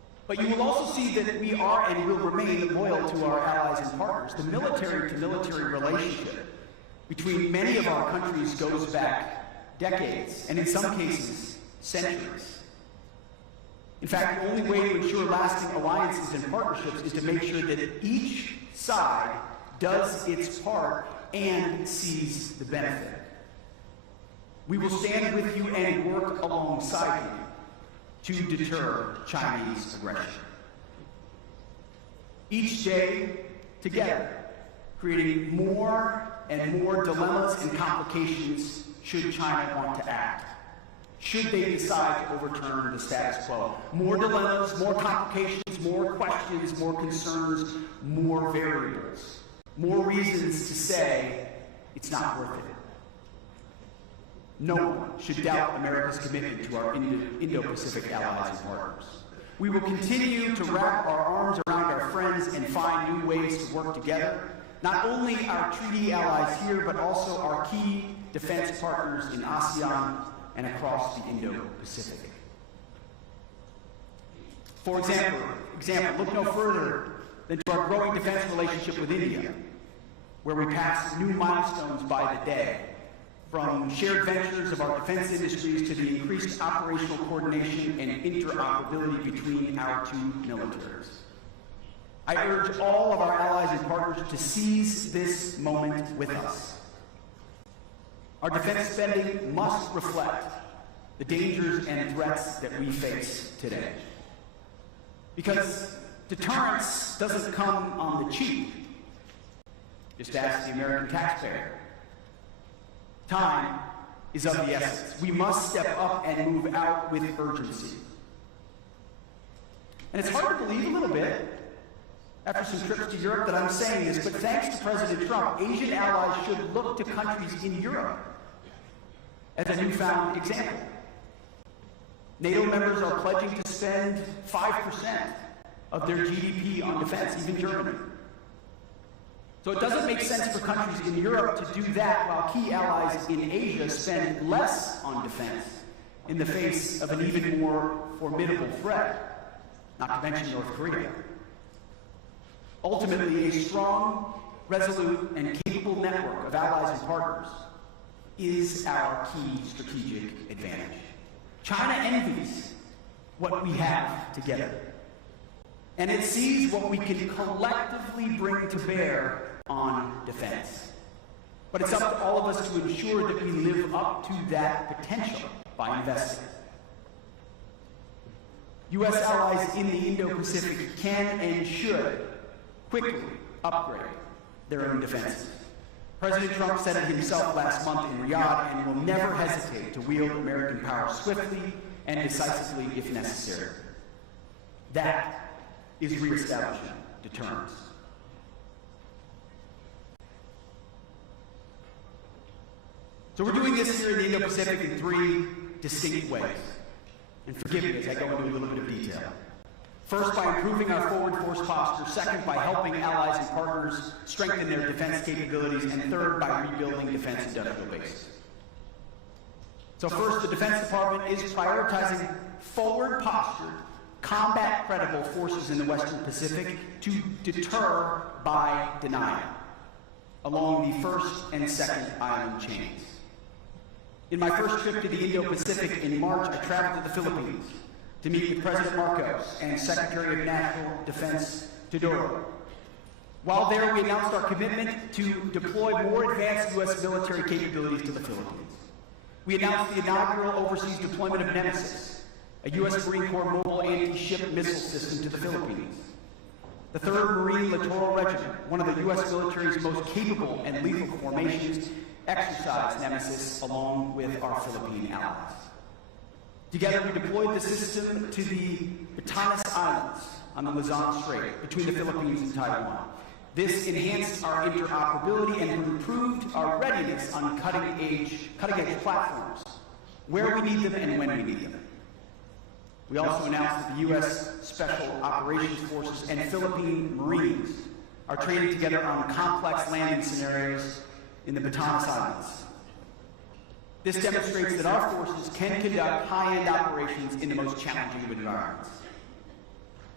But you will also see that we are and will remain loyal to our allies and partners. The military-to-military relationship between many of our countries goes back decades, and in some cases, centuries. In fact, the only way to ensure lasting alliances and partnerships is to make sure that each side does its part and sees the benefit. We will stand with you and work alongside you to deter Chinese aggression. Each day, together, creating more and more dilemmas and complications should China want to act. Should they decide to overturn the status quo. More dilemmas, more complications, more questions, more concerns, more variables. More reasons to say it's not worth it. No one should doubt America's commitment to our Indo-Pacific allies and partners. We will continue to wrap our arms around our friends and find new ways to work together, not only our treaty allies here, but also our key defense partners in ASEAN and across the Indo-Pacific. For example, look no further than to our growing defense relationship with India, where we pass new milestones by the day, from shared ventures of our defense industries to the increased operational coordination and interoperability between our two militaries. I urge all of our allies and partners to seize this moment with us. Our defense spending must reflect the dangers and threats that we face today. Because deterrence doesn't come on the cheap. Just ask the American taxpayer. Time is of the essence. We must step up and move out with urgency. And it's hard to believe a little bit, after some trips to Europe, that I'm saying this, but thanks to President Trump, Asian allies should look to countries in Europe as a newfound example. NATO members are pledging to spend 5% of their GDP on defense, even Germany. So it doesn't make sense for countries in Europe to do that while key allies in Asia spend less on defense in the face of an even more formidable threat, not to mention North Korea. Ultimately, a strong, resolute, and capable network of allies and partners is our key strategic advantage. China envies what we have together, and it sees what we can collectively bring to bear on defense. But it's up to all of us to ensure that we live up to that potential by investing. U.S. allies in the Indo-Pacific can and should quickly upgrade their own defenses. President Trump said it himself last month in Riyadh and will never hesitate to wield American power swiftly and decisively if necessary. That is reestablishing deterrence. So we're doing this here in the Indo-Pacific in three distinct ways. And forgive me as I go into a little bit of detail. First, by improving our forward force posture. Second, by helping allies and partners strengthen their defense capabilities. And third, by rebuilding defense industrial bases. So first, the Defense Department is prioritizing forward-postured, combat-credible forces in the Western Pacific to deter by denial along the first and second island chains. In my first trip to the Indo-Pacific in March, I traveled to the Philippines to meet with President Marcos and Secretary of National Defense Teodoro. While there, we announced our commitment to deploy more advanced U.S. military capabilities to the Philippines. We announced the inaugural overseas deployment of Nemesis, a U.S. Marine Corps mobile anti-ship missile system to the Philippines. The 3rd Marine Littoral Regiment, one of the U.S. military's most capable and lethal formations, exercised Nemesis along with our Philippine allies. Together, we deployed the system to the Batanes Islands on the Luzon Strait between the Philippines and Taiwan. This enhanced our interoperability and improved our readiness on cutting-edge platforms, where we need them and when we need them. We also announced that the U.S. Special Operations Forces and Philippine Marines are training together on complex landing scenarios in the Batanes Islands. This demonstrates that our forces can conduct high-end operations in the most challenging of environments.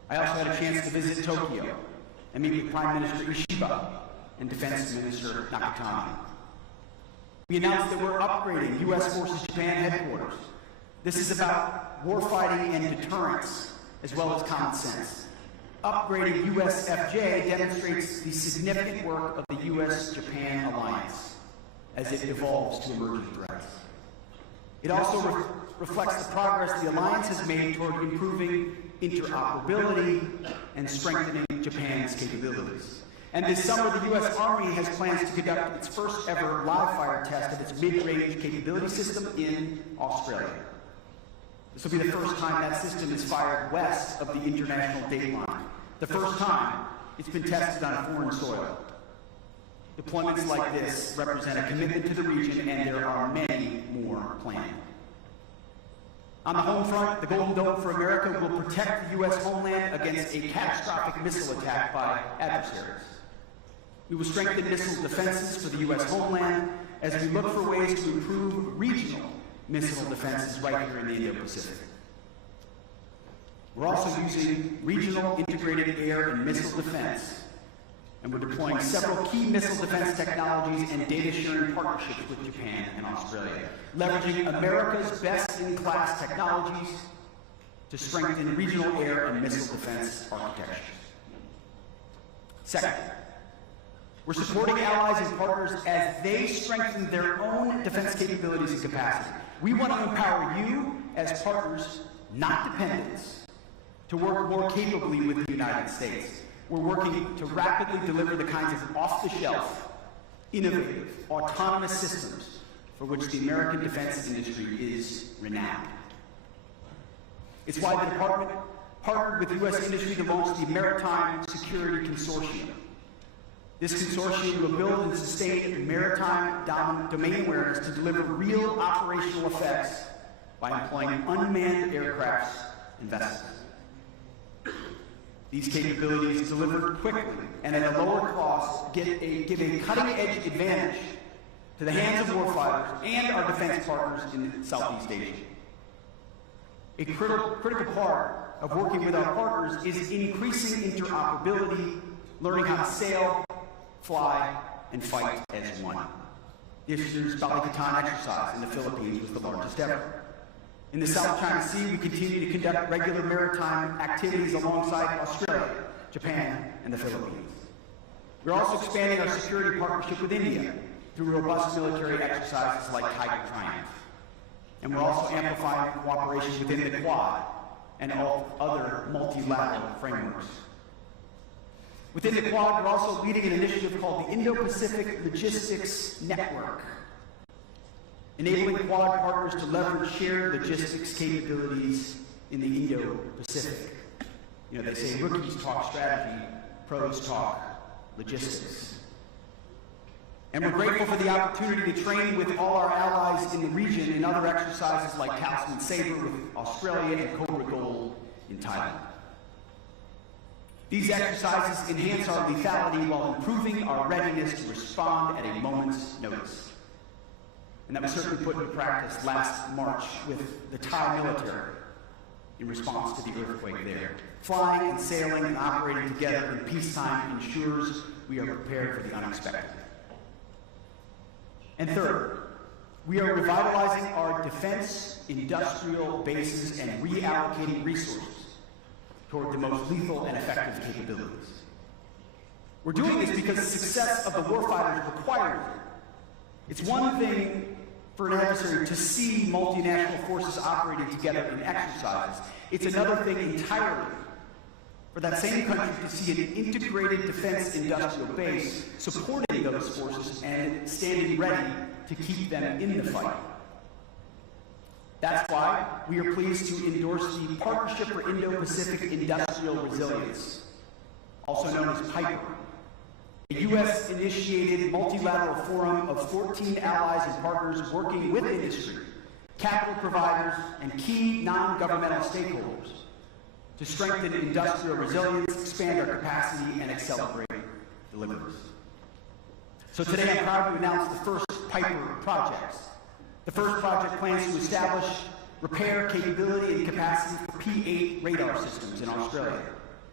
I also had a chance to visit Tokyo and meet with Prime Minister Ishiba and Defense Minister Nakatani. We announced that we're upgrading U.S. Forces Japan headquarters. This is about warfighting and deterrence, as well as common sense. Upgrading USFJ demonstrates the significant work of the U.S.-Japan alliance as it evolves to emerging threats. It also reflects the progress the alliance has made toward improving interoperability and strengthening Japan's capabilities. And this summer, the U.S. Army has plans to conduct its first ever live-fire test of its mid-range capability system in Australia. This will be the first time that system is fired west of the international date line. The first time it's been tested on foreign soil. Deployments like this represent a commitment to the region, and there are many more planned. On the home front, the Golden Dome for America will protect the U.S. homeland against a catastrophic missile attack by adversaries. We will strengthen missile defenses for the U.S. homeland as we look for ways to improve regional missile defenses right here in the Indo-Pacific. We're also using regional integrated air and missile defense, and we're deploying several key missile defense technologies and data-sharing partnerships with Japan and Australia, leveraging America's best-in-class technologies to strengthen regional air and missile defense architectures. Second, we're supporting allies and partners as they strengthen their own defense capabilities and capacity. We want to empower you as partners, not dependents, to work more capably with the United States. We're working to rapidly deliver the kinds of off-the-shelf, innovative, autonomous systems for which the American defense industry is renowned. It's why the Department partnered with U.S. industry to launch the Maritime Security Consortium. This consortium will build and sustain maritime domain awareness to deliver real operational effects by employing unmanned aircrafts and vessels. These capabilities, delivered quickly and at a lower cost, give a cutting-edge advantage to the hands of warfighters and our defense partners in Southeast Asia. A critical part of working with our partners is increasing interoperability, learning how to sail, fly, and fight as one. This year's Balikatan exercise in the Philippines was the largest ever. In the South China Sea, we continue to conduct regular maritime activities alongside Australia, Japan, and the Philippines. We're also expanding our security partnership with India through robust military exercises like Tiger Triumph. And we're also amplifying cooperation within the Quad and all other multilateral frameworks. Within the Quad, we're also leading an initiative called the Indo-Pacific Logistics Network, enabling Quad partners to leverage shared logistics capabilities in the Indo-Pacific. You know, they say rookies talk strategy, pros talk logistics. And we're grateful for the opportunity to train with all our allies in the region in other exercises like Talisman Sabre with Australia and Cobra Gold in Thailand. These exercises enhance our lethality while improving our readiness to respond at a moment's notice. And that was certainly put into practice last March with the Thai military in response to the earthquake there. Flying and sailing and operating together in peacetime ensures we are prepared for the unexpected. And third, we are revitalizing our defense industrial bases and reallocating resources toward the most lethal and effective capabilities. We're doing this because the success of the warfighters required it. It's one thing for an adversary to see multinational forces operating together in exercises. It's another thing entirely for that same country to see an integrated defense industrial base supporting those forces and standing ready to keep them in the fight. That's why we are pleased to endorse the Partnership for Indo-Pacific Industrial Resilience, also known as PIPER, a U.S.-initiated multilateral forum of 14 allies and partners working with industry, capital providers, and key non-governmental stakeholders to strengthen industrial resilience, expand our capacity, and accelerate deliveries. So today I'm proud to announce the first PIPER projects. The first project plans to establish repair capability and capacity for P-8 radar systems in Australia.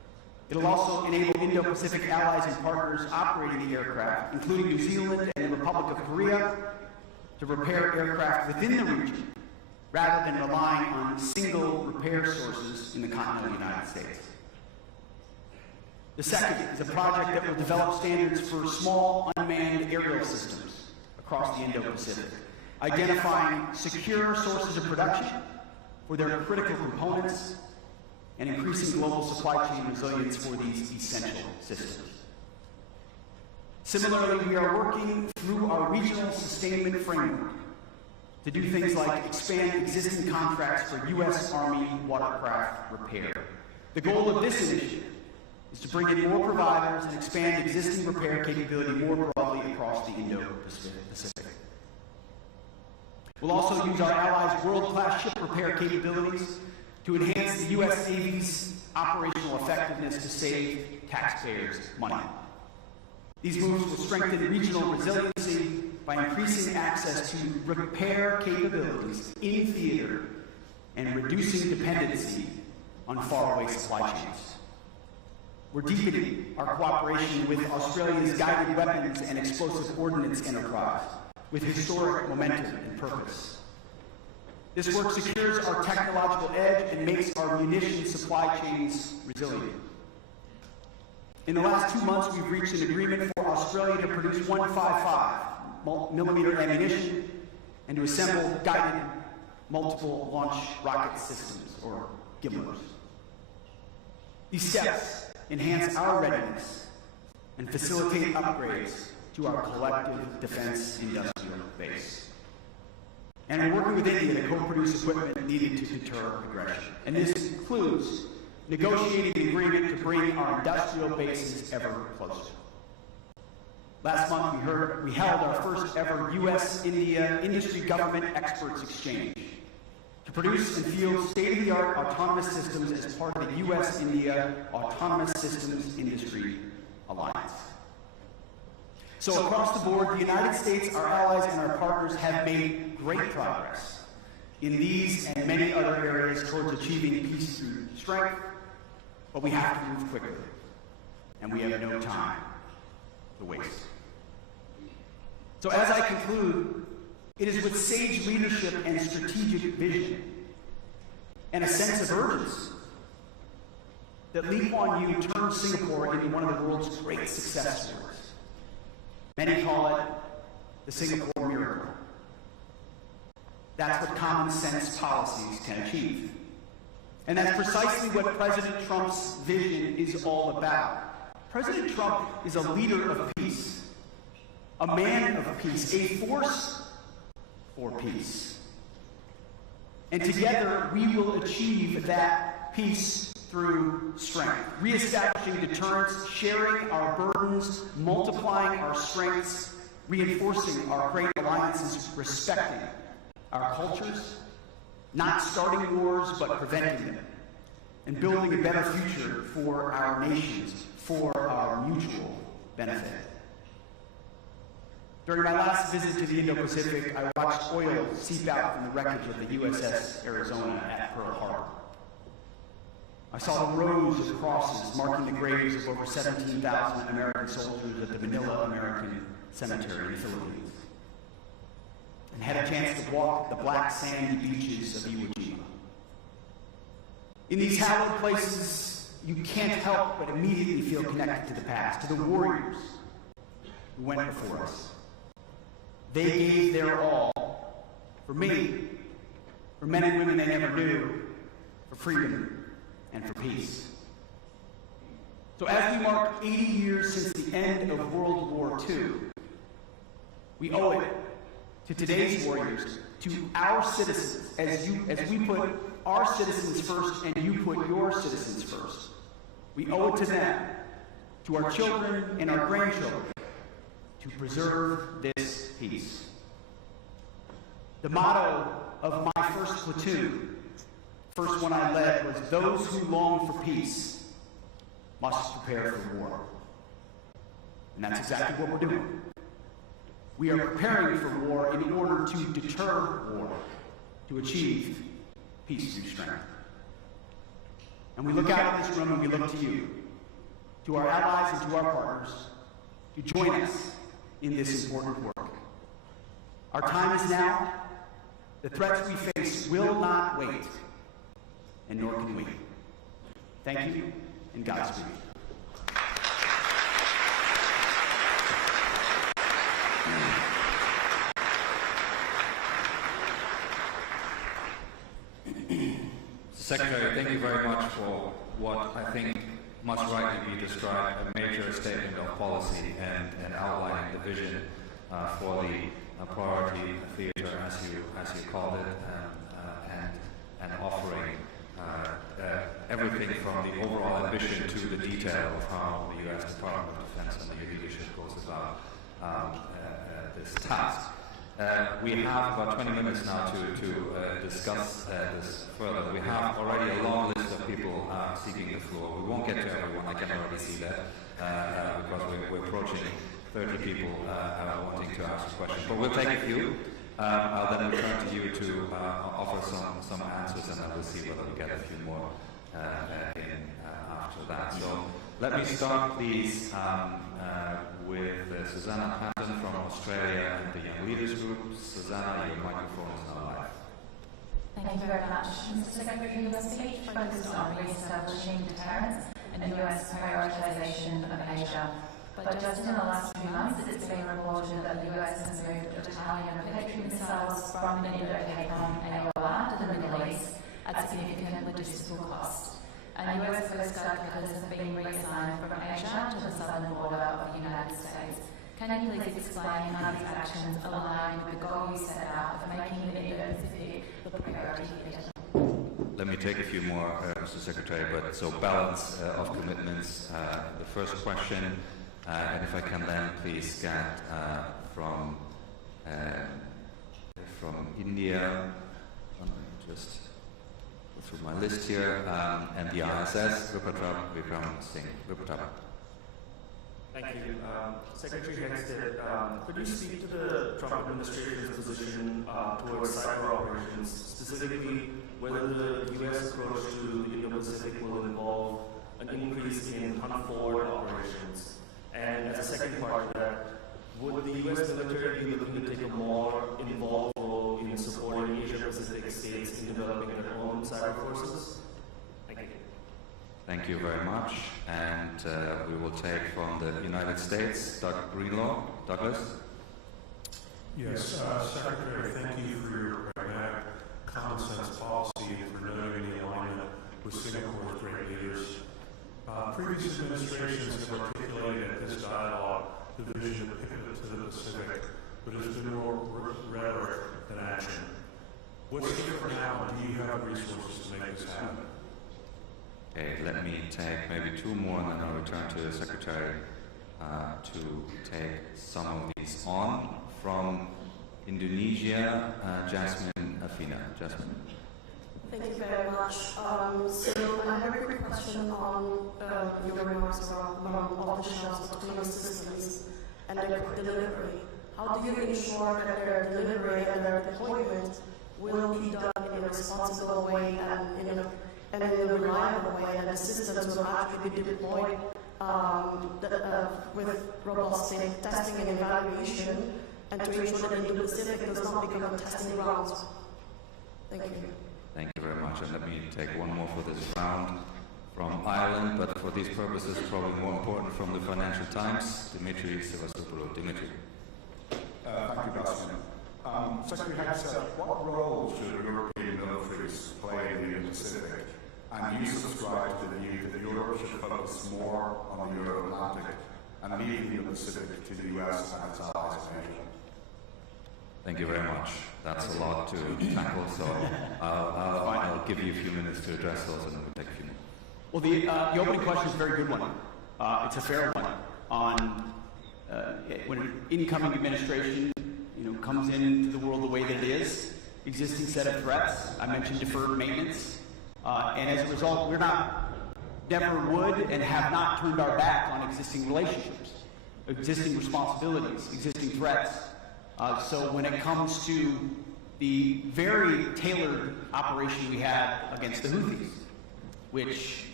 It'll also enable Indo-Pacific allies and partners operating the aircraft, including New Zealand and the Republic of Korea, to repair aircraft within the region, rather than relying on single repair sources in the continental United States. The second is a project that will develop standards for small unmanned aerial systems across the Indo-Pacific, identifying secure sources of production for their critical components and increasing global supply chain resilience for these essential systems. Similarly, we are working through our regional sustainment framework to do things like expand existing contracts for U.S. Army watercraft repair. The goal of this initiative is to bring in more providers and expand existing repair capability more broadly across the Indo-Pacific. We'll also use our allies' world-class ship repair capabilities to enhance the U.S. Navy's operational effectiveness to save taxpayers money. These moves will strengthen regional resiliency by increasing access to repair capabilities in theater and reducing dependency on faraway supply chains. We're deepening our cooperation with Australia's guided weapons and explosive ordnance enterprise with historic momentum and purpose. This work secures our technological edge and makes our munitions supply chains resilient. In the last 2 months, we've reached an agreement for Australia to produce 155mm ammunition and to assemble guided multiple launch rocket systems, or GMLRS. These steps enhance our readiness and facilitate upgrades to our collective defense industrial base. And we're working with India to co-produce equipment needed to deter aggression. And this includes negotiating an agreement to bring our industrial bases ever closer. Last month, we held our first ever U.S.-India industry government experts exchange to produce and field state-of-the-art autonomous systems as part of the U.S.-India Autonomous Systems Industry Alliance. So across the board, the United States, our allies, and our partners have made great progress in these and many other areas towards achieving peace through strength, but we have to move quickly, and we have no time to waste. So as I conclude, it is with sage leadership and strategic vision and a sense of urgency that Lee Kuan Yew turned Singapore into one of the world's great success stories. Many call it the Singapore miracle. That's what common sense policies can achieve. And that's precisely what President Trump's vision is all about. President Trump is a leader of peace, a man of peace, a force for peace. And together we will achieve that peace through strength, reestablishing deterrence, sharing our burdens, multiplying our strengths, reinforcing our great alliances, respecting our cultures, not starting wars but preventing them, and building a better future for our nations, for our mutual benefit. During my last visit to the Indo-Pacific, I watched oil seep out from the wreckage of the USS Arizona at Pearl Harbor. I saw the rows of crosses marking the graves of over 17,000 American soldiers at the Manila American Cemetery in the Philippines, and had a chance to walk the black sandy beaches of Iwo Jima. In these hallowed places, you can't help but immediately feel connected to the past, to the warriors who went before us. They gave their all for me, for men and women they never knew, for freedom and for peace. So as we mark 80 years since the end of World War II, we owe it to today's warriors, to our citizens, as we put our citizens first and you put your citizens first. We owe it to them, to our children and our grandchildren, to preserve this peace. The motto of my first platoon, first one I led, was those who long for peace must prepare for war. And that's exactly what we're doing. We are preparing for war in order to deter war, to achieve peace through strength. And we look out at this room and we look to you, to our allies and to our partners to join us in this important work. Our time is now. The threats we face will not wait, and nor can we. Thank you, and Godspeed. Secretary, thank you very much for what I think must rightly be described a major statement of policy and outlining the vision for the priority theater, as you called it, and offering everything from the overall ambition to the detail of how the U.S. Department of Defense and the leadership goes about this task. We have about 20 minutes now to discuss this further. We have already a long list of people seeking the floor. We won't get to everyone, I can already see that, because we're approaching 30 people wanting to ask questions. But we'll take a few. I'll then return to you to offer some answers, and then we'll see whether we get a few more in after that. So let me start, please, with Susanna Patton from Australia and the Young Leaders Group. Susanna, your microphone is now live. Thank you very much. Mr. Secretary, your speech focused on re-establishing deterrence and the US prioritization of Asia. But just in the last few months, it's been reported that the US has moved a battalion of Patriot missiles from the Indo-Pacific AOR to the Middle East at significant logistical cost. And US Coast Guard cutters have been reassigned from Asia to the southern border of the United States. Can you please explain how these actions align with the goal you set out of making the Indo-Pacific the priority theater? Let me take a few more, Mr. Secretary, but so balance of commitments. The first question, and if I can then please get from India, just go through my list here, and the ISS, Vikram Singh. Thank you. Secretary Hegseth, could you speak to the Trump administration's position towards cyber operations, specifically whether the U.S. approach to the Indo-Pacific will involve an increase in hunt-forward operations? And as a second part of that, would the U.S. military be looking to take a more involved role in supporting Asia-Pacific states in developing their own cyber forces? Thank you. Thank you very much. And we will take from the United States, Douglas. Yes, Secretary, thank you for your pragmatic, common sense policy and for noting the alignment with Singapore's great leaders. Previous administrations have articulated at this dialogue the vision of pivot to the Pacific, but it's been more rhetoric than action. What's different now, and do you have resources to make this happen? Okay, let me take maybe two more, and then I'll return to the Secretary to take some of these on. From Indonesia, Jasmine Afina. Jasmine. Thank you very much. So I have a quick question on your remarks around off-the-shelf autonomous systems and their delivery. How do you ensure that their delivery and their deployment will be done in a responsible way and in a reliable way, and the systems will actually be deployed with robust testing and evaluation, and to ensure that the Indo-Pacific does not become a testing ground? Thank you. Thank you very much. And let me take one more for this round from Ireland, but for these purposes, probably more important, from the Financial Times, Dimitri Sevastopoulou. Dimitri. Thank you, Dustin. Secretary Hegseth, what role should European militaries play in the Indo-Pacific? And do you subscribe to the view that Europe should focus more on the Euro-Atlantic and leave the Indo-Pacific to the US and its allies in Asia? Thank you very much. That's a lot to tackle, so I'll give you a few minutes to address those, and then we'll take a few more. Well, the opening question is a very good one. It's a fair one on when an incoming administration comes into the world the way that it is, existing set of threats. I mentioned deferred maintenance, and as a result, never would and have not turned our back on existing relationships, existing responsibilities, existing threats. So when it comes to the very tailored operation we had against the Houthis, which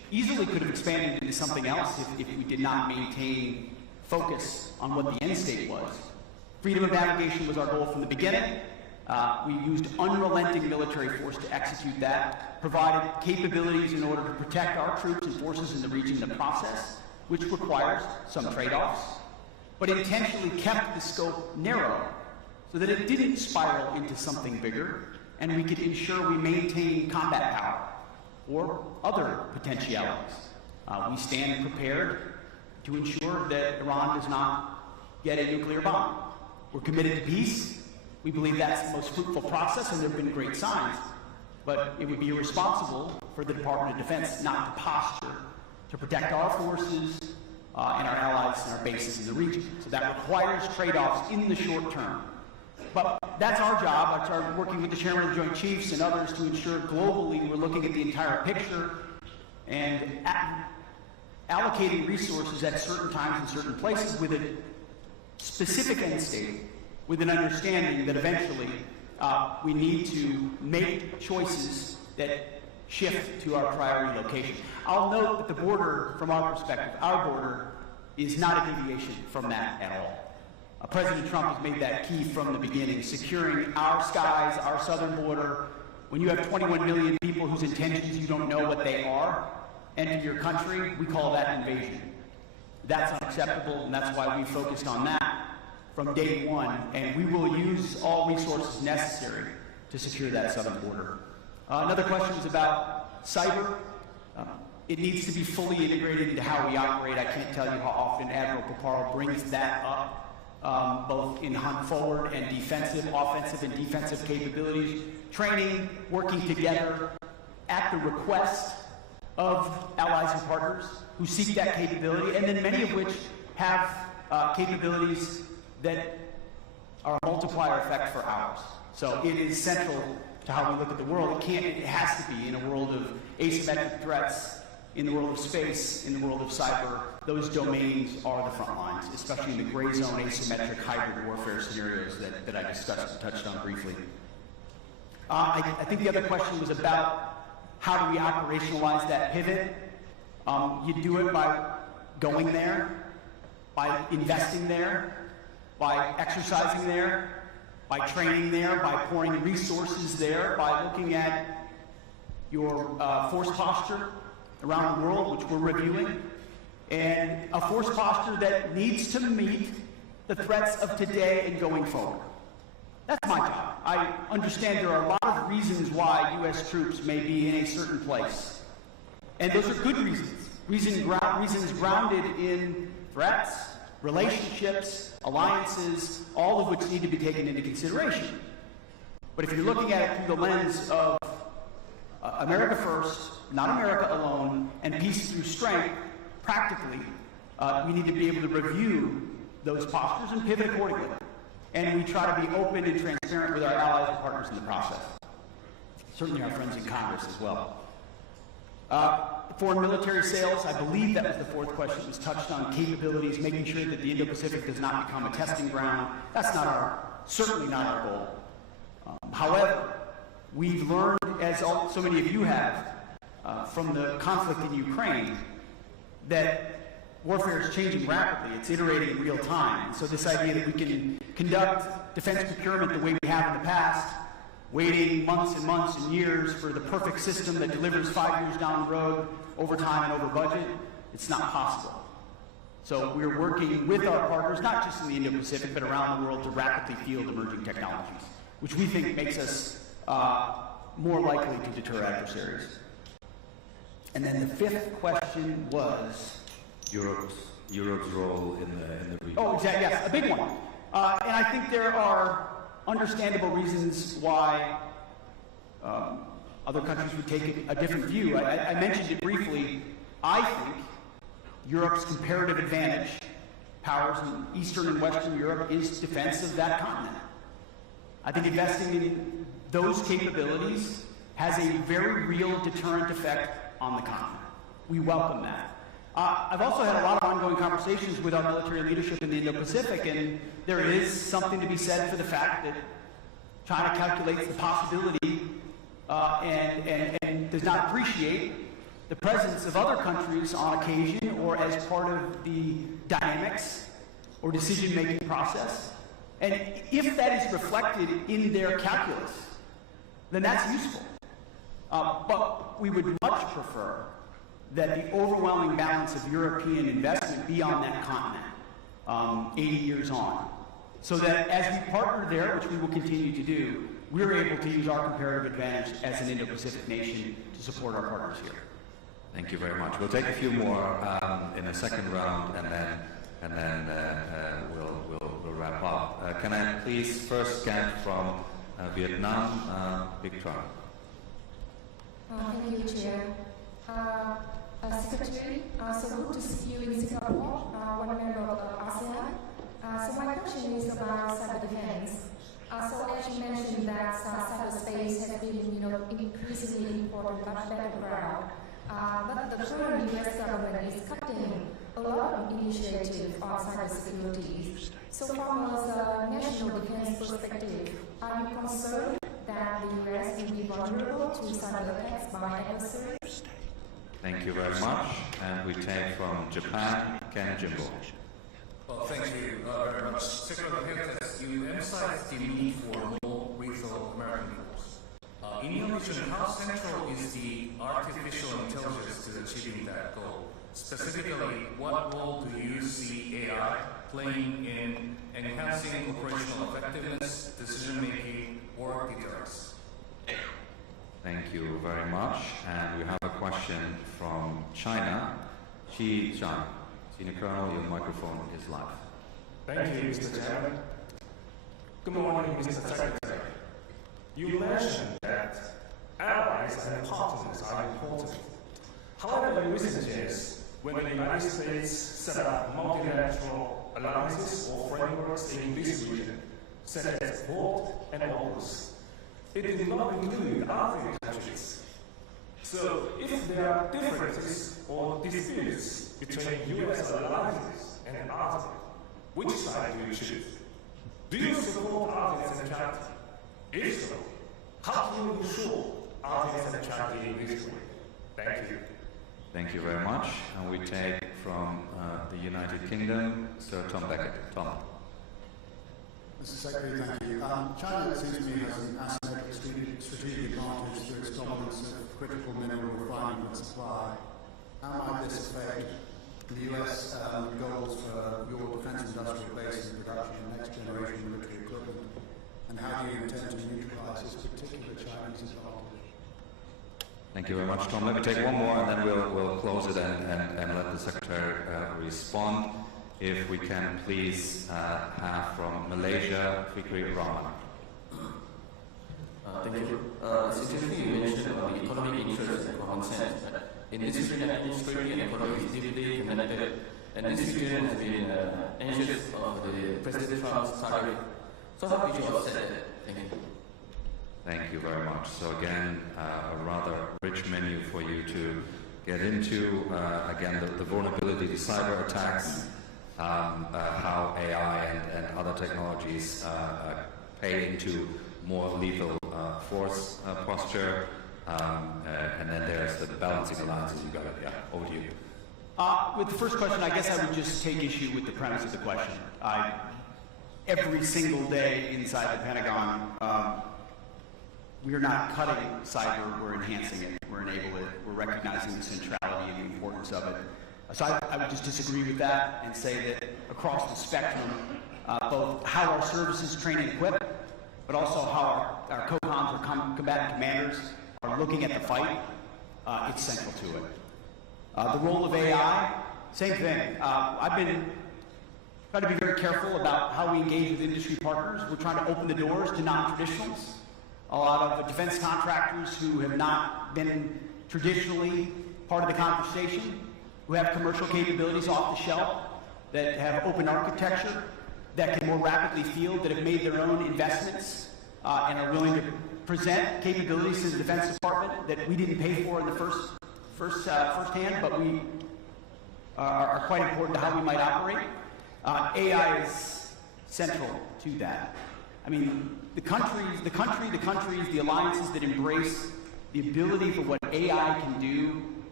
easily could have expanded into something else if we did not maintain focus on what the end state was. Freedom of navigation was our goal from the beginning. We used unrelenting military force to execute that, provided capabilities in order to protect our troops and forces in the region in the process, which requires some trade-offs, but intentionally kept the scope narrow so that it didn't spiral into something bigger, and we could ensure we maintain combat power or other potentialities. We stand prepared to ensure that Iran does not get a nuclear bomb. We're committed to peace. We believe that's the most fruitful process, and there have been great signs. But it would be irresponsible for the Department of Defense not to posture to protect our forces and our allies and our bases in the region. So that requires trade-offs in the short term. But that's our job. It's our working with the Chairman of the Joint Chiefs and others to ensure globally we're looking at the entire picture and allocating resources at certain times in certain places with a specific end state, with an understanding that eventually we need to make choices that shift to our priority location. I'll note that the border, from our perspective, our border, is not a deviation from that at all. President Trump has made that key from the beginning, securing our skies, our southern border. When you have 21 million people whose intentions you don't know what they are enter your country, we call that invasion. That's unacceptable, and that's why we focused on that from day one, and we will use all resources necessary to secure that southern border. Another question was about cyber. It needs to be fully integrated into how we operate. I can't tell you how often Admiral Paparo brings that up, both in hunt forward and defensive, offensive and defensive capabilities, training, working together at the request of allies and partners who seek that capability, and then many of which have capabilities that are a multiplier effect for ours. So it is central to how we look at the world. It has to be in a world of asymmetric threats, in the world of space, in the world of cyber. Those domains are the front lines, especially in the gray zone, asymmetric, hybrid warfare scenarios that I discussed and touched on briefly. I think the other question was about how do we operationalize that pivot. You do it by going there, by investing there, by exercising there, by training there, by pouring resources there, by looking at your force posture around the world, which we're reviewing, and a force posture that needs to meet the threats of today and going forward. That's my job. I understand there are a lot of reasons why U.S. troops may be in a certain place. And those are good reasons. Reasons grounded in threats, relationships, alliances, all of which need to be taken into consideration. But if you're looking at it through the lens of America first, not America alone, and peace through strength, practically, we need to be able to review those postures and pivot accordingly. And we try to be open and transparent with our allies and partners in the process. Certainly our friends in Congress as well. Foreign military sales, I believe that was the fourth question. It was touched on capabilities, making sure that the Indo-Pacific does not become a testing ground. That's certainly not our goal. However, we've learned, as so many of you have, from the conflict in Ukraine, that warfare is changing rapidly. It's iterating in real time. And so this idea that we can conduct defense procurement the way we have in the past, waiting months and months and years for the perfect system that delivers 5 years down the road, over time and over budget, it's not possible. So we're working with our partners, not just in the Indo-Pacific, but around the world to rapidly field emerging technologies, which we think makes us more likely to deter adversaries. And then the fifth question was Europe's role in the region. Oh, exactly, yes, a big one. And I think there are understandable reasons why other countries would take a different view. I mentioned it briefly. I think Europe's comparative advantage, powers in Eastern and Western Europe, is defense of that continent. I think investing in those capabilities has a very real deterrent effect on the continent. We welcome that. I've also had a lot of ongoing conversations with our military leadership in the Indo-Pacific, and there is something to be said for the fact that China calculates the possibility and does not appreciate the presence of other countries on occasion or as part of the dynamics or decision-making process. And if that is reflected in their calculus, then that's useful. But we would much prefer that the overwhelming balance of European investment be on that continent 80 years on, so that as we partner there, which we will continue to do, we're able to use our comparative advantage as an Indo-Pacific nation to support our partners here. Thank you very much. We'll take a few more in a second round, and then we'll wrap up. Can I please first get from Vietnam, Big Tran? Thank you, Chair. Secretary, so good to see you in Singapore, one member of ASEAN. So my question is about cyber defense. So as you mentioned that cyberspace has been, increasingly important battleground. But the current U.S. government is cutting a lot of initiatives on cybersecurity. So from a national defense perspective, are you concerned that the U.S. will be vulnerable to cyber attacks by adversaries? Thank you very much. And we take from Japan, Ken Jimbo. Well, thank you very much. Secretary Hegseth, you emphasized the need for more lethal American force. In your vision, how central is the artificial intelligence to achieving that goal? Specifically, what role do you see AI playing in enhancing operational effectiveness, decision-making, or deterrence? Thank you very much. And we have a question from China. Xi Zhang. Senior Colonel, your microphone is live. Thank you, Mr. Chairman. Good morning, Mr. Secretary. You mentioned that allies and partners are important. However, in recent years, when the United States set up multilateral alliances or frameworks in this region, such as Quad and AUKUS, it did not include other countries. So, if there are differences or disputes between U.S. alliances and others, which side do you choose? Do you support ASEAN centrality? If so, how do you ensure ASEAN centrality in this way? Thank you. Thank you very much. And we take from the United Kingdom, Sir Tom Beckett. Tom. Mr. Secretary, thank you. China, it seems to me, has an asymmetric strategic advantage through its dominance of critical mineral refining and supply. How might this affect the U.S. goals for your defense industrial base and production of next-generation military equipment? And how do you intend to neutralize this particular Chinese advantage? Thank you very much, Tom. Let me take one more, and then we'll close it and let the Secretary respond. If we can please have from Malaysia, Fikri Rahman. Thank you. Secretary, you mentioned about the economic interest and consent. In this region, industry and economy is deeply connected, and this region has been anxious of the President Trump's target. So how did you offset that? Thank you. Thank you very much. So again, a rather rich menu for you to get into. Again, the vulnerability to cyber attacks, how AI and other technologies pay into more lethal force posture, and then there's the balancing alliances. You got it. Yeah, over to you. With the first question, I guess I would just take issue with the premise of the question. Every single day inside the Pentagon, we're not cutting cyber, we're enhancing it, we're enabling it, we're recognizing the centrality and the importance of it. So I would just disagree with that and say that across the spectrum, both how our services train and equip, but also how our COCOMs or combatant commanders are looking at the fight, it's central to it. The role of AI, same thing. I've been trying to be very careful about how we engage with industry partners. We're trying to open the doors to non-traditionals. A lot of defense contractors who have not been traditionally part of the conversation, who have commercial capabilities off the shelf, that have open architecture, that can more rapidly field, that have made their own investments, and are willing to present capabilities to the Defense Department that we didn't pay for in the first hand, but we are quite important to how we might operate. AI is central to that. I mean, the countries, the alliances that embrace the ability for what AI can do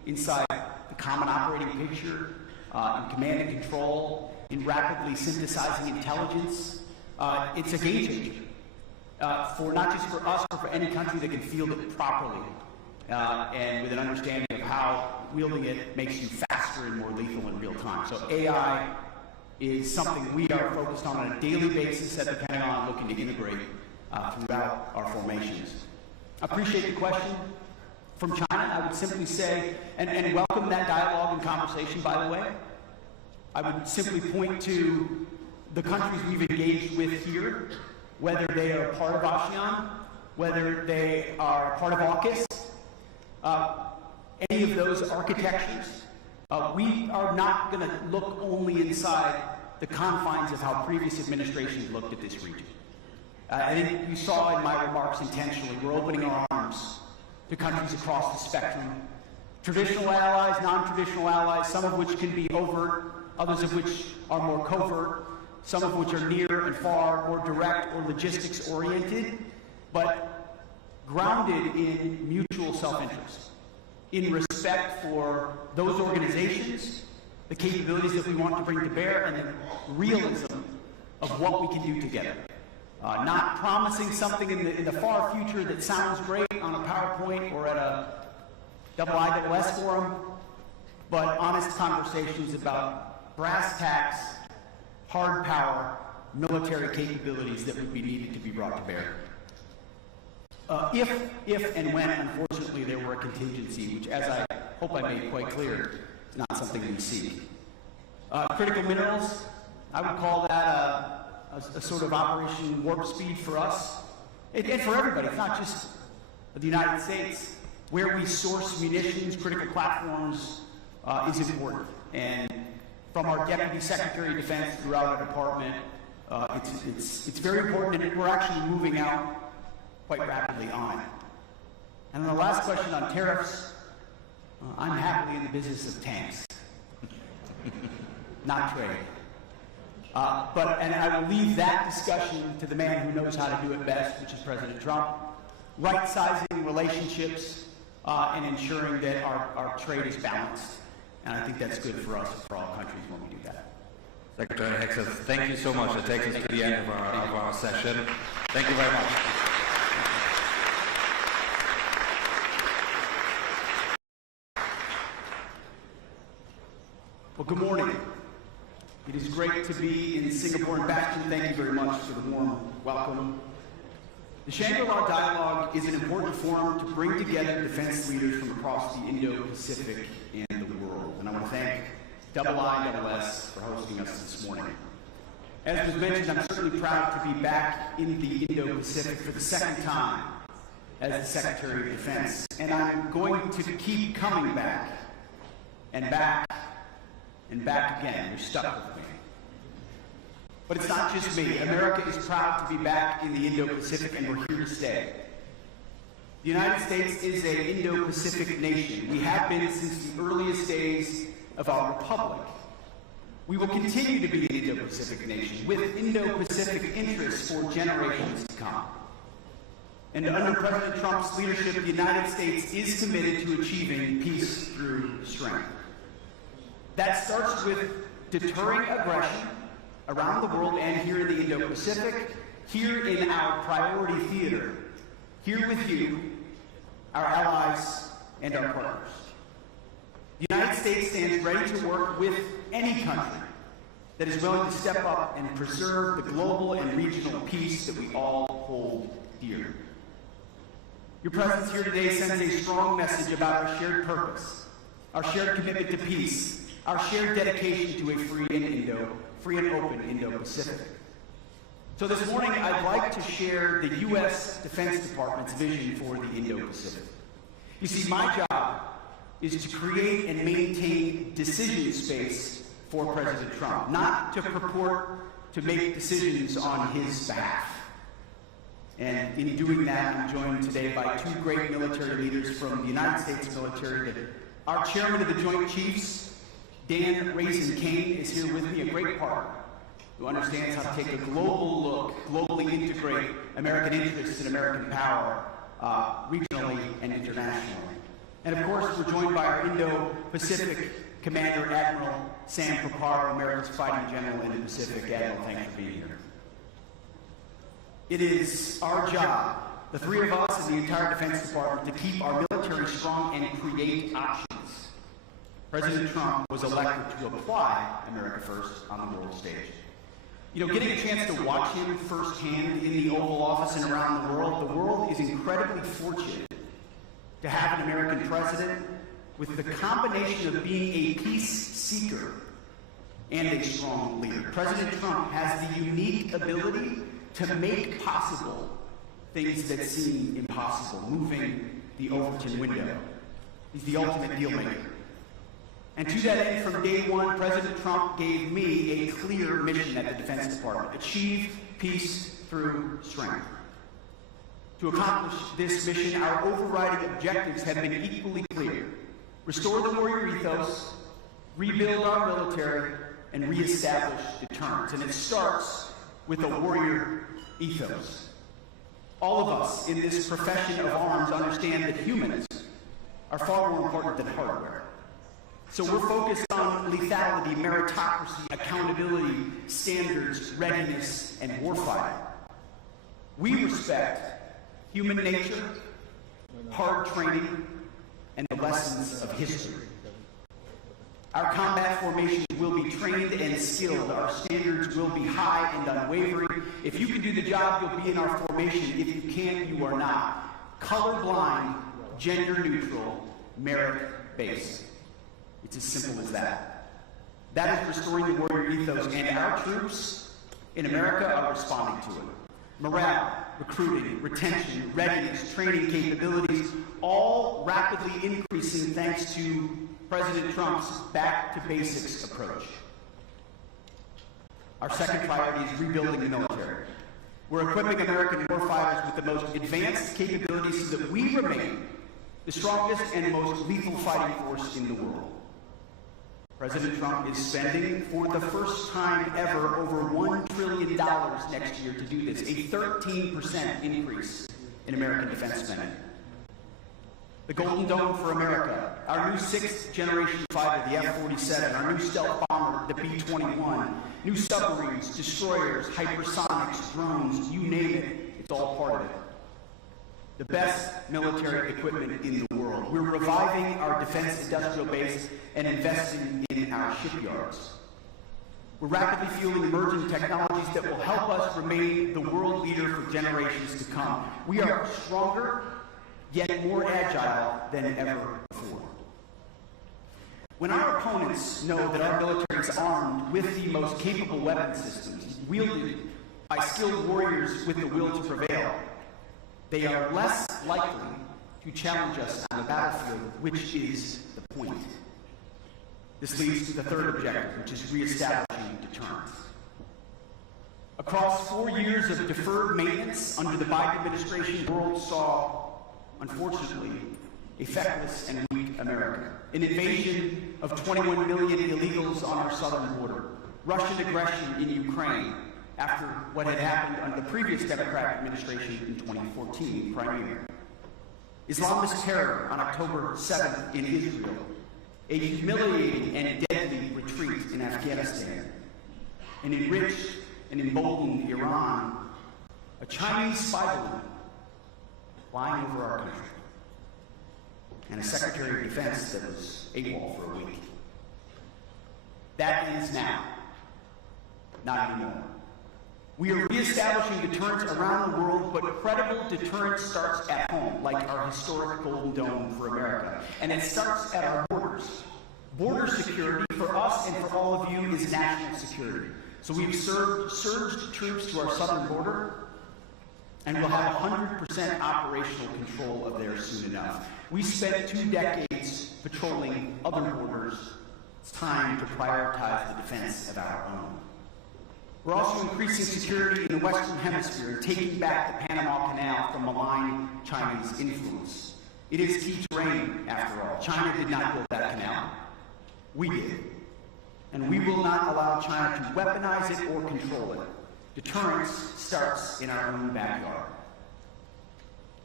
inside the common operating picture, in command and control, in rapidly synthesizing intelligence. It's a game changer for not just for us, but for any country that can field it properly and with an understanding of how wielding it makes you faster and more lethal in real time. So AI is something we are focused on a daily basis at the Pentagon, looking to integrate throughout our formations. I appreciate the question. From China, I would simply say, and welcome that dialogue and conversation, by the way. I would simply point to the countries we've engaged with here, whether they are part of ASEAN, whether they are part of AUKUS, any of those architectures. We are not going to look only inside the confines of how previous administrations looked at this region. I think you saw in my remarks intentionally, we're opening our arms to countries across the spectrum. Traditional allies, non-traditional allies, some of which can be overt, others of which are more covert, some of which are near and far, more direct or logistics-oriented, but grounded in mutual self-interest, in respect for those organizations, the capabilities that we want to bring to bear, and the realism of what we can do together. Not promising something in the far future that sounds great on a PowerPoint or at a IISS forum, but honest conversations about brass tacks, hard power, military capabilities that would be needed to be brought to bear. If and when, unfortunately, there were a contingency, which, as I hope I made quite clear, is not something we see. Critical minerals, I would call that a sort of Operation Warp Speed for us, and for everybody. It's not just the United States. Where we source munitions, critical platforms, is important. And from our Deputy Secretary of Defense throughout our department, it's very important, and we're actually moving out quite rapidly on it. And then the last question on tariffs, I'm happily in the business of tanks, not trade. And I will leave that discussion to the man who knows how to do it best, which is President Trump. Right-sizing relationships and ensuring that our trade is balanced. And I think that's good for us, for all countries, when we do that. Secretary Hegseth, thank you so much. That takes us to the end of our session. Thank you very much. Well, good morning. It is great to be in Singapore and Bastion. Thank you very much for the warm welcome. The Shangri-La Dialogue is an important forum to bring together defense leaders from across the Indo-Pacific and the world. And I want to thank IISS for hosting us this morning. As was mentioned, I'm certainly proud to be back in the Indo-Pacific for the second time as the Secretary of Defense. And I'm going to keep coming back and back and back again. You're stuck with me. But it's not just me. America is proud to be back in the Indo-Pacific, and we're here to stay. The United States is an Indo-Pacific nation. We have been since the earliest days of our republic. We will continue to be an Indo-Pacific nation with Indo-Pacific interests for generations to come. And under President Trump's leadership, the United States is committed to achieving peace through strength. That starts with deterring aggression around the world and here in the Indo-Pacific, here in our priority theater, here with you, our allies, and our partners. The United States stands ready to work with any country that is willing to step up and preserve the global and regional peace that we all hold dear. Your presence here today sends a strong message about our shared purpose, our shared commitment to peace, our shared dedication to a free and open Indo-Pacific. So this morning, I'd like to share the U.S. Defense Department's vision for the Indo-Pacific. You see, my job is to create and maintain decision space for President Trump, not to purport to make decisions on his behalf. And in doing that, I'm joined today by two great military leaders from the United States military. Our chairman of the Joint Chiefs, Dan Raisin Kane, is here with me, a great partner who understands how to take a global look, globally integrate American interests and American power regionally and internationally. And of course, we're joined by our Indo-Pacific Commander, Admiral Sam Picaro, America's fighting general in the Pacific. Admiral, thanks for being here. It is our job, the three of us and the entire Defense Department, to keep our military strong and create options. President Trump was elected to apply America First on the world stage. You know, getting a chance to watch him firsthand in the Oval Office and around the world is incredibly fortunate to have an American president with the combination of being a peace seeker and a strong leader. President Trump has the unique ability to make possible things that seem impossible, moving the Overton window. He's the ultimate deal maker. And to that end, from day one, President Trump gave me a clear mission at the Defense Department: achieve peace through strength. To accomplish this mission, our overriding objectives have been equally clear: restore the warrior ethos, rebuild our military, and reestablish deterrence. And it starts with a warrior ethos. All of us in this profession of arms understand that humans are far more important than hardware. So we're focused on lethality, meritocracy, accountability, standards, readiness, and warfighting. We respect human nature, hard training, and the lessons of history. Our combat formations will be trained and skilled. Our standards will be high and unwavering. If you can do the job, you'll be in our formation. If you can't, you are not. Colorblind, gender-neutral, merit-based. It's as simple as that. That is restoring the warrior ethos, and our troops in America are responding to it. Morale, recruiting, retention, readiness, training capabilities, all rapidly increasing thanks to President Trump's back-to-basics approach. Our second priority is rebuilding the military. We're equipping American warfighters with the most advanced capabilities so that we remain the strongest and most lethal fighting force in the world. President Trump is spending, for the first time ever, over $1 trillion next year to do this, a 13% increase in American defense spending. The Golden Dome for America, our new 6th generation fighter, the F-47, our new stealth bomber, the B-21, new submarines, destroyers, hypersonics, drones, you name it, it's all part of it. The best military equipment in the world. We're reviving our defense industrial base and investing in our shipyards. We're rapidly fueling emerging technologies that will help us remain the world leader for generations to come. We are stronger, yet more agile than ever before. When our opponents know that our military is armed with the most capable weapon systems, wielded by skilled warriors with the will to prevail, they are less likely to challenge us on the battlefield, which is the point. This leads to the third objective, which is reestablishing deterrence. Across 4 years of deferred maintenance under the Biden administration, the world saw, unfortunately, a feckless and weak America. An invasion of 21 million illegals on our southern border. Russian aggression in Ukraine after what had happened under the previous Democratic administration in 2014, Crimea. Islamist terror on October 7th in Israel. A humiliating and deadly retreat in Afghanistan. An enriched and emboldened Iran. A Chinese spy balloon flying over our country. And a Secretary of Defense that was AWOL for a week. That ends now. Not anymore. We are reestablishing deterrence around the world, but credible deterrence starts at home, like our historic Golden Dome for America. And it starts at our borders. Border security for us and for all of you is national security. So we've surged troops to our southern border, and we'll have 100% operational control of theirs soon enough. We spent 2 decades patrolling other borders. It's time to prioritize the defense of our own. We're also increasing security in the Western Hemisphere and taking back the Panama Canal from malign Chinese influence. It is key terrain, after all. China did not build that canal. We did. And we will not allow China to weaponize it or control it. Deterrence starts in our own backyard.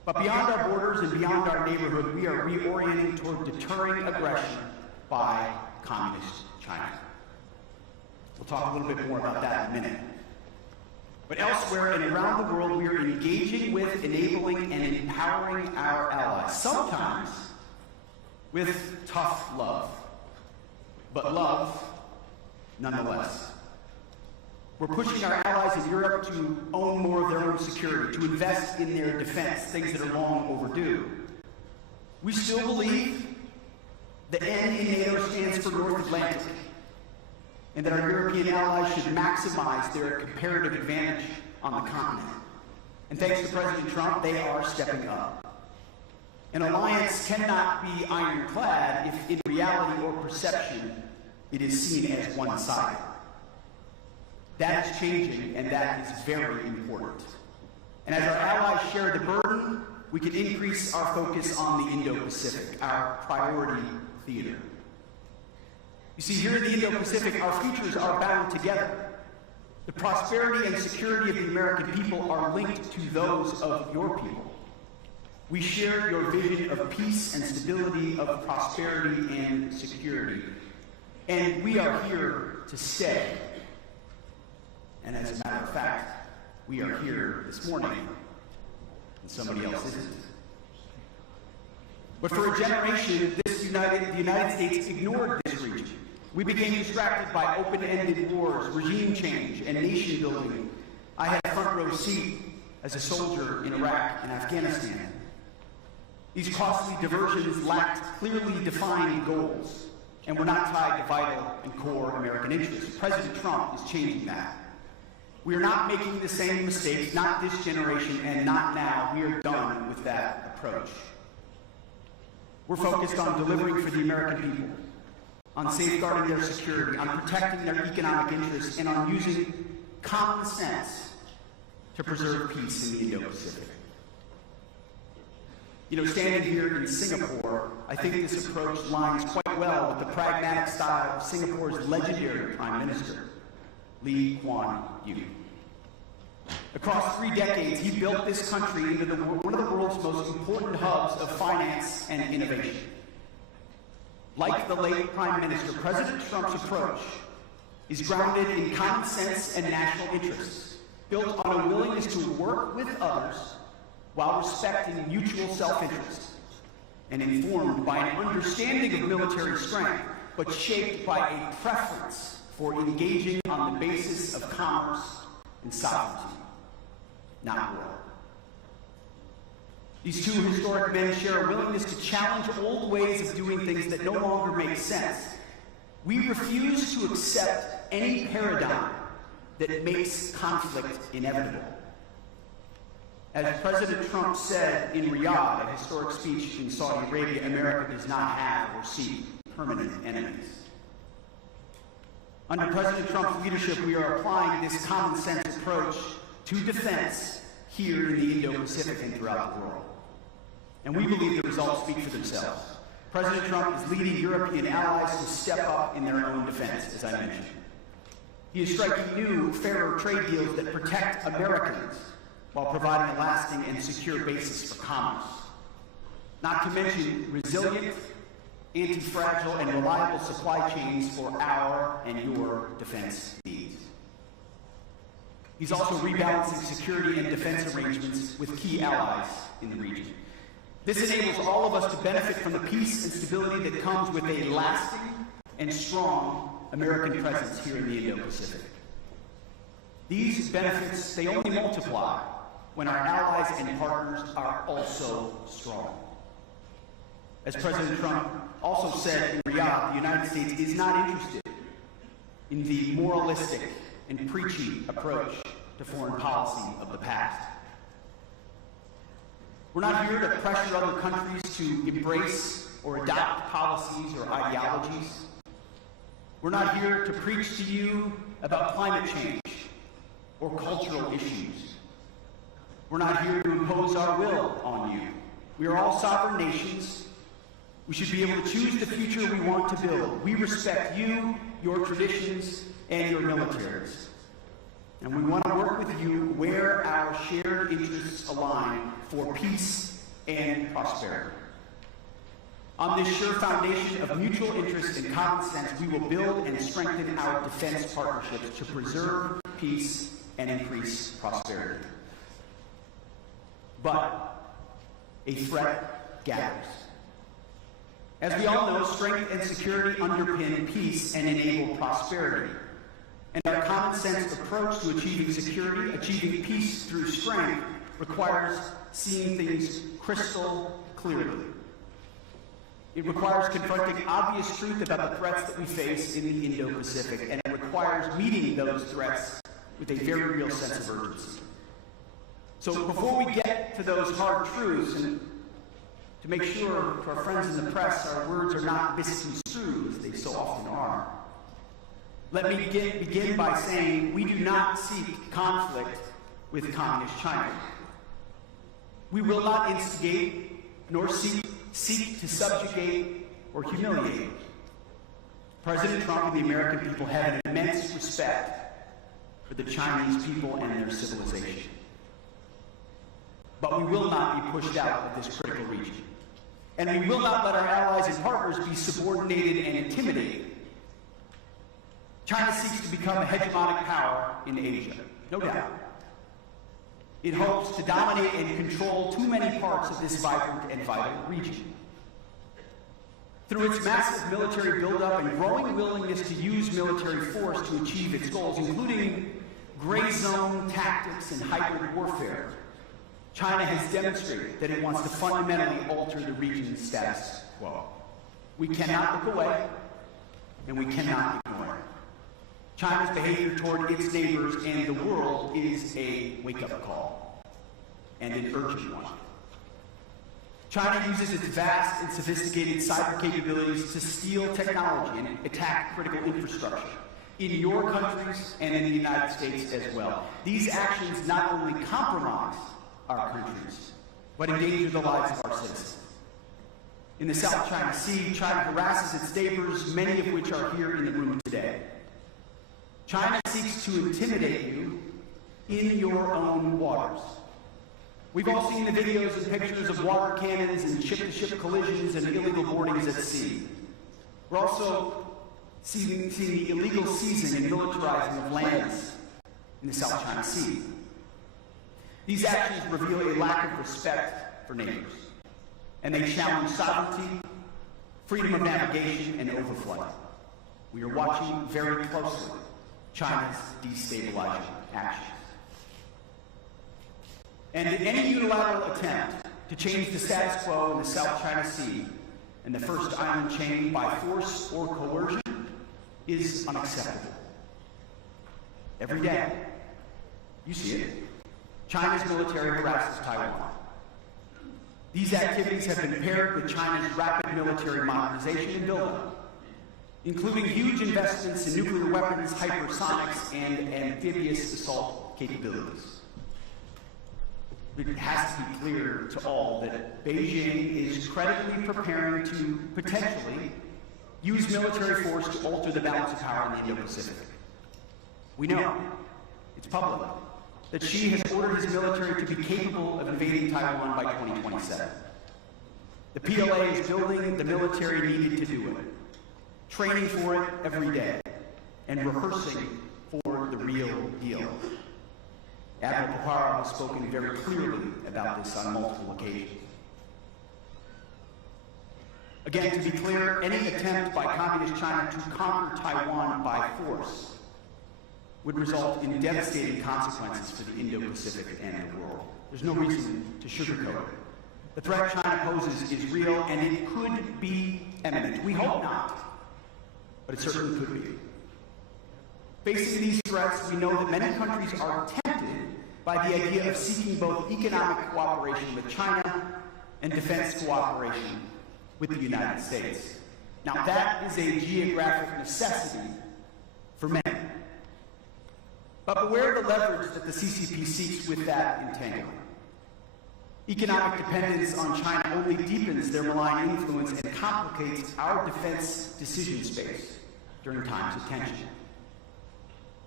But beyond our borders and beyond our neighborhood, we are reorienting toward deterring aggression by communist China. We'll talk a little bit more about that in a minute. But elsewhere and around the world, we are engaging with, enabling, and empowering our allies, sometimes with tough love, but love nonetheless. We're pushing our allies in Europe to own more of their own security, to invest in their defense, things that are long overdue. We still believe the N in NATO stands for North Atlantic, and that our European allies should maximize their comparative advantage on the continent. And thanks to President Trump, they are stepping up. An alliance cannot be ironclad if in reality or perception it is seen as one-sided. That is changing, and that is very important. And as our allies share the burden, we can increase our focus on the Indo-Pacific, our priority theater. You see, here in the Indo-Pacific, our futures are bound together. The prosperity and security of the American people are linked to those of your people. We share your vision of peace and stability, of prosperity and security. And we are here to stay. And as a matter of fact, we are here this morning, and somebody else isn't. But for a generation, the United States ignored this region. We became distracted by open-ended wars, regime change, and nation building. I had a front row seat as a soldier in Iraq and Afghanistan. These costly diversions lacked clearly defined goals and were not tied to vital and core American interests. President Trump is changing that. We are not making the same mistakes, not this generation, and not now. We are done with that approach. We're focused on delivering for the American people, on safeguarding their security, on protecting their economic interests, and on using common sense to preserve peace in the Indo-Pacific. You know, standing here in Singapore, I think this approach lines quite well with the pragmatic style of Singapore's legendary Prime Minister, Lee Kuan Yew. Across 3 decades, he built this country into one of the world's most important hubs of finance and innovation. Like the late Prime Minister, President Trump's approach is grounded in common sense and national interests, built on a willingness to work with others while respecting mutual self-interest, and informed by an understanding of military strength, but shaped by a preference for engaging on the basis of commerce and sovereignty, not war. These two historic men share a willingness to challenge old ways of doing things that no longer make sense. We refuse to accept any paradigm that makes conflict inevitable. As President Trump said in Riyadh, a historic speech in Saudi Arabia, America does not have or seek permanent enemies. Under President Trump's leadership, we are applying this common sense approach to defense here in the Indo-Pacific and throughout the world. And we believe the results speak for themselves. President Trump is leading European allies to step up in their own defense, as I mentioned. He is striking new, fairer trade deals that protect Americans while providing a lasting and secure basis for commerce. Not to mention resilient, anti-fragile, and reliable supply chains for our and your defense needs. He's also rebalancing security and defense arrangements with key allies in the region. This enables all of us to benefit from the peace and stability that comes with a lasting and strong American presence here in the Indo-Pacific. These benefits, they only multiply when our allies and partners are also strong. As President Trump also said in Riyadh, the United States is not interested in the moralistic and preachy approach to foreign policy of the past. We're not here to pressure other countries to embrace or adopt policies or ideologies. We're not here to preach to you about climate change or cultural issues. We're not here to impose our will on you. We are all sovereign nations. We should be able to choose the future we want to build. We respect you, your traditions, and your militaries. And we want to work with you where our shared interests align for peace and prosperity. On this sure foundation of mutual interest and common sense, we will build and strengthen our defense partnerships to preserve peace and increase prosperity. But a threat gathers. As we all know, strength and security underpin peace and enable prosperity. And our common sense approach to achieving security, achieving peace through strength, requires seeing things crystal clearly. It requires confronting obvious truth about the threats that we face in the Indo-Pacific, and it requires meeting those threats with a very real sense of urgency. So before we get to those hard truths, and to make sure to our friends in the press our words are not misconstrued, as they so often are, let me begin by saying we do not seek conflict with Communist China. We will not instigate nor seek to subjugate or humiliate. President Trump and the American people have an immense respect for the Chinese people and their civilization. But we will not be pushed out of this critical region. And we will not let our allies and partners be subordinated and intimidated. China seeks to become a hegemonic power in Asia, no doubt. It hopes to dominate and control too many parts of this vibrant and vital region. Through its massive military buildup and growing willingness to use military force to achieve its goals, including gray zone tactics and hybrid warfare, China has demonstrated that it wants to fundamentally alter the region's status quo. We cannot look away, and we cannot ignore it. China's behavior toward its neighbors and the world is a wake-up call, and an urgent one. China uses its vast and sophisticated cyber capabilities to steal technology and attack critical infrastructure in your countries and in the United States as well. These actions not only compromise our countries, but endanger the lives of our citizens. In the South China Sea, China harasses its neighbors, many of which are here in the room today. China seeks to intimidate you in your own waters. We've all seen the videos and pictures of water cannons and ship-to-ship collisions and illegal boardings at sea. We're also seeing the illegal seizing and militarizing of lands in the South China Sea. These actions reveal a lack of respect for neighbors, and they challenge sovereignty, freedom of navigation, and overflight. We are watching very closely China's destabilizing actions. And any unilateral attempt to change the status quo in the South China Sea and the First Island chain by force or coercion is unacceptable. Every day, you see it, China's military harasses Taiwan. These activities have been paired with China's rapid military modernization and buildup, including huge investments in nuclear weapons, hypersonics, and amphibious assault capabilities. It has to be clear to all that Beijing is credibly preparing to potentially use military force to alter the balance of power in the Indo-Pacific. We know, it's public, that Xi has ordered his military to be capable of invading Taiwan by 2027. The PLA is building the military needed to do it, training for it every day, and rehearsing for the real deal. Admiral Paparo has spoken very clearly about this on multiple occasions. Again, to be clear, any attempt by Communist China to conquer Taiwan by force would result in devastating consequences for the Indo-Pacific and the world. There's no reason to sugarcoat it. The threat China poses is real, and it could be imminent. We hope not, but it certainly could be. Facing these threats, we know that many countries are tempted by the idea of seeking both economic cooperation with China and defense cooperation with the United States. Now, that is a geographic necessity for many. But beware the leverage that the CCP seeks with that entanglement. Economic dependence on China only deepens their malign influence and complicates our defense decision space during times of tension.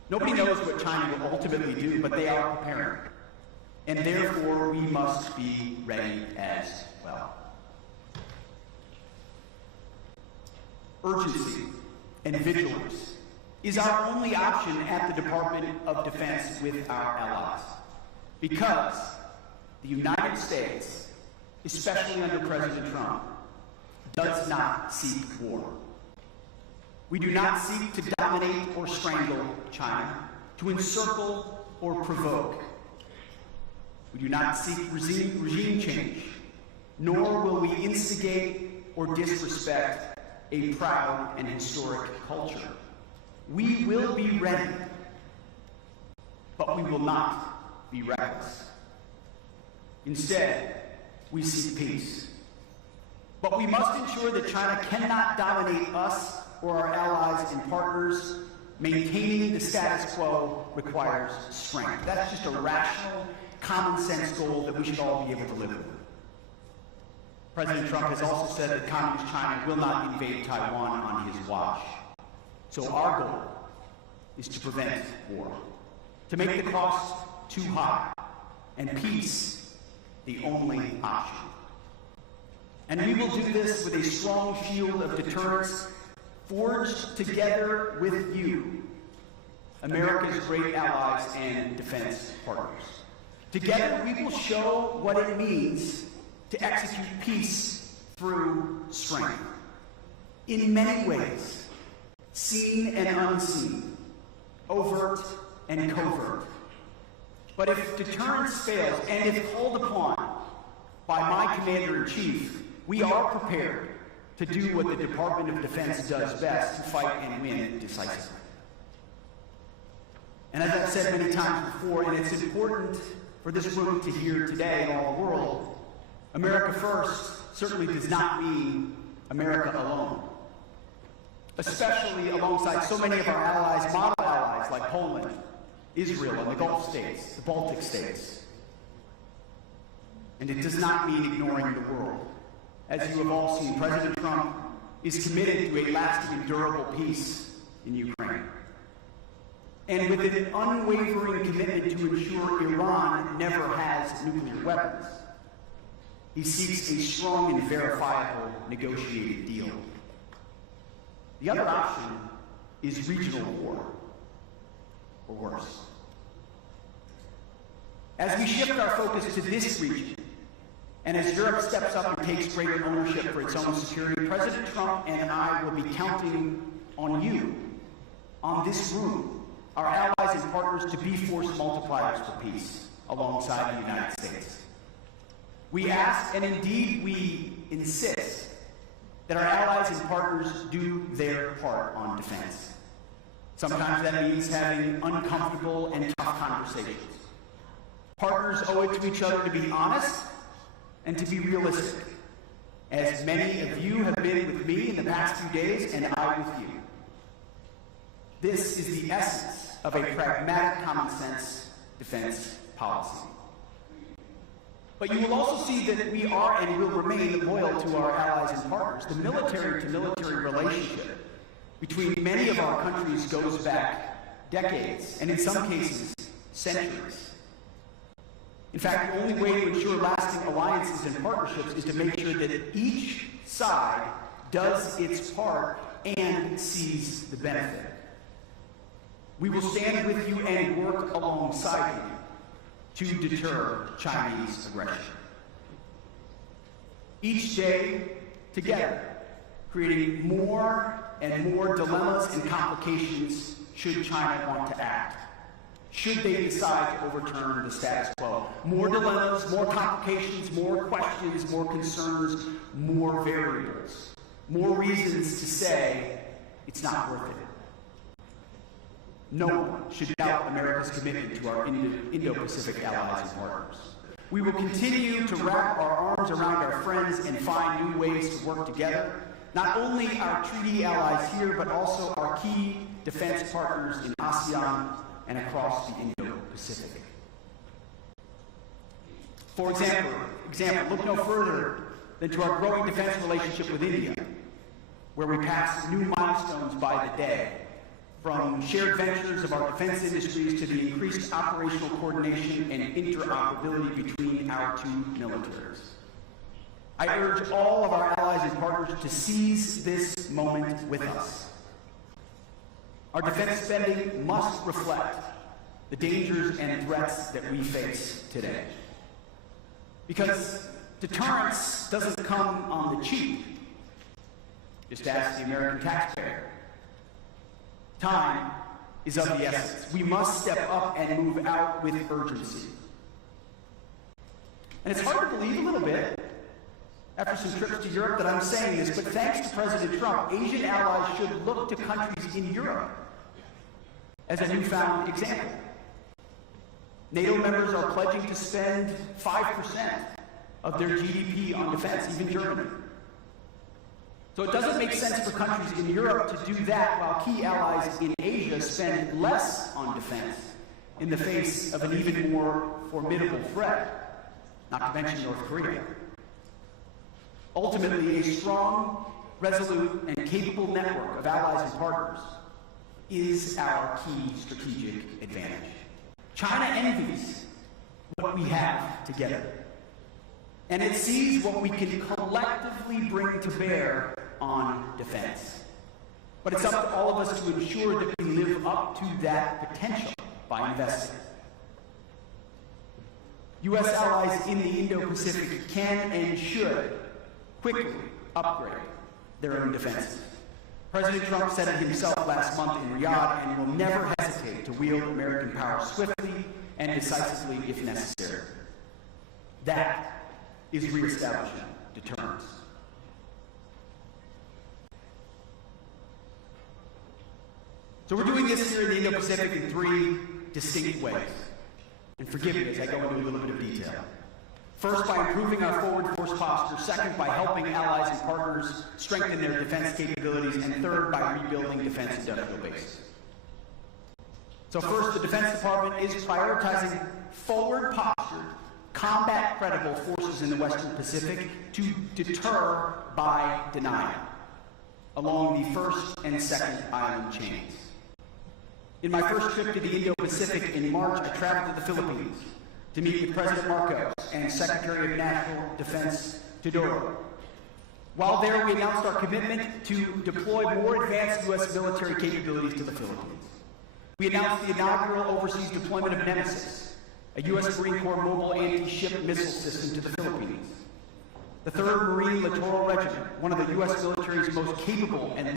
Nobody knows what China will ultimately do, but they are preparing. And therefore, we must be ready as well. Urgency and vigilance is our only option at the Department of Defense with our allies. Because the United States, especially under President Trump, does not seek war. We do not seek to dominate or strangle China, to encircle or provoke. We do not seek regime change, nor will we instigate or disrespect a proud and historic culture. We will be ready, but we will not be reckless. Instead, we seek peace. But we must ensure that China cannot dominate us or our allies and partners. Maintaining the status quo requires strength. That's just a rational, common sense goal that we should all be able to live with. President Trump has also said that Communist China will not invade Taiwan on his watch. So our goal is to prevent war, to make the cost too high, and peace the only option. And we will do this with a strong shield of deterrence forged together with you, America's great allies and defense partners. Together, we will show what it means to execute peace through strength. In many ways, seen and unseen, overt and covert. But if deterrence fails, and if called upon by my Commander-in-Chief, we are prepared to do what the Department of Defense does best, to fight and win decisively. And as I've said many times before, and it's important for this room to hear today and all the world, America first certainly does not mean America alone. Especially alongside so many of our allies, model allies like Poland, Israel, and the Gulf states, the Baltic states. And it does not mean ignoring the world. As you have all seen, President Trump is committed to a lasting and durable peace in Ukraine. And with an unwavering commitment to ensure Iran never has nuclear weapons, he seeks a strong and verifiable negotiated deal. The other option is regional war, or worse. As we shift our focus to this region, and as Europe steps up and takes greater ownership for its own security, President Trump and I will be counting on you, on this room, our allies and partners, to be force multipliers for peace alongside the United States. We ask, and indeed we insist, that our allies and partners do their part on defense. Sometimes that means having uncomfortable and tough conversations. Partners owe it to each other to be honest and to be realistic, as many of you have been with me in the past few days, and I with you. This is the essence of a pragmatic, common-sense defense policy. But you will also see that we are and will remain loyal to our allies and partners. The military-to-military relationship between many of our countries goes back decades, and in some cases, centuries. In fact, the only way to ensure lasting alliances and partnerships is to make sure that each side does its part and sees the benefit. We will stand with you and work alongside you to deter Chinese aggression. Each day, together, creating more and more dilemmas and complications should China want to act. Should they decide to overturn the status quo. More dilemmas, more complications, more questions, more concerns, more variables. More reasons to say it's not worth it. No one should doubt America's commitment to our Indo-Pacific allies and partners. We will continue to wrap our arms around our friends and find new ways to work together. Not only our treaty allies here, but also our key defense partners in ASEAN and across the Indo-Pacific. For example, look no further than to our growing defense relationship with India, where we pass new milestones by the day. from shared ventures of our defense industries to the increased operational coordination and interoperability between our two militaries. I urge all of our allies and partners to seize this moment with us. Our defense spending must reflect the dangers and threats that we face today. Because deterrence doesn't come on the cheap. Just ask the American taxpayer. Time is of the essence. We must step up and move out with urgency. And it's hard to believe a little bit, after some trips to Europe, that I'm saying this, but thanks to President Trump, Asian allies should look to countries in Europe as a newfound example. NATO members are pledging to spend 5% of their GDP on defense, even Germany. So it doesn't make sense for countries in Europe to do that while key allies in Asia spend less on defense in the face of an even more formidable threat, not to mention North Korea. Ultimately, a strong, resolute, and capable network of allies and partners is our key strategic advantage. China envies what we have together, and it sees what we can collectively bring to bear on defense. But it's up to all of us to ensure that we live up to that potential by investing. U.S. allies in the Indo-Pacific can and should quickly upgrade their own defenses. President Trump said it himself last month in Riyadh and will never hesitate to wield American power swiftly and decisively if necessary. That is reestablishing deterrence. So we're doing this here in the Indo-Pacific in three distinct ways. And forgive me as I go into a little bit of detail. First, by improving our forward force posture. Second, by helping allies and partners strengthen their defense capabilities. And third, by rebuilding defense industrial bases. So first, the Defense Department is prioritizing forward-postured, combat-credible forces in the Western Pacific to deter by denial along the first and second island chains. In my first trip to the Indo-Pacific in March, I traveled to the Philippines to meet with President Marcos and Secretary of National Defense Teodoro. While there, we announced our commitment to deploy more advanced U.S. military capabilities to the Philippines. We announced the inaugural overseas deployment of Nemesis, a U.S. Marine Corps mobile anti-ship missile system to the Philippines. The 3rd Marine Littoral Regiment, one of the U.S. military's most capable and